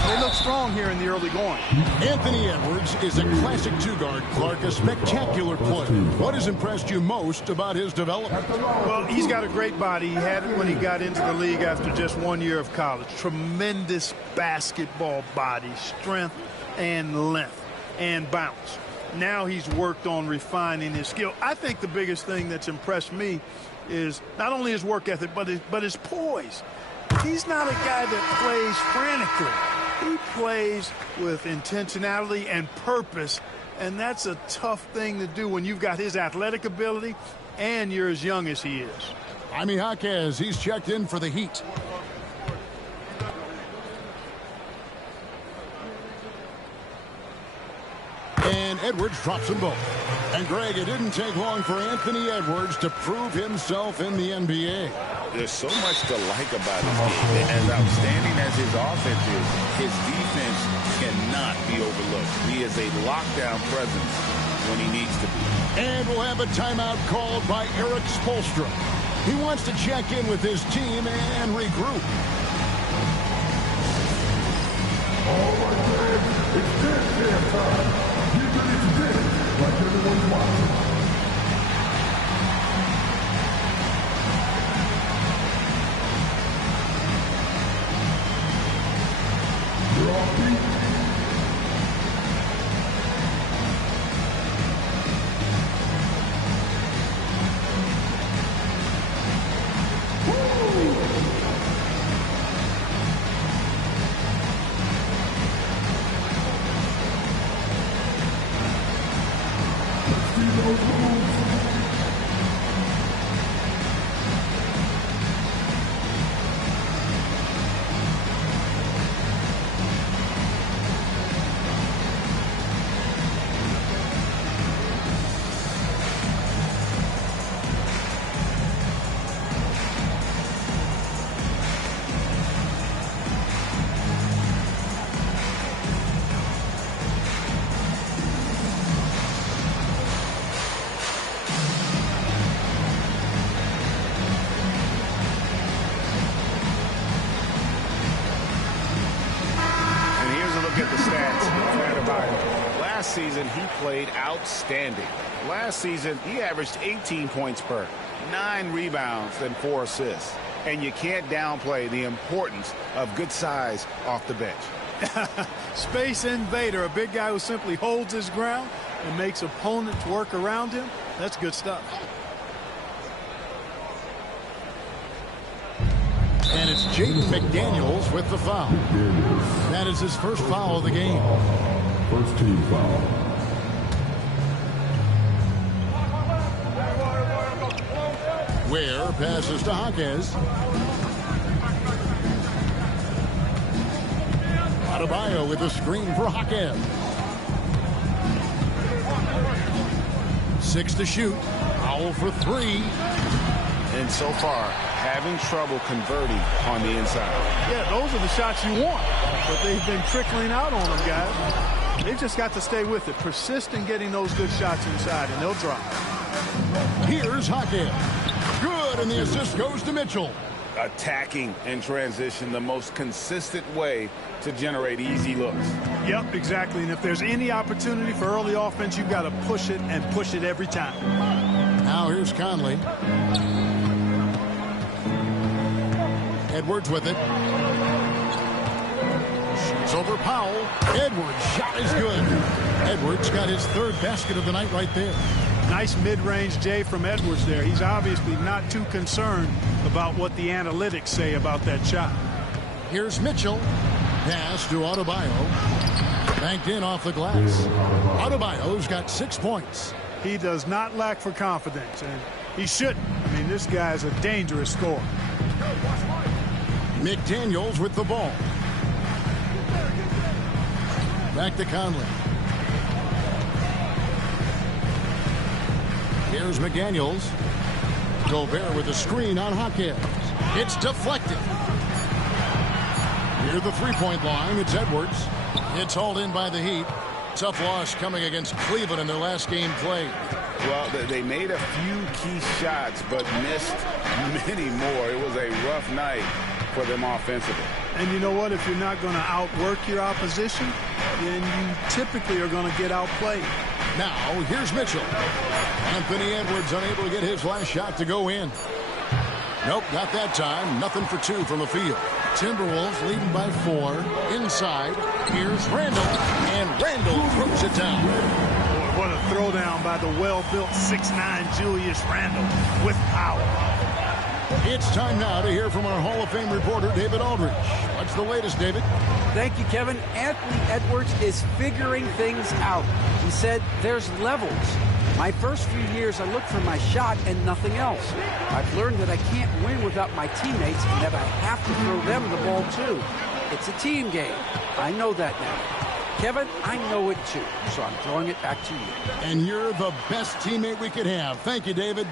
they look strong here in the early going. Anthony Edwards is a classic two-guard. Clark, a spectacular player. What has impressed you most about his development? Well, he's got a great body. He had it when he got into the league after just 1 year of college. Tremendous basketball body, strength and length and bounce. Now he's worked on refining his skill. I think the biggest thing that's impressed me is not only his work ethic, but his poise. He's not a guy that plays frantically. He plays with intentionality and purpose, and that's a tough thing to do when you've got his athletic ability and you're as young as he is. Jaime Jaquez, he's checked in for the Heat. And Edwards drops them both. And Greg, it didn't take long for Anthony Edwards to prove himself in the NBA. There's so much to like about his game. As outstanding as his offense is, his defense cannot be overlooked. He is a lockdown presence when he needs to be. And we'll have a timeout called by Eric Spoelstra. He wants to check in with his team and regroup. All right, fans, it's dance jam time. Get ready to dance like everyone's watching. You're off beat. Season he played outstanding. Last season he averaged 18 points per, 9 rebounds and 4 assists. And you can't downplay the importance of good size off the bench. Space invader, a big guy who simply holds his ground and makes opponents work around him. That's good stuff. And it's Jaden McDaniels with the foul. That is his first foul of the game. First team foul. Ware passes to Jaquez. Adebayo with a screen for Jaquez. 6 to shoot. Powell for 3. And so far, having trouble converting on the inside. Yeah, those are the shots you want, but they've been trickling out on them, guys. They've just got to stay with it. Persist in getting those good shots inside, and they'll drop. Here's Jaquez. Good, and the assist goes to Mitchell. Attacking in transition, the most consistent way to generate easy looks. Yep, exactly. And if there's any opportunity for early offense, you've got to push it and push it every time. Now here's Conley. Edwards with it. Shoots over Powell. Edwards' shot is good. Edwards got his 3rd basket of the night right there. Nice mid-range J from Edwards there. He's obviously not too concerned about what the analytics say about that shot. Here's Mitchell. Pass to Adebayo. Banked in off the glass. Adebayo's got 6 points. He does not lack for confidence, and he shouldn't. I mean, this guy's a dangerous scorer. McDaniels with the ball. Back to Conley. Here's McDaniels. Gobert with a screen on Hawkins. It's deflected. Near the three-point line, it's Edwards. It's hauled in by the Heat. Tough loss coming against Cleveland in their last game played. Well, they made a few key shots, but missed many more. It was a rough night for them offensively. And you know what? If you're not going to outwork your opposition, then you typically are going to get outplayed. Now, here's Mitchell. Anthony Edwards unable to get his last shot to go in. Nope, not that time. Nothing for two from the field. Timberwolves leading by 4. Inside, here's Randall. And Randall throws it down. Boy, what a throwdown by the well-built 6'9" Julius Randall with power. It's time now to hear from our Hall of Fame reporter, David Aldridge. What's the latest, David? Thank you, Kevin. Anthony Edwards is figuring things out. He said there's levels. My first few years, I looked for my shot and nothing else. I've learned that I can't win without my teammates and that I have to throw them the ball, too. It's a team game. I know that now. Kevin, I know it, too. So I'm throwing it back to you. And you're the best teammate we could have. Thank you, David.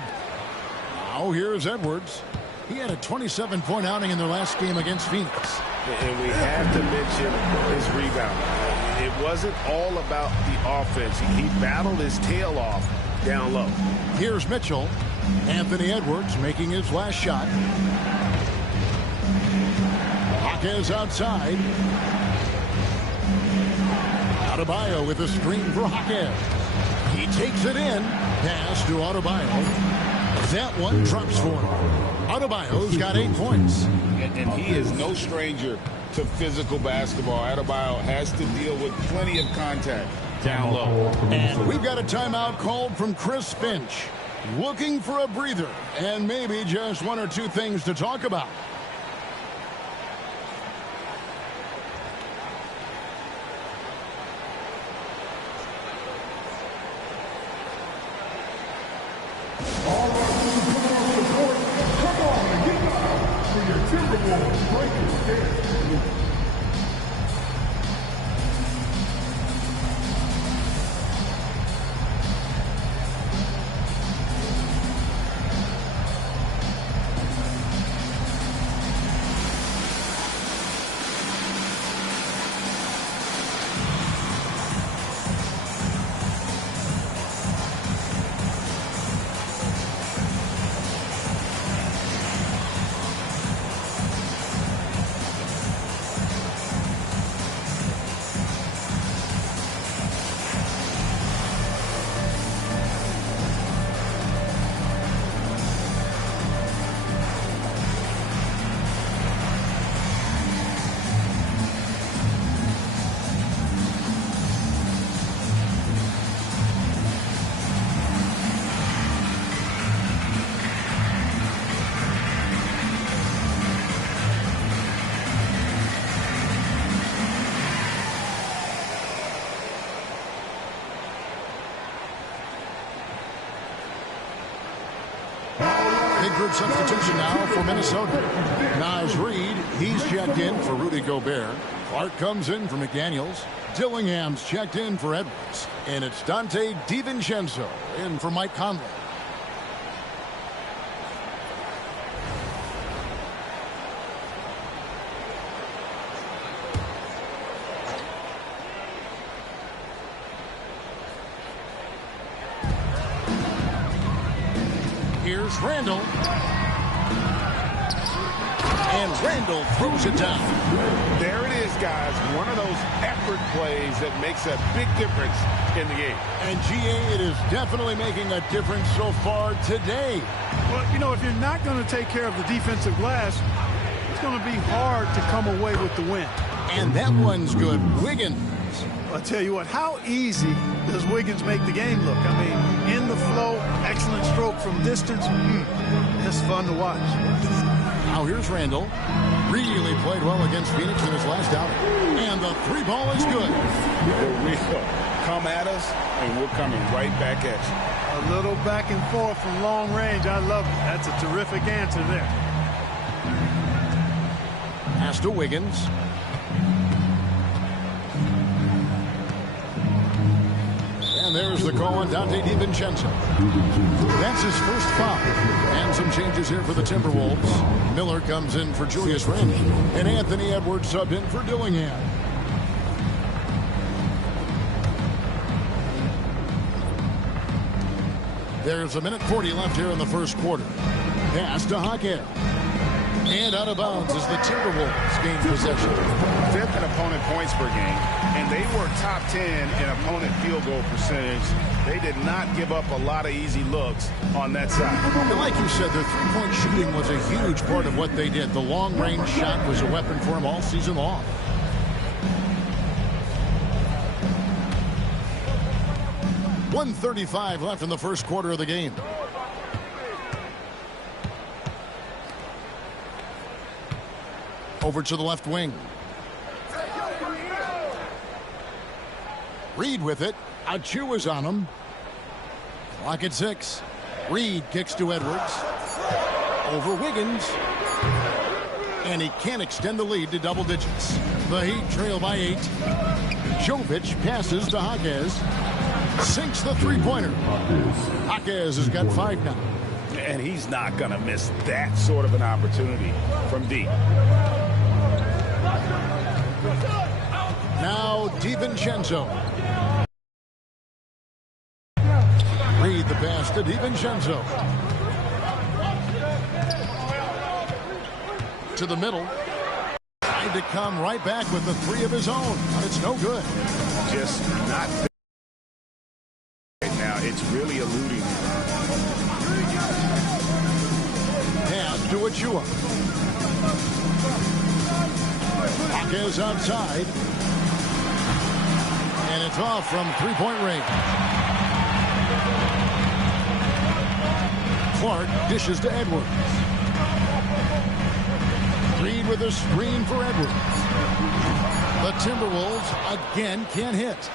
Now here's Edwards. He had a 27-point outing in their last game against Phoenix. And we have to mention his rebound. It wasn't all about the offense. He battled his tail off down low. Here's Mitchell. Anthony Edwards making his last shot. Hawkins outside. Adebayo with a screen for Hawkins. He takes it in. Pass to Adebayo. That one drops for him. Adebayo's got 8 points. And he is no stranger to physical basketball. Adebayo has to deal with plenty of contact down low. And we've got a timeout called from Chris Finch. Looking for a breather and maybe just 1 or 2 things to talk about. Timberwolves breakers dance. Big group substitution now for Minnesota. Naz Reid, he's checked in for Rudy Gobert. Clark comes in for McDaniels. Dillingham's checked in for Edwards. And it's Dante DiVincenzo in for Mike Conley. Here's Randall. And Randall throws it down. There it is, guys. One of those effort plays that makes a big difference in the game. And GA, it is definitely making a difference so far today. Well, you know, if you're not going to take care of the defensive glass, it's going to be hard to come away with the win. And that one's good. Wiggins I'll tell you what, how easy does Wiggins make the game look? I mean, in the flow, excellent stroke from distance. It's fun to watch. Now here's Randall. Really played well against Phoenix in his last outing. And the three ball is good. For real. Come at us, and we're coming right back at you. A little back and forth from long range. I love it. That's a terrific answer there. Pass to Wiggins. And there's the call on Dante DiVincenzo. That's his first foul. And some changes here for the Timberwolves. Miller comes in for Julius Randle. And Anthony Edwards subbed in for Dillingham. There's a minute 40 left here in the first quarter. Pass to Hackett. And out of bounds as the Timberwolves gain possession. 5th in opponent points per game, and they were top 10 in opponent field goal percentage. They did not give up a lot of easy looks on that side. And like you said, their three-point shooting was a huge part of what they did. The long-range shot was a weapon for them all season long. .135 left in the first quarter of the game. Over to the left wing. Reed with it. Achiuwa's on him. Clock at 6. Reed kicks to Edwards. Over Wiggins. And he can't extend the lead to double digits. The Heat trail by 8. Jovic passes to Jaquez. Sinks the three-pointer. Jaquez has got 5 now. And he's not going to miss that sort of an opportunity from deep. Now DiVincenzo. Reed the pass to DiVincenzo. To the middle. Trying to come right back with the 3 of his own. But it's no good. Just not right now. It's really eluding. Pass to Achiuwa. Jaquez outside. And it's off from three-point range. Clark dishes to Edwards. Reed with a screen for Edwards. The Timberwolves again can't hit.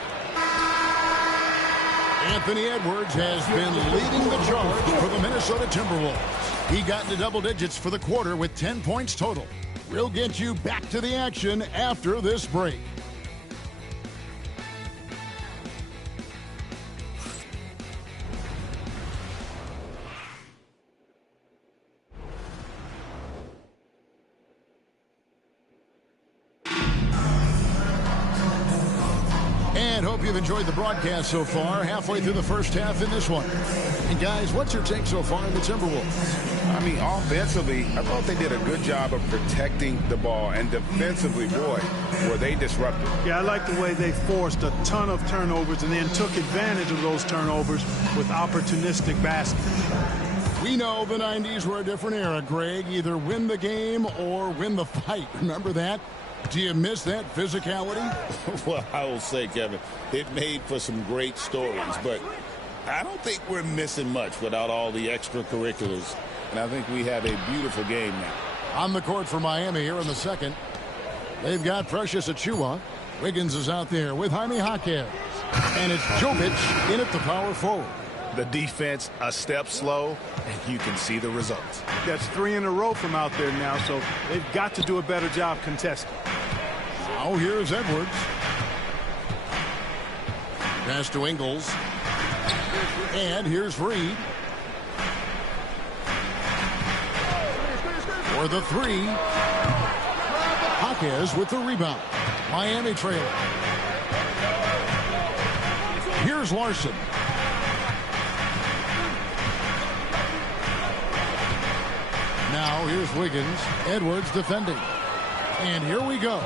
Anthony Edwards has been leading the charge for the Minnesota Timberwolves. He got into double digits for the quarter with 10 points total. We'll get you back to the action after this break. And hope you've enjoyed the broadcast so far. Halfway through the first half in this one. And guys, what's your take so far on the Timberwolves? I mean, offensively, I thought they did a good job of protecting the ball. And defensively, boy, were they disruptive. Yeah, I like the way they forced a ton of turnovers and then took advantage of those turnovers with opportunistic baskets. We know the 90s were a different era, Greg. Either win the game or win the fight. Remember that? Do you miss that physicality? Well, I will say, Kevin, it made for some great stories, but I don't think we're missing much without all the extracurriculars. And I think we have a beautiful game now. On the court for Miami here in the second. They've got Precious Achiuwa. Wiggins is out there with Jaime Jaquez. And it's Jovic in at the power forward. The defense a step slow, and you can see the results. That's 3 in a row from out there now, so they've got to do a better job contesting. Now here's Edwards. Pass to Ingles. And here's Reed. For the 3. Jaquez with the rebound. Miami trailing. Here's Larson. Now here's Wiggins. Edwards defending. And here we go.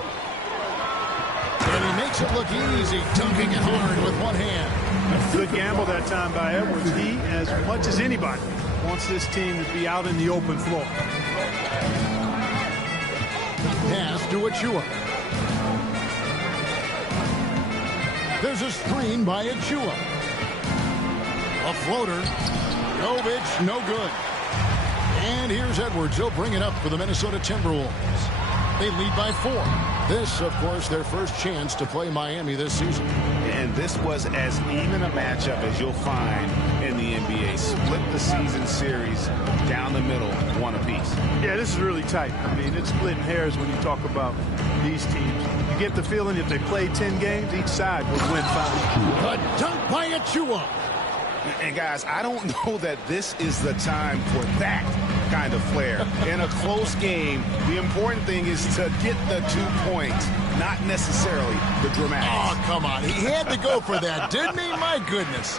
And he makes it look easy, dunking it hard with one hand. Good gamble that time by Edwards. He, as much as anybody, wants this team to be out in the open floor. Pass to Achiuwa. There's a screen by Achua. A floater. Jovic, no good. And here's Edwards. He'll bring it up for the Minnesota Timberwolves. They lead by 4. This, of course, their first chance to play Miami this season. And this was as even a matchup as you'll find in the NBA. Split the season series down the middle, one apiece. Yeah, this is really tight. I mean, it's splitting hairs when you talk about these teams. You get the feeling if they play 10 games, each side would win 5. A dunk by Achua. And guys, I don't know that this is the time for that kind of flair. In a close game, the important thing is to get the 2 points, not necessarily the dramatics. Oh, come on. He had to go for that, didn't he? My goodness.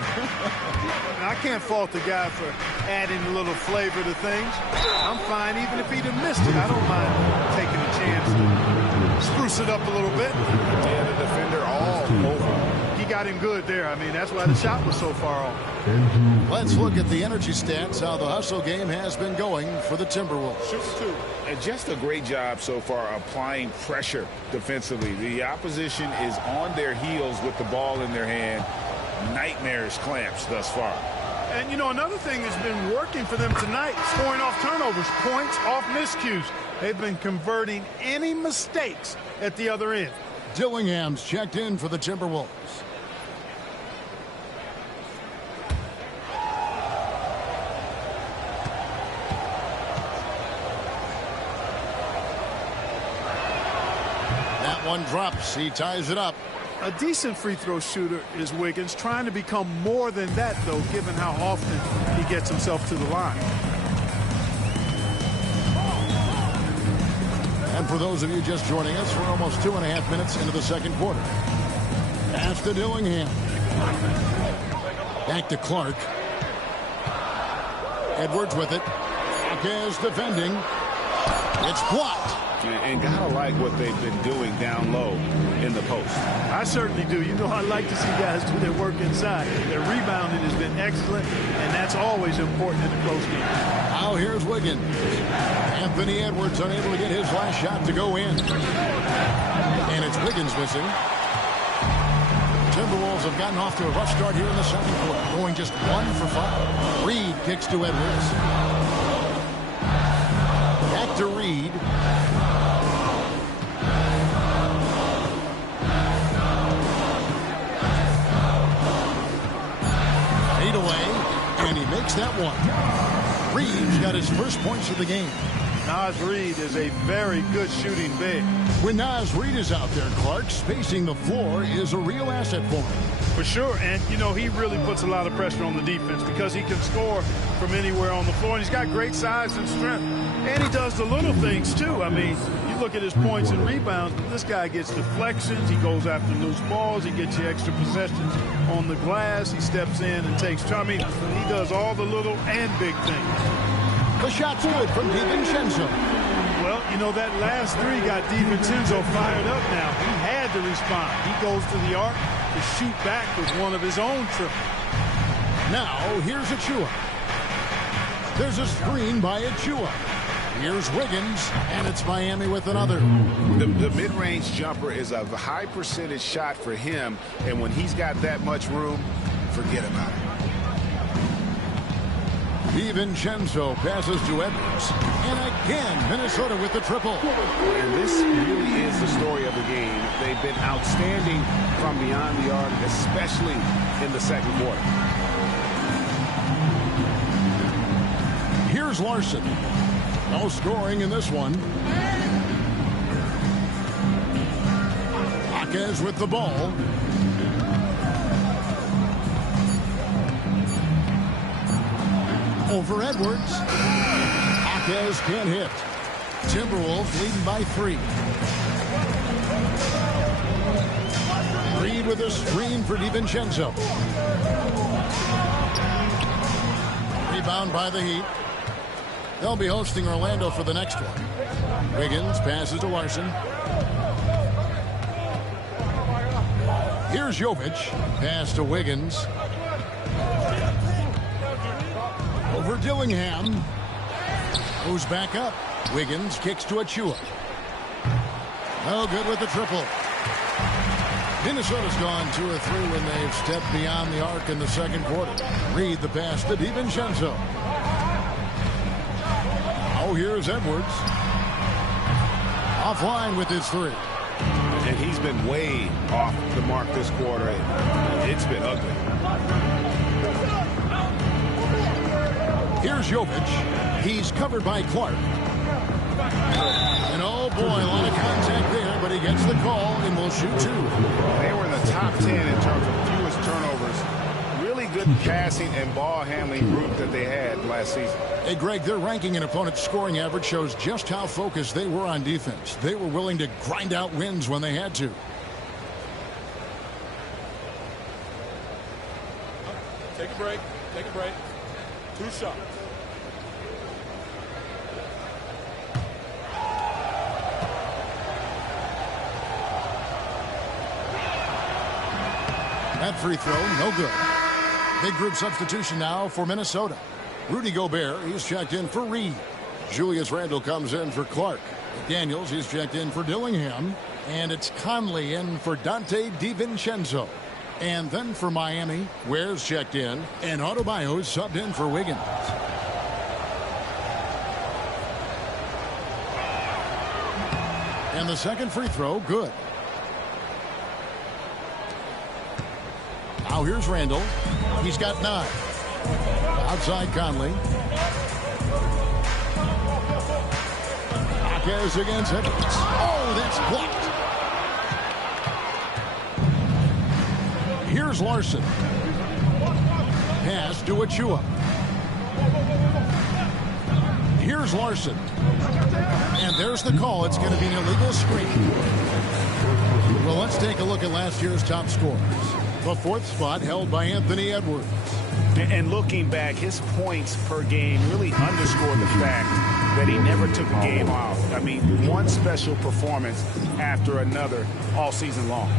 I can't fault the guy for adding a little flavor to things. I'm fine even if he'd have missed it. I don't mind taking a chance to spruce it up a little bit. Yeah, the defender all over. He got him good there. I mean, that's why the shot was so far off. Let's look at the energy stats, how the hustle game has been going for the Timberwolves. Shoots 2. And just a great job so far applying pressure defensively. The opposition is on their heels with the ball in their hand. Nightmarish clamps thus far. And, you know, another thing that's been working for them tonight, scoring off turnovers, points off miscues. They've been converting any mistakes at the other end. Dillingham's checked in for the Timberwolves. That one drops. He ties it up. A decent free throw shooter is Wiggins, trying to become more than that, though, given how often he gets himself to the line. And for those of you just joining us, we're almost 2.5 minutes into the second quarter. Pass to Dillingham. Back to Clark. Edwards with it. Marquez defending. It's blocked. And gotta like what they've been doing down low in the post. I certainly do. You know, I like to see guys do their work inside. Their rebounding has been excellent, and that's always important in a close game. Now here's Wiggins. Anthony Edwards unable to get his last shot to go in. And it's Wiggins missing. Timberwolves have gotten off to a rough start here in the second quarter, going just 1 for 5. Reed kicks to Edwards. Back to Reed. Fade away, and he makes that one. Reed's got his first points of the game. Naz Reid is a very good shooting big. When Naz Reid is out there, Clark, spacing the floor is a real asset for him. For sure, and, you know, he really puts a lot of pressure on the defense because he can score from anywhere on the floor, and he's got great size and strength. And he does the little things, too. I mean, you look at his points and rebounds, but this guy gets deflections, he goes after loose balls, he gets you extra possessions on the glass, he steps in and takes charge. I mean, he does all the little and big things. The shot's good from DiVincenzo. Well, you know, that last three got DiVincenzo fired up now. He had to respond. He goes to the arc to shoot back with one of his own triples. Now, here's Achua. There's a screen by Achua. Here's Wiggins, and it's Miami with another. The mid-range jumper is a high percentage shot for him, and when he's got that much room, forget about it. DiVincenzo passes to Edwards. And again, Minnesota with the triple. And this really is the story of the game. They've been outstanding from beyond the arc, especially in the second quarter. Here's Larson. No scoring in this one. Marquez with the ball. Over Edwards. Marquez can't hit. Timberwolves leading by 3. Reed with a screen for DiVincenzo. Rebound by the Heat. They'll be hosting Orlando for the next one. Wiggins passes to Larson. Here's Jovic. Pass to Wiggins. Over Dillingham. Goes back up. Wiggins kicks to Achua. No good with the triple. Minnesota's gone 2 of 3 when they've stepped beyond the arc in the second quarter. Reed the pass to DiVincenzo. Now here's Edwards. Offline with his 3. And he's been way off the mark this quarter. It's been ugly. Here's Jovic. He's covered by Clark. And oh boy, a lot of contact there, but he gets the call and will shoot 2. They were in the top 10 in terms of fewest turnovers. Really good passing and ball handling group that they had last season. Hey, Greg, their ranking and opponent's scoring average shows just how focused they were on defense. They were willing to grind out wins when they had to. Take a break. Take a break. 2 shots. That free throw, no good. Big group substitution now for Minnesota. Rudy Gobert, he's checked in for Reed. Julius Randle comes in for Clark. Daniels, he's checked in for Dillingham. And it's Conley in for Dante DiVincenzo. And then for Miami, Ware's checked in. And Adebayo's subbed in for Wiggins. And the second free throw, good. Now here's Randle. He's got 9. Outside Conley. Marquez against Edwards. Oh, that's blocked. Here's Larson. Pass to Achua. Here's Larson. And there's the call. It's going to be an illegal screen. Well, let's take a look at last year's top scorers. The 4th spot held by Anthony Edwards. And looking back, his points per game really underscored the fact that he never took a game off. I mean, one special performance after another all season long.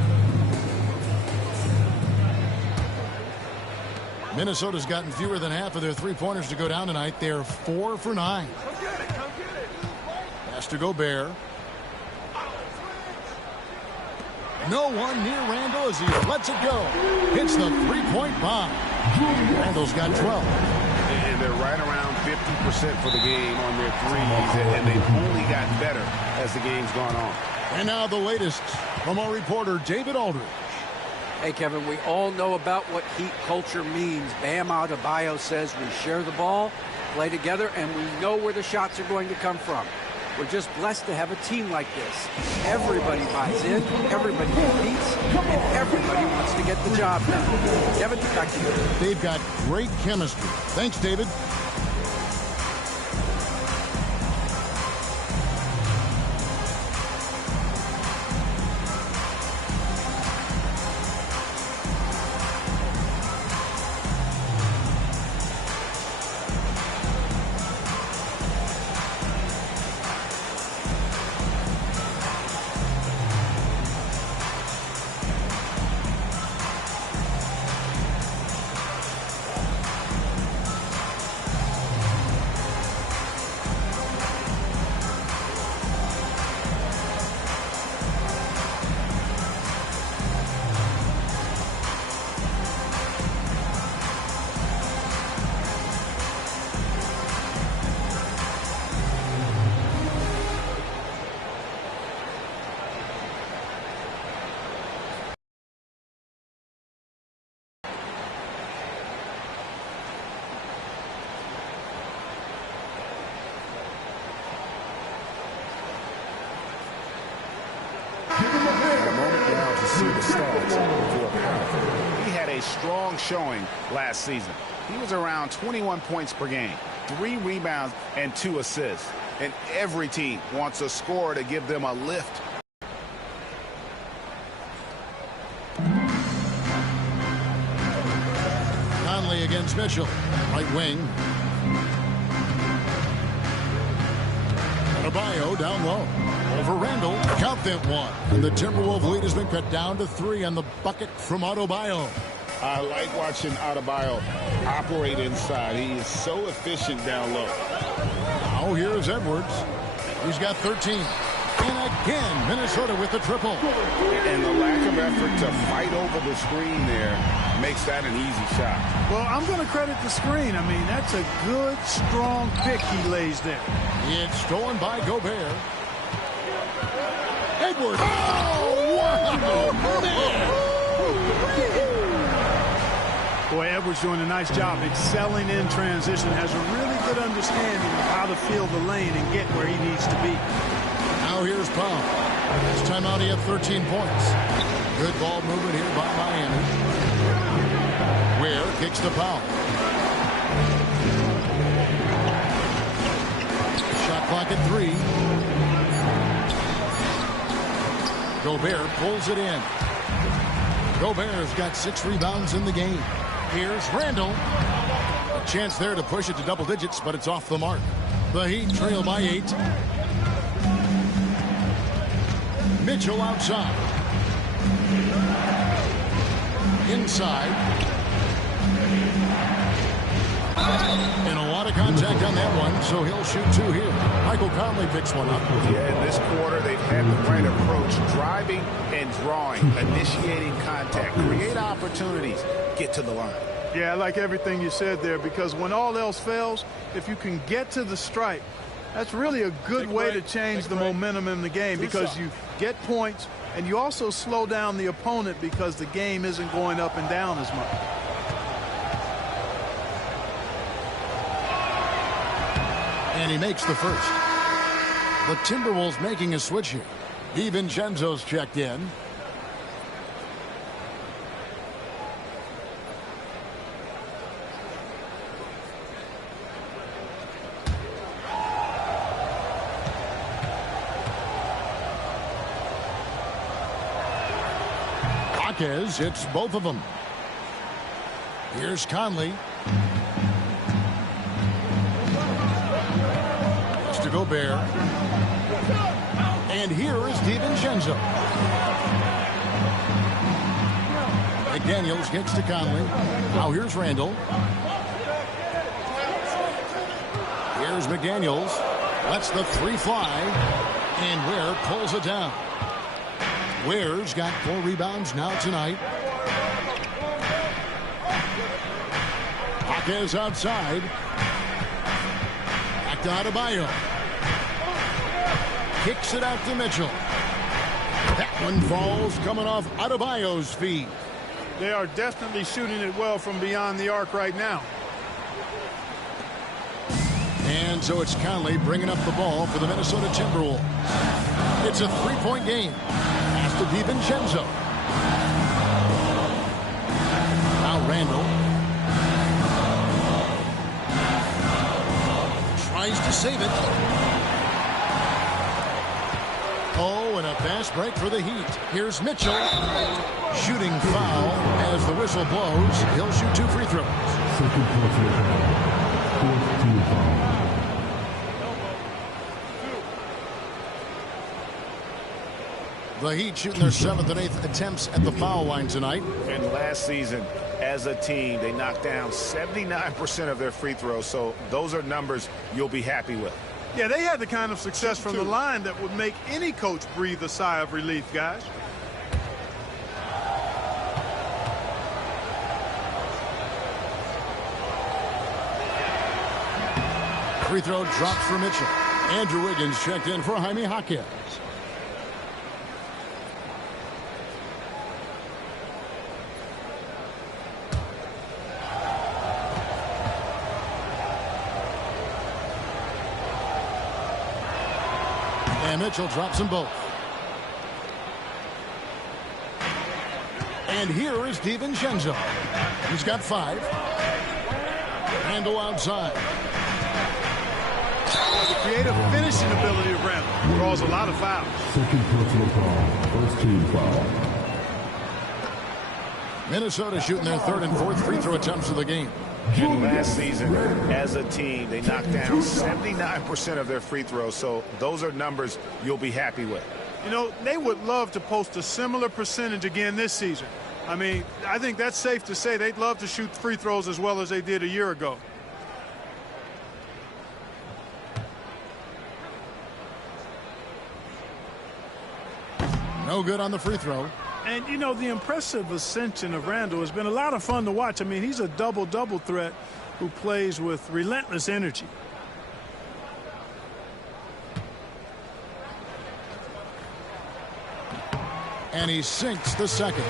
Minnesota's gotten fewer than half of their 3-pointers to go down tonight. They're 4 for 9. Pass to Gobert. No one near Randle as he lets it go. Hits the 3-point bomb. Randle's got 12. And they're right around 50% for the game on their threes, and they've only gotten better as the game's gone on. And now the latest from our reporter, David Aldridge. Hey, Kevin, we all know about what Heat culture means. Bam Adebayo says we share the ball, play together, and we know where the shots are going to come from. We're just blessed to have a team like this. Everybody buys in, everybody competes, and everybody wants to get the job done. Kevin, back to you. They've got great chemistry. Thanks, David. Strong showing last season. He was around 21 points per game, 3 rebounds and 2 assists. And every team wants a scorer to give them a lift. Conley against Mitchell. Right wing. Adebayo down low. Over Randle. Count that one. And the Timberwolves lead has been cut down to 3 on the bucket from Adebayo. I like watching Adebayo operate inside. He is so efficient down low. Now here's Edwards. He's got 13. And again, Minnesota with the triple. And the lack of effort to fight over the screen there makes that an easy shot. Well, I'm going to credit the screen. I mean, that's a good, strong pick he lays there. It's stolen by Gobert. Edwards. Oh, wow, man. Boy, Edwards doing a nice job excelling in transition, has a really good understanding of how to fill the lane and get where he needs to be. Now here's Powell. This time out he had 13 points. Good ball movement here by Miami. Ware kicks to Powell. Shot clock at 3. Gobert pulls it in. Gobert's got 6 rebounds in the game. Here's Randall. A chance there to push it to double digits, but it's off the mark. The Heat trail by 8. Mitchell outside. Inside. And a lot of contact on that one, so he'll shoot 2 here. Michael Conley picks one up. Yeah, in this quarter, they've had the right approach. Driving and drawing, initiating contact, create opportunities, get to the line. Yeah, I like everything you said there, because when all else fails, if you can get to the stripe, that's really a good way to change the momentum in the game, because you get points and you also slow down the opponent because the game isn't going up and down as much. And he makes the first. The Timberwolves making a switch here. DiVincenzo's checked in. Hawkes hits both of them. Here's Conley. To Gobert. And here is DiVincenzo. McDaniels kicks to Conley. Now here's Randall. Here's McDaniels. Lets the 3 fly. And Ware pulls it down. Ware's got 4 rebounds now tonight. Hawkes outside. Back to Adebayo. Kicks it out to Mitchell. That one falls coming off Adebayo's feet. They are definitely shooting it well from beyond the arc right now. And so it's Conley bringing up the ball for the Minnesota Timberwolves. It's a 3-point game. Pass to DiVincenzo. Now Randall. Tries to save it. Oh, and a fast break for the Heat. Here's Mitchell. Shooting foul as the whistle blows. He'll shoot 2 free throws. Second personal foul. 4th team foul. The Heat shooting their 7th and 8th attempts at the foul line tonight. And last season, as a team, they knocked down 79% of their free throws. So those are numbers you'll be happy with. Yeah, they had the kind of success from the line that would make any coach breathe a sigh of relief, guys. Free throw drops for Mitchell. Andrew Wiggins checked in for Jaime Hawkes. And Mitchell drops them both. And here is DiVincenzo. He's got 5. Randall outside. The creative finishing ability of Randall draws a lot of fouls. Second personal foul. 1st team foul. Minnesota shooting their 3rd and 4th free throw attempts of the game. And last season, as a team, they knocked down 79% of their free throws. So those are numbers you'll be happy with. You know, they would love to post a similar percentage again this season. I mean, I think that's safe to say they'd love to shoot free throws as well as they did a year ago. No good on the free throw. And, you know, the impressive ascension of Randall has been a lot of fun to watch. I mean, he's a double-double threat who plays with relentless energy. And he sinks the second.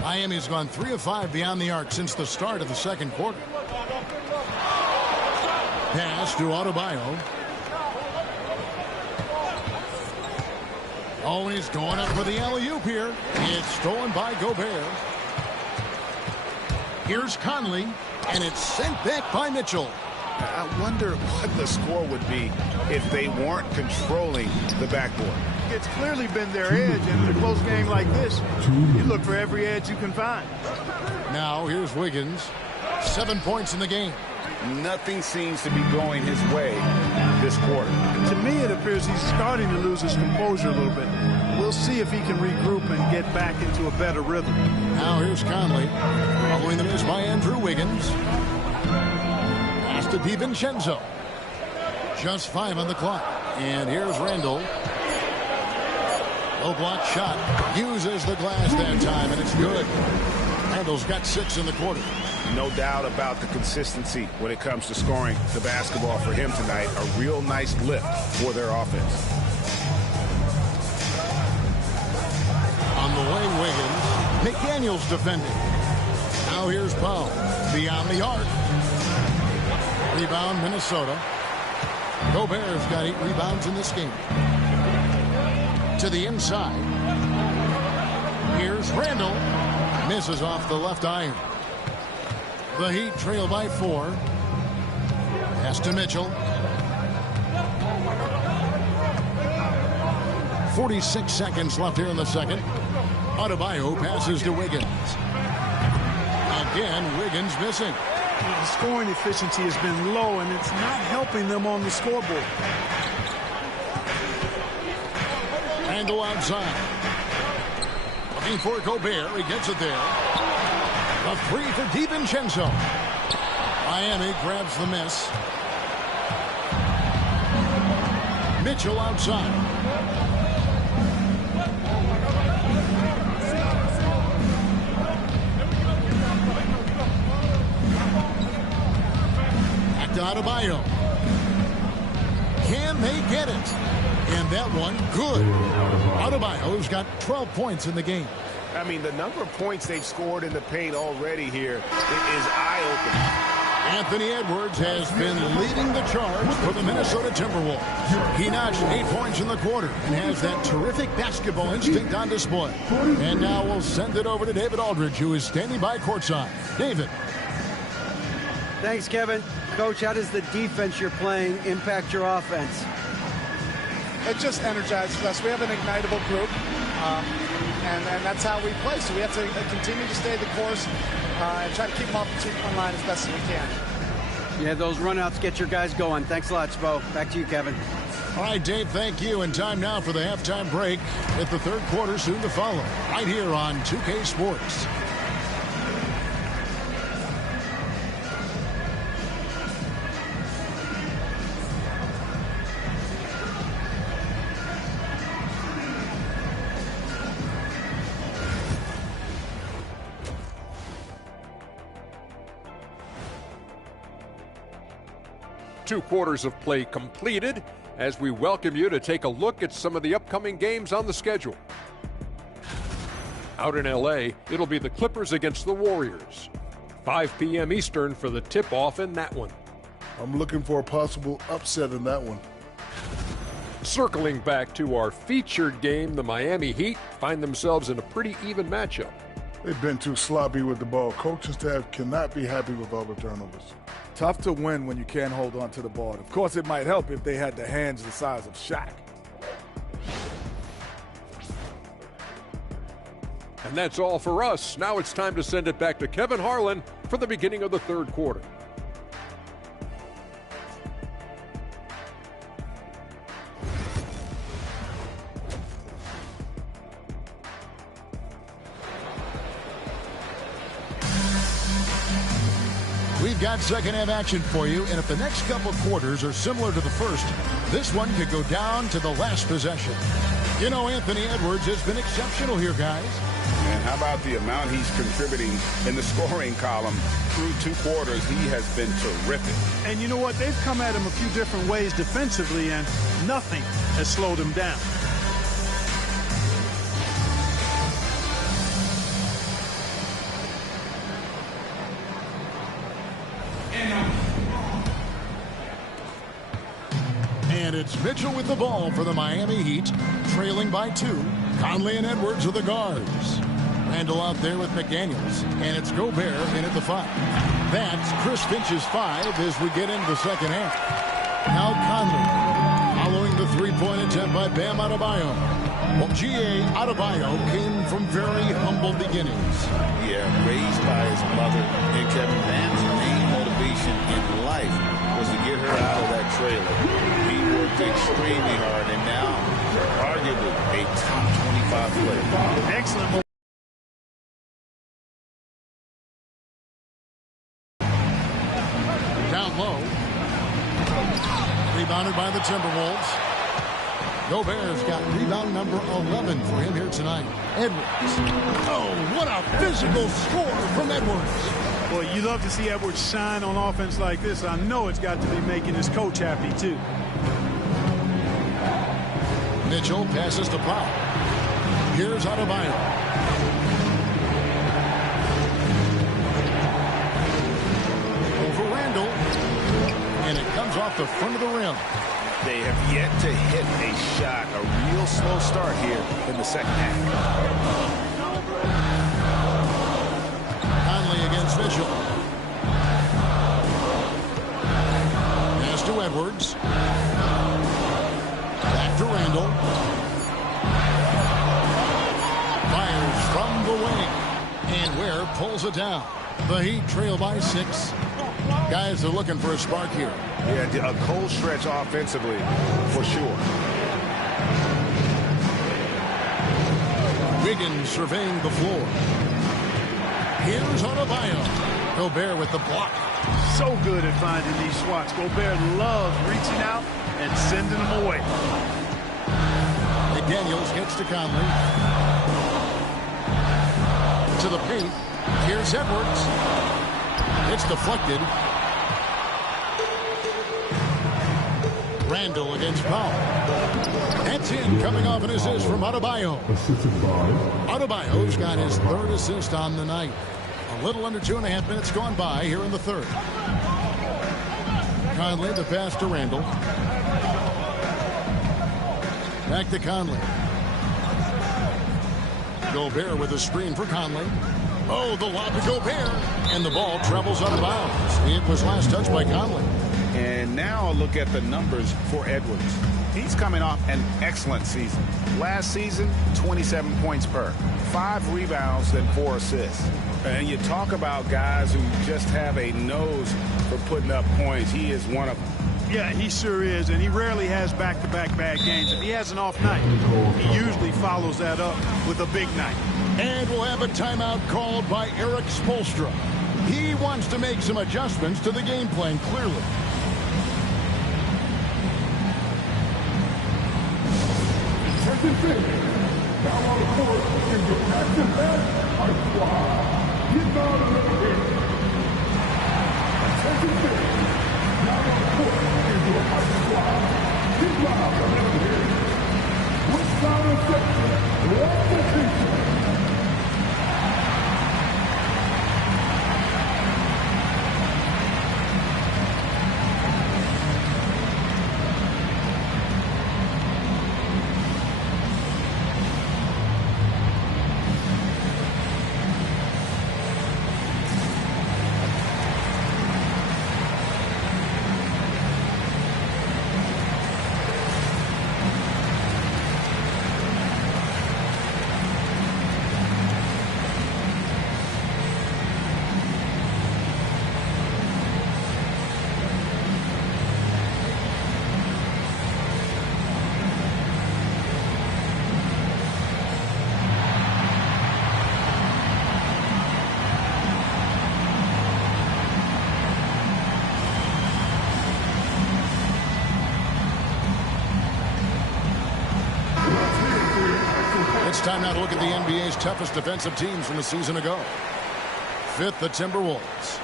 Miami's gone 3 of 5 beyond the arc since the start of the second quarter. Pass to Adebayo. Oh, he's going up for the alley-oop here. It's stolen by Gobert. Here's Conley, and it's sent back by Mitchell. I wonder what the score would be if they weren't controlling the backboard. It's clearly been their edge, and in a close game like this, you look for every edge you can find. Now, here's Wiggins. 7 points in the game. Nothing seems to be going his way this quarter. To me, it appears he's starting to lose his composure a little bit. We'll see if he can regroup and get back into a better rhythm. Now here's Conley. Following the miss by Andrew Wiggins. Pass to DiVincenzo. Just 5 on the clock. And here's Randall. Low block shot. Uses the glass that time, and it's good. Randall's got 6 in the quarter. No doubt about the consistency when it comes to scoring the basketball for him tonight. A real nice lift for their offense. On the way, Wiggins. McDaniels defending. Now here's Powell. Beyond the arc. Rebound, Minnesota. Gobert's got 8 rebounds in this game. To the inside. Here's Randall. Misses off the left iron. The Heat trail by 4. Pass to Mitchell. 46 seconds left here in the second. Adebayo passes to Wiggins. Again, Wiggins missing. The scoring efficiency has been low, and it's not helping them on the scoreboard. Randall outside. Looking for Gobert. He gets it there. A 3 for DiVincenzo. Miami grabs the miss. Mitchell outside. Back to Adebayo. Can they get it? And that one, good. Adebayo's got 12 points in the game. I mean, the number of points they've scored in the paint already here is eye-opening. Anthony Edwards has been leading the charge for the Minnesota Timberwolves. He notched 8 points in the quarter and has that terrific basketball instinct on display. And now we'll send it over to David Aldridge, who is standing by courtside. David. Thanks, Kevin. Coach, how does the defense you're playing impact your offense? It just energizes us. We have an ignitable group, and that's how we play. So we have to continue to stay the course and try to keep them off the 2-point line as best as we can. Yeah, those runouts get your guys going. Thanks a lot, Spo. Back to you, Kevin. All right, Dave, thank you. And time now for the halftime break with the third quarter soon to follow right here on 2K Sports. Two quarters of play completed as we welcome you to take a look at some of the upcoming games on the schedule. Out in LA, it'll be the Clippers against the Warriors. 5 p.m. Eastern for the tip-off in that one. I'm looking for a possible upset in that one. Circling back to our featured game, the Miami Heat find themselves in a pretty even matchup. They've been too sloppy with the ball. Coaching staff cannot be happy with all the turnovers. Tough to win when you can't hold on to the ball. Of course, it might help if they had the hands the size of Shaq. And that's all for us. Now it's time to send it back to Kevin Harlan for the beginning of the third quarter. We've got second half action for you, and if the next couple quarters are similar to the first, this one could go down to the last possession. You know, Anthony Edwards has been exceptional here, guys. And how about the amount he's contributing in the scoring column through 2 quarters? He has been terrific. And you know what? They've come at him a few different ways defensively, and nothing has slowed him down. And it's Mitchell with the ball for the Miami Heat, trailing by 2. Conley and Edwards are the guards. Randall out there with McDaniels, and it's Gobert in at the 5. That's Chris Finch's 5 as we get into the second half. Now Conley, following the three-point attempt by Bam Adebayo. Well, G.A. Adebayo came from very humble beginnings. Yeah, raised by his mother. And Kevin, Bam's main motivation in life was to get her out of that trailer. He worked extremely hard, and now arguably a top 25 player. Excellent. Down low. Rebounded by the Timberwolves. Gobert's got rebound number 11 for him here tonight. Edwards. Oh, what a physical score from Edwards. Boy, you love to see Edwards shine on offense like this. I know it's got to be making his coach happy, too. Mitchell passes to Powell. Here's Adebayo. Over Randall. And it comes off the front of the rim. They have yet to hit a shot. A real slow start here in the second half. Conley against Mitchell. Pass to Edwards. Back to Randall. Fires from the wing. And Ware pulls it down. The Heat trail by 6. Guys are looking for a spark here. Yeah, a cold stretch offensively for sure. Wiggins surveying the floor. Here's Adebayo. Gobert with the block. So good at finding these swats. Gobert loves reaching out and sending them away. McDaniels gets to Conley. To the paint. Here's Edwards. It's deflected. Randall against Powell. That's in, coming off an assist from Adebayo. Adebayo's got his 3rd assist on the night. A little under 2.5 minutes gone by here in the 3rd. Conley, the pass to Randall. Back to Conley. Gobert with a screen for Conley. Oh, the lob to Gobert. And the ball travels out of bounds. It was last touched by Conley. And now a look at the numbers for Edwards. He's coming off an excellent season. Last season, 27 points per, 5 rebounds, and 4 assists. And you talk about guys who just have a nose for putting up points. He is one of them. Yeah, he sure is, and he rarely has back-to-back bad games. If he has an off night, he usually follows that up with a big night. And we'll have a timeout called by Eric Spoelstra. He wants to make some adjustments to the game plan, clearly. Now on the court is your active best high squad. Get down a little bit. Attention fans. Now on the court is your high squad. Get down a little bit. Which side of section? What's the feature? time now to look at the NBA's toughest defensive teams from a season ago. Fifth, the Timberwolves.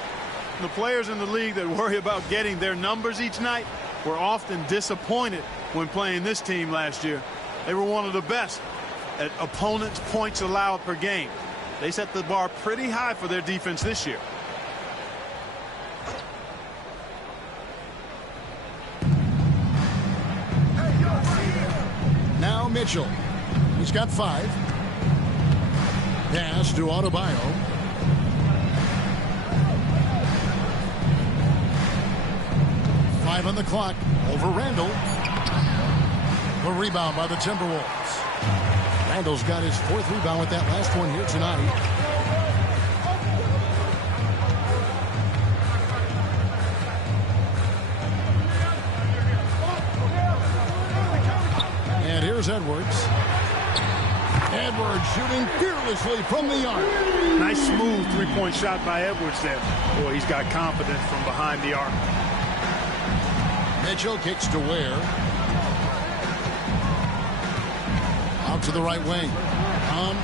The players in the league that worry about getting their numbers each night were often disappointed when playing this team last year. They were one of the best at opponents' points allowed per game. They set the bar pretty high for their defense this year. Now Mitchell. He's got 5. Pass to Adebayo. On the clock over Randall. The rebound by the Timberwolves. Randall's got his 4th rebound with that last one here tonight. And here's Edwards. Edwards shooting fearlessly from the arc. Nice smooth three-point shot by Edwards there. Boy, he's got confidence from behind the arc. Mitchell kicks to Ware. Out to the right wing.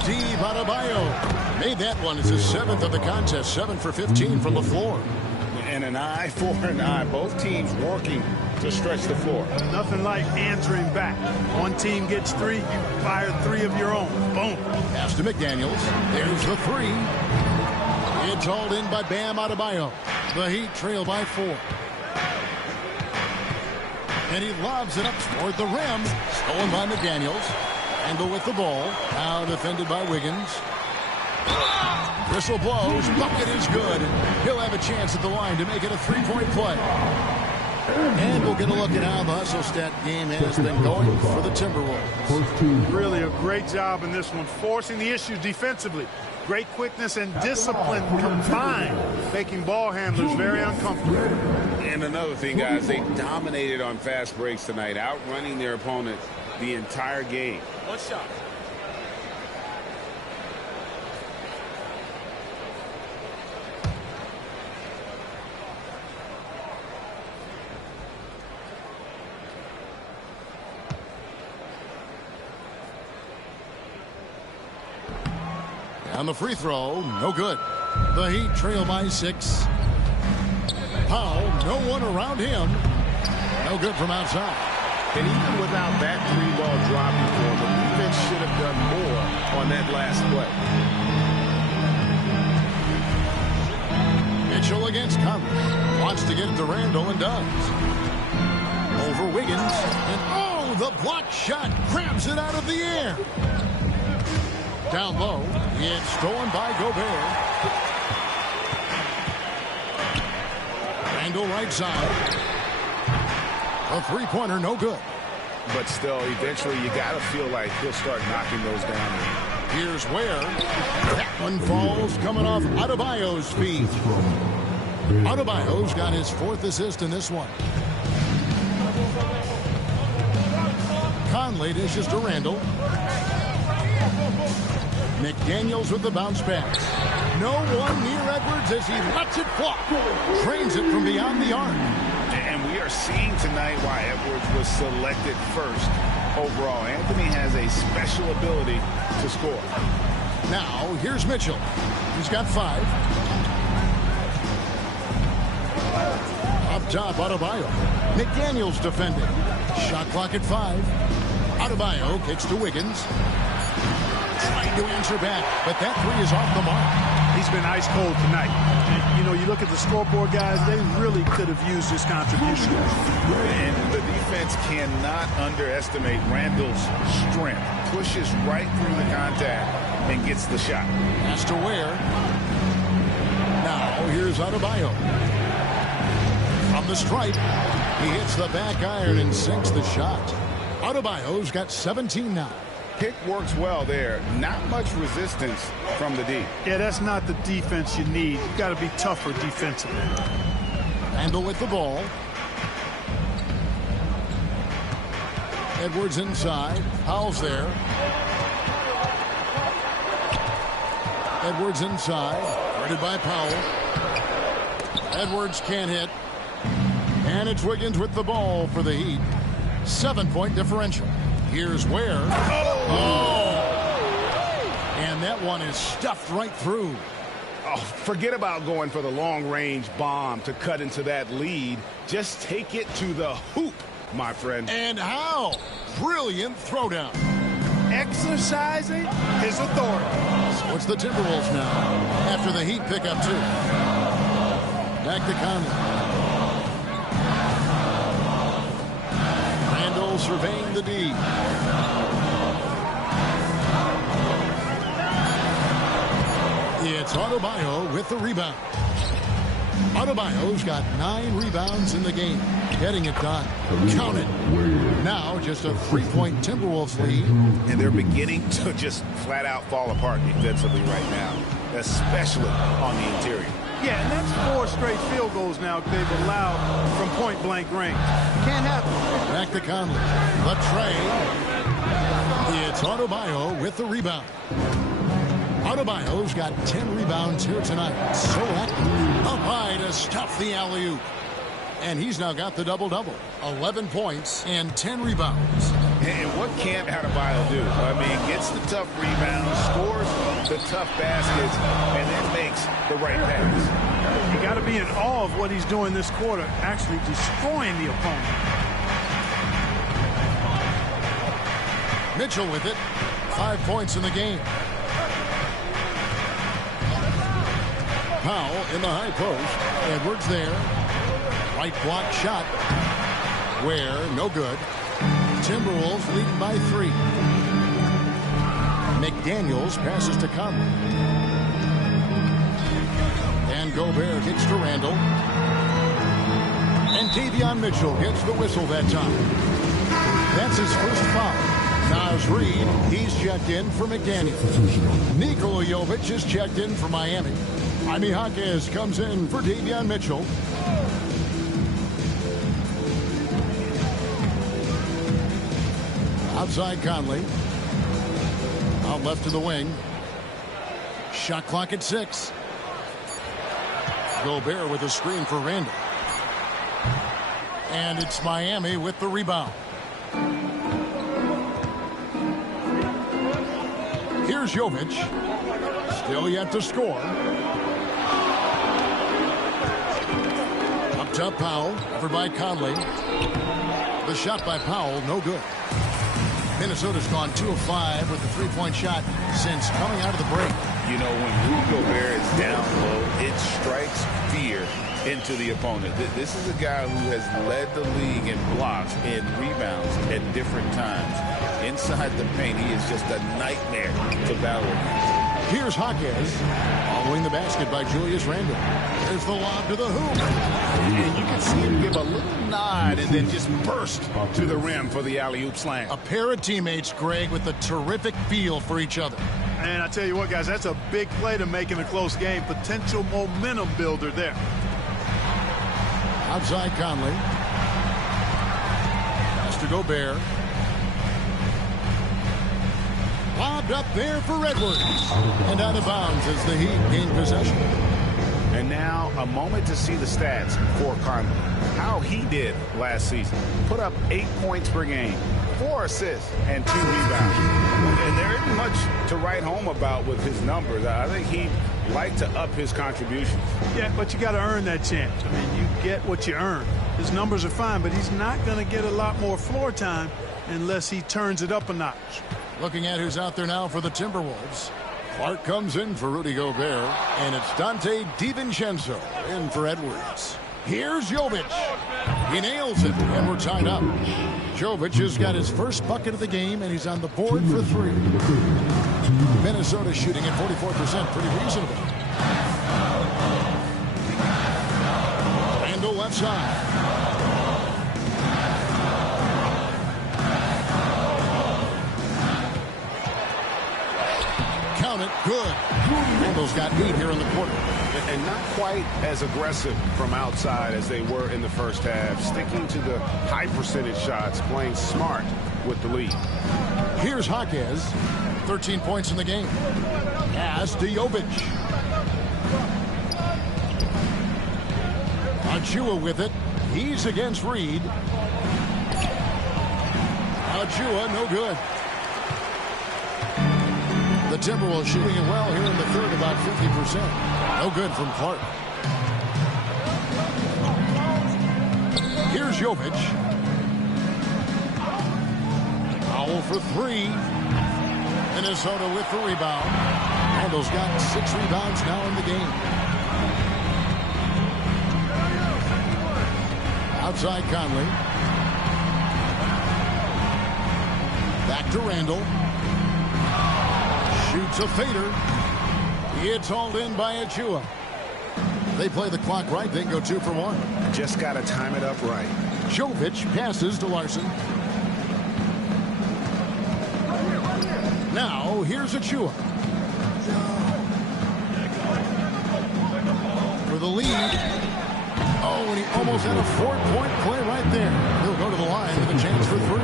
Deep, Adebayo. Made that one. It's his 7th of the contest. 7 for 15 from the floor. And an eye for an eye. Both teams working to stretch the floor. Nothing like answering back. One team gets 3, you fire 3 of your own. Boom. Pass to McDaniels. There's the 3. It's hauled in by Bam Adebayo. The Heat trail by 4. And he lobs it up toward the rim. Stolen by McDaniels. Randall with the ball. Now defended by Wiggins. Whistle blows. Bucket is good. He'll have a chance at the line to make it a 3-point play. And we'll get a look at how the hustle stat game has been going for the Timberwolves. Really a great job in this one. Forcing the issues defensively. Great quickness and discipline combined, making ball handlers very uncomfortable. And another thing, guys, they dominated on fast breaks tonight, outrunning their opponent the entire game. One shot. On the free throw, no good. The Heat trail by 6. Powell, no one around him. No good from outside. And even without that 3-ball dropping for him, the defense should have done more on that last play. Mitchell against Conley. Wants to get it to Randall and does. Over Wiggins. And oh, the block shot grabs it out of the air. Down low, it's stolen by Gobert. Randall right side. A 3-pointer, no good. But still, eventually you got to feel like he'll start knocking those down. Here's Ware. That one falls coming off Adebayo's feet. Adebayo's got his 4th assist in this one. Conley dishes to Randall. McDaniels with the bounce pass. No one near Edwards as he lets it fly. Trains it from beyond the arc. And we are seeing tonight why Edwards was selected first overall. Anthony has a special ability to score. Now, here's Mitchell. He's got 5. Up top, Adebayo. McDaniels defending. Shot clock at 5. Adebayo kicks to Wiggins. Trying to answer back, but that 3 is off the mark. He's been ice cold tonight. And, you know, you look at the scoreboard, guys, they really could have used his contribution. And the defense cannot underestimate Randall's strength. Pushes right through the contact and gets the shot. Has to Ware. Now, here's Adebayo. From the stripe, he hits the back iron and sinks the shot. Adebayo's got 17 now. Pick works well there. Not much resistance from the D. Yeah, that's not the defense you need. You've got to be tougher defensively. Randall with the ball. Edwards inside. Powell's there. Edwards inside. Guarded by Powell. Edwards can't hit. And it's Wiggins with the ball for the Heat. 7-point differential. Here's Ware. Oh! And that one is stuffed right through. Oh, forget about going for the long-range bomb to cut into that lead. Just take it to the hoop, my friend. And how? Brilliant throwdown. Exercising his authority. So it's the Timberwolves now, after the Heat pick up 2. Back to Conley. Randall surveying the D. It's Adebayo with the rebound. Adebayo's got 9 rebounds in the game. Getting it done. Count it. Now just a 3-point Timberwolves lead. And they're beginning to just flat out fall apart defensively right now, especially on the interior. Yeah, and that's 4 straight field goals now they've allowed from point-blank range. Can't happen. Back to Conley. The tray. It's Adebayo with the rebound. Adebayo's got 10 rebounds here tonight. So active. Up high to stuff the alley-oop. And he's now got the double-double. 11 points and 10 rebounds. And what can't Adebayo do? I mean, gets the tough rebounds, scores the tough baskets, and then makes the right pass. You got to be in awe of what he's doing this quarter, actually destroying the opponent. Mitchell with it. 5 points in the game. Powell in the high post. Edwards there. Right block shot. Where, no good. Timberwolves leading by 3. McDaniels passes to Conley. And Gobert kicks to Randall. And Davion Mitchell gets the whistle that time. That's his first foul. Naz Reid, he's checked in for McDaniels. Nikola Jovic is checked in for Miami. Jaime Jaquez comes in for Davion Mitchell. Outside Conley. Out left to the wing. Shot clock at 6. Gobert with a screen for Randall. And it's Miami with the rebound. Here's Jovic. Still yet to score. Up top Powell. Covered by Conley. The shot by Powell, no good. Minnesota's gone 2 of 5 with the 3-point shot since coming out of the break. You know, when Rudy Gobert is down low, it strikes fear into the opponent. This is a guy who has led the league in blocks and rebounds at different times. Inside the paint, he is just a nightmare to battle against. Here's Jaquez following the basket by Julius Randle. There's the lob to the hoop. And you can see him give a little nod and then just burst to the rim for the alley-oop slam. A pair of teammates, Greg, with a terrific feel for each other. And I tell you what, guys, that's a big play to make in a close game. Potential momentum builder there. Outside Conley. Pass to Gobert. Lobbed up there for Edwards. And out of bounds as the Heat gain possession. And now a moment to see the stats for Conley. How he did last season. Put up 8 points per game, 4 assists, and 2 rebounds. And there isn't much to write home about with his numbers. I think he'd like to up his contributions. Yeah, but you got to earn that chance. I mean, you get what you earn. His numbers are fine, but he's not going to get a lot more floor time unless he turns it up a notch. Looking at who's out there now for the Timberwolves. Clark comes in for Rudy Gobert, and it's Dante DiVincenzo in for Edwards. Here's Jovic. He nails it, and we're tied up. Jovic has got his first bucket of the game, and he's on the board for 3. Minnesota shooting at 44%, pretty reasonable. Randall left side. Count it, good. Randall's got 8 here in the quarter. And not quite as aggressive from outside as they were in the first half. Sticking to the high percentage shots, playing smart with the lead. Here's Jaquez. 13 points in the game. Pass to Jovic. Achua with it. He's against Reed. Achua, no good. The Timberwolves shooting it well here in the third, about 50%. No good from Clark. Here's Jovic. Powell for three. Minnesota with the rebound. Randall's got 6 rebounds now in the game. Outside Conley. Back to Randall. Shoots a fader. It's hauled in by Achua. They play the clock right. They go 2 for 1. Just got to time it up right. Jovic passes to Larson. Now, here's Achua. For the lead. Oh, and he almost had a 4-point play right there. He'll go to the line with a chance for 3.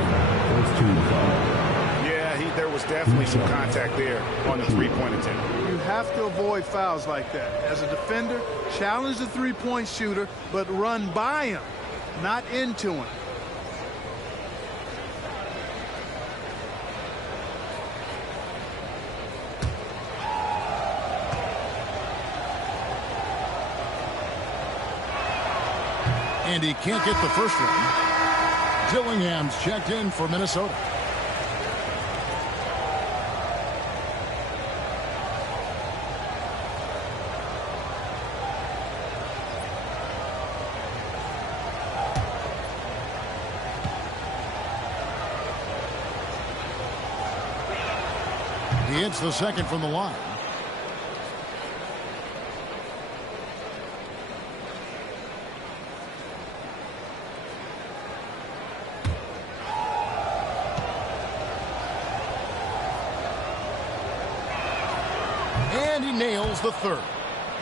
Yeah, there was definitely some contact there on the three-point attempt. You have to avoid fouls like that. As a defender, challenge the three-point shooter, but run by him, not into him. And he can't get the first one. Dillingham's checked in for Minnesota. He hits the second from the line. And he nails the third.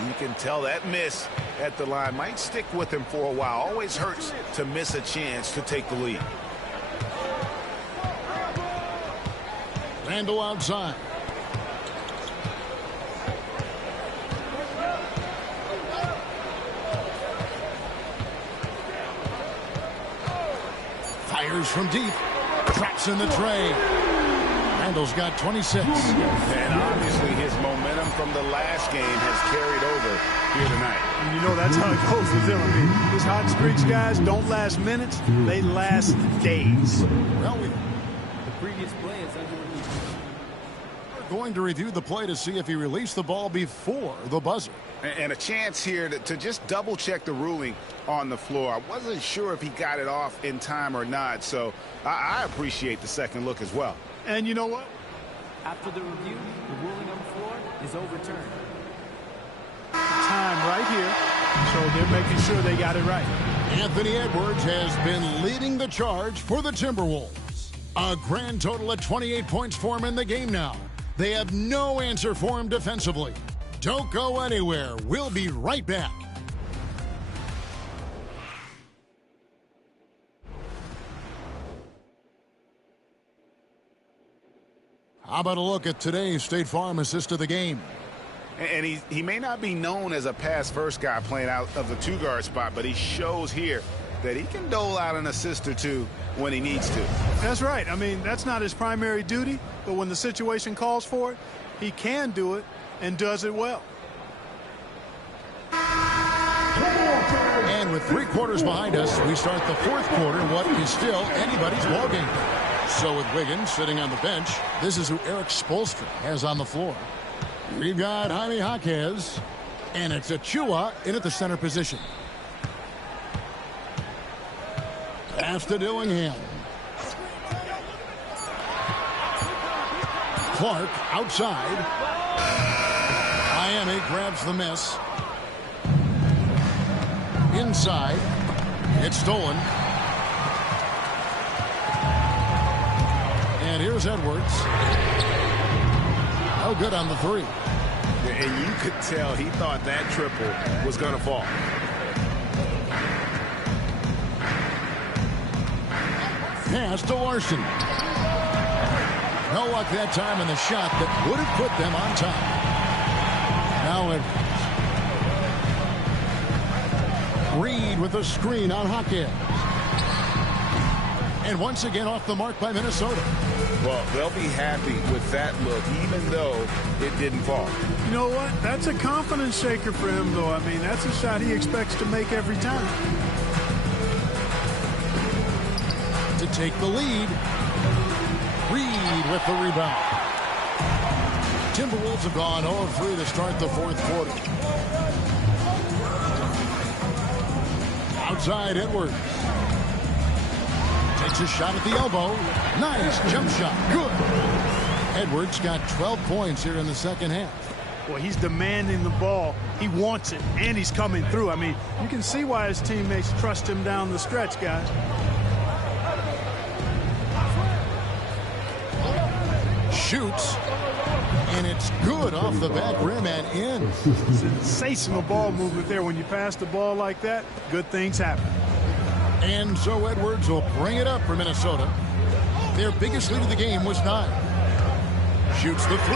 You can tell that miss at the line might stick with him for a while. Always hurts to miss a chance to take the lead. Randall outside. Fires from deep. Traps in the tray. Randall's got 26. And obviously his momentum from the last game has carried over here tonight. And you know that's how it goes with him. I mean, these hot streaks, guys, don't last minutes. They last days. Well, The previous play is under review. we're going to review the play to see if he released the ball before the buzzer. And a chance here to just double check the ruling on the floor. I wasn't sure if he got it off in time or not, so I appreciate the second look as well. And you know what? After the review, the ruling on the floor is overturned. Time right here, so they're making sure they got it right. Anthony Edwards has been leading the charge for the Timberwolves. A grand total of 28 points for him in the game now. They have no answer for him defensively. Don't go anywhere. We'll be right back. How about a look at today's State Farm assist of the game? And he may not be known as a pass-first guy playing out of the two-guard spot, but he shows here that he can dole out an assist or two when he needs to. That's right. I mean, that's not his primary duty, but when the situation calls for it, he can do it and does it well. And with 3 quarters behind us, we start the fourth quarter, what is still anybody's ballgame. So with Wiggins sitting on the bench, this is who Eric Spoelstra has on the floor. We've got Jaime Jaquez, and it's Achua in at the center position. Pass to Dillingham. Clark outside. Miami grabs the miss. Inside. It's stolen. And here's Edwards. No good on the three. And you could tell he thought that triple was going to fall. Pass to Larson. No luck that time in the shot that would have put them on top. Now Edwards. Reed with a screen on Jaquez. And once again off the mark by Minnesota. Well, they'll be happy with that look, even though it didn't fall. You know what? That's a confidence shaker for him, though. I mean, that's a shot he expects to make every time. To take the lead, Reed with the rebound. Timberwolves have gone 0-3 to start the fourth quarter. Outside Edwards. Takes a shot at the elbow. Nice jump shot. Good. Edwards got 12 points here in the second half. Boy, he's demanding the ball. He wants it, and he's coming through. I mean, you can see why his teammates trust him down the stretch, guys. Shoots. And it's good off the back rim and in. Sensational ball movement there. When you pass the ball like that, good things happen. And so Edwards will bring it up for Minnesota. Their biggest lead of the game was 9. Shoots the 3.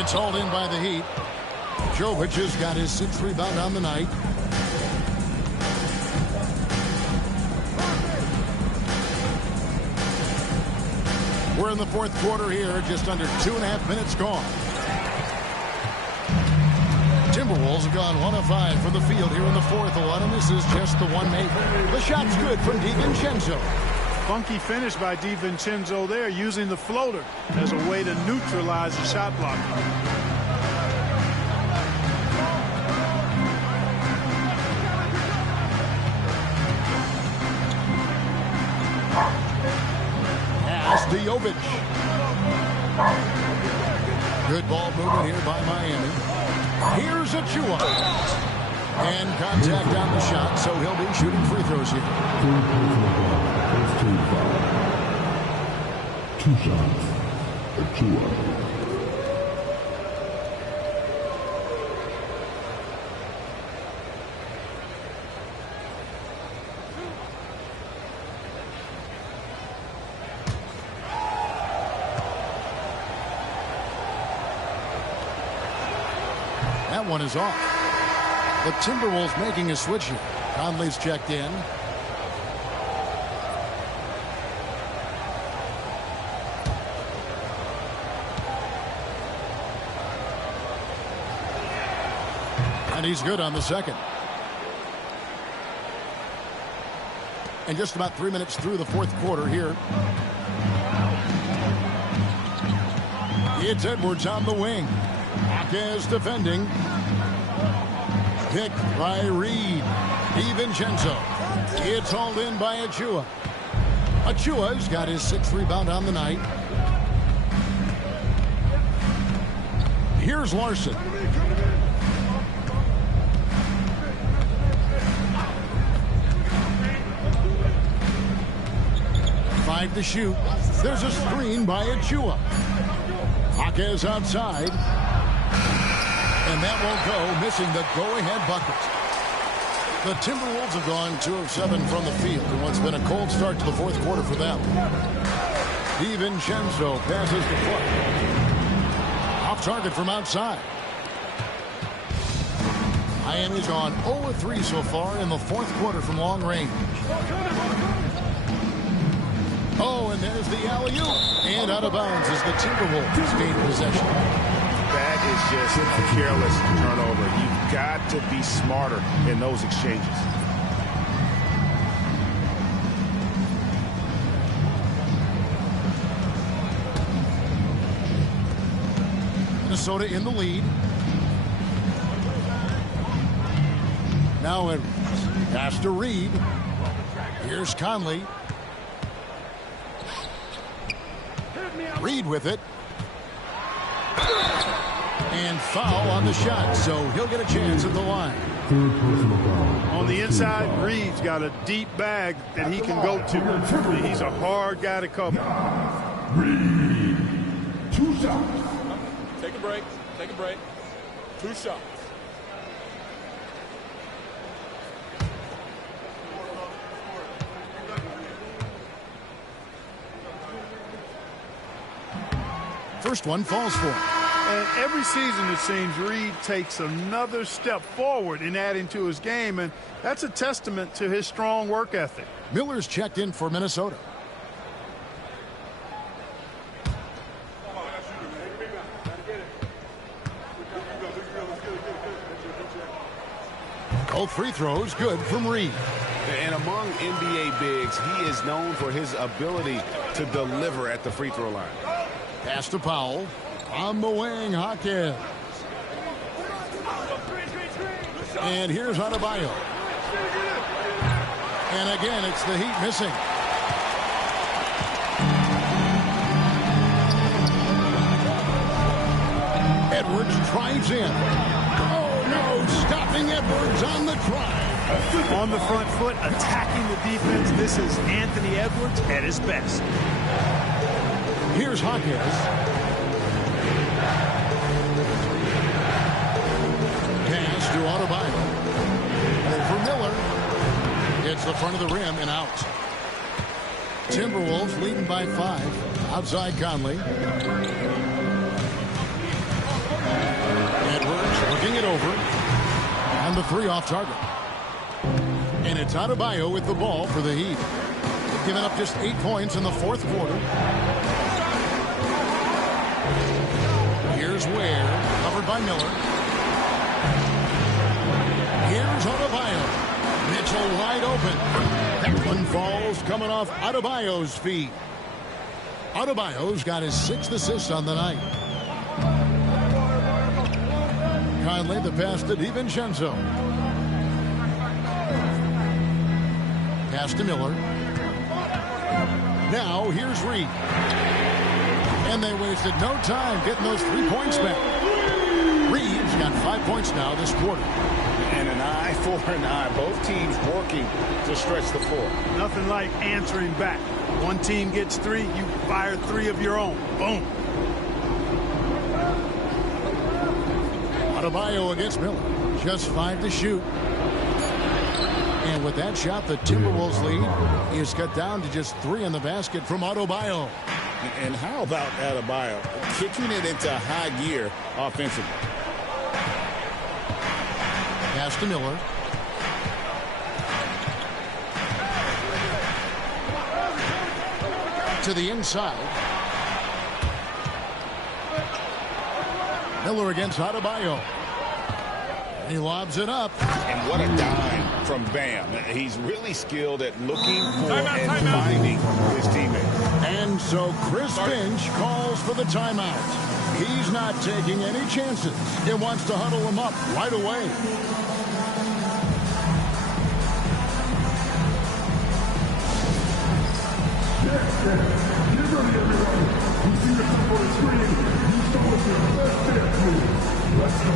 It's hauled in by the Heat. Jovic has got his 6th rebound on the night. We're in the fourth quarter here, just under 2.5 minutes gone. Timberwolves have gone 1 of 5 from the field here in the fourth. A lot of misses, just the one made. The shot's good from DiVincenzo. Funky finish by DiVincenzo there, using the floater as a way to neutralize the shot block. Pass to Jovic. Good ball movement here by Miami. Here's Achua. And contact on the shot, so he'll be shooting free throws here. 2 shots. Achua. That one is off. The Timberwolves making a switch here. Conley's checked in. And he's good on the second. And just about 3 minutes through the fourth quarter here. It's Edwards on the wing. Is defending. Picked by Reed. DiVincenzo. It's hauled in by Achua. Achua's got his 6th rebound on the night. Here's Larson. Five to shoot. There's a screen by Achua. Jaquez outside. And that won't go, missing the go-ahead bucket. The Timberwolves have gone 2 of 7 from the field in what's been a cold start to the fourth quarter for them. DiVincenzo passes to Clark. Off target from outside. Miami's gone 0 of 3 so far in the fourth quarter from long range. Oh, and there's the alley-oop. And out of bounds as the Timberwolves gain possession. That is just a careless turnover. You've got to be smarter in those exchanges. Minnesota in the lead. Now Edwards. Pass to Reed. Here's Conley. Reed with it. And foul on the shot, so he'll get a chance at the line. On the inside, Reed's got a deep bag that he can go to. He's a hard guy to cover. Reed. 2 shots. Take a break. Take a break. 2 shots. First one falls for him. And every season, it seems, Reed takes another step forward in adding to his game, and that's a testament to his strong work ethic. Miller's checked in for Minnesota. Both free throws good from Reed. And among NBA bigs, he is known for his ability to deliver at the free throw line. Pass to Powell. On the wing, Hawkins. And here's Adebayo. And again, it's the Heat missing. Edwards drives in. Oh, no, stopping Edwards on the drive. On the front foot, attacking the defense. This is Anthony Edwards at his best. Here's Hawkins. Pass to Adebayo. Over Miller. Hits the front of the rim and out. Timberwolves leading by 5. Outside Conley. Edwards looking it over. And the 3 off target. And it's Adebayo with the ball for the Heat. Giving up just 8 points in the 4th quarter. Here's Ware, covered by Miller. Here's Adebayo. Mitchell wide open. That one falls coming off Adebayo's feet. Adebayo's got his 6th assist on the night. Conley the pass to DiVincenzo. Pass to Miller. Now here's Reed. And they wasted no time getting those 3 points back. Reed's got 5 points now this quarter. And an eye for an eye. Both teams working to stretch the floor. Nothing like answering back. One team gets 3, you fire 3 of your own. Boom. Adebayo against Miller. Just 5 to shoot. And with that shot, the Timberwolves lead is cut down to just 3 in the basket from Adebayo. And how about Adebayo kicking it into high gear offensively? Pass to Miller. To the inside. Miller against Adebayo. He lobs it up. And what a dime from Bam. He's really skilled at looking for and finding his teammates. And so Chris Finch calls for the timeout. He's not taking any chances. He wants to huddle them up right away. Get ready, everyone. You see yourself on the screen. You show us your best dance move. Let's go.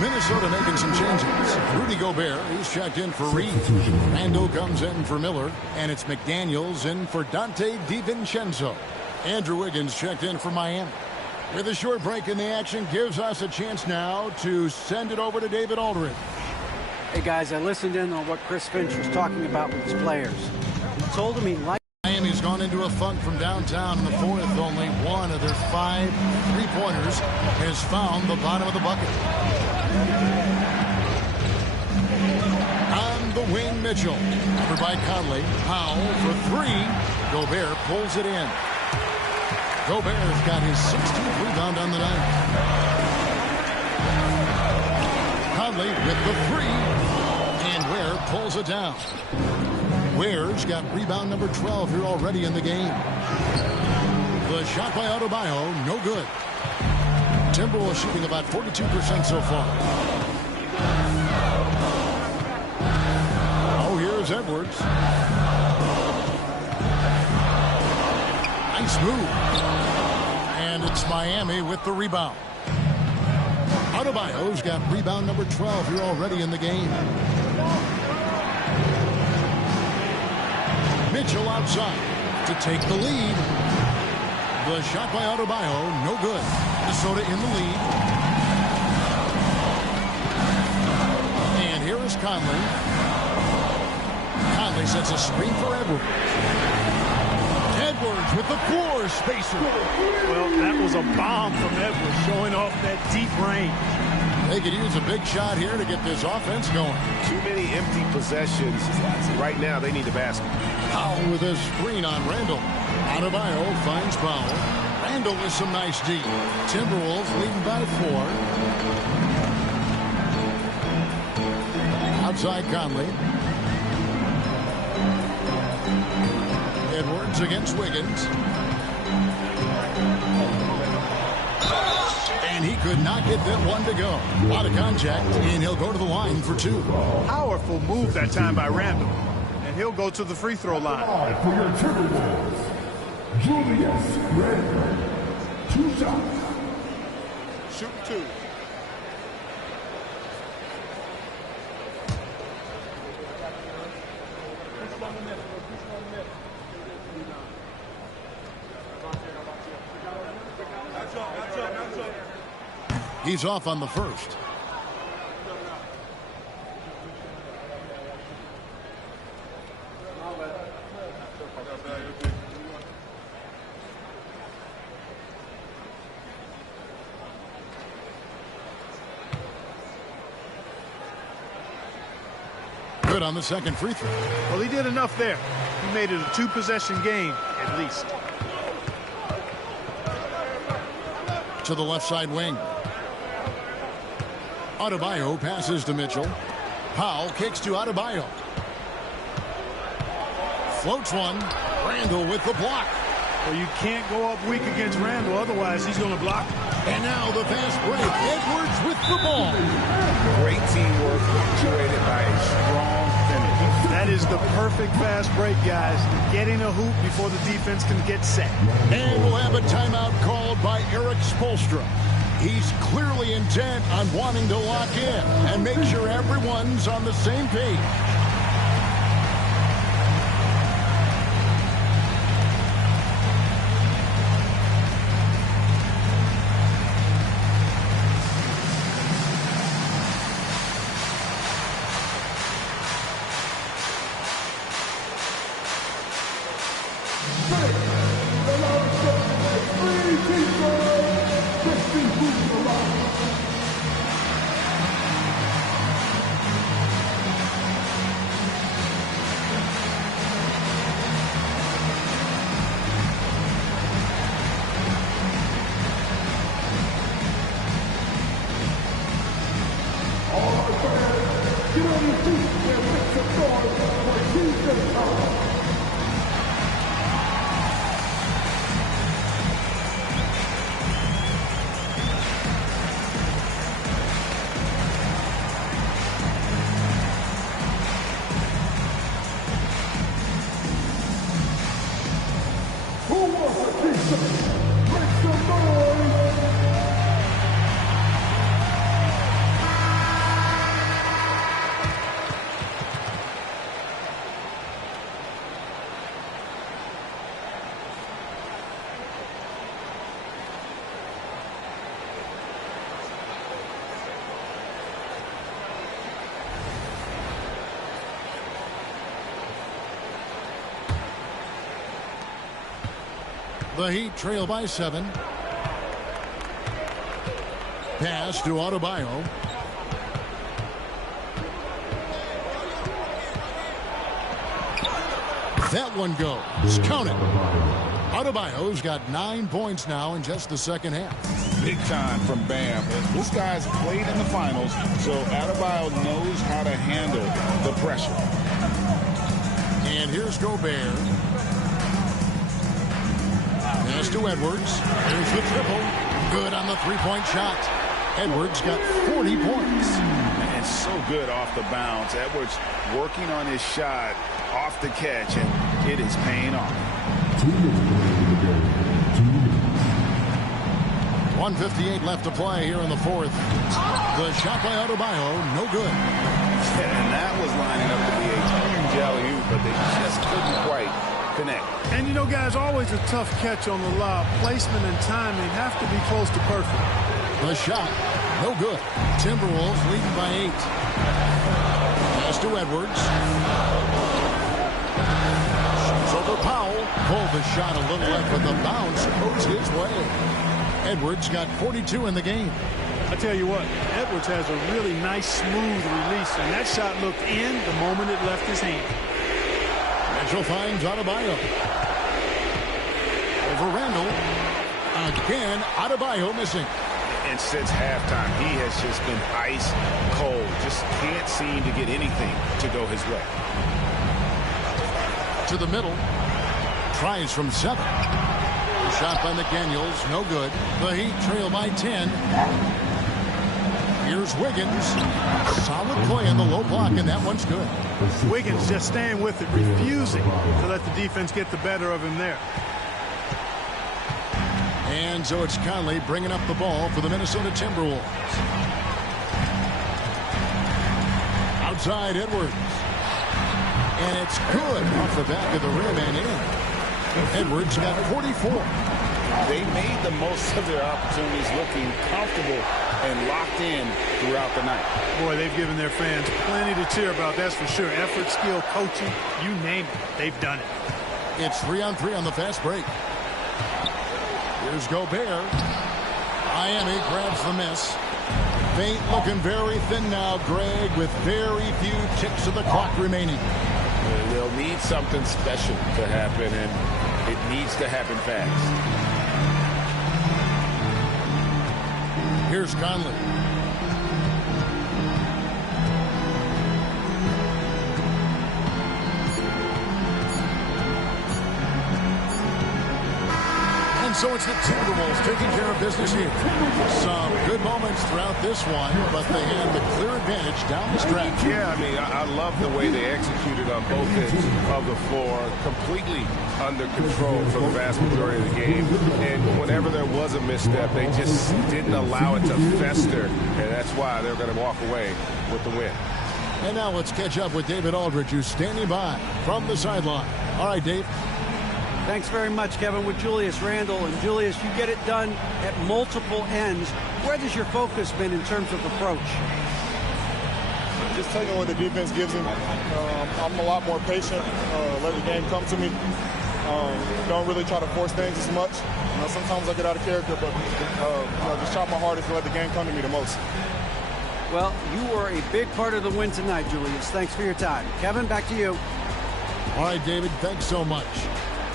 Minnesota making some changes. Rudy Gobert, he's checked in for Reed. Randall comes in for Miller. And it's McDaniels in for Dante DiVincenzo. Andrew Wiggins checked in for Miami. With a short break in the action, gives us a chance now to send it over to David Aldridge. Hey, guys, I listened in on what Chris Finch was talking about with his players. He told them he liked... Miami's gone into a funk from downtown in the 4th. Only one of their 5 3-pointers has found the bottom of the bucket. On the wing, Mitchell. Covered by Conley. Powell for 3. Gobert pulls it in. Gobert's got his 16th rebound on the night. Conley with the 3. And Ware pulls it down. Ware's got rebound number 12 here already in the game. The The shot by Adebayo, no good. Timberwolves shooting about 42% so far. Oh, here's Edwards. Nice move. And it's Miami with the rebound. Adebayo's got rebound number 12 here already in the game. Mitchell outside to take the lead. The shot by Adebayo, no good. Minnesota in the lead. And here is Conley. Conley sets a screen for Edwards. Edwards with the floor spacer. Well, that was a bomb from Edwards, showing off that deep range. They could use a big shot here to get this offense going. Too many empty possessions. Right now, they need a basket. Powell with a screen on Randall. Adebayo finds Powell. Randall with some nice D. Timberwolves leading by 4. Outside Conley. Edwards against Wiggins. And he could not get that one to go. A lot of contact, and he'll go to the line for 2. Powerful move that time by Randall. And he'll go to the free throw line. For your Timberwolves, Julius Randle. 2 shots. Shoot 2. He's off on the first. Good on the second free throw. Well, he did enough there. He made it a 2-possession game, at least. To the left side wing. Adebayo passes to Mitchell. Powell kicks to Adebayo. Floats one. Randall with the block. Well, you can't go up weak against Randall, otherwise he's going to block. And now the fast break. Edwards with the ball. Great teamwork, punctuated by a strong finish. That is the perfect fast break, guys. Getting a hoop before the defense can get set. And we'll have a timeout called by Eric Spoelstra. He's clearly intent on wanting to lock in and make sure everyone's on the same page. The Heat trail by 7. Pass to Adebayo. That one goes. Count it. Adebayo's got 9 points now in just the second half. Big time from Bam. This guy's played in the finals, so Adebayo knows how to handle the pressure. And here's Gobert. Pass to Edwards. There's the triple. Good on the three-point shot. Edwards got 40 points. And so good off the bounce. Edwards working on his shot off the catch, and it is paying off. 1:58 left to play here in the fourth. The shot by Adebayo, no good. And that was lining up to be a huge alley-oop, but they just couldn't quite connect. And you know, guys, always a tough catch on the lob. Placement and timing have to be close to perfect. The shot, no good. Timberwolves leading by 8. Pass to Edwards. Shoots over Powell. Pulled the shot a little left, but the bounce goes his way. Edwards got 42 in the game. I tell you what, Edwards has a really nice, smooth release, and that shot looked in the moment it left his hand. Mitchell finds Adebayo. Over Randall. Again, Adebayo missing. And since halftime, he has just been ice cold. Just can't seem to get anything to go his way. To the middle. Tries from 7. The shot by McDaniels, no good. The Heat trail by 10. Here's Wiggins. Solid play in the low block, and that one's good. Wiggins just staying with it, refusing to let the defense get the better of him there. And so it's Conley bringing up the ball for the Minnesota Timberwolves. Outside Edwards. And it's good off the back of the rim and in. Edwards got 44. They made the most of their opportunities, looking comfortable and locked in throughout the night. Boy, they've given their fans plenty to cheer about, that's for sure. Effort, skill, coaching, you name it, they've done it. It's 3-on-3 on the fast break. Here's Gobert. Miami grabs the miss. Paint looking very thin now, Greg, with very few ticks of the clock remaining. They'll need something special to happen, and it needs to happen fast. Here's Conley. And so it's the Timberwolves taking care of business here. Some good moments throughout this one, but they had the clear advantage down the stretch. Yeah, I mean, I love the way they executed on both ends of the floor, completely under control for the vast majority of the game. And whenever there was a misstep, they just didn't allow it to fester, and that's why they're going to walk away with the win. And now let's catch up with David Aldridge, who's standing by from the sideline. All right, Dave. Thanks very much, Kevin, with Julius Randle. And Julius, you get it done at multiple ends. Where has your focus been in terms of approach? Just taking what the defense gives me. I'm a lot more patient, let the game come to me. Don't really try to force things as much. Sometimes I get out of character, but just try my hardest to let the game come to me the most. Well, you were a big part of the win tonight, Julius. Thanks for your time. Kevin, back to you. All right, David, thanks so much.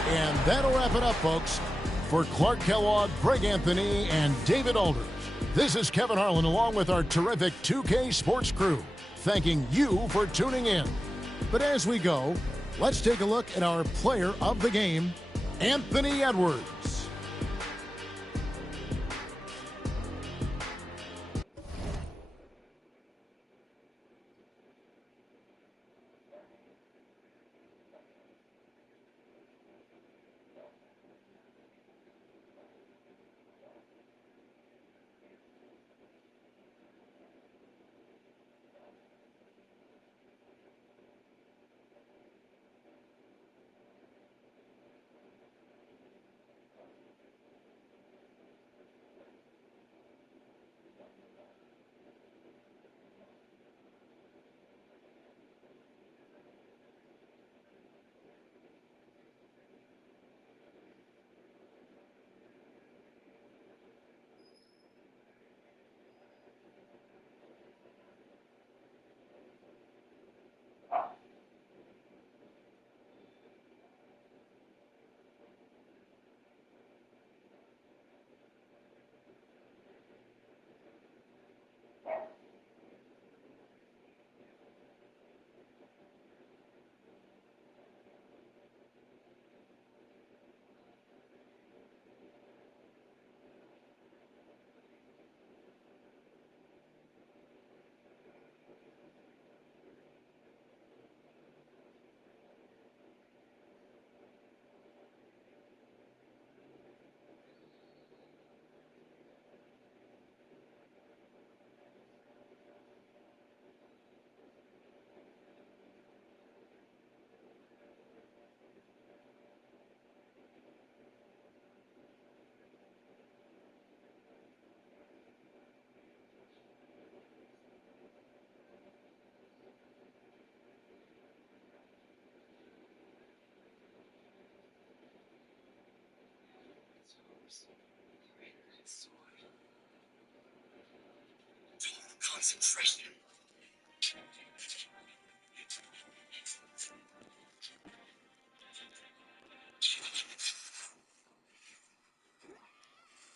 And that'll wrap it up, folks. For Clark Kellogg, Greg Anthony, and David Aldridge, this is Kevin Harlan along with our terrific 2K Sports crew, thanking you for tuning in. But as we go, let's take a look at our player of the game, Anthony Edwards. Concentration.